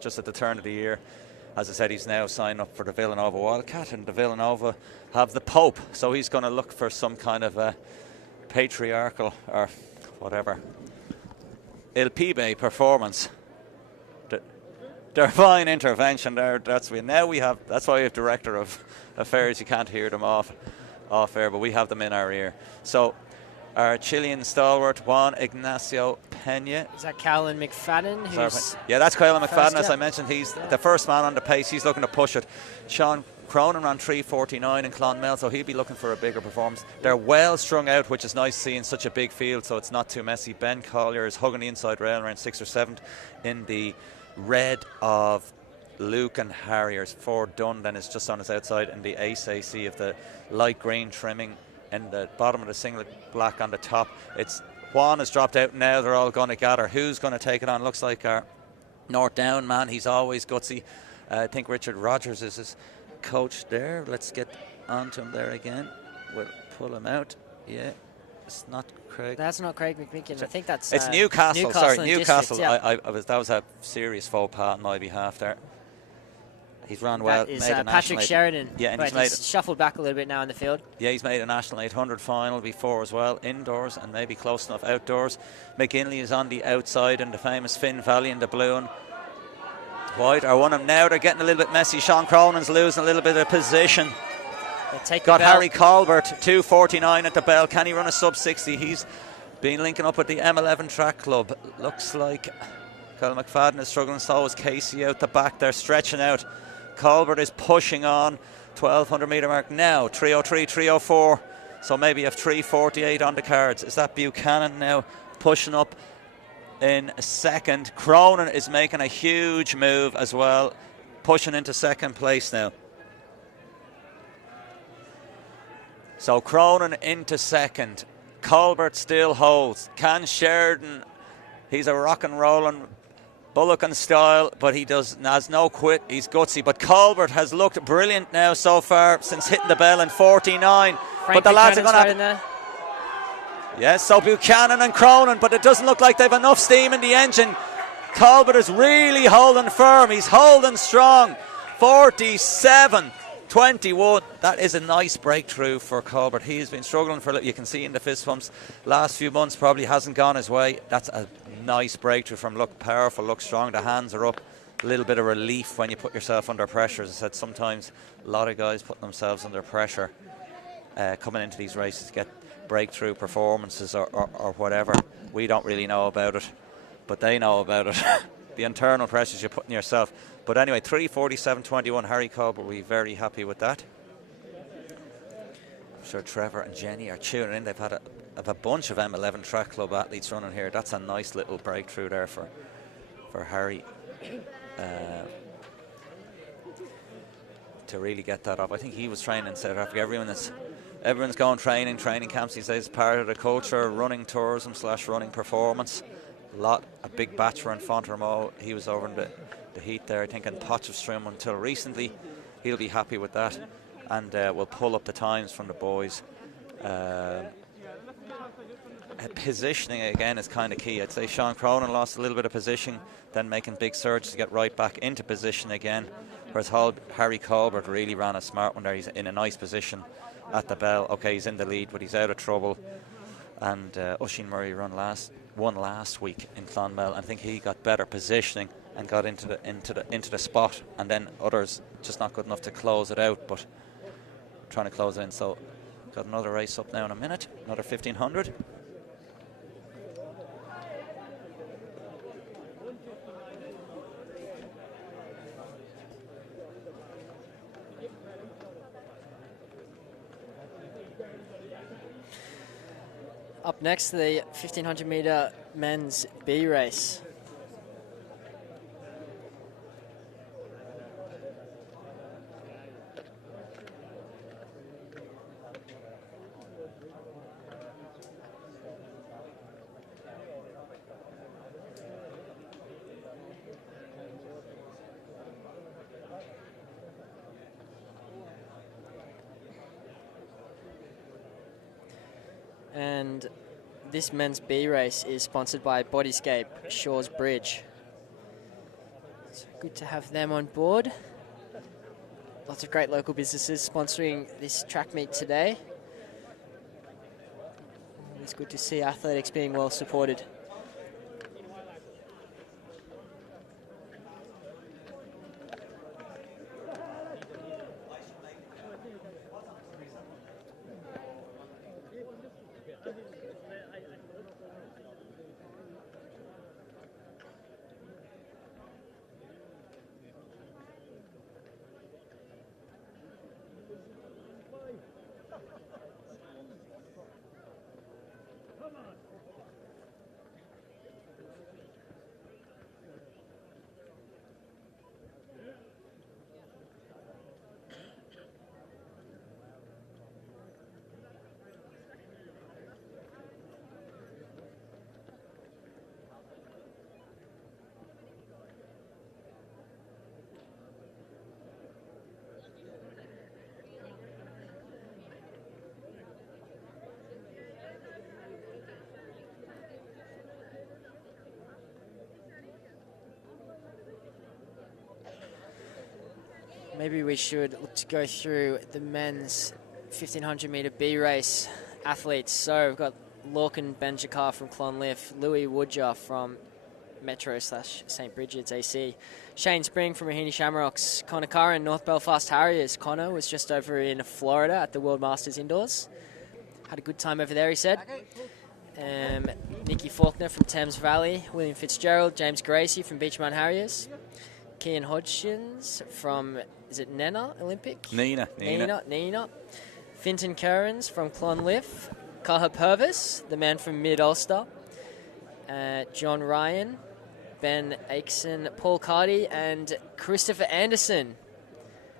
just at the turn of the year. As I said, he's now signed up for the Villanova Wildcat, and the Villanova have the Pope, so he's going to look for some kind of a patriarchal or whatever Il Pibe performance. Divine intervention there. That's why we have Director of Affairs. You can't hear them off air, but we have them in our ear. So our Chilean stalwart Juan Ignacio Pena. Is that Caelan McFadden? Yeah, that's Caelan McFadden. As I mentioned, he's the first man on the pace. He's looking to push it. Sean Cronin ran 3:49 in Clonmel, so he'll be looking for a bigger performance. They're well strung out, which is nice seeing such a big field, so it's not too messy. Ben Collier is hugging the inside rail around 6th or 7th in the red of Lucan Harriers. Ford Dunn then is just on his outside in the Ace AC of the light green trimming in the bottom of the singlet, black on the top. It's Juan has dropped out now. They're all going to gather. Who's going to take it on? Looks like our North Down man. He's always gutsy. I think Richard Rogers is his coach there. Let's get onto him there again. We'll pull him out. Yeah, it's not Craig. That's not Craig McMeekin. I think that's it's Newcastle. Sorry, Newcastle. District, yeah. That was a serious faux pas on my behalf there. He's run well. That is Patrick Sheridan. Yeah, and he's shuffled back a little bit now in the field. Yeah, he's made a National 800 final before as well, indoors and maybe close enough outdoors. McGinley is on the outside in the famous Finn Valley in the blue and white. Are one of them now. They're getting a little bit messy. Sean Cronin's losing a little bit of position. Got Harry Colbert, 2:49 at the bell. Can he run a sub-60? He's been linking up with the M11 track club. Looks like Kyle McFadden is struggling, so is Casey out the back. They're stretching out. Colbert is pushing on. 1200 metre mark now. 3:03, 3:04. So maybe have 3:48 on the cards. Is that Buchanan now pushing up in second? Cronin is making a huge move as well, pushing into second place now. So Cronin into second. Colbert still holds. Can Sheridan, he's a rock and rolling Bullock in style, but he has no quit. He's gutsy. But Colbert has looked brilliant now so far since hitting the bell in 49. But the lads are going to... Yes, so Buchanan and Cronin, but it doesn't look like they've enough steam in the engine. Colbert is really holding firm. He's holding strong. 47-21. That is a nice breakthrough for Colbert. He has been struggling for a little. You can see in the fist pumps last few months probably hasn't gone his way. That's a nice breakthrough from look powerful, look strong. The hands are up. A little bit of relief when you put yourself under pressure. As I said, sometimes a lot of guys put themselves under pressure coming into these races to get breakthrough performances or whatever. We don't really know about it, but they know about it. The internal pressures you put on yourself. But anyway, 3:47.21. Harry Colbert will be very happy with that. I'm sure Trevor and Jenny are tuning in. They've had a bunch of M11 track club athletes running here. That's a nice little breakthrough there for Harry to really get that off. I think he was training in South Africa. Everyone's going training camps these days. Part of the culture, running tourism / running performance. A big batch for in Fontermo. He was over in the heat there, I think, in Potchefstroom until recently. He'll be happy with that, and we'll pull up the times from the boys. Positioning again is kind of key. I'd say Sean Cronin lost a little bit of position, then making big surges to get right back into position again. Whereas Harry Colbert really ran a smart one there. He's in a nice position at the bell. Okay, he's in the lead, but he's out of trouble. And Oisin Murray won last week in Clonmel. I think he got better positioning and got into the spot, and then others just not good enough to close it out, but trying to close it in. So got another race up now in a minute, another 1500. Up next, the 1500 metre men's B race. And this men's B race is sponsored by Bodyscape Shores Bridge. It's good to have them on board. Lots of great local businesses sponsoring this track meet today. It's good to see athletics being well supported. Maybe we should look to go through the men's 1500 metre B race athletes. So we've got Lorcan Benjakar from Clonliffe, Louis Woodger from Metro/St. Bridget's AC. Shane Spring from Raheny Shamrocks. Connor Curran, North Belfast Harriers. Connor was just over in Florida at the World Masters Indoors. Had a good time over there, he said. Nicky Faulkner from Thames Valley. William Fitzgerald. James Gracie from Beachmount Harriers. Cian Hodgkins from, is it Nina Olympic? Nina. Finton Currans from Clonliffe. Caha Purvis, the man from Mid-Ulster. John Ryan, Ben Akeson, Paul Cardy, and Christopher Anderson.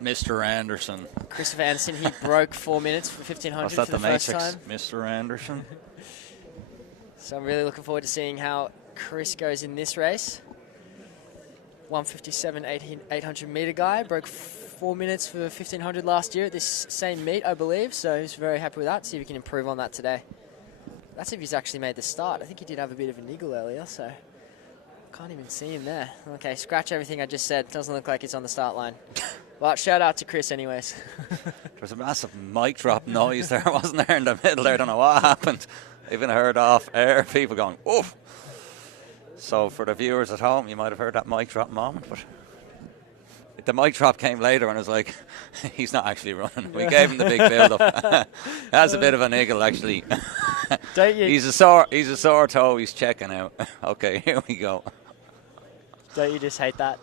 Mr. Anderson. Christopher Anderson, he broke 4 minutes for 1500 for the first time. Mr. Anderson. So I'm really looking forward to seeing how Chris goes in this race. 157 800 metre guy, broke 4 minutes for 1500 last year at this same meet, I believe. So he's very happy with that. See if he can improve on that today. That's if he's actually made the start. I think he did have a bit of a niggle earlier, so can't even see him there. Okay, scratch everything I just said. Doesn't look like he's on the start line. Well, shout out to Chris anyways. There was a massive mic drop noise there, wasn't there, in the middle there? I don't know what happened. I even heard off air people going, oof. So for the viewers at home, you might have heard that mic drop moment, but the mic drop came later and I was like, he's not actually running. We gave him the big build-up. That's a bit of a niggle, actually. Don't you? He's a sore toe. He's checking out. Okay, here we go. Don't you just hate that?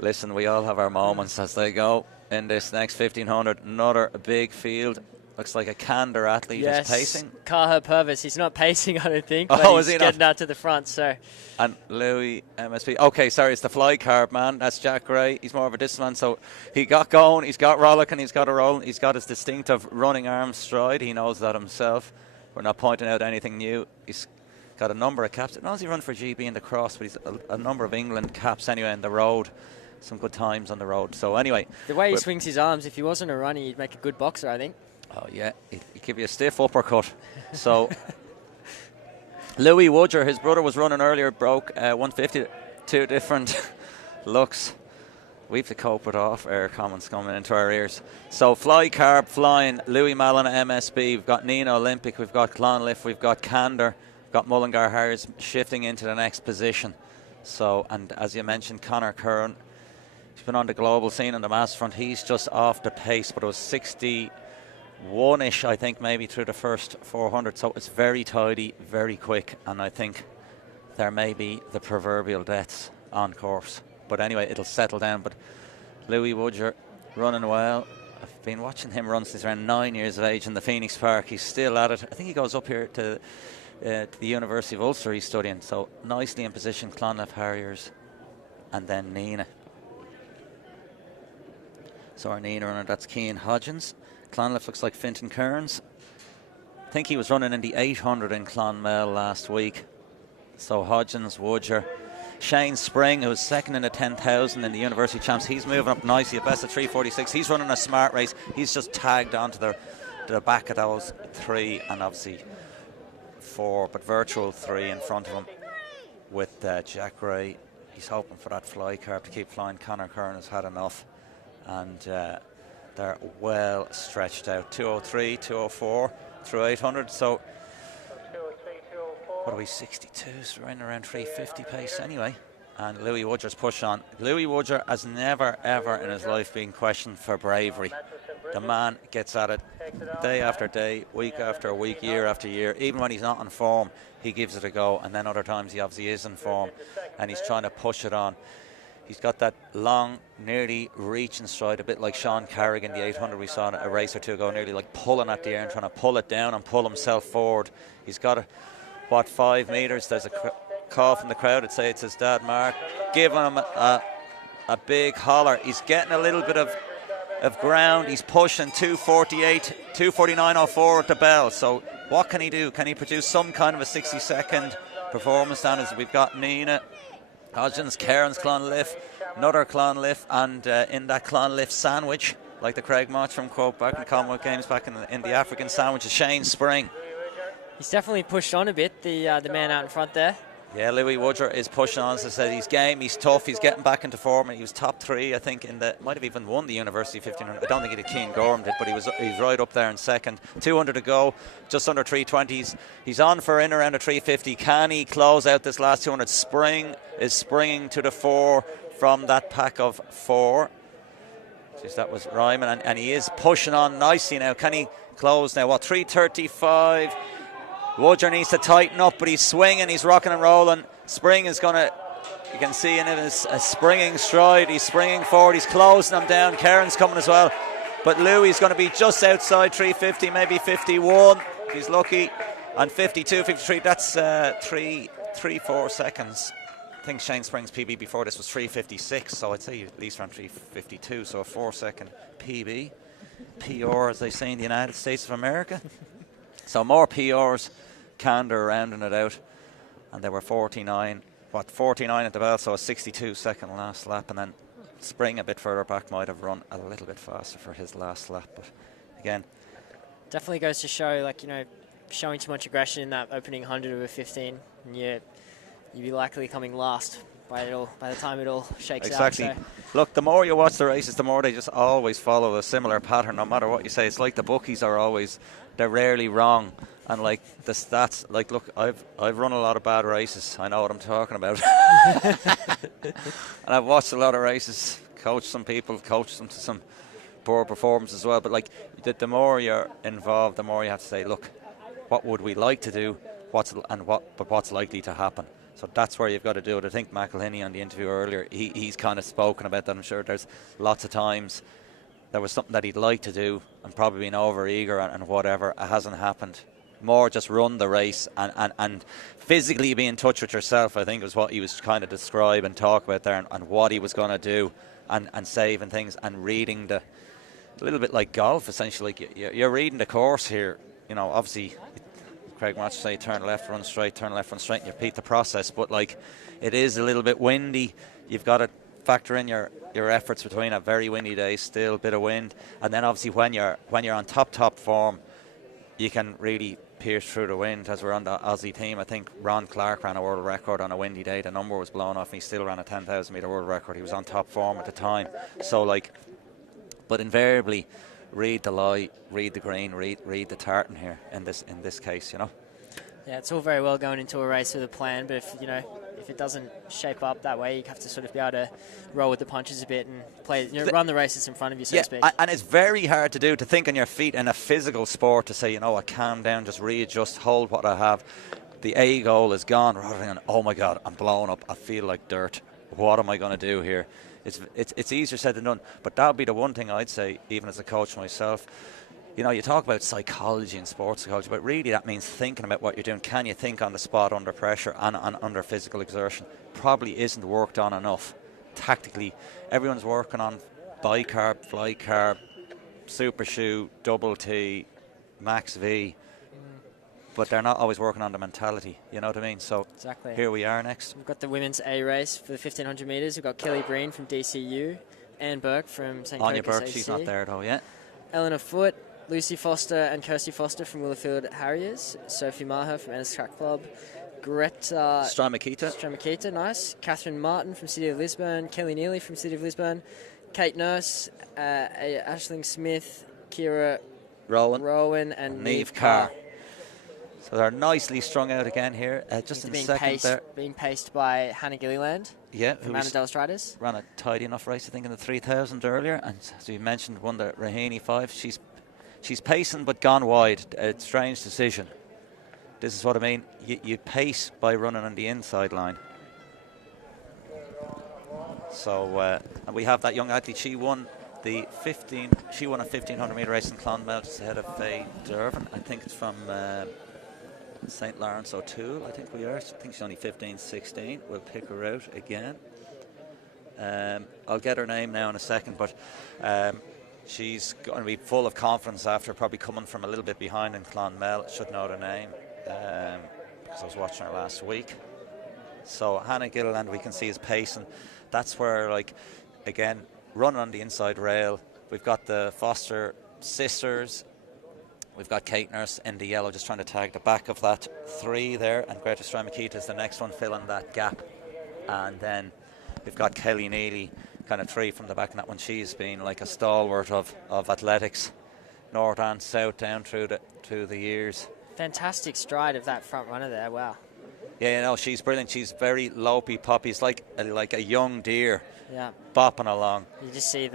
Listen, we all have our moments as they go in this next 1500. Another big field. Looks like a Candor athlete is pacing. Caha Purvis. He's not pacing, I don't think, but he's getting out to the front. So. And Louis MSP. Okay, sorry, it's the fly carb man. That's Jack Gray. He's more of a distance man. So he got going. He's got rollicking. He's got a roll. He's got his distinctive running arm stride. He knows that himself. We're not pointing out anything new. He's got a number of caps. Not only run for GB in the cross, but he's a number of England caps anyway in the road. Some good times on the road. So anyway. The way he swings his arms, if he wasn't a runner, he'd make a good boxer, I think. Oh, yeah. He'd give you a stiff uppercut. So, Louis Woodger, his brother was running earlier, broke 150. Two different looks. We have to cope with off-air comments coming into our ears. So, fly carb flying, Louis Mallon MSB. We've got Nina Olympic. We've got Clonliffe. We've got Candor. We've got Mullingar Harriers shifting into the next position. So, and as you mentioned, Connor Curran, he's been on the global scene on the mass front. He's just off the pace, but it was 61-ish, I think, maybe through the first 400. So it's very tidy, very quick, and I think there may be the proverbial deaths on course. But anyway, it'll settle down. But Louis Woodger running well. I've been watching him run since he's around 9 years of age in the Phoenix Park. He's still at it. I think he goes up here to the University of Ulster he's studying. So nicely in position, Clonliffe Harriers and then Nina. So our Nina runner, that's Cian Hodgins. Clonliffe looks like Finton Kearns. I think he was running in the 800 in Clonmel last week. So Hodgins, Woodger. Shane Spring, who was second in the 10,000 in the University Champs, he's moving up nicely, a best of 3:46. He's running a smart race. He's just tagged onto the back of those three, and obviously four, but virtual three in front of him with Jack Ray. He's hoping for that fly carb to keep flying. Connor Curran has had enough, and they're well stretched out. 203, 204 through 800. So what are we, 62? So we're in around 350 pace anyway. And Louis Woodger's push on. Louis Woodger has never, ever in his life been questioned for bravery. The man gets at it day after day, week after week, year after year. Even when he's not in form, he gives it a go. And then other times he obviously is in form and he's trying to push it on. He's got that long, nearly reaching stride, a bit like Sean Carrigan, the 800 we saw a race or two ago, nearly like pulling at the air and trying to pull it down and pull himself forward. He's got 5 metres. There's a cough in the crowd. I'd say it's his dad, Mark, giving him a big holler. He's getting a little bit of ground. He's pushing 2:48, 2:49.04 at the bell. So what can he do? Can he produce some kind of a 60-second performance? Down as we've got Nina Hodgins, Cairns, Clonliffe, another Clonliffe, and in that Clonliffe sandwich, like the Craig Motch from quote back in the Commonwealth Games, back in the African sandwich, is Shane Spring. He's definitely pushed on a bit, the man out in front there. Yeah, Louis Woodger is pushing on. As I said, he's game, he's tough, he's getting back into form, and he was top 3, I think, might have even won the University 1500. I don't think he did, Keane Gorham did, but he's right up there in second. 200 to go, just under 320s. He's on for in around a 350. Can he close out this last 200? Spring is springing to the 4 from that pack of 4. Jeez, that was Ryman, and he is pushing on nicely now. Can he close now? 335. Woodger needs to tighten up, but he's swinging, he's rocking and rolling. Spring is going to, you can see in it, a springing stride. He's springing forward, he's closing him down. Kieran's coming as well. But Louis is going to be just outside 350, maybe 51. He's lucky. And 52, 53, that's 4 seconds. I think Shane Spring's PB before this was 356, so I'd say at least around 352, so a 4-second PB. PR, as they say in the United States of America. So more PRs, Candor rounding it out, and they were 49 at the bell, so a 62-second last lap, and then Spring a bit further back might have run a little bit faster for his last lap, but again, definitely goes to show, like, you know, showing too much aggression in that opening 100 over 15, and you'd be likely coming last by the time it all shakes out. Exactly. Look, the more you watch the races, the more they just always follow a similar pattern, no matter what you say. It's like the bookies they're rarely wrong. And like the stats, like, look, I've run a lot of bad races. I know what I'm talking about. And I've watched a lot of races, coached some people, coached them to some poor performance as well. But like, the more you're involved, the more you have to say, look, what would we like to do? What's likely to happen? So that's where you've got to do it. I think McElhinney on the interview earlier, he's kind of spoken about that. I'm sure there's lots of times there was something that he'd like to do and probably been over eager and whatever. It hasn't happened. More just run the race and physically be in touch with yourself, I think, was what he was kind of describe and talk about there, and what he was going to do and saving things and reading a little bit like golf, essentially. Like you're reading the course here. You know, obviously, Craig Match say turn left, run straight, and you repeat the process. But like, it is a little bit windy. You've got to factor in your efforts between a very windy day, still a bit of wind, and then obviously when you're on top form, you can really pierce through the wind. As we're on the Aussie team, I think Ron Clark ran a world record on a windy day. The number was blown off, and he still ran a 10,000 metre world record. He was on top form at the time. So like, but invariably, read the lie, read the green, read the tartan here in this case, you know. Yeah, it's all very well going into a race with a plan, but if it doesn't shape up that way, you have to sort of be able to roll with the punches a bit and run the races in front of you, so to speak. And it's very hard to do, to think on your feet in a physical sport, to say, you know what, calm down, just readjust, hold what I have. The A goal is gone, rather than, oh my God, I'm blowing up, I feel like dirt. What am I going to do here? It's easier said than done, but that would be the one thing I'd say, even as a coach myself. You know, you talk about psychology and sports psychology, but really that means thinking about what you're doing. Can you think on the spot under pressure and under physical exertion? Probably isn't worked on enough. Tactically, everyone's working on bicarb, fly carb, super shoe, double T, max V, but they're not always working on the mentality, you know what I mean? So exactly. Here we are next. We've got the women's A race for the 1500 metres. We've got Kelly Breen from DCU, Anne Burke from St. Anya Cocos Burke, AC. she's not there though yet. Eleanor Foote, Lucy Foster and Kirsty Foster from Willowfield Harriers, Sophie Maher from Ennis Track Club, Greta Stramakita, nice, Catherine Martin from City of Lisburn, Kelly Neely from City of Lisburn, Kate Nurse, Aisling Smith, Kira Rowan and Neve Carr. So they're nicely strung out again here, just in second there. Being paced by Hannah Gilliland. Yeah, from Annandale Striders. Ran a tidy enough race, I think, in the 3000 earlier, and as you mentioned, won the Raheny 5. She's pacing but gone wide. A strange decision. This is what I mean. You pace by running on the inside line. So and we have that young athlete. She won a 1500 metre race in Clonmel just ahead of Faye Dervin. I think it's from St. Lawrence O'Toole. I think we are. I think she's only 15, 16. We'll pick her out again. I'll get her name now in a second, but she's going to be full of confidence after probably coming from a little bit behind in Clonmel. Should know her name because I was watching her last week. So Hannah Gilliland, we can see, is pacing. That's where, like, again, running on the inside rail. We've got the Foster sisters We've got Kate Nurse in the yellow just trying to tag the back of that 3 there, and Greta Strymakita is the next one filling that gap. And then we've got Kelly Neely kind of 3 from the back, and that one, she's been like a stalwart of athletics, north and south down through the years. Fantastic stride of that front runner there, wow. Yeah, no, she's brilliant. She's very lopey poppy. It's like a young deer, yeah, bopping along. You just see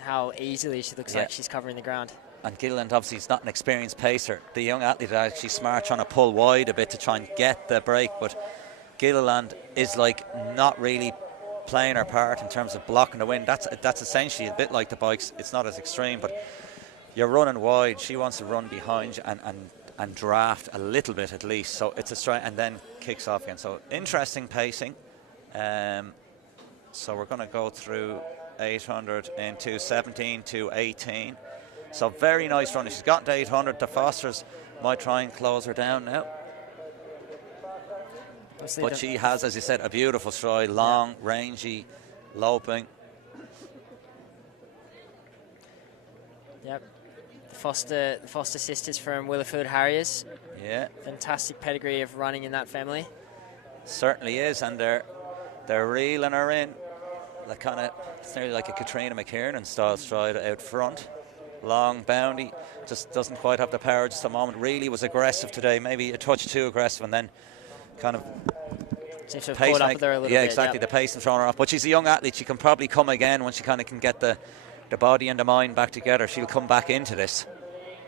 how easily she looks like she's covering the ground. And Gilliland obviously is not an experienced pacer. The young athlete is actually smart, trying to pull wide a bit to try and get the break, but Gilliland is like not really playing her part in terms of blocking the wind. That's essentially a bit like the bikes. It's not as extreme, but you're running wide. She wants to run behind you and draft a little bit at least. So it's a straight and then kicks off again. So interesting pacing. So we're going to go through 800 into 17 to 18. So very nice running. She's gotten to 800. The Fosters might try and close her down now. But she has, as you said, a beautiful stride, long, rangy, loping. Yep. The Foster sisters from Willowfield Harriers. Yeah. Fantastic pedigree of running in that family. Certainly is, and they're reeling her in. It's nearly like a Katrina McKiernan style stride out front. Long boundy, just doesn't quite have the power just a moment. Really was aggressive today, maybe a touch too aggressive, and then kind of seems to have caught up with her a little bit. Yeah, exactly, the pace and throwing her off. But she's a young athlete. She can probably come again when she kind of can get the body and the mind back together. She'll come back into this,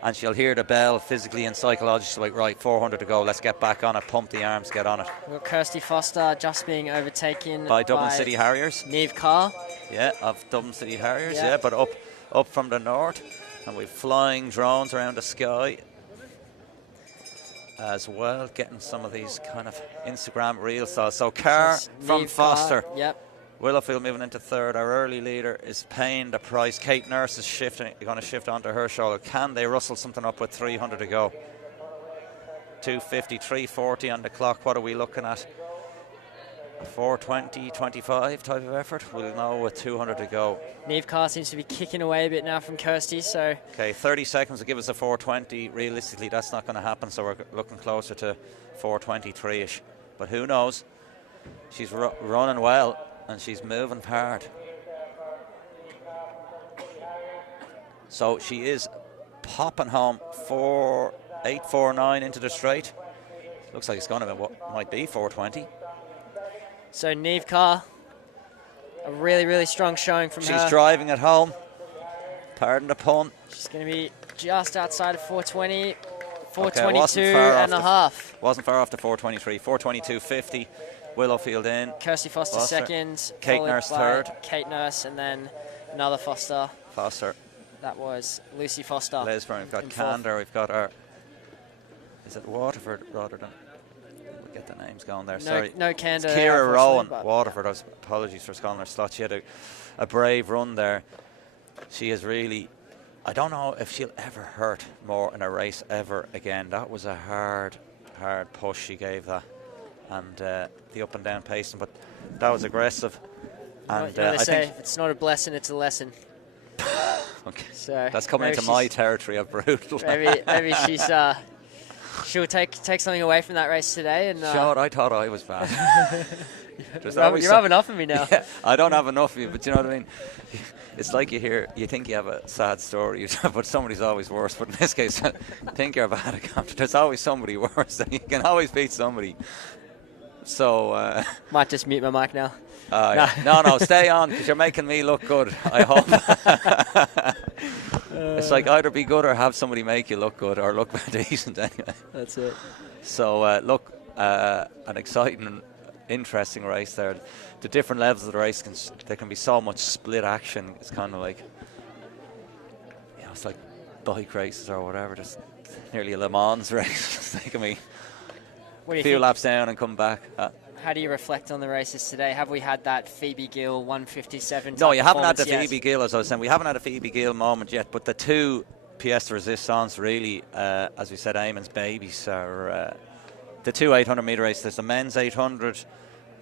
and she'll hear the bell physically and psychologically, like, right, 400 to go, let's get back on it, pump the arms, get on it. We've got Kirsty Foster just being overtaken by Dublin City Harriers. Niamh Carr. Yeah, of Dublin City Harriers, yeah, but up from the north. And we've flying drones around the sky as well, getting some of these kind of Instagram reel styles. So Carr from Foster. Yep. Willowfield moving into third. Our early leader is paying the price. Kate Nurse is going to shift onto her shoulder. Can they rustle something up with 300 to go? 250, 340 on the clock. What are we looking at? 420, 25 type of effort. We'll know with 200 to go. Niamh Carr seems to be kicking away a bit now from Kirsty, so... Okay, 30 seconds will give us a 420. Realistically, that's not going to happen, so we're looking closer to 423-ish. But who knows? She's running well, and she's moving hard. So she is popping home 849 into the straight. Looks like it's going to be what might be 420. So Niamh Carr, a really, really strong showing from her. She's driving at home. Pardon the pun. She's going to be just outside of 420, 422 and a half. Wasn't far off the 423, 422.50. Willowfield in. Kirsty Foster second. Kate Nurse third. Kate Nurse, and then another Foster. That was Lucy Foster. Lisburn. We've got Candor. We've got our... Is it Waterford rather than... Get the names going there. Sorry. No Candor. Ciara Rowan, Waterford. Apologies for calling her slot. She had a brave run there. She is really... I don't know if she'll ever hurt more in a race ever again. That was a hard push she gave that. And the up and down pacing, but that was aggressive. And they say if it's not a blessing, it's a lesson. Okay. So that's coming into my territory of brutal. Maybe she's... She'll take something away from that race today. And Shot, I thought I was bad. You're having enough of me now. Yeah, I don't have enough of you, but you know what I mean? It's like you think you have a sad story, but somebody's always worse. But in this case, you think you're bad at comp. There's always somebody worse. You can always beat somebody. So... Might just mute my mic now. No, stay on, because you're making me look good, I hope. It's like either be good or have somebody make you look good or look decent anyway. That's it. So, an exciting and interesting race there. The different levels of the race, there can be so much split action. It's kind of like, it's like bike races or whatever. Just nearly a Le Mans race. It's taking me a few laps down and come back. How do you reflect on the races today? Have we had that Phoebe Gill 157? No, you haven't had the Phoebe Gill, as I was saying. We haven't had a Phoebe Gill moment yet, but the two pièce de résistance really, as we said, Eamon's babies are the two 800-metre races. There's the men's 800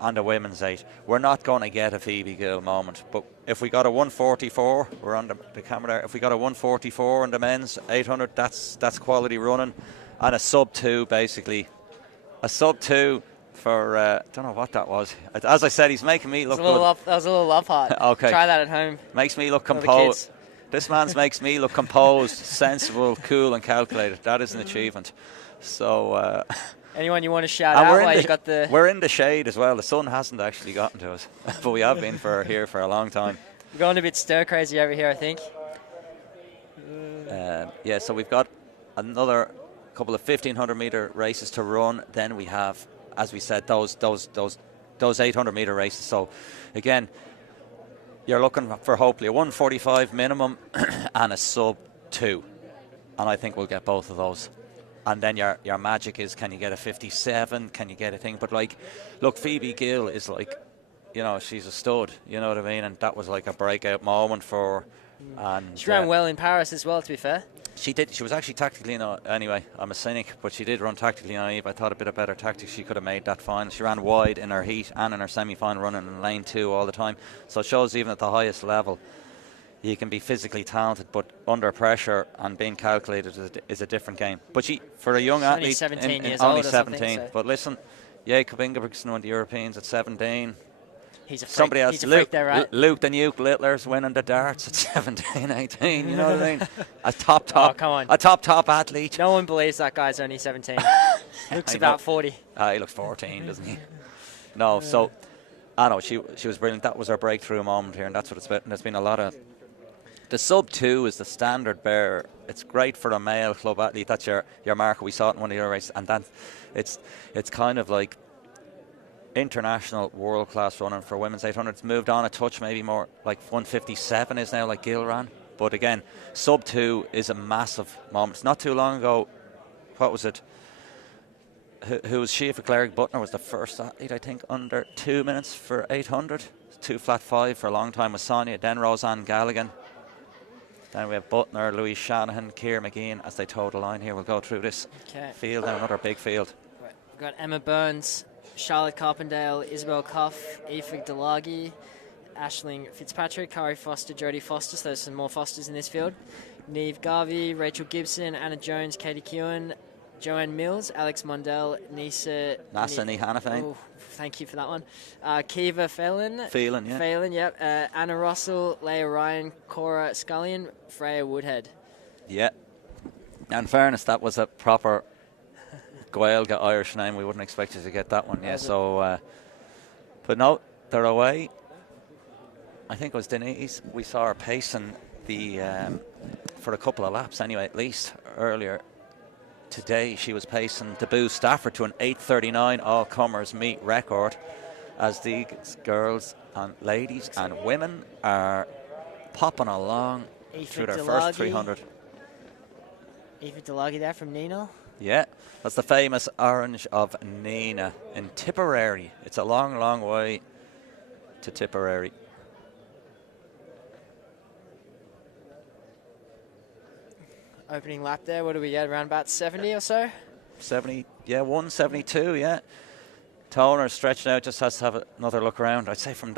on the women's 8. We're not going to get a Phoebe Gill moment, but if we got a 144, we're on the camera there, if we got a 144 on the men's 800, that's quality running, and a sub 2 basically. A sub 2 for, don't know what that was. As I said, he's making me look good. That was a little love heart. Okay. Try that at home. Makes me look composed. This man's makes me look composed, sensible, cool and calculated. That is an achievement. So... anyone you want to shout out while you got the... We're in the shade as well. The sun hasn't actually gotten to us, but we have been here for a long time. We're going a bit stir-crazy over here, I think. Yeah, so we've got another couple of 1,500-metre races to run. Then we have, as we said, those 800-metre races. So, again, you're looking for hopefully a 145 minimum and a sub 2. And I think we'll get both of those. And then your magic is, can you get a 57? Can you get a thing? But, like, look, Phoebe Gill is like, you know, she's a stud. You know what I mean? And that was like a breakout moment for her. And she ran well in Paris as well, to be fair. She did. She was actually tactically, anyway, I'm a cynic, but she did run tactically naive. I thought a bit of better tactics, she could have made that final. She ran wide in her heat and in her semi-final, running in lane 2 all the time. So it shows even at the highest level, you can be physically talented, but under pressure and being calculated is a different game. But she, for a young athlete, only 17 years only old 17. So. But listen, Jakob Ingebrigtsen won the Europeans at 17. He's a freak. Somebody else, He's a freak there, right? Luke the Nuke Littler's winning the darts at 17, 18. You know what I mean? A top. Oh, come on. A top athlete. No one believes that guy's only 17. Looks about 40. He looks 14, doesn't he? No, so I know she was brilliant. That was her breakthrough moment here, and that's what it's been. There's been a lot of. The sub 2 is the standard bearer. It's great for a male club athlete. That's your marker. We saw it in one of the other races, and then it's kind of like international world class running for women's 800. It's moved on a touch, maybe more like 157 is now, like Gill ran. But again, sub 2 is a massive moment. It's not too long ago. What was it? Who was she? For Cleric Butner was the first athlete, I think, under 2 minutes for 800. 2 flat 5 for a long time with Sonia. Then Roseanne Galligan. Then we have Butner, Louise Shanahan, Keir McGeehan as they toe the line here. We'll go through this field now, another big field. Right. We've got Emma Burns, Charlotte Carpendale, Isabel Cuff, Aoife Delagi, Aisling Fitzpatrick, Kari Foster, Jodie Foster. So there's some more Fosters in this field. Neve Garvey, Rachel Gibson, Anna Jones, Katie Kewen, Joanne Mills, Alex Mondell, Nasa Nihanafane. Oh, thank you for that one. Kiva Phelan. Phelan, yep. Anna Russell, Leah Ryan, Cora Scullion, Freya Woodhead. Yeah. In fairness, that was a proper Gaelga Irish name. We wouldn't expect you to get that one. Yeah. So, but no, they're away. I think it was Denise. We saw her pacing the for a couple of laps anyway, at least earlier. Today she was pacing Debut Stafford to an 8:39 all-comers meet record, as these girls and ladies and women are popping along through their first 300. Aoife Delagi there from Nina. Yeah, that's the famous orange of Nina in Tipperary. It's a long, long way to Tipperary. Opening lap there, what do we get, around about 70 or so? 70, yeah, 172, yeah. Toner stretched out, just has to have another look around. I'd say I think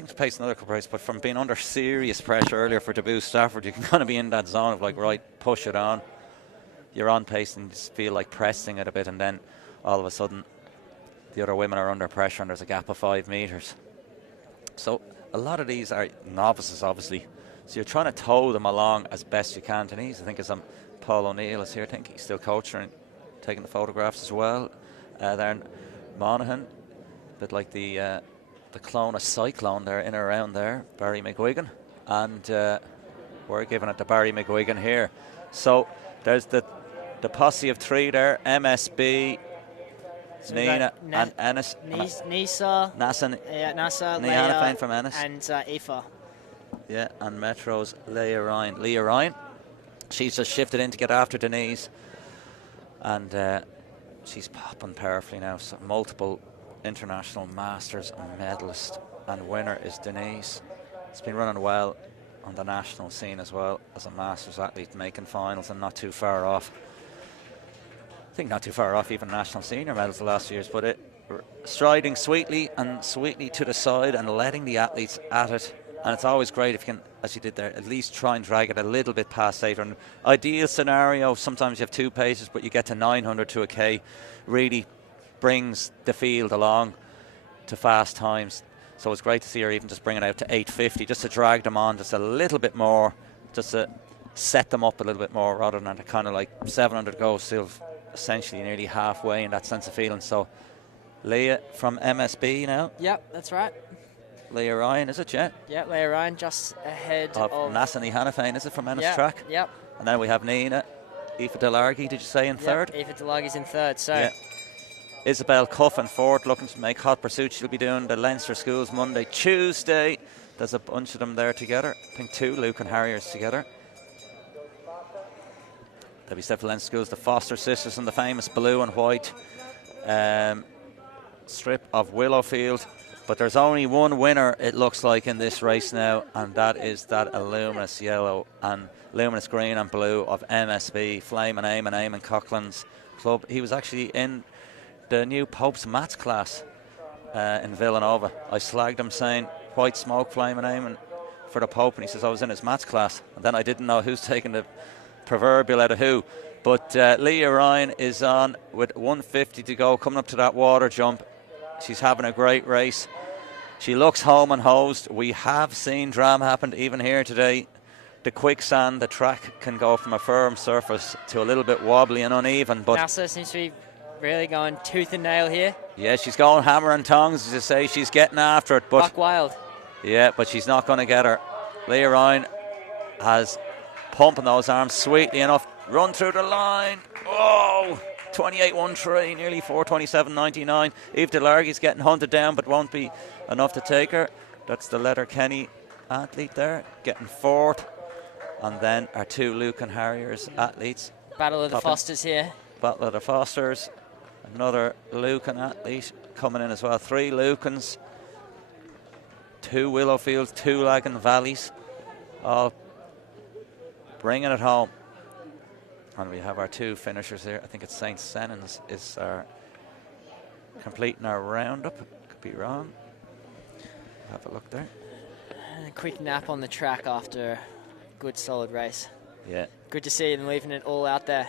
it's paced another couple of races, but from being under serious pressure earlier for Debut Stafford, you can kind of be in that zone of like, right, push it on. You're on pace and just feel like pressing it a bit, and then all of a sudden the other women are under pressure and there's a gap of 5 metres. So a lot of these are novices, obviously. So you're trying to tow them along as best you can. Denise, I think, is Paul O'Neill is here. I think he's still coaching and taking the photographs as well. There, Monaghan, a bit like the clone of Cyclone there, in and around there. Barry McGuigan, and we're giving it to Barry McGuigan here. So there's the posse of 3 there: MSB, so Nina, and Ennis. Nisa, Leah, from Ennis, and Aoife. Yeah, and Metro's Leah Ryan. She's just shifted in to get after Denise. And she's popping powerfully now. So multiple international masters medalist and winner is Denise. It's been running well on the national scene as well as a masters athlete, making finals and not too far off. think not too far off even national senior medals the last few years, but striding sweetly to the side and letting the athletes at it. And it's always great if you can, as you did there, at least try and drag it a little bit past 800. Ideal scenario, sometimes you have 2 paces, but you get to 900 to a K, really brings the field along to fast times. So it's great to see her even just bring it out to 850, just to drag them on just a little bit more, just to set them up a little bit more, rather than a kind of like 700 go, still essentially nearly halfway in that sense of feeling. So Leah from MSB now. Yep, that's right. Leah Ryan, is it, yeah? Yeah, Leah Ryan just ahead of Nassani Hannafane, is it, from Ennis Track? Yep. And then we have Nina, Aoife Delargy, did you say, in third? Aoife Delargy's in third, so... Isabel Cuff in fourth, looking to make hot pursuit. She'll be doing the Leinster Schools Monday, Tuesday. There's a bunch of them there together. I think 2 Lucan Harriers together. They'll be set for Leinster Schools, the Foster sisters, and the famous blue and white strip of Willowfield. But there's only one winner, it looks like, in this race now, and that is that luminous yellow and luminous green and blue of MSB, Flame and Eamon Coughlin's club. He was actually in the new Pope's Mats class in Villanova. I slagged him saying, white smoke, Flame and Eamon for the Pope, and he says, I was in his Mats class. And then I didn't know who's taking the proverbial out of who. But Leah Ryan is on with 150 to go, coming up to that water jump. She's having a great race. She looks home and hosed. We have seen drama happen even here today. The quicksand, the track can go from a firm surface to a little bit wobbly and uneven. But NASA seems to be really going tooth and nail here. Yeah, she's going hammer and tongs, as you say. She's getting after it. But Buck wild. Yeah, but she's not going to get her. Leah Ryan has pumping those arms sweetly enough. Run through the line. Oh! 28.13, nearly 4:27.99. Eve Delargy's getting hunted down, but won't be enough to take her. That's the Letterkenny athlete there, getting fourth. And then our 2 Lucan Harriers athletes. Battle of the Fosters here. Battle of the Fosters. Another Lucan athlete coming in as well. 3 Lucans, 2 Willowfields, 2 Lagan Valleys, all bringing it home. And we have our 2 finishers here. I think it's St. Senans is our completing our roundup. Could be wrong. Have a look there. And a quick nap on the track after a good solid race. Yeah. Good to see them leaving it all out there.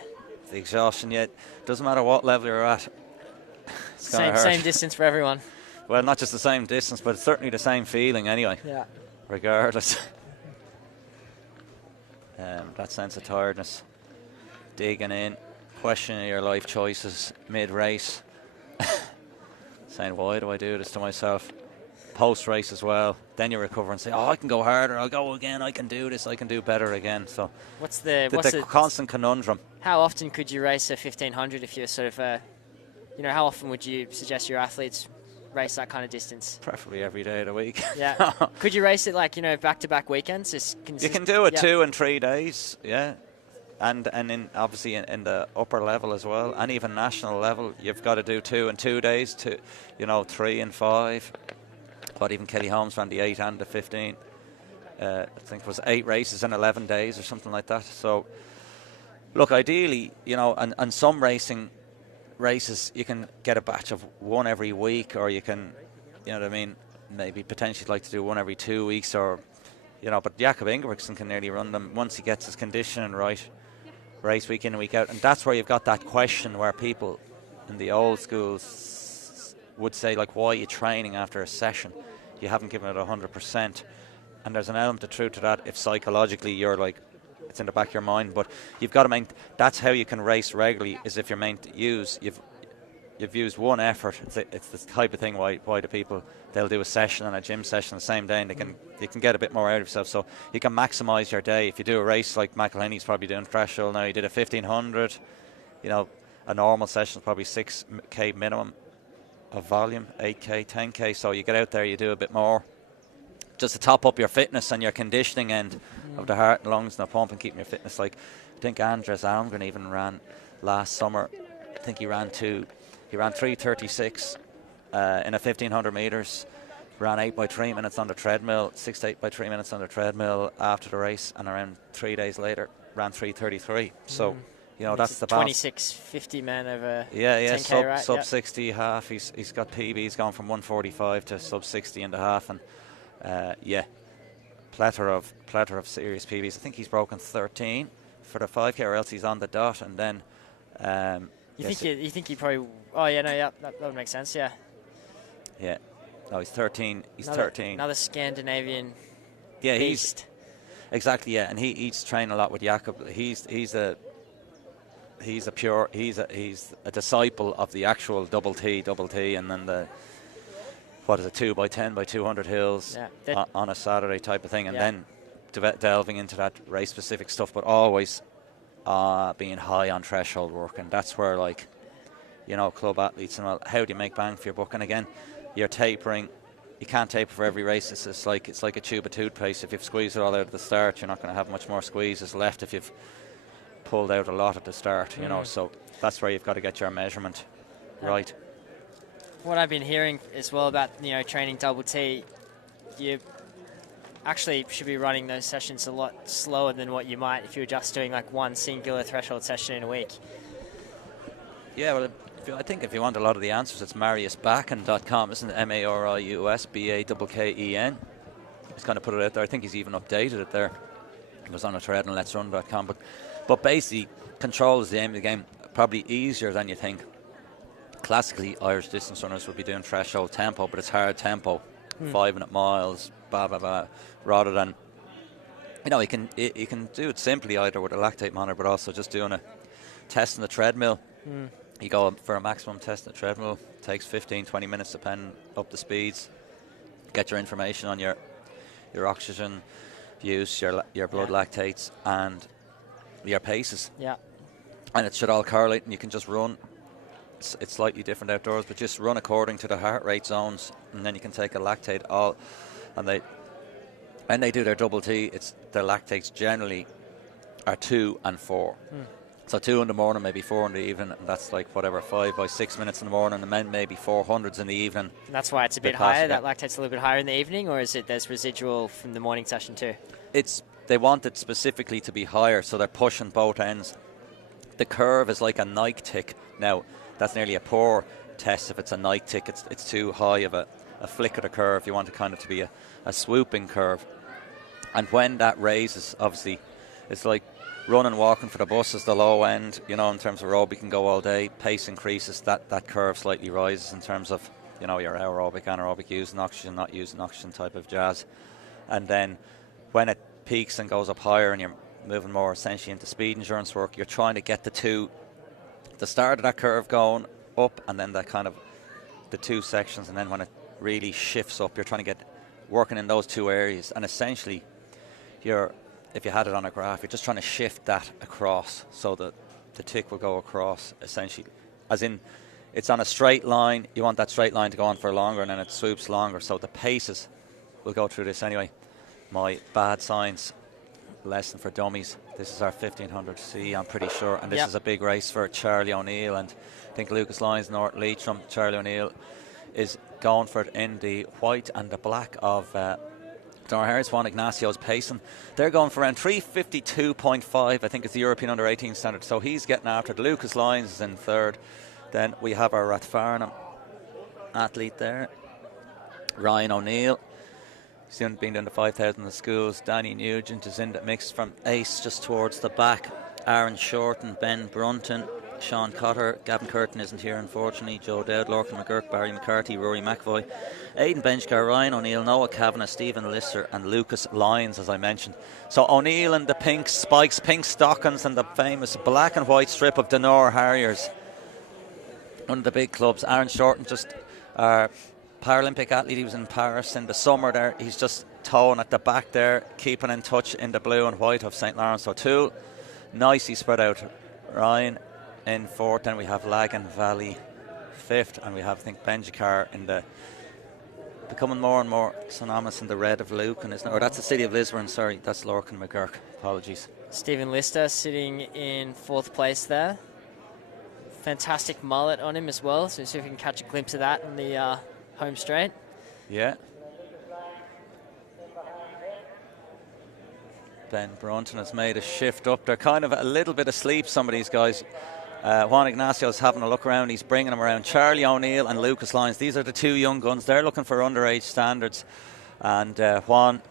The exhaustion, yet doesn't matter what level you're at. Same distance for everyone. Well, not just the same distance, but it's certainly the same feeling anyway. Yeah. Regardless. That sense of tiredness. Digging in, questioning your life choices mid-race. Saying, why do I do this to myself? Post-race as well. Then you recover and say, oh, I can go harder, I'll go again, I can do this, I can do better again. So what's the constant conundrum? How often could you race a 1500 if you're sort of, how often would you suggest your athletes race that kind of distance? Preferably every day of the week. Yeah. Could you race it like, back-to-back weekends? You can do it 2 and 3 days, yeah. And obviously in the upper level as well, and even national level, you've got to do 2 and 2 days, 3 and 5. But even Kelly Holmes ran the 8 and the 15. I think it was 8 races in 11 days or something like that. So, look, ideally, and some races, you can get a batch of 1 every week, or you can, maybe potentially like to do 1 every 2 weeks, or, but Jakob Ingebrigtsen can nearly run them once he gets his conditioning right, race week in and week out. And that's where you've got that question where people in the old schools would say, like, why are you training after a session? You haven't given it 100%. And there's an element of truth to that if psychologically you're like, it's in the back of your mind. But you've got to that's how you can race regularly, is if you're meant to use, you've used 1 effort. It's the type of thing why the people, they'll do a session and a gym session the same day, and you can get a bit more out of yourself. So you can maximise your day. If you do a race like McElhinney's probably doing threshold now, you did a 1500, a normal session is probably 6k minimum of volume, 8k, 10k. So you get out there, you do a bit more, just to top up your fitness and your conditioning end of the heart and lungs and the pump and keeping your fitness. Like, I think Andres Almgren even ran last summer. I think he ran 3:36 in a 1500 metres, ran 8 by 3 minutes on the treadmill, 6 to 8 by 3 minutes on the treadmill after the race, and around 3 days later ran 3:33. So You know, that's the 26.50 man over 10K, right? Sub 60 half. He's got PBs going from 145 to sub 60 and a half, and plethora of serious PBs. I think he's broken 13 for the 5K, or else he's on the dot. And then you think he probably? Oh yeah, no, yeah, that would make sense. Yeah. Yeah. No, he's 13. He's another, 13. Another Scandinavian. Yeah, beast. Exactly. Yeah, and he's trained a lot with Jakob. He's a disciple of the actual double T, and then the 2x10 by 200 hills on a Saturday type of thing, and then delving into that race specific stuff, but always being high on threshold work. And that's where, like, you know, club athletes and all, how do you make bang for your buck? And again, you're tapering. You can't taper for every race. It's like a tube of toothpaste. If you've squeezed it all out at the start, you're not going to have much more squeezes left if you've pulled out a lot at the start, you know. So that's where you've got to get your measurement right. What I've been hearing as well about, you know, training double T, you actually should be running those sessions a lot slower than what you might if you were just doing like one singular threshold session in a week. Yeah, well, I think if you want a lot of the answers, it's mariusbakken.com, isn't it? MariusBakken. He's kind of put it out there. I think he's even updated it there. It was on a thread on letsrun.com. But basically, control is the aim of the game. Probably easier than you think. Classically, Irish distance runners would be doing threshold tempo, but it's hard tempo, 5-minute miles, blah blah blah. Rather than, you know, you can do it simply either with a lactate monitor, but also just doing a test in the treadmill. You go for a maximum test in the treadmill. Takes 15-20 minutes, depending up the speeds. Get your information on your oxygen use, your blood lactates, and your paces. Yeah. And it should all correlate, and you can just run. It's slightly different outdoors, but just run according to the heart rate zones, and then you can take a lactate all. And when they do their double T, their lactates generally are 2 and 4. So 2 in the morning, maybe 4 in the evening, and that's like 5 by 6 minutes in the morning, and then maybe 400s in the evening. And that's why it's a bit higher. That lactate's a little bit higher in the evening, or is it there's residual from the morning session too? They want it specifically to be higher, so they're pushing both ends. The curve is like a Nike tick. Now, that's nearly a poor test if it's a Nike tick. It's too high of a flick of the curve. You want it kind of to be a swooping curve. And when that raises, obviously, it's like running, walking for the bus is the low end, you know, in terms of aerobic, can go all day. Pace increases, that curve slightly rises in terms of, you know, your aerobic, anaerobic, using oxygen, not using oxygen type of jazz. And then when it peaks and goes up higher and you're moving more essentially into speed endurance work, you're trying to get the start of that curve going up, and then that kind of the two sections, and then when it really shifts up, you're trying to get working in those two areas. And essentially, if you had it on a graph, you're just trying to shift that across so that the tick will go across, essentially. As in, it's on a straight line. You want that straight line to go on for longer, and then it swoops longer. So the paces, we'll go through this anyway. My bad science lesson for dummies. This is our 1500C, I'm pretty sure. And this is a big race for Charlie O'Neill. And I think Lucas Lyons, North Leitrim, Charlie O'Neill is going for it in the white and the black of Donor Harris. Juan Ignacio's pacing. They're going for around 352.5. I think it's the European under 18 standard. So he's getting after it. Lucas Lyons is in third. Then we have our Rathfarnham athlete there, Ryan O'Neill. He's been doing the 5,000 in the schools. Danny Nugent is in the mix from Ace just towards the back. Aaron Shorten, Ben Brunton, Sean Cotter. Gavin Curtin isn't here, unfortunately. Joe Dowd, Lorcan McGurk, Barry McCarthy, Rory McVoy, Aidan Benchcar, Ryan O'Neill, Noah Kavanagh, Stephen Lister and Lucas Lyons, as I mentioned. So O'Neill in the pink spikes, pink stockings, and the famous black and white strip of Donor Harriers. One of the big clubs. Aaron Shorten, just our Paralympic athlete. He was in Paris in the summer there. He's just towing at the back there, keeping in touch in the blue and white of St. Lawrence O'Toole. Nicely spread out. Ryan in fourth. Then we have Lagan Valley fifth, and we have, I think, Benjicar in the becoming more and more synonymous in the red of Lucan, isn't it? Or that's the city of Lisburn, sorry. That's Lorcan McGurk. Apologies. Stephen Lister sitting in fourth place there. Fantastic mullet on him as well, so see if we can catch a glimpse of that on the home straight. Yeah. Ben Brunton has made a shift up. They're kind of a little bit asleep, some of these guys. Juan Ignacio's having a look around. He's bringing them around. Charlie O'Neill and Lucas Lyons. These are the two young guns. They're looking for underage standards. And Juan,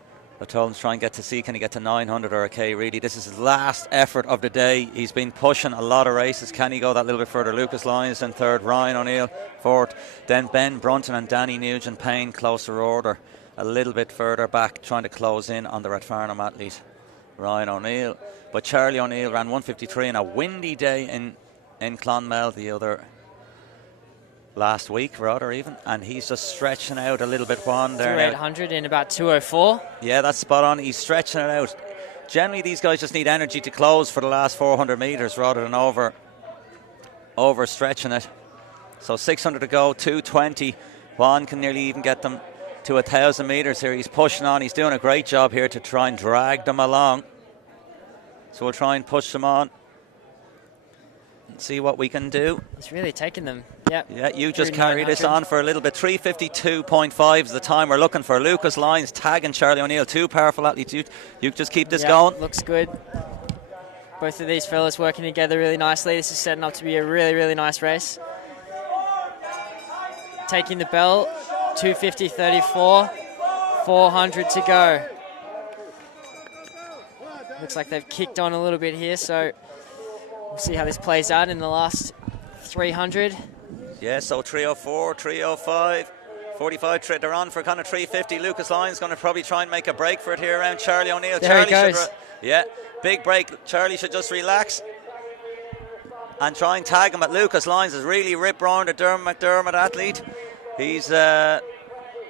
I told him to try and get to see, can he get to 900 or a K really. This is his last effort of the day. He's been pushing a lot of races. Can he go that little bit further? Lucas Lyons in third, Ryan O'Neill fourth. Then Ben Brunton and Danny Nugent Payne closer order. A little bit further back, trying to close in on the Rathfarnham athlete, Ryan O'Neill. But Charlie O'Neill ran 153 in a windy day in Clonmel the other last week, rather even, and he's just stretching out a little bit. Juan there, 800 in about 204. Yeah, that's spot on. He's stretching it out. Generally, these guys just need energy to close for the last 400 metres rather than over stretching it. So 600 to go, 220. Juan can nearly even get them to 1,000 metres here. He's pushing on. He's doing a great job here to try and drag them along. So we'll try and push them on and see what we can do. He's really taking them. Yep. Yeah, you just carry this on for a little bit. 3:52.5 is the time we're looking for. Lucas Lyons tagging Charlie O'Neill. Two powerful athletes. You just keep this going. Looks good. Both of these fellas working together really nicely. This is setting up to be a really, really nice race. Taking the bell. 2:50.34. 400 to go. Looks like they've kicked on a little bit here, so we'll see how this plays out in the last 300. Yeah, so 3:04, 3:05, 45. They're on for kind of 3:50. Lucas Lyons going to probably try and make a break for it here around Charlie O'Neill. There he goes. Yeah, big break. Charlie should just relax and try and tag him. But Lucas Lyons is really rip-roaring the Dermot McDermott athlete. He's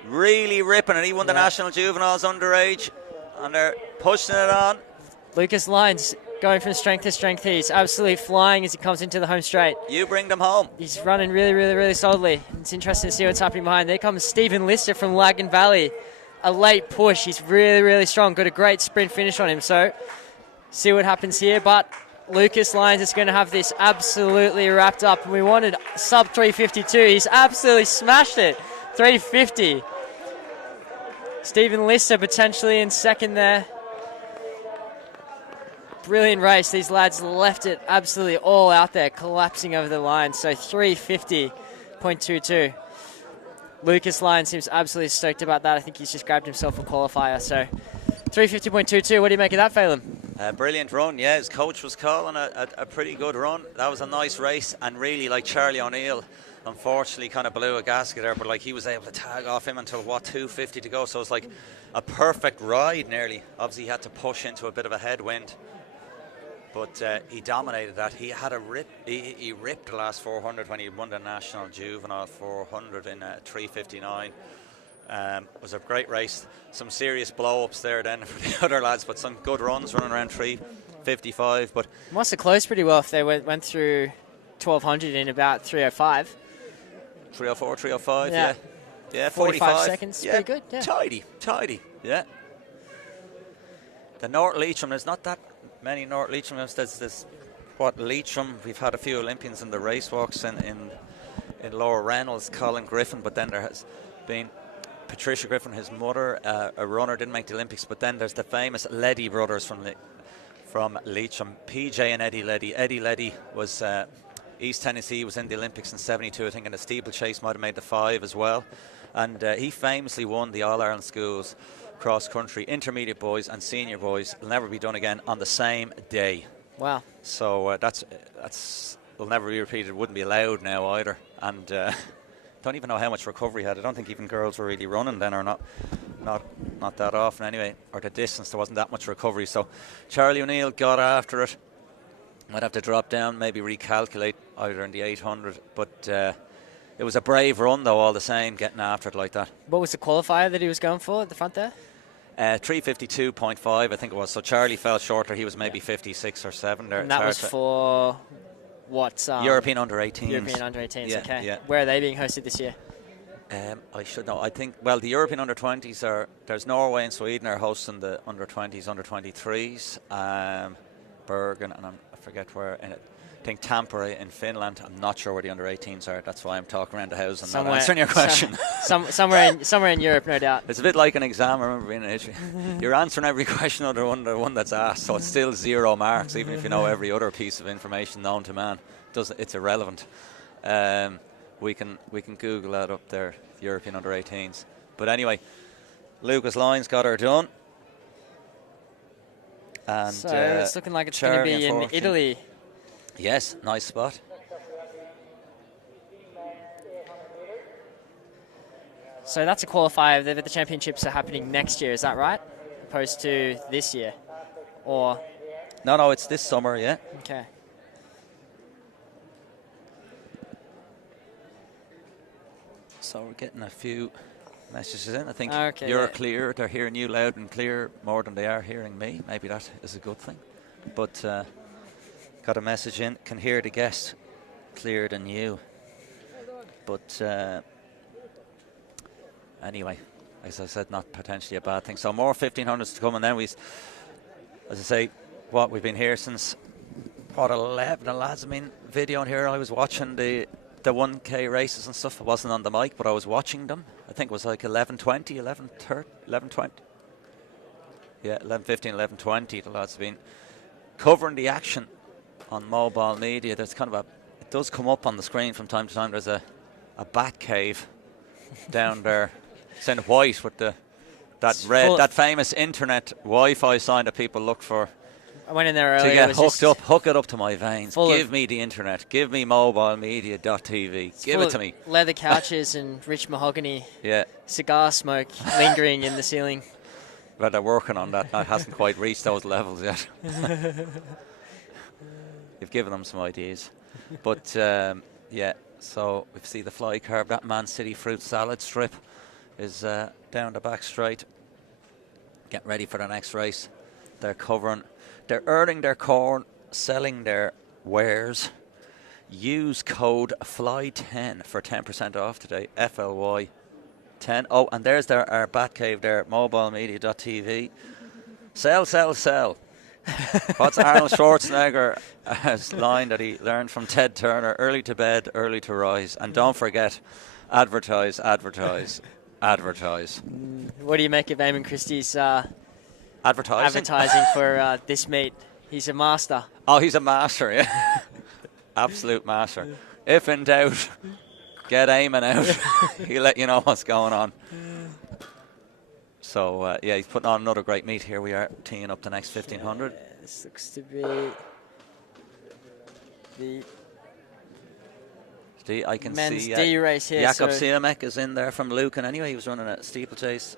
really ripping it. He won the National Juveniles underage, and they're pushing it on. Lucas Lyons going from strength to strength. He's absolutely flying as he comes into the home straight. You bring them home. He's running really, really, really solidly. It's interesting to see what's happening behind. There comes Stephen Lister from Lagan Valley. A late push. He's really, really strong. Got a great sprint finish on him. So see what happens here. But Lucas Lyons is going to have this absolutely wrapped up. And we wanted sub 3:52. He's absolutely smashed it. 3:50. Stephen Lister potentially in second there. Brilliant race. These lads left it absolutely all out there, collapsing over the line. So 3:50.22. Lucas Lyons seems absolutely stoked about that. I think he's just grabbed himself a qualifier. So 3:50.22. What do you make of that, Phelan? Brilliant run. Yeah, his coach was calling a pretty good run. That was a nice race, and really, like Charlie O'Neill, unfortunately kind of blew a gasket there, but like he was able to tag off him until 2:50 to go. So it's like a perfect ride nearly. Obviously, he had to push into a bit of a headwind. But he dominated that. He had a rip. He ripped the last 400 when he won the National Juvenile 400 in 3:59. It was a great race. Some serious blow-ups there then for the other lads, but some good runs running around 3:55. But must have closed pretty well if they went through 1200 in about 3:05. 3:04, 3:05. Yeah. Yeah, 45 seconds. Yeah, pretty good. Yeah. Tidy. Yeah. The North Leitrim, there's not that many North Leitrim. There's Leitrim. We've had a few Olympians in the race walks in Laura Reynolds, Colin Griffin, but then there has been Patricia Griffin, his mother, a runner, didn't make the Olympics. But then there's the famous Leddy brothers from Leitrim, PJ and Eddie Leddy. Eddie Leddy was East Tennessee, was in the Olympics in 72, I think, and the steeplechase might have made the 5 as well. And he famously won the All-Ireland Schools cross-country, intermediate boys and senior boys. It'll never be done again on the same day. Wow. So that's will never be repeated. Wouldn't be allowed now either. And don't even know how much recovery he had. I don't think even girls were really running then, or not that often anyway, or the distance. There wasn't that much recovery. So Charlie O'Neill got after it. Might have to drop down, maybe recalculate either in the 800. But it was a brave run though, all the same, getting after it like that. What was the qualifier that he was going for at the front there? 3:52.5, I think it was. So Charlie fell shorter. He was maybe 56 or 7 there. And that was for what? European under-18s. European under-18s, yeah, okay. Yeah. Where are they being hosted this year? I should know. I think, well, the European under-20s there's Norway and Sweden are hosting the under-20s, under-23s. Bergen, and I forget where in it. I think Tampere in Finland. I'm not sure where the under-18s are. That's why I'm talking around the house and Somewhere- not answering your question. somewhere in Europe, no doubt. It's a bit like an exam. I remember being in history. You're answering every question other than the one that's asked, so it's still 0 marks, even if you know every other piece of information known to man. It's irrelevant. We can Google that up there, European under-18s. But anyway, Lucas Lyons got her done. And So it's looking like it's going to be in Italy. Yes, nice spot. So that's a qualifier. The championships are happening next year, is that right? Opposed to this year? Or? No, it's this summer, yeah. Okay. So we're getting a few messages in. I think Okay, clear. They're hearing you loud and clear more than they are hearing me. Maybe that is a good thing. But got a message in. Can hear the guest clearer than you. But anyway, as I said, not potentially a bad thing. So more 1500s to come, and then as I say, we've been here since 11. The lads have been videoing here. I was watching the 1K races and stuff. I wasn't on the mic, but I was watching them. I think it was like 11:20, 11:20. Yeah, 11:15, 11:20. The lads have been covering the action on mobile media. There's kind of it does come up on the screen from time to time. There's a bat cave down there. It's in white with that famous internet Wi-Fi sign that people look for. I went in there earlier. To get hooked up, hook it up to my veins. Give me the internet. Give me mobilemedia.tv. Give it to me. Leather couches and rich mahogany. Yeah. Cigar smoke lingering in the ceiling. But they're working on that. That hasn't quite reached those levels yet. You've given them some ideas. But, yeah, so we see the fly carb. That Man City fruit salad strip is down the back straight. Get ready for the next race. They're earning their corn, selling their wares. Use code FLY10 for 10% off today. FLY10. Oh, and there's our Batcave there, mobilemedia.tv. Sell. What's Arnold Schwarzenegger's line that he learned from Ted Turner? Early to bed, early to rise. And don't forget, advertise. What do you make of Eamon Christie's advertising for this meet? He's a master. Oh, he's a master, yeah. Absolute master. If in doubt, get Eamon out. He'll let you know what's going on. So, yeah, he's putting on another great meet. Here we are teeing up the next 1500. This looks to be the I can men's see D race here. Jakob Siemek is in there from Lucan. Anyway, he was running a steeplechase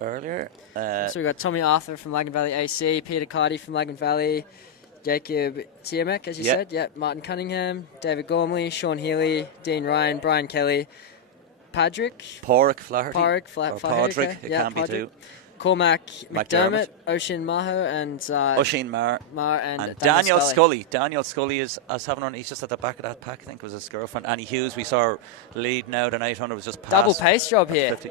earlier. So we've got Tommy Arthur from Lagan Valley AC, Peter Cardy from Lagan Valley, Jacob Siemek, as you said. Yep, Martin Cunningham, David Gormley, Sean Healy, Dean Ryan, Brian Kelly, Pádraig Flaherty. Pádraig, it can be too. Cormac McDermott, Oisin Maher, and Oisin Maher and Daniel Scully. Daniel Scully is having on. He's just at the back of that pack. I think it was his girlfriend Annie Hughes. We saw her lead now. The 800 was just past. Double pace job here. 50.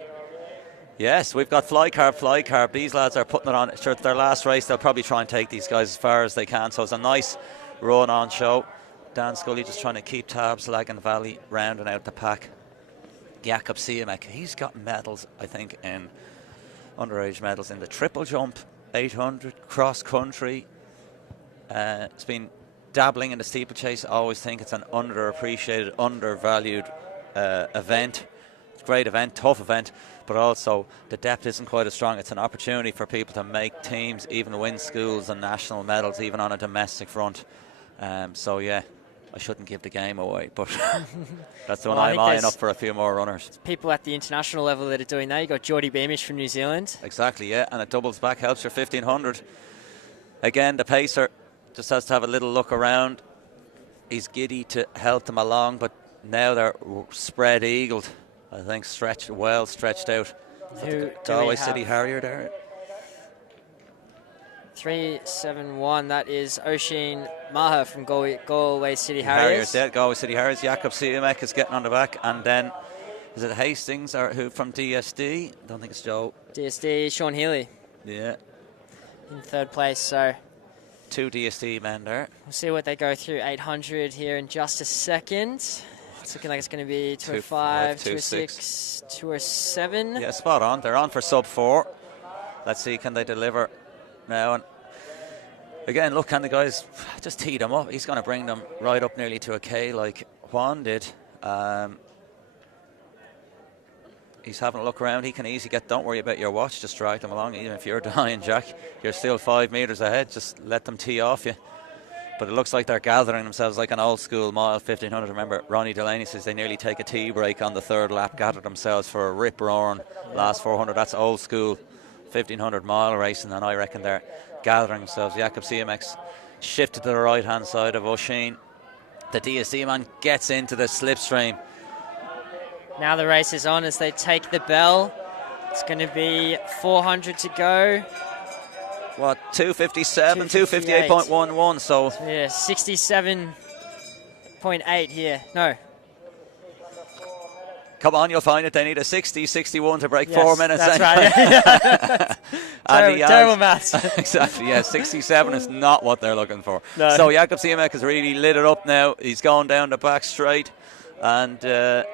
Yes, we've got fly carb. These lads are putting it on. Sure, it's their last race. They'll probably try and take these guys as far as they can. So it's a nice run-on show. Dan Scully just trying to keep tabs. Lagan Valley rounding out the pack. Jakob Siemek, he's got medals, I think, in underage medals in the triple jump, 800, cross country. It's been dabbling in the steeplechase. I always think it's an underappreciated, undervalued event. It's a great event, tough event, but also the depth isn't quite as strong. It's an opportunity for people to make teams, even win schools and national medals, even on a domestic front. So yeah, I shouldn't give the game away, but that's the one I'm eyeing up for a few more runners. People at the international level that are doing that. You got Geordie Beamish from New Zealand. Exactly, yeah, and it doubles back, helps your 1500. Again, the pacer just has to have a little look around. He's giddy to help them along, but now they're spread eagled. I think stretched out. Galway City Harrier there. 371. That is Oisin Maher from Galway City Harriers. Yeah, Galway City Harriers. Jakob Siemek is getting on the back, and then is it Hastings or who from DSD? I don't think it's Joe. DSD, Sean Healy. Yeah. In third place. So two DSD men there. We'll see what they go through 800 here in just a second. It's looking like it's going to be 205, 206, 207. Yeah, spot on. They're on for sub 4. Let's see, can they deliver now? And again, look, can the guys just tee them up? He's going to bring them right up nearly to a K like Juan did. He's having a look around. He can easily get, don't worry about your watch, just drag them along. Even if you're dying, Jack, you're still 5 metres ahead. Just let them tee off you. But it looks like they're gathering themselves like an old school mile 1500. Remember, Ronnie Delaney says they nearly take a tea break on the third lap, gather themselves for a rip roaring last 400. That's old school 1500 mile racing, and I reckon they're gathering themselves. Jakob CMX shifted to the right hand side of O'Sheen. The DSC man gets into the slipstream. Now the race is on as they take the bell. It's going to be 400 to go. What, 257, 258.11, so... Yeah, 67.8 here. No. Come on, you'll find it. They need a 60, 61 to break 4 minutes. That's right. Terrible maths. Exactly, yeah. 67 is not what they're looking for. No. So Jakob Siemek has really lit it up now. He's gone down the back straight and he's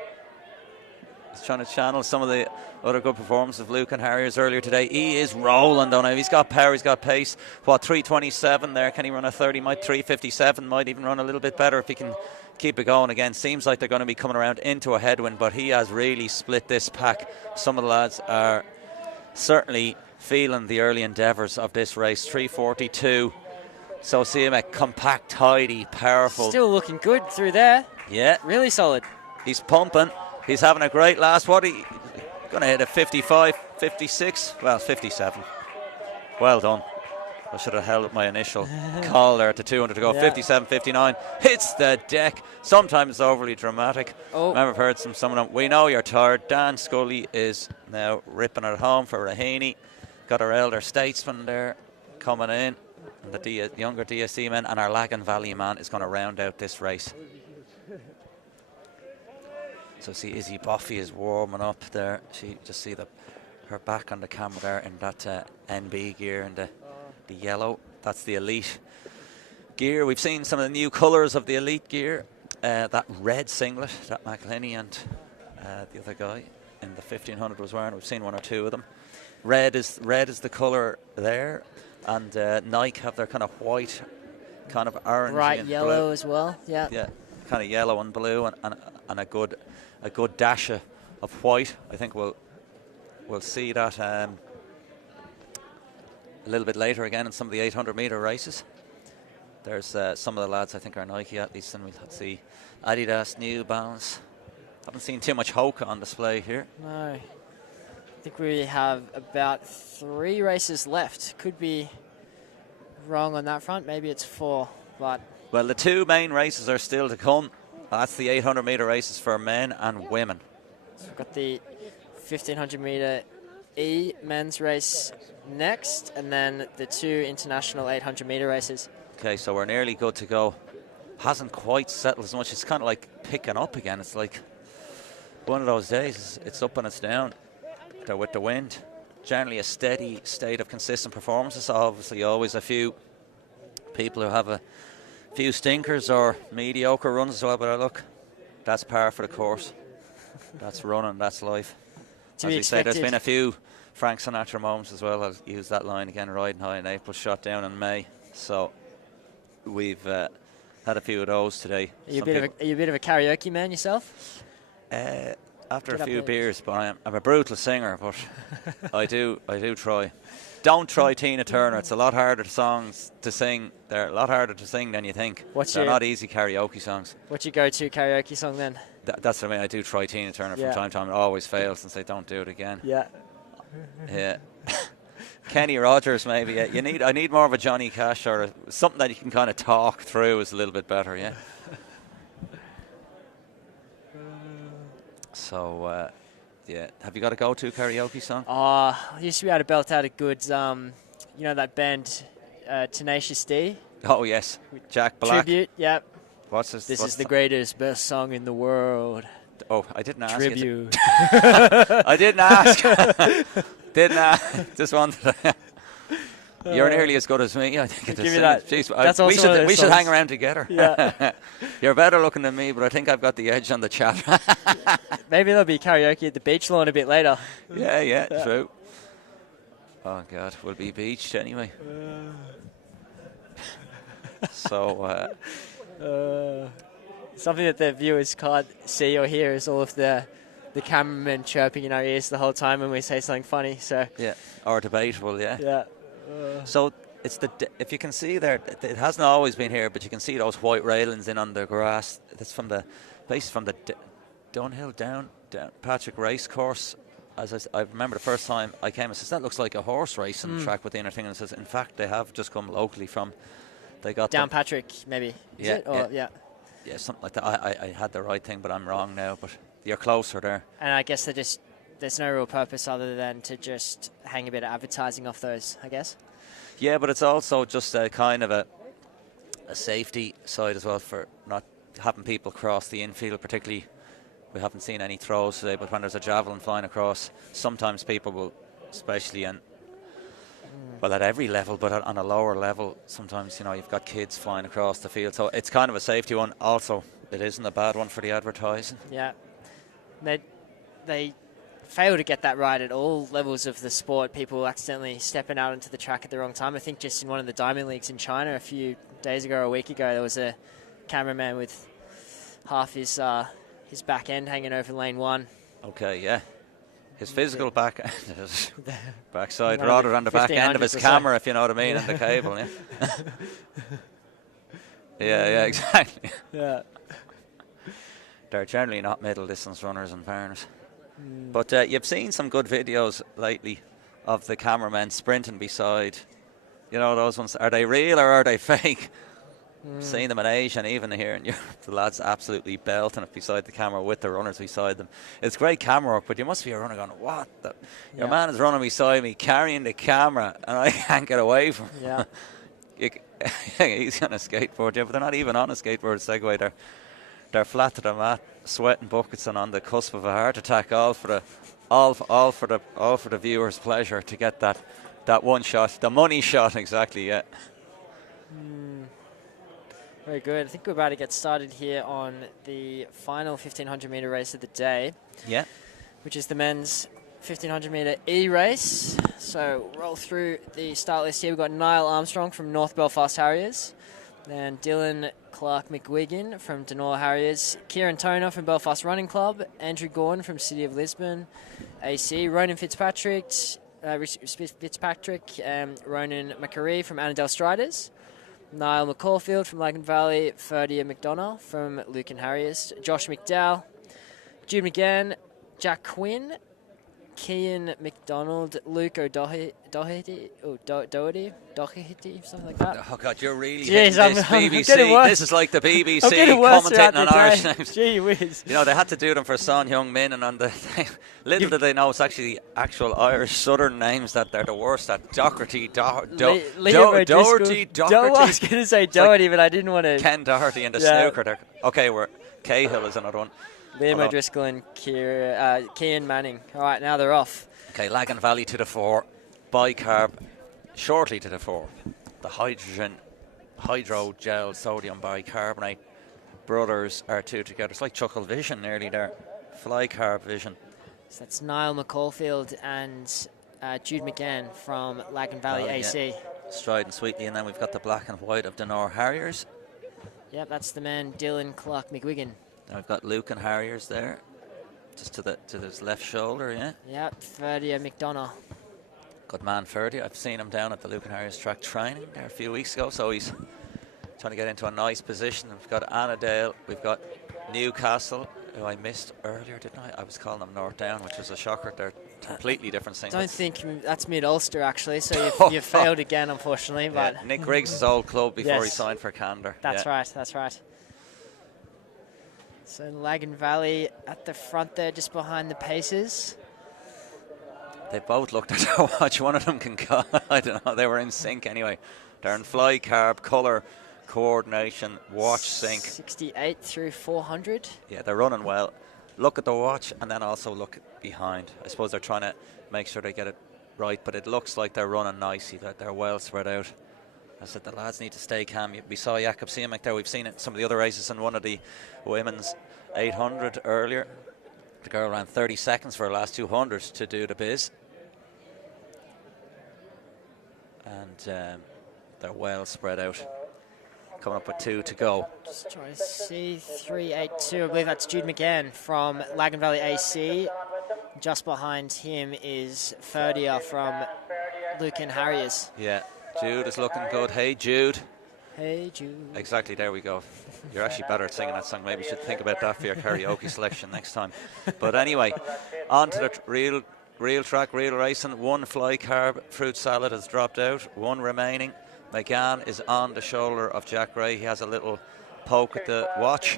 trying to channel some of the other good performances of Luke and Harriers earlier today. He is rolling down now. He's got power, he's got pace. What, 327 there? Can he run a 30? Might 357, might even run a little bit better if he can keep it going again. Seems like they're going to be coming around into a headwind, but he has really split this pack. Some of the lads are certainly feeling the early endeavours of this race. 342. So Siemek, compact, tidy, powerful. Still looking good through there. Yeah. Really solid. He's pumping. He's having a great last. What he going to hit a 55, 56? Well, 57. Well done. I should have held up my initial call there at the 200 to go. Yeah. 57, 59. Hits the deck. Sometimes it's overly dramatic. Oh. I've heard some of them. We know you're tired. Dan Scully is now ripping it home for Raheny. Got our elder statesman there coming in. And the younger DSC men. And our Lagan Valley man is going to round out this race. So see Izzy Buffy is warming up there. She just see her back on the camera there in that NB gear and the yellow. That's the elite gear. We've seen some of the new colours of the elite gear. That red singlet that McElhinney and the other guy in the 1500 was wearing. We've seen one or two of them. Red is the colour there, and Nike have their kind of white, kind of orange, bright yellow blue as well. Yeah, kind of yellow and blue, and a good dash of white. I think we'll see that a little bit later again in some of the 800 metre races. There's some of the lads I think are Nike athletes, and we'll see Adidas, New Balance. Haven't seen too much Hoka on display here. No. I think we have about 3 races left. Could be wrong on that front. Maybe it's 4, but... Well, the 2 main races are still to come. That's the 800 metre races for men and women. So we've got the 1500 metre E men's race next, and then the 2 international 800 metre races. Okay, so we're nearly good to go. Hasn't quite settled as much. It's kind of like picking up again. It's like one of those days. It's up and it's down. There with the wind. Generally a steady state of consistent performances. Obviously always a few people who have a few stinkers or mediocre runs as well, but look, that's par for the course. That's running, that's life. As we say, there's been a few Frank Sinatra moments as well. I'll use that line again, riding high in April, shot down in May. So we've had a few of those today. Are you a bit of a karaoke man yourself? After a few beers, but I'm a brutal singer, but I do try. Don't try Tina Turner. It's a lot harder songs to sing. They're a lot harder to sing than you think. They're not easy karaoke songs. What's your go-to karaoke song then? That's what I mean. I do try Tina Turner from time to time. It always fails and say, don't do it again. Yeah. Yeah. Kenny Rogers maybe. Yeah. I need more of a Johnny Cash or something that you can kind of talk through is a little bit better. Yeah. So, have you got a go-to karaoke song? I used to be able to belt out a good, that band, Tenacious D. Oh, yes. Jack Black. Tribute, yep. What's this? This is the greatest, best song in the world. Oh, I didn't ask. Tribute. I didn't ask. Didn't ask. Just wanted to. You're nearly as good as me, I think. Give you that. Jeez, That's also we should hang around together. Yeah. You're better looking than me, but I think I've got the edge on the chat. Maybe there'll be karaoke at the beach lawn a bit later. Yeah, true. Oh, God, we'll be beached anyway. So... something that the viewers can't see or hear is all of the cameramen chirping in our ears the whole time when we say something funny. So yeah, or debatable. Yeah. Yeah. So it's if you can see there, it hasn't always been here, but you can see those white railings in on the grass. That's from the Dunhill down Patrick race course. As I remember the first time I came, I says that looks like a horse racing track with the inner thing, and it says in fact they have just come locally from. They got down Patrick, maybe. Yeah, something like that. I had the right thing, but I'm wrong now. But you're closer there. And I guess there's no real purpose other than to just hang a bit of advertising off those, I guess. Yeah, but it's also just a kind of a safety side as well for not having people cross the infield. Particularly, we haven't seen any throws today, but when there's a javelin flying across, sometimes people will, especially well, at every level, but on a lower level, sometimes, you've got kids flying across the field. So it's kind of a safety one. Also, it isn't a bad one for the advertising. Yeah. They fail to get that right at all levels of the sport. People accidentally stepping out into the track at the wrong time. I think just in one of the diamond leagues in China a few days ago or a week ago, there was a cameraman with half his back end hanging over lane 1. Okay, yeah. His physical backside rather than the back end of his camera, if you know what I mean, and the cable. Yeah. yeah, exactly. Yeah. They're generally not middle distance runners, in fairness. But you've seen some good videos lately of the cameramen sprinting beside. Those ones. Are they real or are they fake? Seen them in Asia and even here in Europe. The lads absolutely belting it beside the camera with the runners beside them. It's great camera work, but you must be a runner going, what? Your man is running beside me carrying the camera and I can't get away from him. Yeah. He's on a skateboard, but they're not even on a skateboard Segway. They're flat to the mat, sweating buckets and on the cusp of a heart attack, all for the viewer's pleasure to get that one shot, the money shot, exactly. Yeah. Very good. I think we're about to get started here on the final 1500 metre race of the day. Yeah. Which is the men's 1500 metre E-race. So roll through the start list here. We've got Niall Armstrong from North Belfast Harriers. Then Dylan Clark McGuigan from Denor Harriers. Kieran Toner from Belfast Running Club. Andrew Gorn from City of Lisbon. AC. Ronan Fitzpatrick. Ronan McCaree from Annandale Striders. Niall McCaulfield from Lagan Valley, Ferdia McDonough from Lucan Harriers, Josh McDowell, Jude McGann, Jack Quinn, Cian McDonald, Luke Doherty, something like that. Oh God, you're really Jeez, hitting this BBC. This is like the BBC commentating on Irish names. Gee whiz. They had to do them for Son Heung-min, and on the little did they know it's actually the actual Irish Southern names that they're the worst at. Doherty, Doherty. I was going to say Doherty, but I didn't want to. Ken Doherty and the snooker. Okay, Cahill is another one. Liam O'Driscoll and Cian Manning. All right, now they're off. Okay, Lagan Valley to the 4. Bicarb shortly to the 4. The hydrogel sodium bicarbonate brothers are 2 together. It's like Chuckle Vision nearly there. Fly Carb Vision. So that's Niall McCaulfield and Jude McGann from Lagan Valley AC. Yeah. Striding sweetly, and then we've got the black and white of Denor Harriers. Yep, that's the man Dylan Clark McGuigan. I've got Lucan Harriers there, just to his left shoulder, yeah. Yep, Ferdia McDonough. Good man, Ferdia. I've seen him down at the Lucan Harriers track training there a few weeks ago, so he's trying to get into a nice position. We've got Annandale, we've got Newcastle, who I missed earlier, didn't I? I was calling them North Down, which was a shocker. They're completely different things. I don't think that's Mid-Ulster, actually, so you've failed again, unfortunately. But yeah, Nick Riggs' old club before he signed for Candor. That's right. So Lagan Valley at the front there, just behind the paces. They both looked at their watch. One of them can go. I don't know. They were in sync anyway. They're in fly carb, colour, coordination, watch sync. 68 through 400. Yeah, they're running well. Look at the watch and then also look behind. I suppose they're trying to make sure they get it right, but it looks like they're running nicely, that they're well spread out. I said the lads need to stay calm. We saw Jakob Siemek there. We've seen it in some of the other races in one of the women's 800 earlier. The girl ran 30 seconds for her last 200 to do the biz. And they're well spread out. Coming up with 2 to go. Just trying to see 3:82. I believe that's Jude McGann from Lagan Valley AC. Just behind him is Ferdia from Lucan Harriers. Yeah, Jude is looking good. Hey, Jude. Hey, Jude. Exactly, there we go. You're actually better at singing that song. Maybe you should think about that for your karaoke selection next time. But anyway, on to the real track, real racing. 1 fly carb fruit salad has dropped out. 1 remaining. McGann is on the shoulder of Jack Ray. He has a little poke at the watch,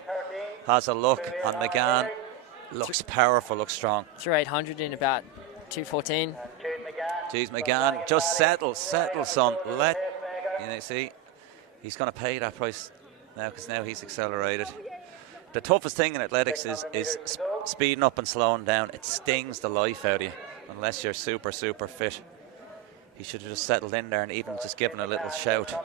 has a look, and McGann looks powerful, looks strong. Through 800 in about 2:14. Jeez, McGann, just settle, son. See, he's going to pay that price now because now he's accelerated. The toughest thing in athletics is speeding up and slowing down. It stings the life out of you unless you're super, super fit. He should have just settled in there and even just given a little shout.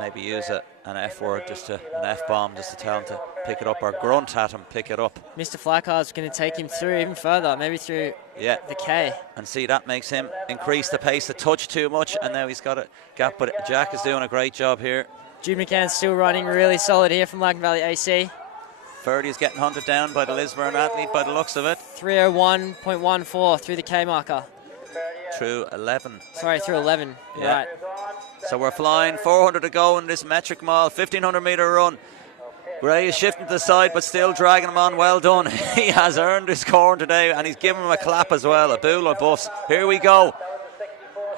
Maybe use an F word, an F-bomb, just to tell him to pick it up, or grunt at him, pick it up. Mr. Flaccar's going to take him through even further, maybe through the K. And see, that makes him increase the pace a touch too much, and now he's got a gap, but Jack is doing a great job here. Jude McCann's still running really solid here from Lagan Valley AC. Ferdy is getting hunted down by the Lisburn athlete by the looks of it. 3:01.14 through the K marker. Through 11. Sorry, through 11. Yeah. Right. So we're flying. 400 to go in this metric mile. 1,500 metre run. Gray is shifting to the side, but still dragging him on. Well done. He has earned his corn today, and he's giving him a clap as well. A bool of buffs. Here we go.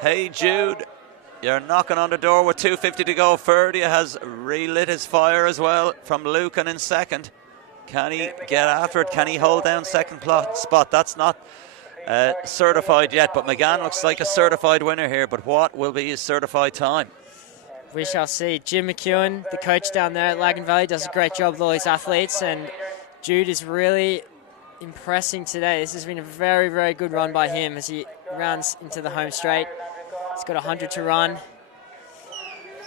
Hey, Jude. You're knocking on the door with 2:50 to go. Ferdia has relit his fire as well from Lucan in second. Can he get after it? Can he hold down second spot? That's not certified yet, but McGann looks like a certified winner here. But what will be his certified time? We shall see. Jim McEwen, the coach down there at Lagan Valley, does a great job with all his athletes, and Jude is really impressing today. This has been a very, very good run by him as he rounds into the home straight. He's got 100 to run.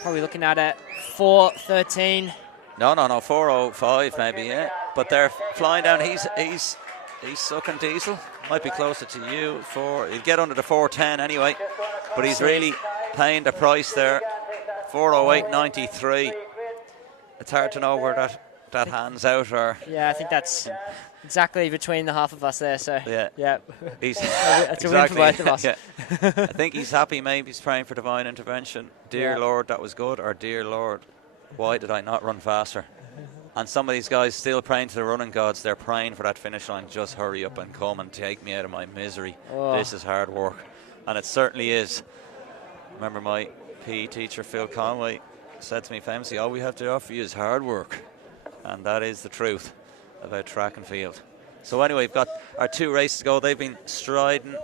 Probably looking at a 4:13. No, 4:05 maybe, yeah. But they're flying down. He's sucking diesel. Might be closer to you. He'll get under the 4:10 anyway. But he's really paying the price there. 4:08.93. It's hard to know where that hands out. Or yeah, I think that's exactly between the half of us there. So yeah. He's that's a win for both of us. Yeah. I think he's happy. Maybe he's praying for divine intervention. Dear Lord, that was good. Or dear Lord, why did I not run faster? And some of these guys still praying to the running gods. They're praying for that finish line. Just hurry up and come and take me out of my misery. Oh. This is hard work. And it certainly is. Remember my PE teacher, Phil Conway, said to me famously, all we have to offer you is hard work. And that is the truth about track and field. So anyway, we've got our 2 races to go. They've been striding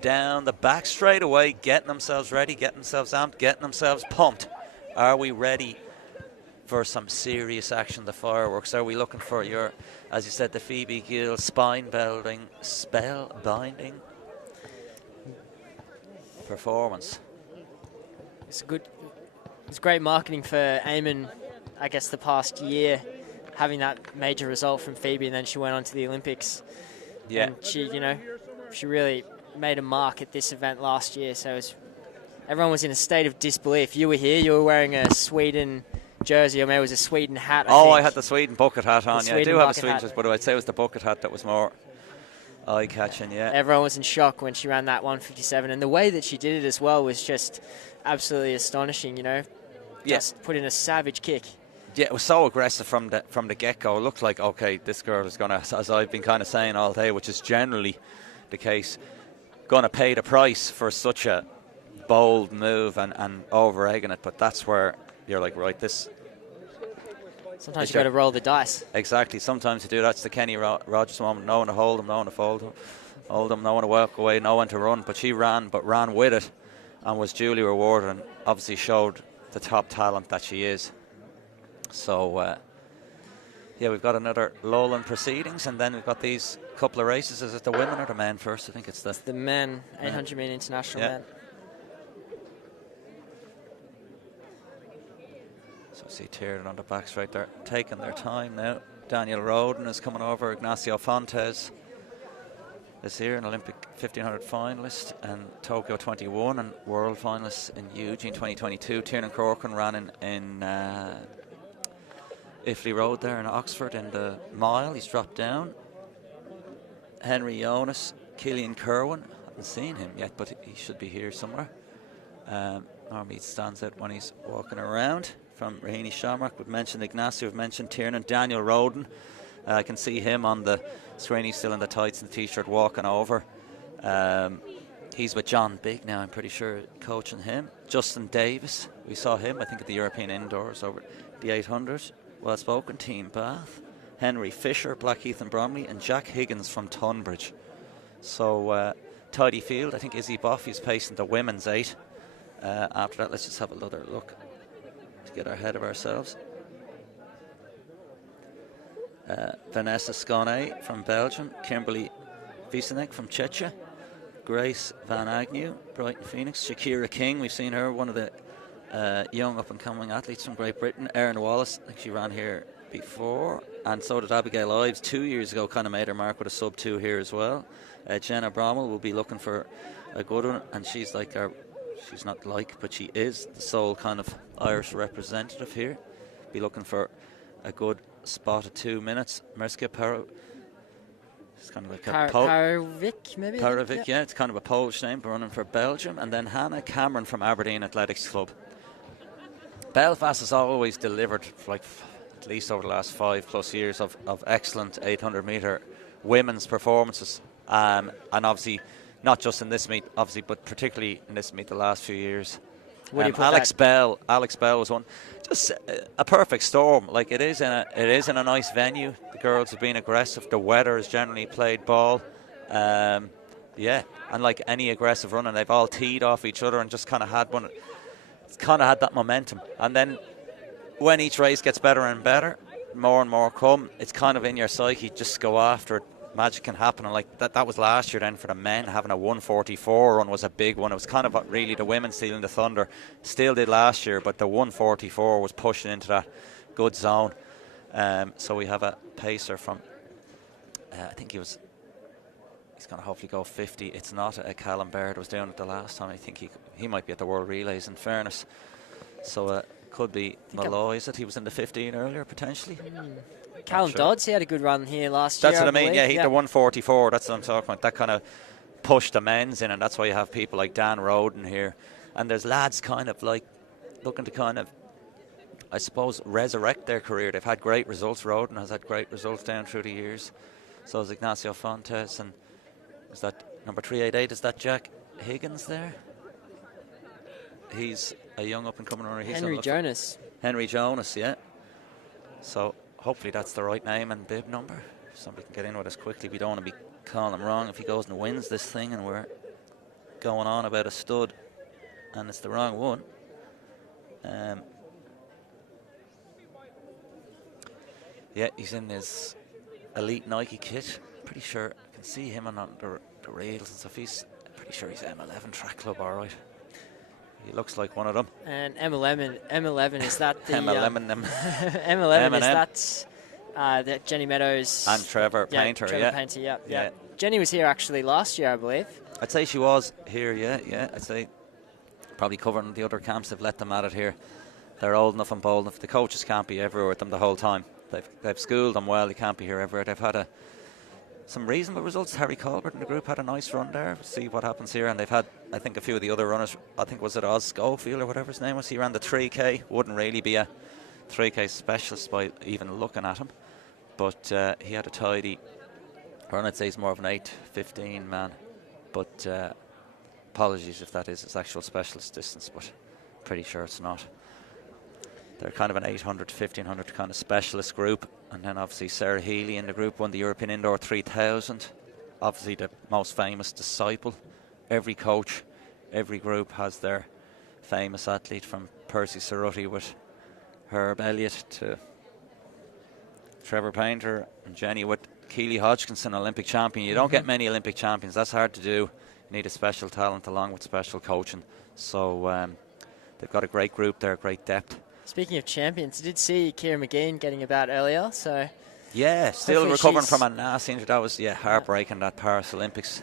down the back straight away, getting themselves ready, getting themselves amped, getting themselves pumped. Are we ready for some serious action, the fireworks? Are we looking for your, as you said, the Phoebe Gill spine-bending, spell-binding performance? It's great marketing for Eamon, I guess, the past year, having that major result from Phoebe, and then she went on to the Olympics. Yeah. And she really made a mark at this event last year, so everyone was in a state of disbelief. You were here, you were wearing a Sweden jersey, or maybe it was a Sweden hat. I had the Sweden bucket hat on. Yeah, I do have a Sweden hat, but I'd say it was the bucket hat that was more eye-catching, yeah. Everyone was in shock when she ran that 1:57, and the way that she did it as well was just absolutely astonishing, Just put in a savage kick. Yeah, it was so aggressive from the get-go. It looked like, okay, this girl is going to, as I've been kind of saying all day, which is generally the case, going to pay the price for such a bold move and over-egging it. But that's where you're like, right, this... Sometimes you've got to roll the dice. Exactly. Sometimes you do. That's the Kenny Rogers moment. No one to hold him, no one to hold him, no one to walk away, no one to run. But she ran with it and was duly rewarded and obviously showed the top talent that she is. So, Yeah, we've got another lull in proceedings, and then we've got these couple of races. Is it the women or the men first? I think it's the men, 800 metre international men. So see Tiernan on the back straight there, taking their time now. Daniel Roden is coming over. Ignacio Fontes is here, an Olympic 1500 finalist and Tokyo 21 and world finalist in Eugene 2022. Tiernan Corcoran ran in Iffley Road there in Oxford in the mile. He's dropped down. Henry Jonas, Killian Kerwin. Haven't seen him yet, but he should be here somewhere. Normally he stands out when he's walking around. From Rahini Shamrock, we've mentioned Ignacio, we've mentioned Tiernan. Daniel Roden, I can see him on the screen. He's still in the tights and the t-shirt walking over. He's with John Big now, I'm pretty sure, coaching him. Justin Davis, we saw him, I think, at the European Indoors over the 800. Well spoken, Team Bath. Henry Fisher, Blackheath and Bromley, and Jack Higgins from Tunbridge. So, tidy field. I think Izzy Boffey's pacing the women's 8. After that, let's just have another look to get ahead of ourselves. Vanessa Scone from Belgium, Kimberly Wiesenek from Czechia, Grace Van Agnew, Brighton Phoenix, Shakira King, we've seen her, one of the young up-and-coming athletes from Great Britain. Erin Wallace, I think she ran here before, and so did Abigail Ives 2 years ago, kind of made her mark with a sub-2 here as well. Jenna Brommel will be looking for a good one, and she's like our, she's not like, but she is the sole kind of Irish representative here. Be looking for a good spot at 2 minutes. Merska Paro, it's kind of like a Parovic, maybe? Parovic, yeah, it's kind of a Polish name, but running for Belgium. And then Hannah Cameron from Aberdeen Athletics Club. Belfast has always delivered, like at least over the last 5+ years, of excellent 800 metre women's performances. And obviously, not just in this meet, obviously, but particularly in this meet the last few years. Alex Bell was one. Just a perfect storm. Like it is in a nice venue. The girls have been aggressive. The weather has generally played ball. Yeah, and like any aggressive running, they've all teed off each other and just kind of had one. It's kind of had that momentum. And then when each race gets better and better, more and more come. It's kind of in your psyche. Just go after it. Magic can happen, and like that was last year then for the men. Having a 1:44 run was a big one. It was kind of really the women stealing the thunder. Still did last year, but the 1:44 was pushing into that good zone. So we have a pacer from I think he's going to hopefully go 50. It's not a Callum Baird was doing it the last time. I think he might be at the World Relays, in fairness. So could be Malloy. Is it? He was in the 15 earlier potentially. Callum Dodds, he had a good run here last year. That's what I mean, yeah, the 1:44, that's what I'm talking about. That kind of pushed the men's in, and that's why you have people like Dan Roden here. And there's lads kind of like looking to kind of, I suppose, resurrect their career. They've had great results. Roden has had great results down through the years. So is Ignacio Fontes, and is that number 388, is that Jack Higgins there? He's a young up-and-coming runner. Henry Jonas, yeah. So hopefully that's the right name and bib number. Somebody can get in with us quickly. We don't want to be calling him wrong if he goes and wins this thing and we're going on about a stud and it's the wrong one. Yeah, he's in his elite Nike kit. Pretty sure I can see him on the rails and stuff. He's pretty sure he's M11 Track Club, all right. He looks like one of them. And M11 is that the M11 is that Jenny Meadows and Trevor Painter, Painter, yeah. Jenny was here actually last year, I believe. I'd say she was here, yeah. I'd say probably covering the other camps. They've let them at it here. They're old enough and bold enough. The coaches can't be everywhere with them the whole time. They've schooled them well. They can't be here everywhere. They've had some reasonable results. Harry Colbert in the group had a nice run there. We'll see what happens here. And they've had, I think, a few of the other runners. I think, was it Oz Schofield or whatever his name was? He ran the 3K. Wouldn't really be a 3K specialist by even looking at him. But he had a tidy run. I'd say he's more of an 8:15 man. But apologies if that is his actual specialist distance, but pretty sure it's not. They're kind of an 800 to 1500 kind of specialist group. And then obviously Sarah Healy in the group won the European Indoor 3000. Obviously the most famous disciple. Every coach, every group has their famous athlete, from Percy Cerruti with Herb Elliott to Trevor Painter and Jenny with Keely Hodgkinson, Olympic champion. You don't get many Olympic champions. That's hard to do. You need a special talent along with special coaching. So they've got a great group there, great depth. Speaking of champions, I did see Kira McGean getting about earlier. So yeah, still recovering from a nasty injury. That was heartbreaking, that Paris Olympics.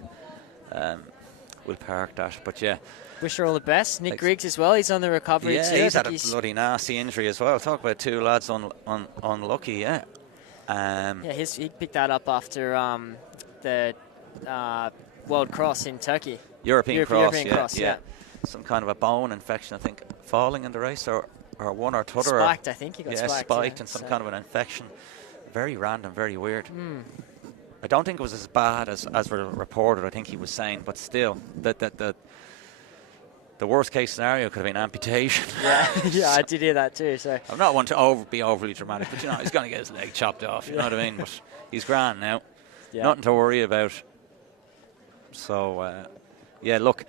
We'll park that. But yeah. Wish her all the best. Nick Griggs as well. He's on the recovery too. Yeah, he's had a bloody nasty injury as well. Talk about two lads unlucky, yeah. He picked that up after the World Cross in Turkey. European Cross, yeah. Some kind of a bone infection, I think, falling in the race, or one or t'other. Spiked, I think he got spiked. And some kind of an infection. Very random, very weird. I don't think it was as bad as reported, I think he was saying, but still, the worst case scenario could have been amputation. Yeah, I did hear that too. So I'm not one to be overly dramatic, but he's going to get his leg chopped off. You know what I mean? But he's grand now. Yeah. Nothing to worry about. So look,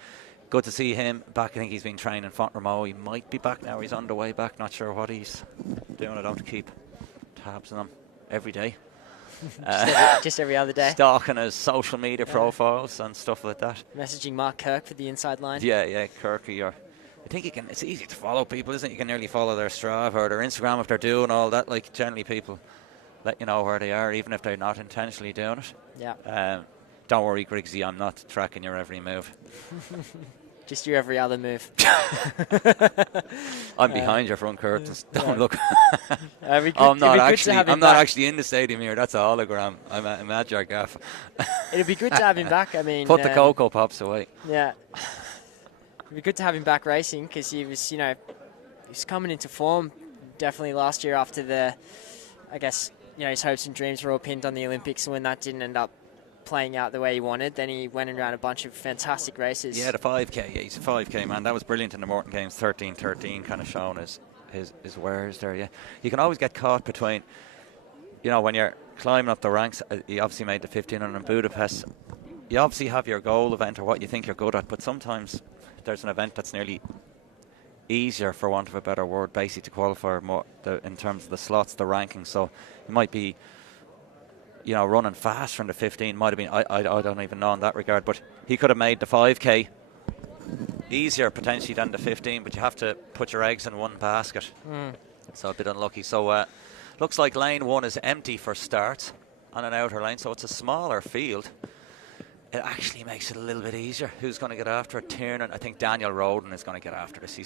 good to see him back. I think he's been training in Font-Romeu. He might be back now. He's on the way back. Not sure what he's doing. I don't keep tabs on him every day. Just every other day. Stalking his social media profiles and stuff like that. Messaging Mark Kirk for the inside line. Yeah, Kirky. I think you can. It's easy to follow people, isn't it? You can nearly follow their Strava or their Instagram if they're doing all that. Like, generally people let you know where they are, even if they're not intentionally doing it. Yeah. Don't worry, Griggsy, I'm not tracking your every move. Just your every other move. I'm behind your front curtains. Don't look. I'm not actually in the stadium here. That's a hologram. I'm at your gaff. It'd be good to have him back. I mean, put the Cocoa Pops away. Yeah. It'd be good to have him back racing because he was, he's coming into form. Definitely last year after his hopes and dreams were all pinned on the Olympics, and when that didn't end up playing out the way he wanted, then he went and ran a bunch of fantastic races. Yeah, the 5K. Yeah, he's a 5K man. That was brilliant in the Morton Games. 13-13 kind of showing his wares there. Yeah, you can always get caught between, when you're climbing up the ranks. He obviously made the 1500 in Budapest. You obviously have your goal event or what you think you're good at, but sometimes there's an event that's nearly easier, for want of a better word, basically to qualify more in terms of the slots, the ranking. So you might be running fast from the 15. Might have been, I don't even know in that regard, but he could have made the 5K easier potentially than the 15, but you have to put your eggs in one basket. So a bit unlucky. So looks like lane 1 is empty for starts on an outer lane, so it's a smaller field. It actually makes it a little bit easier. Who's going to get after it? Tiernan. I think Daniel Roden is going to get after this.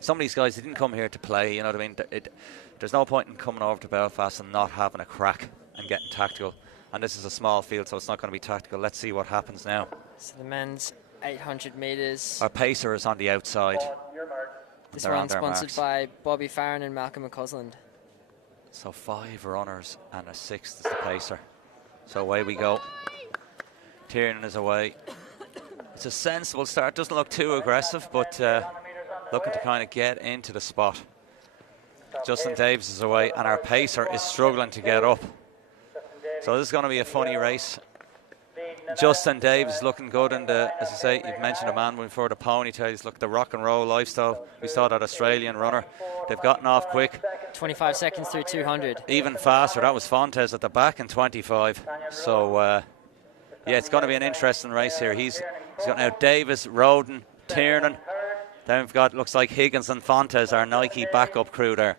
Some of these guys, they didn't come here to play, you know what I mean? There's no point in coming over to Belfast and not having a crack and getting tactical. And this is a small field, so it's not going to be tactical. Let's see what happens now. So the men's 800 metres. Our pacer is on the outside. This one's sponsored by Bobby Farron and Malcolm McCausland. So 5 runners and a 6th is the pacer. So away we go. Tiernan is away. It's a sensible start. Doesn't look too aggressive, but looking to kind of get into the spot. Justin Davis is away, and our pacer is struggling to get up. So this is going to be a funny race. Justin Davis looking good in the, as I say, you've mentioned a man before, the ponytails. Look, the rock and roll lifestyle. We saw that Australian runner. They've gotten off quick. 25 seconds through 200. Even faster. That was Fontes at the back in 25. So, it's going to be an interesting race here. He's got now Davis, Roden, Tiernan. Then we've got, looks like Higgins and Fontes, our Nike backup crew there.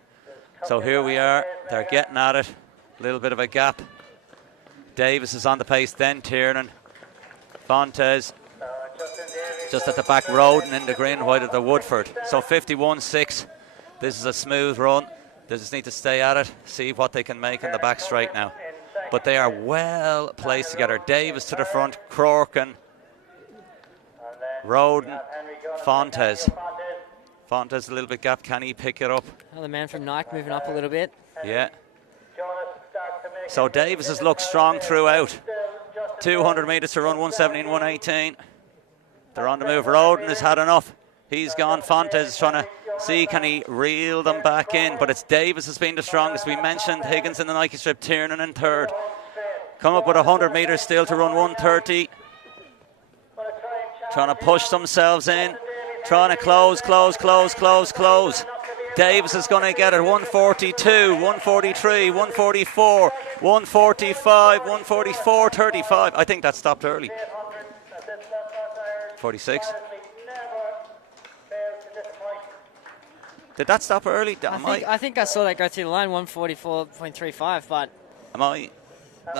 So here we are. They're getting at it. A little bit of a gap. Davis is on the pace, then Tiernan. Fontes just at the back, Roden in the green, white of the Woodford. So 51.6. This is a smooth run. They just need to stay at it, see what they can make in the back straight now. But they are well placed together. Davis to the front, Crorkin, Roden, Fontes. Fontes a little bit gap. Can he pick it up? Oh, the man from Nike moving up a little bit. Yeah. So Davis has looked strong throughout. 200 metres to run, 117, 118. They're on the move. Roden has had enough. He's gone. Fontes is trying to see, can he reel them back in? But it's Davis has been the strongest. We mentioned Higgins in the Nike strip, Tiernan in third. Come up with 100 metres still to run, 130. Trying to push themselves in. Trying to close. Davis is going to get it. 142, 143, 144, 145, 144, 35. I think that stopped early. 46. Did that stop early? I think I saw that go through the line, 144.35, but...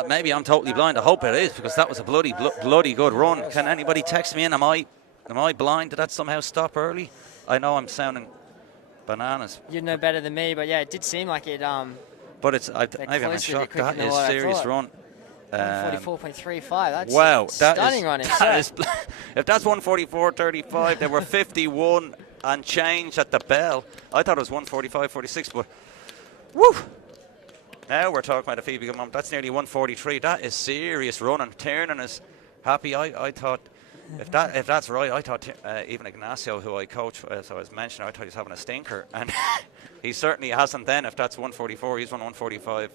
Maybe I'm totally blind. I hope it is, because that was a bloody good run. Can anybody text me in? Am I blind? Did that somehow stop early? I know I'm sounding bananas. You'd know better than me, but yeah, it did seem like it... but it's maybe I'm in shock. That is a serious run. 144.35. That's wow, stunning running. If that's 144.35, there were 51 and change at the bell. I thought it was 145.46, but woo! Now we're talking about a Phoebe Good moment. That's nearly 143. That is serious running. Tiernan is happy. I thought, if that's right, I thought even Ignacio, who I coach, as I was mentioning, I thought he was having a stinker, and he certainly hasn't. Then, if that's 144, he's run 145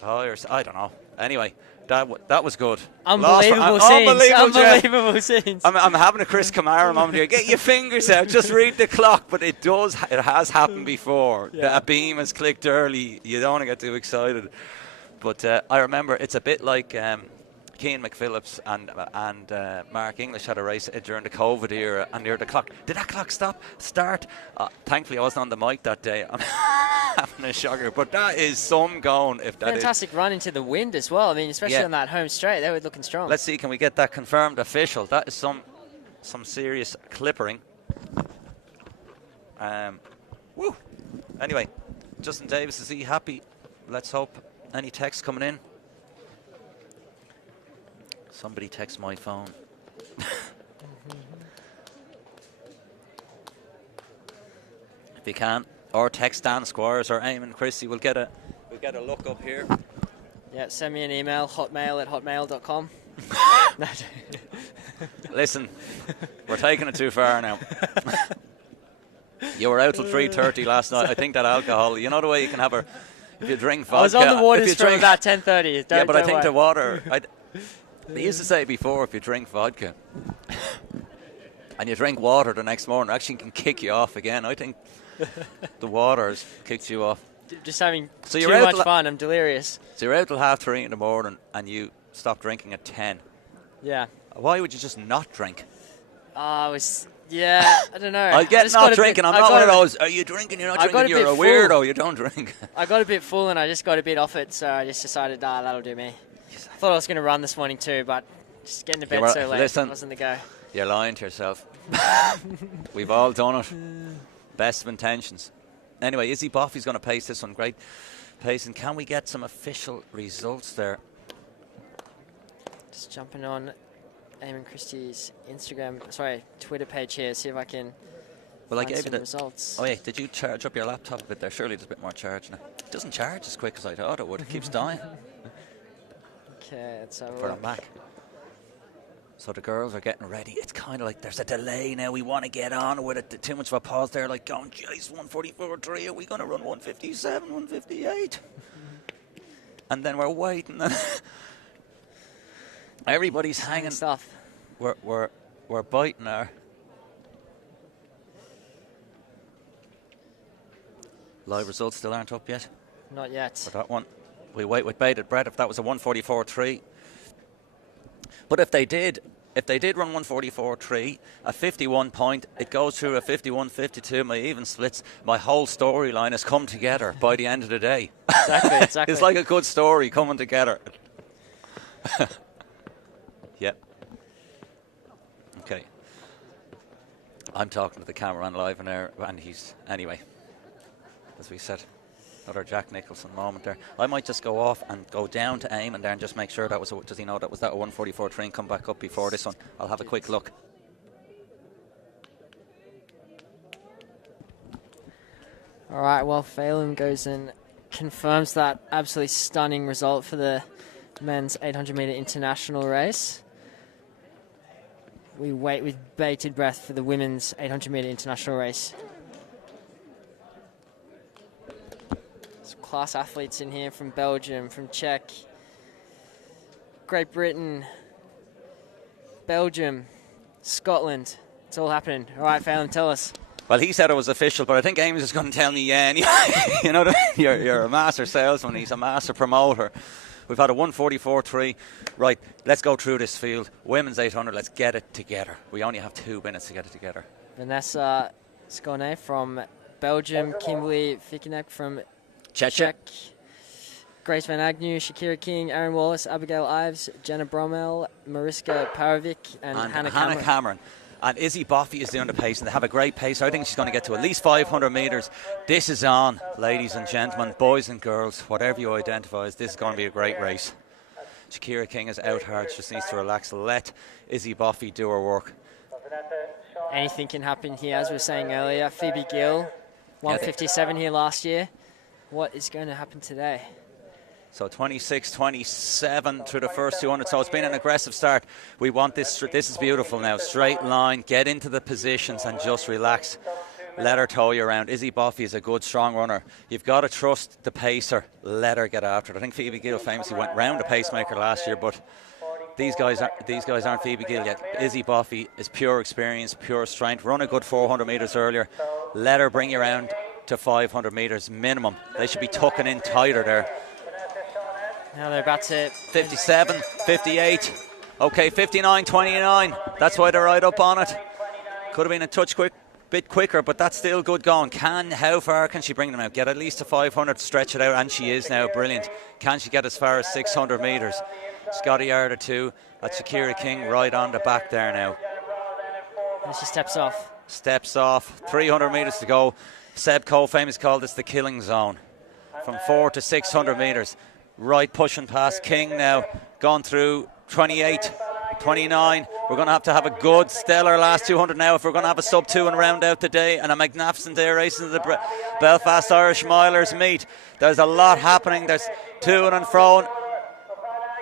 higher. I don't know. Anyway, that was good. Unbelievable scenes. Unbelievable scenes. I'm having a Chris Kamara moment here. Get your fingers out. Just read the clock. But it has happened before. Yeah. A beam has clicked early. You don't want to get too excited. But I remember it's a bit like Cian McPhillips and Mark English had a race during the COVID era, and near the clock. Did that clock start? Thankfully, I wasn't on the mic that day. I'm having a shocker, but that is some going. If that fantastic run into the wind as well. I mean, especially on that home straight, they were looking strong. Let's see, can we get that confirmed official? That is some serious clippering. Woo. Anyway, Justin Davis, is he happy? Let's hope. Any texts coming in? Somebody text my phone. If you can, or text Dan Squires or Eamon Christie. We'll get a look up here. Yeah, send me an email, hotmail@hotmail.com. Listen, we're taking it too far now. You were out till 3:30 last night. I think that alcohol, you know the way you can have if you drink vodka. I was on the waters from about 10:30. Yeah, but I think the water. They used to say before, if you drink vodka and you drink water the next morning, it actually can kick you off again. I think the water has kicked you off. Just having too much fun. I'm delirious. So you're out till 3:30 in the morning and you stop drinking at 10. Yeah. Why would you just not drink? I don't know. I get not drinking. I'm not one of those, are you drinking? You're not drinking. You're a weirdo. You don't drink. I got a bit full and I just got a bit off it, so I just decided, that'll do me. I thought I was going to run this morning too, but just getting to bed so late wasn't the go. You're lying to yourself. We've all done it. Best of intentions. Anyway, Izzy Boffey's going to pace this one. Great pace. And can we get some official results there? Just jumping on Eamon Christie's Twitter page here, see if I can find some results. Oh yeah, did you charge up your laptop a bit there? Surely there's a bit more charge now. It doesn't charge as quick as I thought it would. It keeps dying. Okay, let's have a for look. a Mac. So the girls are getting ready. It's kind of like there's a delay now. We want to get on with it. Too much of a pause there, like going, geez, 144.3. Are we going to run 157, 158? And then we're waiting. Everybody's hanging stuff. We're biting our. Live results still aren't up yet. Not yet. For that one, we wait with bated breath. If that was a 144.3. But if they did run 144.3, a 51 point, it goes through a 51.52. My even splits. My whole storyline has come together by the end of the day. Exactly. It's like a good story coming together. Yep. Okay. I'm talking to the cameraman live in there, and anyway, as we said, another Jack Nicholson moment there. I might just go off and go down to Eamon there and just make sure does he know that was that a 144.3 and come back up before this one? I'll have a quick look. All right, well, Phelan goes and confirms that absolutely stunning result for the men's 800-metre international race. We wait with bated breath for the women's 800-metre international race. Some class athletes in here from Belgium, from Czech, Great Britain, Belgium, Scotland. It's all happening. All right, Phelan, tell us. Well, he said it was official, but I think Amy's is going to tell me, yeah, anyway. You know, you're a master salesman, he's a master promoter. We've had a 1:44.3. Right, let's go through this field. Women's 800, let's get it together. We only have 2 minutes to get it together. Vanessa Skone from Belgium, Kimberly Fickenek from Czech, Grace Van Agnew, Shakira King, Aaron Wallace, Abigail Ives, Jenna Bromell, Mariska Parovic, and Hannah Cameron. And Izzy Boffey is doing the pace, and they have a great pace. I think she's going to get to at least 500 metres. This is on, ladies and gentlemen, boys and girls, whatever you identify as. This is going to be a great race. Shakira King is out hard, just needs to relax. Let Izzy Boffey do her work. Anything can happen here, as we were saying earlier. Phoebe Gill, 1:57 here last year. What is going to happen today? So 26-27 through the first 200. So it's been an aggressive start. We want this. This is beautiful now. Straight line. Get into the positions and just relax. Let her tow you around. Izzy Boffey is a good, strong runner. You've got to trust the pacer. Let her get after it. I think Phoebe Gill famously went round a pacemaker last year, but these guys aren't Phoebe Gill yet. Izzy Boffey is pure experience, pure strength. Run a good 400 metres earlier. Let her bring you around to 500 metres minimum. They should be tucking in tighter there. Now they're about to 57, 58. Okay, 59, 29. That's why they're right up on it. Could have been a touch bit quicker, but that's still good going. How far can she bring them out? Get at least to 500, stretch it out, and she is now brilliant. Can she get as far as 600 metres? She's got a yard or two. That's Shakira King right on the back there now. And she steps off. Steps off. 300 metres to go. Seb Cole famous called this the killing zone. From 400 to 600 metres. Right, pushing past King now. Gone through 28, 29. We're going to have a good, stellar last 200 now if we're going to have a sub-2 and round out the day. And a magnificent day racing to the Belfast Irish Milers meet. There's a lot happening. There's to and fro.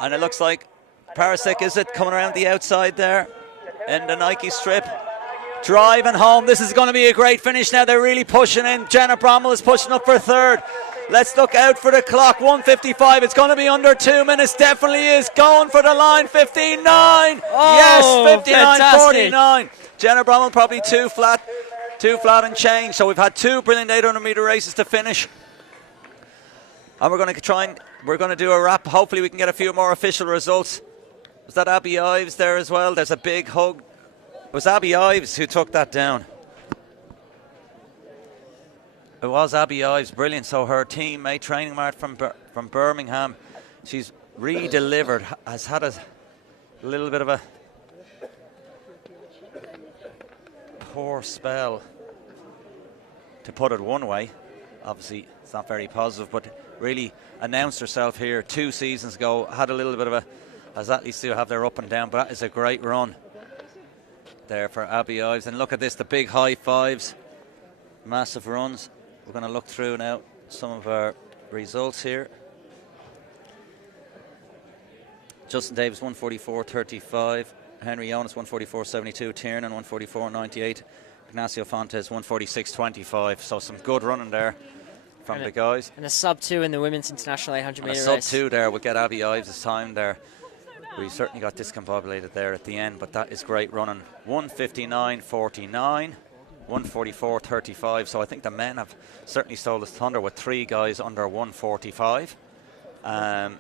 And it looks like Parasic, is it, coming around the outside there in the Nike strip. Driving home. This is going to be a great finish now. They're really pushing in. Jenna Bromell is pushing up for third. Let's look out for the clock. 1:55. It's going to be under 2 minutes. Definitely is. Going for the line. 59. Yes, 59.49. Jenna Bromell probably too flat and change. So we've had 2 brilliant 800 metre races to finish. And we're going to do a wrap. Hopefully we can get a few more official results. Was that Abby Ives there as well? There's a big hug. It was Abby Ives who took that down. It was Abby Ives, brilliant. So her teammate, training mate from Birmingham, she's re-delivered, has had a little bit of a poor spell, to put it one way. Obviously, it's not very positive, but really announced herself here 2 seasons ago. Had a little bit of a, as athletes do have their up and down, but that is a great run there for Abby Ives. And look at this, the big high fives, massive runs. We're going to look through now some of our results here. Justin Davis 1:44.35, Henry Jonas 1:44.72, Tiernan 1:44.98, Ignacio Fontes 1:46.25. So some good running there from the guys. And a sub-2 in the women's international 800 metre race. A sub-2 there would get Abby Ives' time there. We certainly got discombobulated there at the end, but that is great running. 1:59.49. 1:44.35. So I think the men have certainly stole the thunder with 3 guys under 1:45. And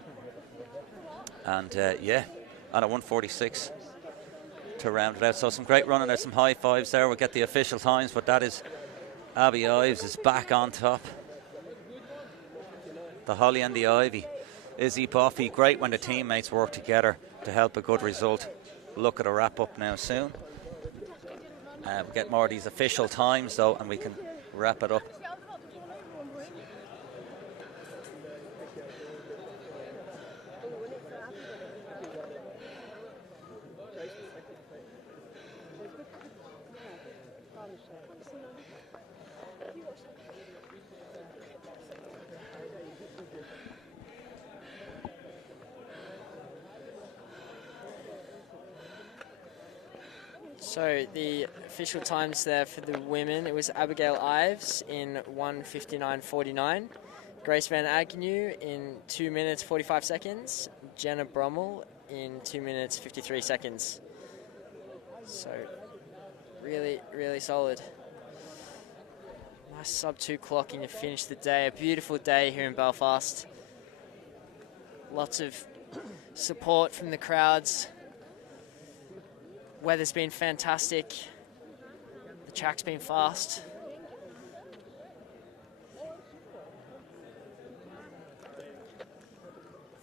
at 1:46 to round it out. So some great running. There's some high fives there. We'll get the official times, but that is Abby Ives is back on top. The Holly and the Ivy. Izzy Boffey, great when the teammates work together to help a good result. Look at a wrap up now soon. We'll get more of these official times though, and we can wrap it up. So the official times there for the women, it was Abigail Ives in 1:59.49, Grace Van Agnew in 2 minutes 45 seconds, Jenna Bromell in 2 minutes 53 seconds. So really, really solid. Nice sub-2 clocking to finish the day. A beautiful day here in Belfast. Lots of support from the crowds. Weather's been fantastic. The track's been fast.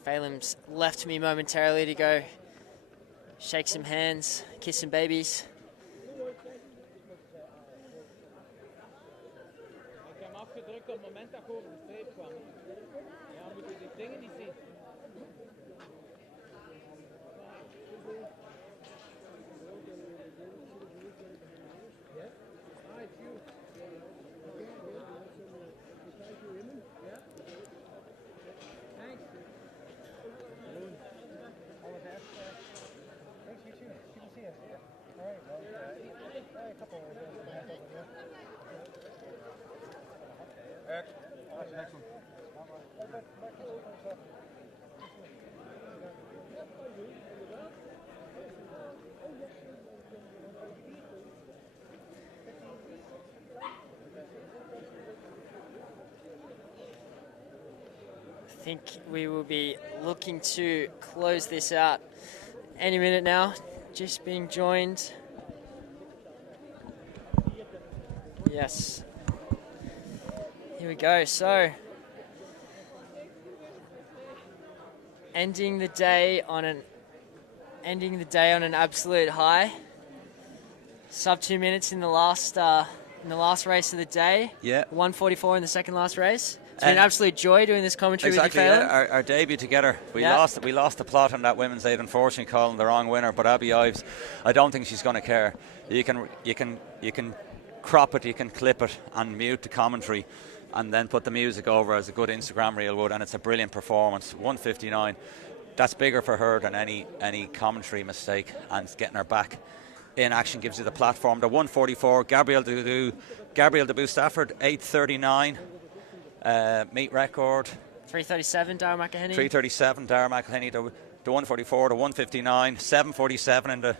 Phelan's left me momentarily to go shake some hands, kiss some babies. I think we will be looking to close this out any minute now. Just being joined. Yes. Here we go. So, ending the day on an absolute high. Sub 2 minutes in the last race of the day. Yeah. 1:44 in the second last race. It's been an absolute joy doing this commentary with you, Phelan. Yeah. Our debut together. We lost the plot on that women's aid, unfortunately, calling the wrong winner. But Abby Ives, I don't think she's going to care. You can crop it, you can clip it, and mute the commentary, and then put the music over as a good Instagram reel would, and it's a brilliant performance. 1:59. That's bigger for her than any commentary mistake, and it's getting her back in action gives you the platform. The 1:44. Gabrielle Debut Stafford 8:39. Meet record 3:37 Dara McElhinney. 3:37 Dara McElhinney. The 1:44, the 1:59, 7:47 in the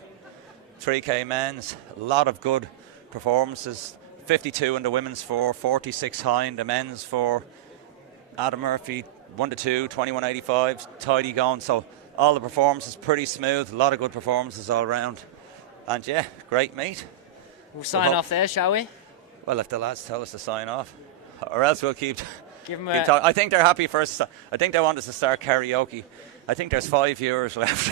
3K men's. A lot of good performances. 52 in the women's 4, 46 high in the men's 4. Adam Murphy 1-2, 21:85, tidy going. So all the performances pretty smooth. A lot of good performances all around. And yeah, great meet. We'll sign off there, shall we? Well, if the lads tell us to sign off, or else we'll keep talking. I think they're happy for us. I think they want us to start karaoke. I think there's 5 viewers left.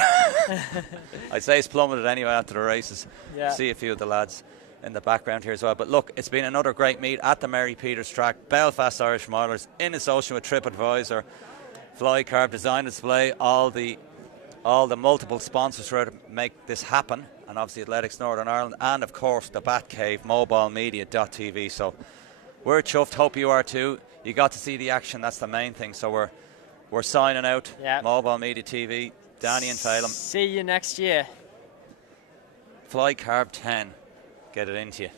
I'd say it's plummeted anyway after the races. Yeah. See a few of the lads in the background here as well. But look, it's been another great meet at the Mary Peters track. Belfast Irish Milers in association with Tripadvisor, Fly Carb Design Display, all the multiple sponsors who make this happen, and obviously Athletics Northern Ireland, and of course the Batcave, mobilemedia.tv. So we're chuffed. Hope you are too. You got to see the action. That's the main thing. So we're signing out. Yep. Mobile Media TV. Danny and Phelan. See you next year. Fly Carb 10. Get it into you.